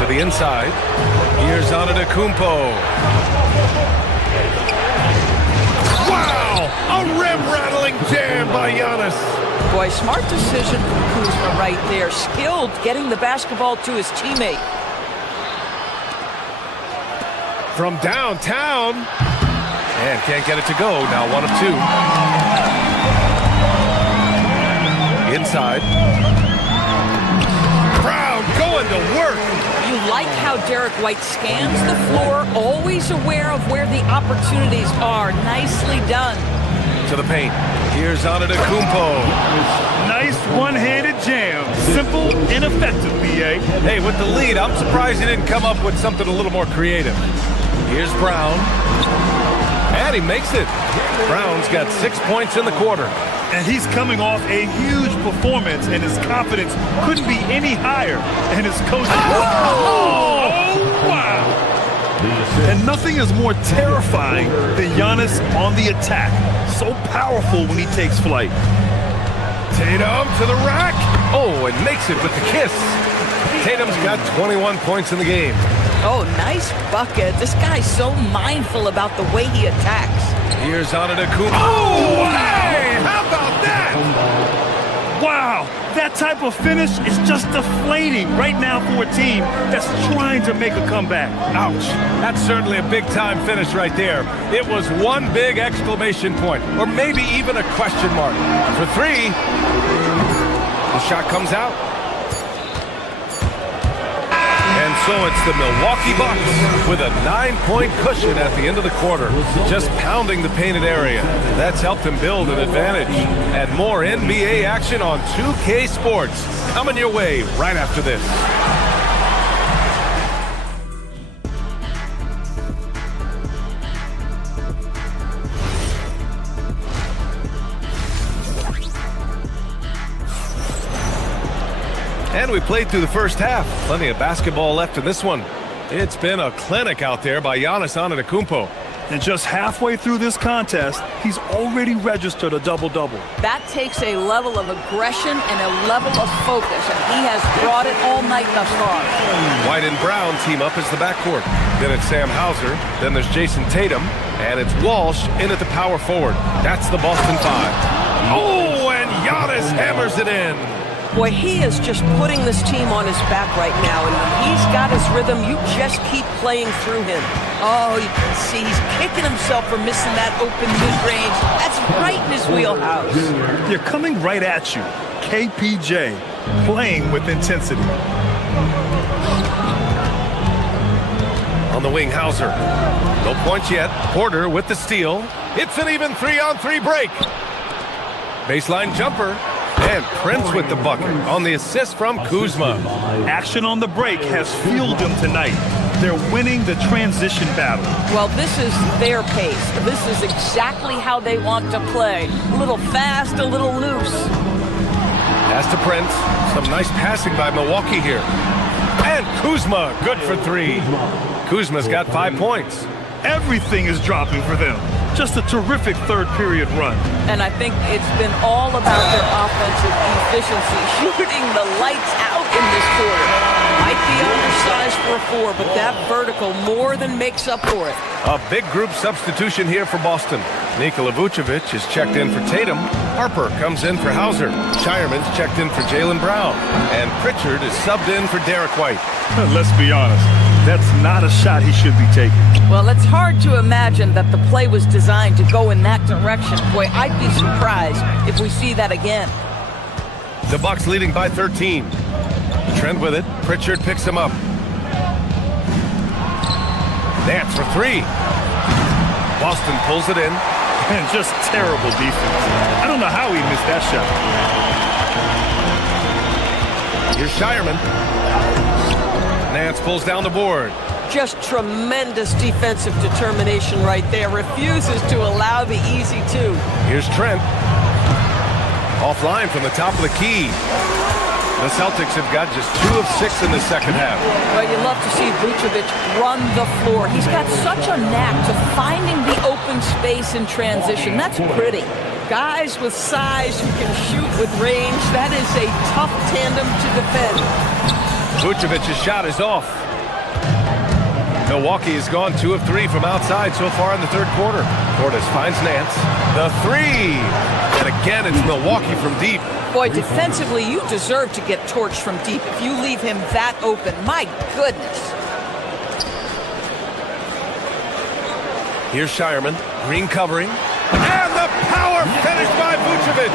To the inside. Here's Antetokounmpo. Wow! A rim-rattling jam by Giannis. Boy, smart decision from Kuzma right there. Skilled getting the basketball to his teammate. From downtown. And can't get it to go. Now 1 of 2. Inside. Brown going to work. You like how Derek White scans the floor, always aware of where the opportunities are. Nicely done. To the paint. Here's Antetokounmpo. Nice one-handed jam. Simple and effective, B.A. Hey, with the lead, I'm surprised he didn't come up with something a little more creative. Here's Brown. And he makes it. Brown's got 6 points in the quarter. And he's coming off a huge performance, and his confidence couldn't be any higher. And his coach... Oh, wow! And nothing is more terrifying than Giannis on the attack. So powerful when he takes flight. Tatum to the rack. Oh, and makes it with the kiss. Tatum's got 21 points in the game. Oh, nice bucket. This guy's so mindful about the way he attacks. Here's Antetokounmpo. Oh, hey! How about that? Wow! That type of finish is just deflating right now for a team that's trying to make a comeback. Ouch. That's certainly a big-time finish right there. It was one big exclamation point, or maybe even a question mark. For 3, the shot comes out. And so it's the Milwaukee Bucks with a 9-point cushion at the end of the quarter, just pounding the painted area. That's helped them build an advantage. And more NBA action on 2K Sports coming your way right after this. And we played through the first half. Plenty of basketball left in this one. It's been a clinic out there by Giannis Antetokounmpo. And just halfway through this contest, he's already registered a double-double. That takes a level of aggression and a level of focus, and he has brought it all night thus far. White and Brown team up as the backcourt. Then it's Sam Hauser. Then there's Jason Tatum. And it's Walsh in at the power forward. That's the Boston 5. Oh, and Giannis hammers it in. Boy, he is just putting this team on his back right now, and when he's got his rhythm, you just keep playing through him. Oh, you can see he's kicking himself for missing that open mid-range. That's right in his wheelhouse. They're coming right at you. KPJ, playing with intensity. On the wing, Hauser. No points yet. Porter with the steal. It's an even 3-on-3 break. Baseline jumper. And Prince with the bucket on the assist from Kuzma. Action on the break has fueled them tonight. They're winning the transition battle. Well, this is their pace. This is exactly how they want to play. A little fast, a little loose. Pass to Prince. Some nice passing by Milwaukee here. And Kuzma, good for 3. Kuzma's got 5 points. Everything is dropping for them. Just a terrific third-period run. And I think it's been all about their offensive efficiency, shooting the lights out in this quarter. Might be undersized for a 4, but that vertical more than makes up for it. A big group substitution here for Boston. Nikola Vucevic is checked in for Tatum. Harper comes in for Hauser. Shireman's checked in for Jaylen Brown. And Pritchard is subbed in for Derek White. Let's be honest. That's not a shot he should be taking. Well, it's hard to imagine that the play was designed to go in that direction. Boy, I'd be surprised if we see that again. The Bucks leading by 13. Trent with it. Pritchard picks him up. Nance for 3. Boston pulls it in. And just terrible defense. I don't know how he missed that shot. Here's Shireman. Nance pulls down the board. Just tremendous defensive determination right there. Refuses to allow the easy two. Here's Trent. Offline from the top of the key. The Celtics have got just 2 of 6 in the second half. Well, you love to see Vucevic run the floor. He's got such a knack to finding the open space in transition. That's pretty. Guys with size who can shoot with range, that is a tough tandem to defend. Vucevic's shot is off. Milwaukee has gone 2 of 3 from outside so far in the third quarter. Portis finds Nance. The 3! And again, it's Milwaukee from deep. Boy, defensively, you deserve to get torched from deep if you leave him that open. My goodness. Here's Shireman. Green covering. And the power finish by Vucevic.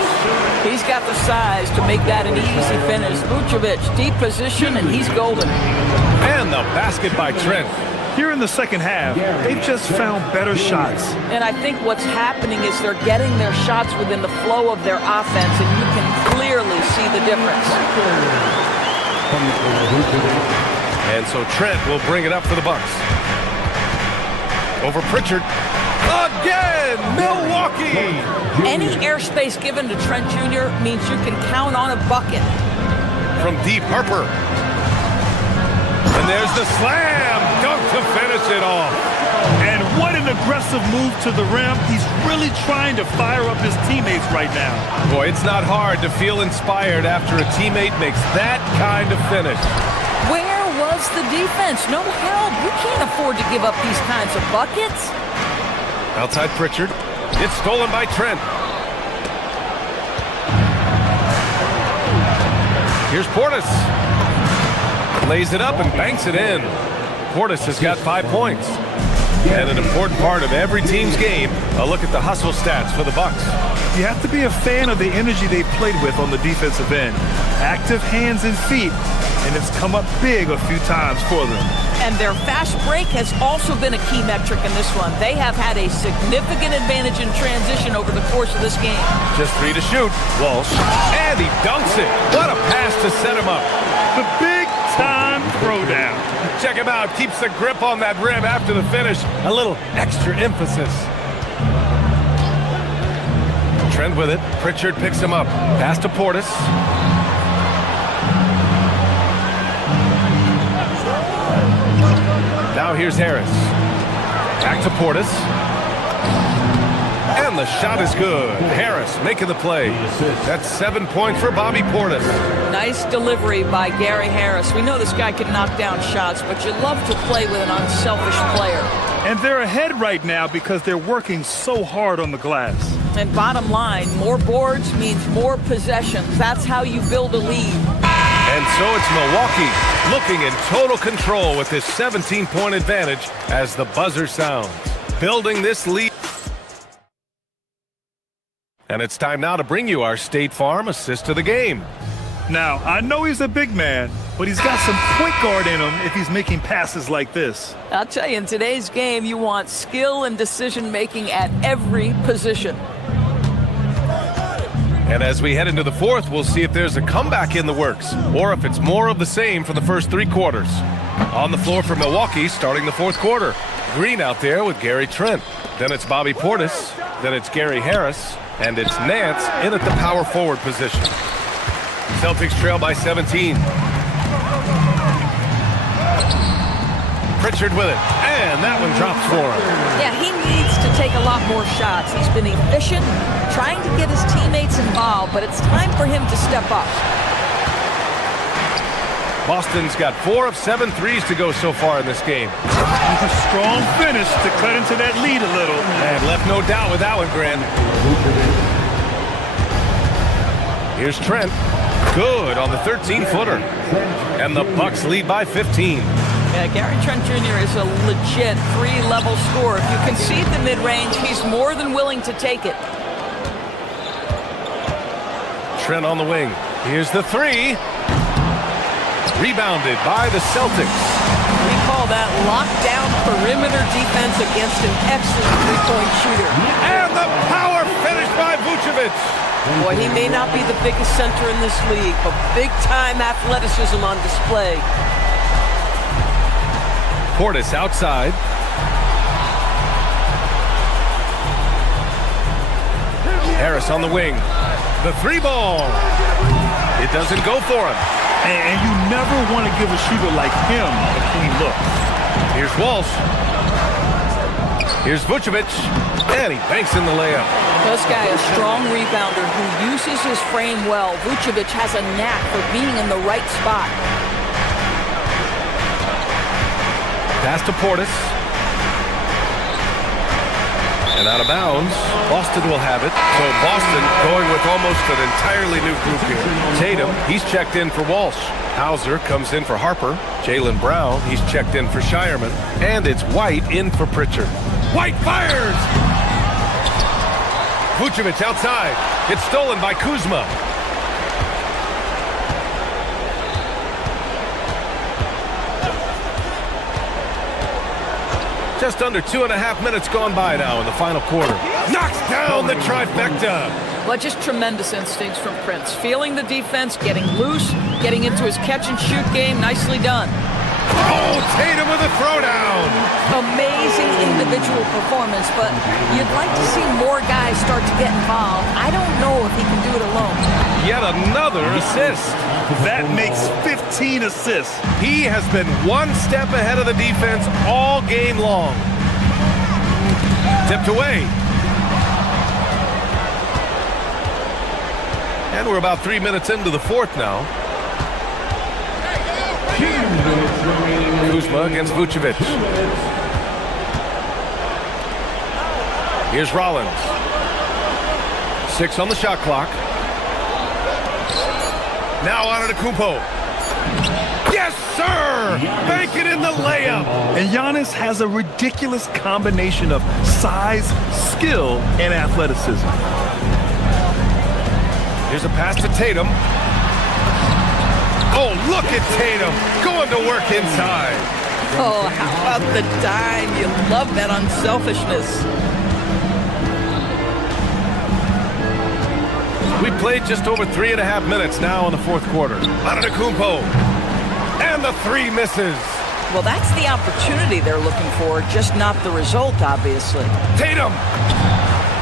He's got the size to make that an easy finish. Vucevic, deep position, and he's golden. And the basket by Trent. Here in the second half, they've just found better shots. And I think what's happening is they're getting their shots within the flow of their offense, and you can clearly see the difference. And so Trent will bring it up for the Bucks. Over Pritchard. Again, Milwaukee! Any airspace given to Trent Jr. means you can count on a bucket. From deep, Harper. And there's the slam dunk to finish it off. And what an aggressive move to the rim. He's really trying to fire up his teammates right now. Boy, it's not hard to feel inspired after a teammate makes that kind of finish. Where was the defense? No help. You can't afford to give up these kinds of buckets. Outside Pritchard. It's stolen by Trent. Here's Portis. Lays it up and banks it in. Portis has got 5 points. And an important part of every team's game, a look at the hustle stats for the Bucks. You have to be a fan of the energy they played with on the defensive end. Active hands and feet, and it's come up big a few times for them. And their fast break has also been a key metric in this one. They have had a significant advantage in transition over the course of this game. Just 3 to shoot. Walsh. And he dunks it. What a pass to set him up. The big-time throwdown. Check him out. Keeps the grip on that rim after the finish. A little extra emphasis. Trent with it. Pritchard picks him up. Pass to Portis. Now here's Harris. Back to Portis. And the shot is good. Harris making the play. That's 7 points for Bobby Portis. Nice delivery by Gary Harris. We know this guy can knock down shots, but you love to play with an unselfish player. And they're ahead right now because they're working so hard on the glass. And bottom line, more boards means more possessions. That's how you build a lead. And so it's Milwaukee looking in total control with this 17-point advantage as the buzzer sounds. Building this lead. And it's time now to bring you our State Farm assist of the game. Now, I know he's a big man, but he's got some point guard in him if he's making passes like this. I'll tell you, in today's game, you want skill and decision-making at every position. And as we head into the fourth, we'll see if there's a comeback in the works or if it's more of the same for the first 3 quarters. On the floor for Milwaukee starting the fourth quarter. Green out there with Gary Trent. Then it's Bobby Portis. Then it's Gary Harris. And it's Nance in at the power forward position. Celtics trail by 17. Pritchard with it. And that one drops for him. Yeah, he needs to take a lot more shots. He's been efficient, trying to get his teammates involved, but it's time for him to step up. Boston's got 4 of 7 threes to go so far in this game. A strong finish to cut into that lead a little. And left no doubt with that one, Grant. Here's Trent. Good on the 13-footer. And the Bucks lead by 15. Yeah, Gary Trent Jr. is a legit 3-level scorer. If you concede the mid-range, he's more than willing to take it. Trent on the wing. Here's the 3. Rebounded by the Celtics. We call that lockdown perimeter defense against an excellent three-point shooter. And the a power finish by Vucevic. Boy, he may not be the biggest center in this league, but big-time athleticism on display. Portis outside. Harris on the wing. The three ball. It doesn't go for him. And you never want to give a shooter like him a clean look. Here's Walsh. Here's Vucevic. And he banks in the layup. This guy, a strong rebounder who uses his frame well. Vucevic has a knack for being in the right spot. Pass to Portis. And out of bounds. Boston will have it. So Boston going with almost an entirely new group here. Tatum, he's checked in for Walsh. Hauser comes in for Harper. Jaylen Brown, he's checked in for Shireman. And it's White in for Pritchard. White fires! Vucevic outside. It's stolen by Kuzma. Just under 2.5 minutes gone by now in the final quarter. Knocks down the trifecta. But just tremendous instincts from Prince. Feeling the defense, getting loose, getting into his catch-and-shoot game. Nicely done. Oh, Tatum with a throwdown. Amazing individual performance, but you'd like to see more guys start to get involved. I don't know if he can do it alone. Yet another assist. That makes 15 assists. He has been one step ahead of the defense all game long. Tipped away. And we're about 3 minutes into the fourth now. Kuzma against Vucevic. Here's Rollins. 6 on the shot clock. Now Antetokounmpo. Yes, sir! Bank it in the layup. And Giannis has a ridiculous combination of size, skill, and athleticism. Here's a pass to Tatum. Oh, look at Tatum going to work inside. Oh, how about the dime? You love that unselfishness. We played just over 3.5 minutes now in the fourth quarter. Antetokounmpo. And the three misses. Well, that's the opportunity they're looking for, just not the result, obviously. Tatum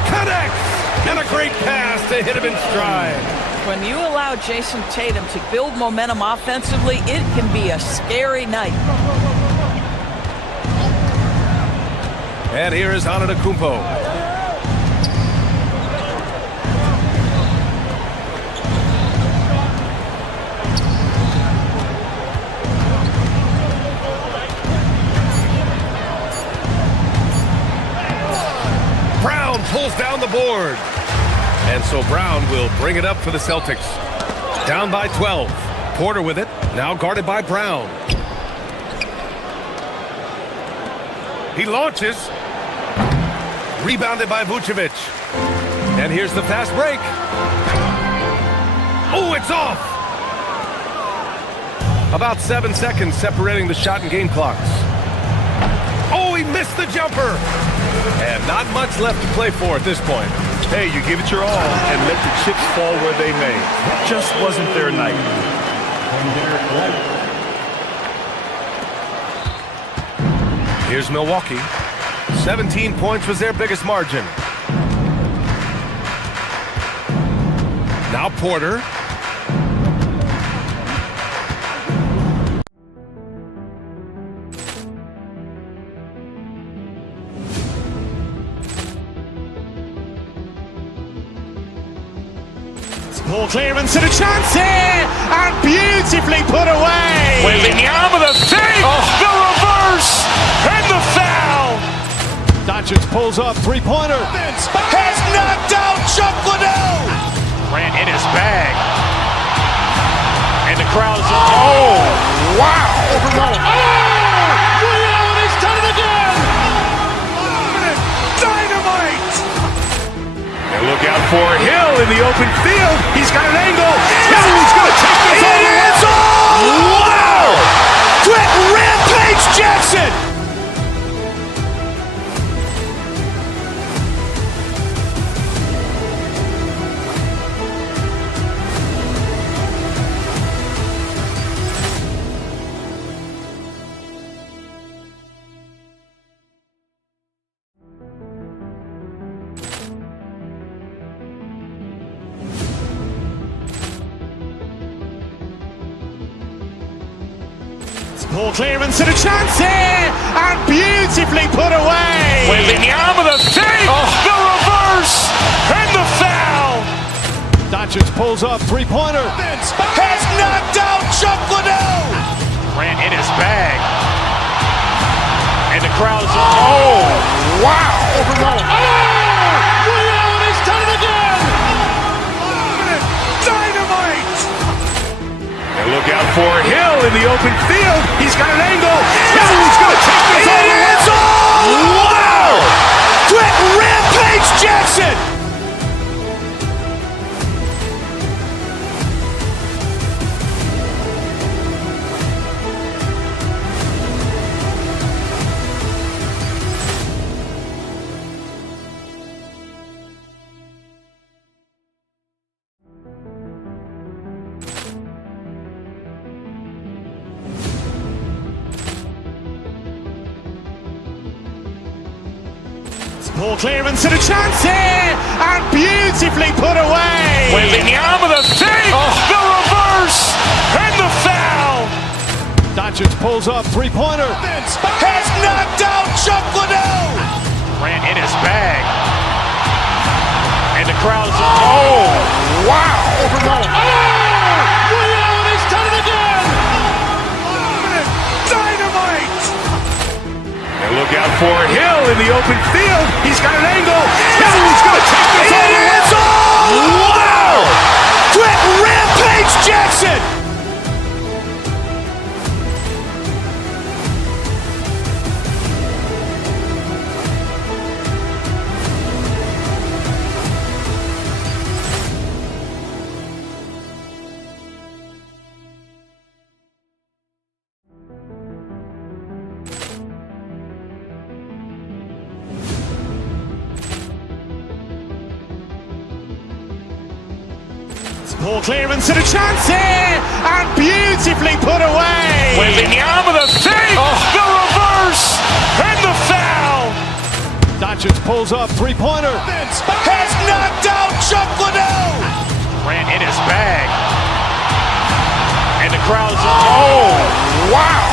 connects. And a great pass to hit him in stride. When you allow Jason Tatum to build momentum offensively, it can be a scary night. And here is Antetokounmpo. Brown pulls down the board. And so Brown will bring it up for the Celtics. Down by 12. Porter with it. Now guarded by Brown. He launches. Rebounded by Vucevic. And here's the fast break. Oh, it's off. About 7 seconds separating the shot and game clocks. Oh, he missed the jumper. And not much left to play for at this point. Hey, you give it your all and let the chips fall where they may. Just wasn't their night. Here's Milwaukee. 17 points was their biggest margin. Now Porter. Ball clearance and a chance here, and beautifully put away. With the arm of the fake, the reverse, and the foul. Doncic pulls up, three-pointer. Has knocked out Chuck Liddell. Ran in his bag. And the crowd is, oh, wow. He's done it again. Dynamite. And look out for Hill in the open field. He's got an angle. Hill is going to take this all the way. Wow! Quick Rampage Jackson. Ball clearance and a chance here, and beautifully put away. Wembanyama the fake, the reverse, and the foul. Doncic pulls up, three-pointer. Has knocked out Chuck Liddell. Grant in his bag. And the crowd is, wow. He's done it again! Dynamite! And look out for Hill in the open field. He's got an angle. He's going to take this all the way. Wow! Quick Rampage Jackson! Ball clearance and a chance here, and beautifully put away. Wembanyama the fake, the reverse, and the foul. Doncic pulls up, three-pointer. Has knocked out Chuck Liddell. Grant in his bag. And the crowd is, wow. He's done it again! Dynamite! And look out for Hill in the open field. He's got an angle. He's going to take this all the way. Wow! Quick Rampage Jackson! Ball clearance and a chance here, and beautifully put away. Wembanyama the fake, the reverse, and the foul. Doncic pulls up, three-pointer. Has knocked out Chuck Liddell. Grant in his bag. And the crowd is, wow.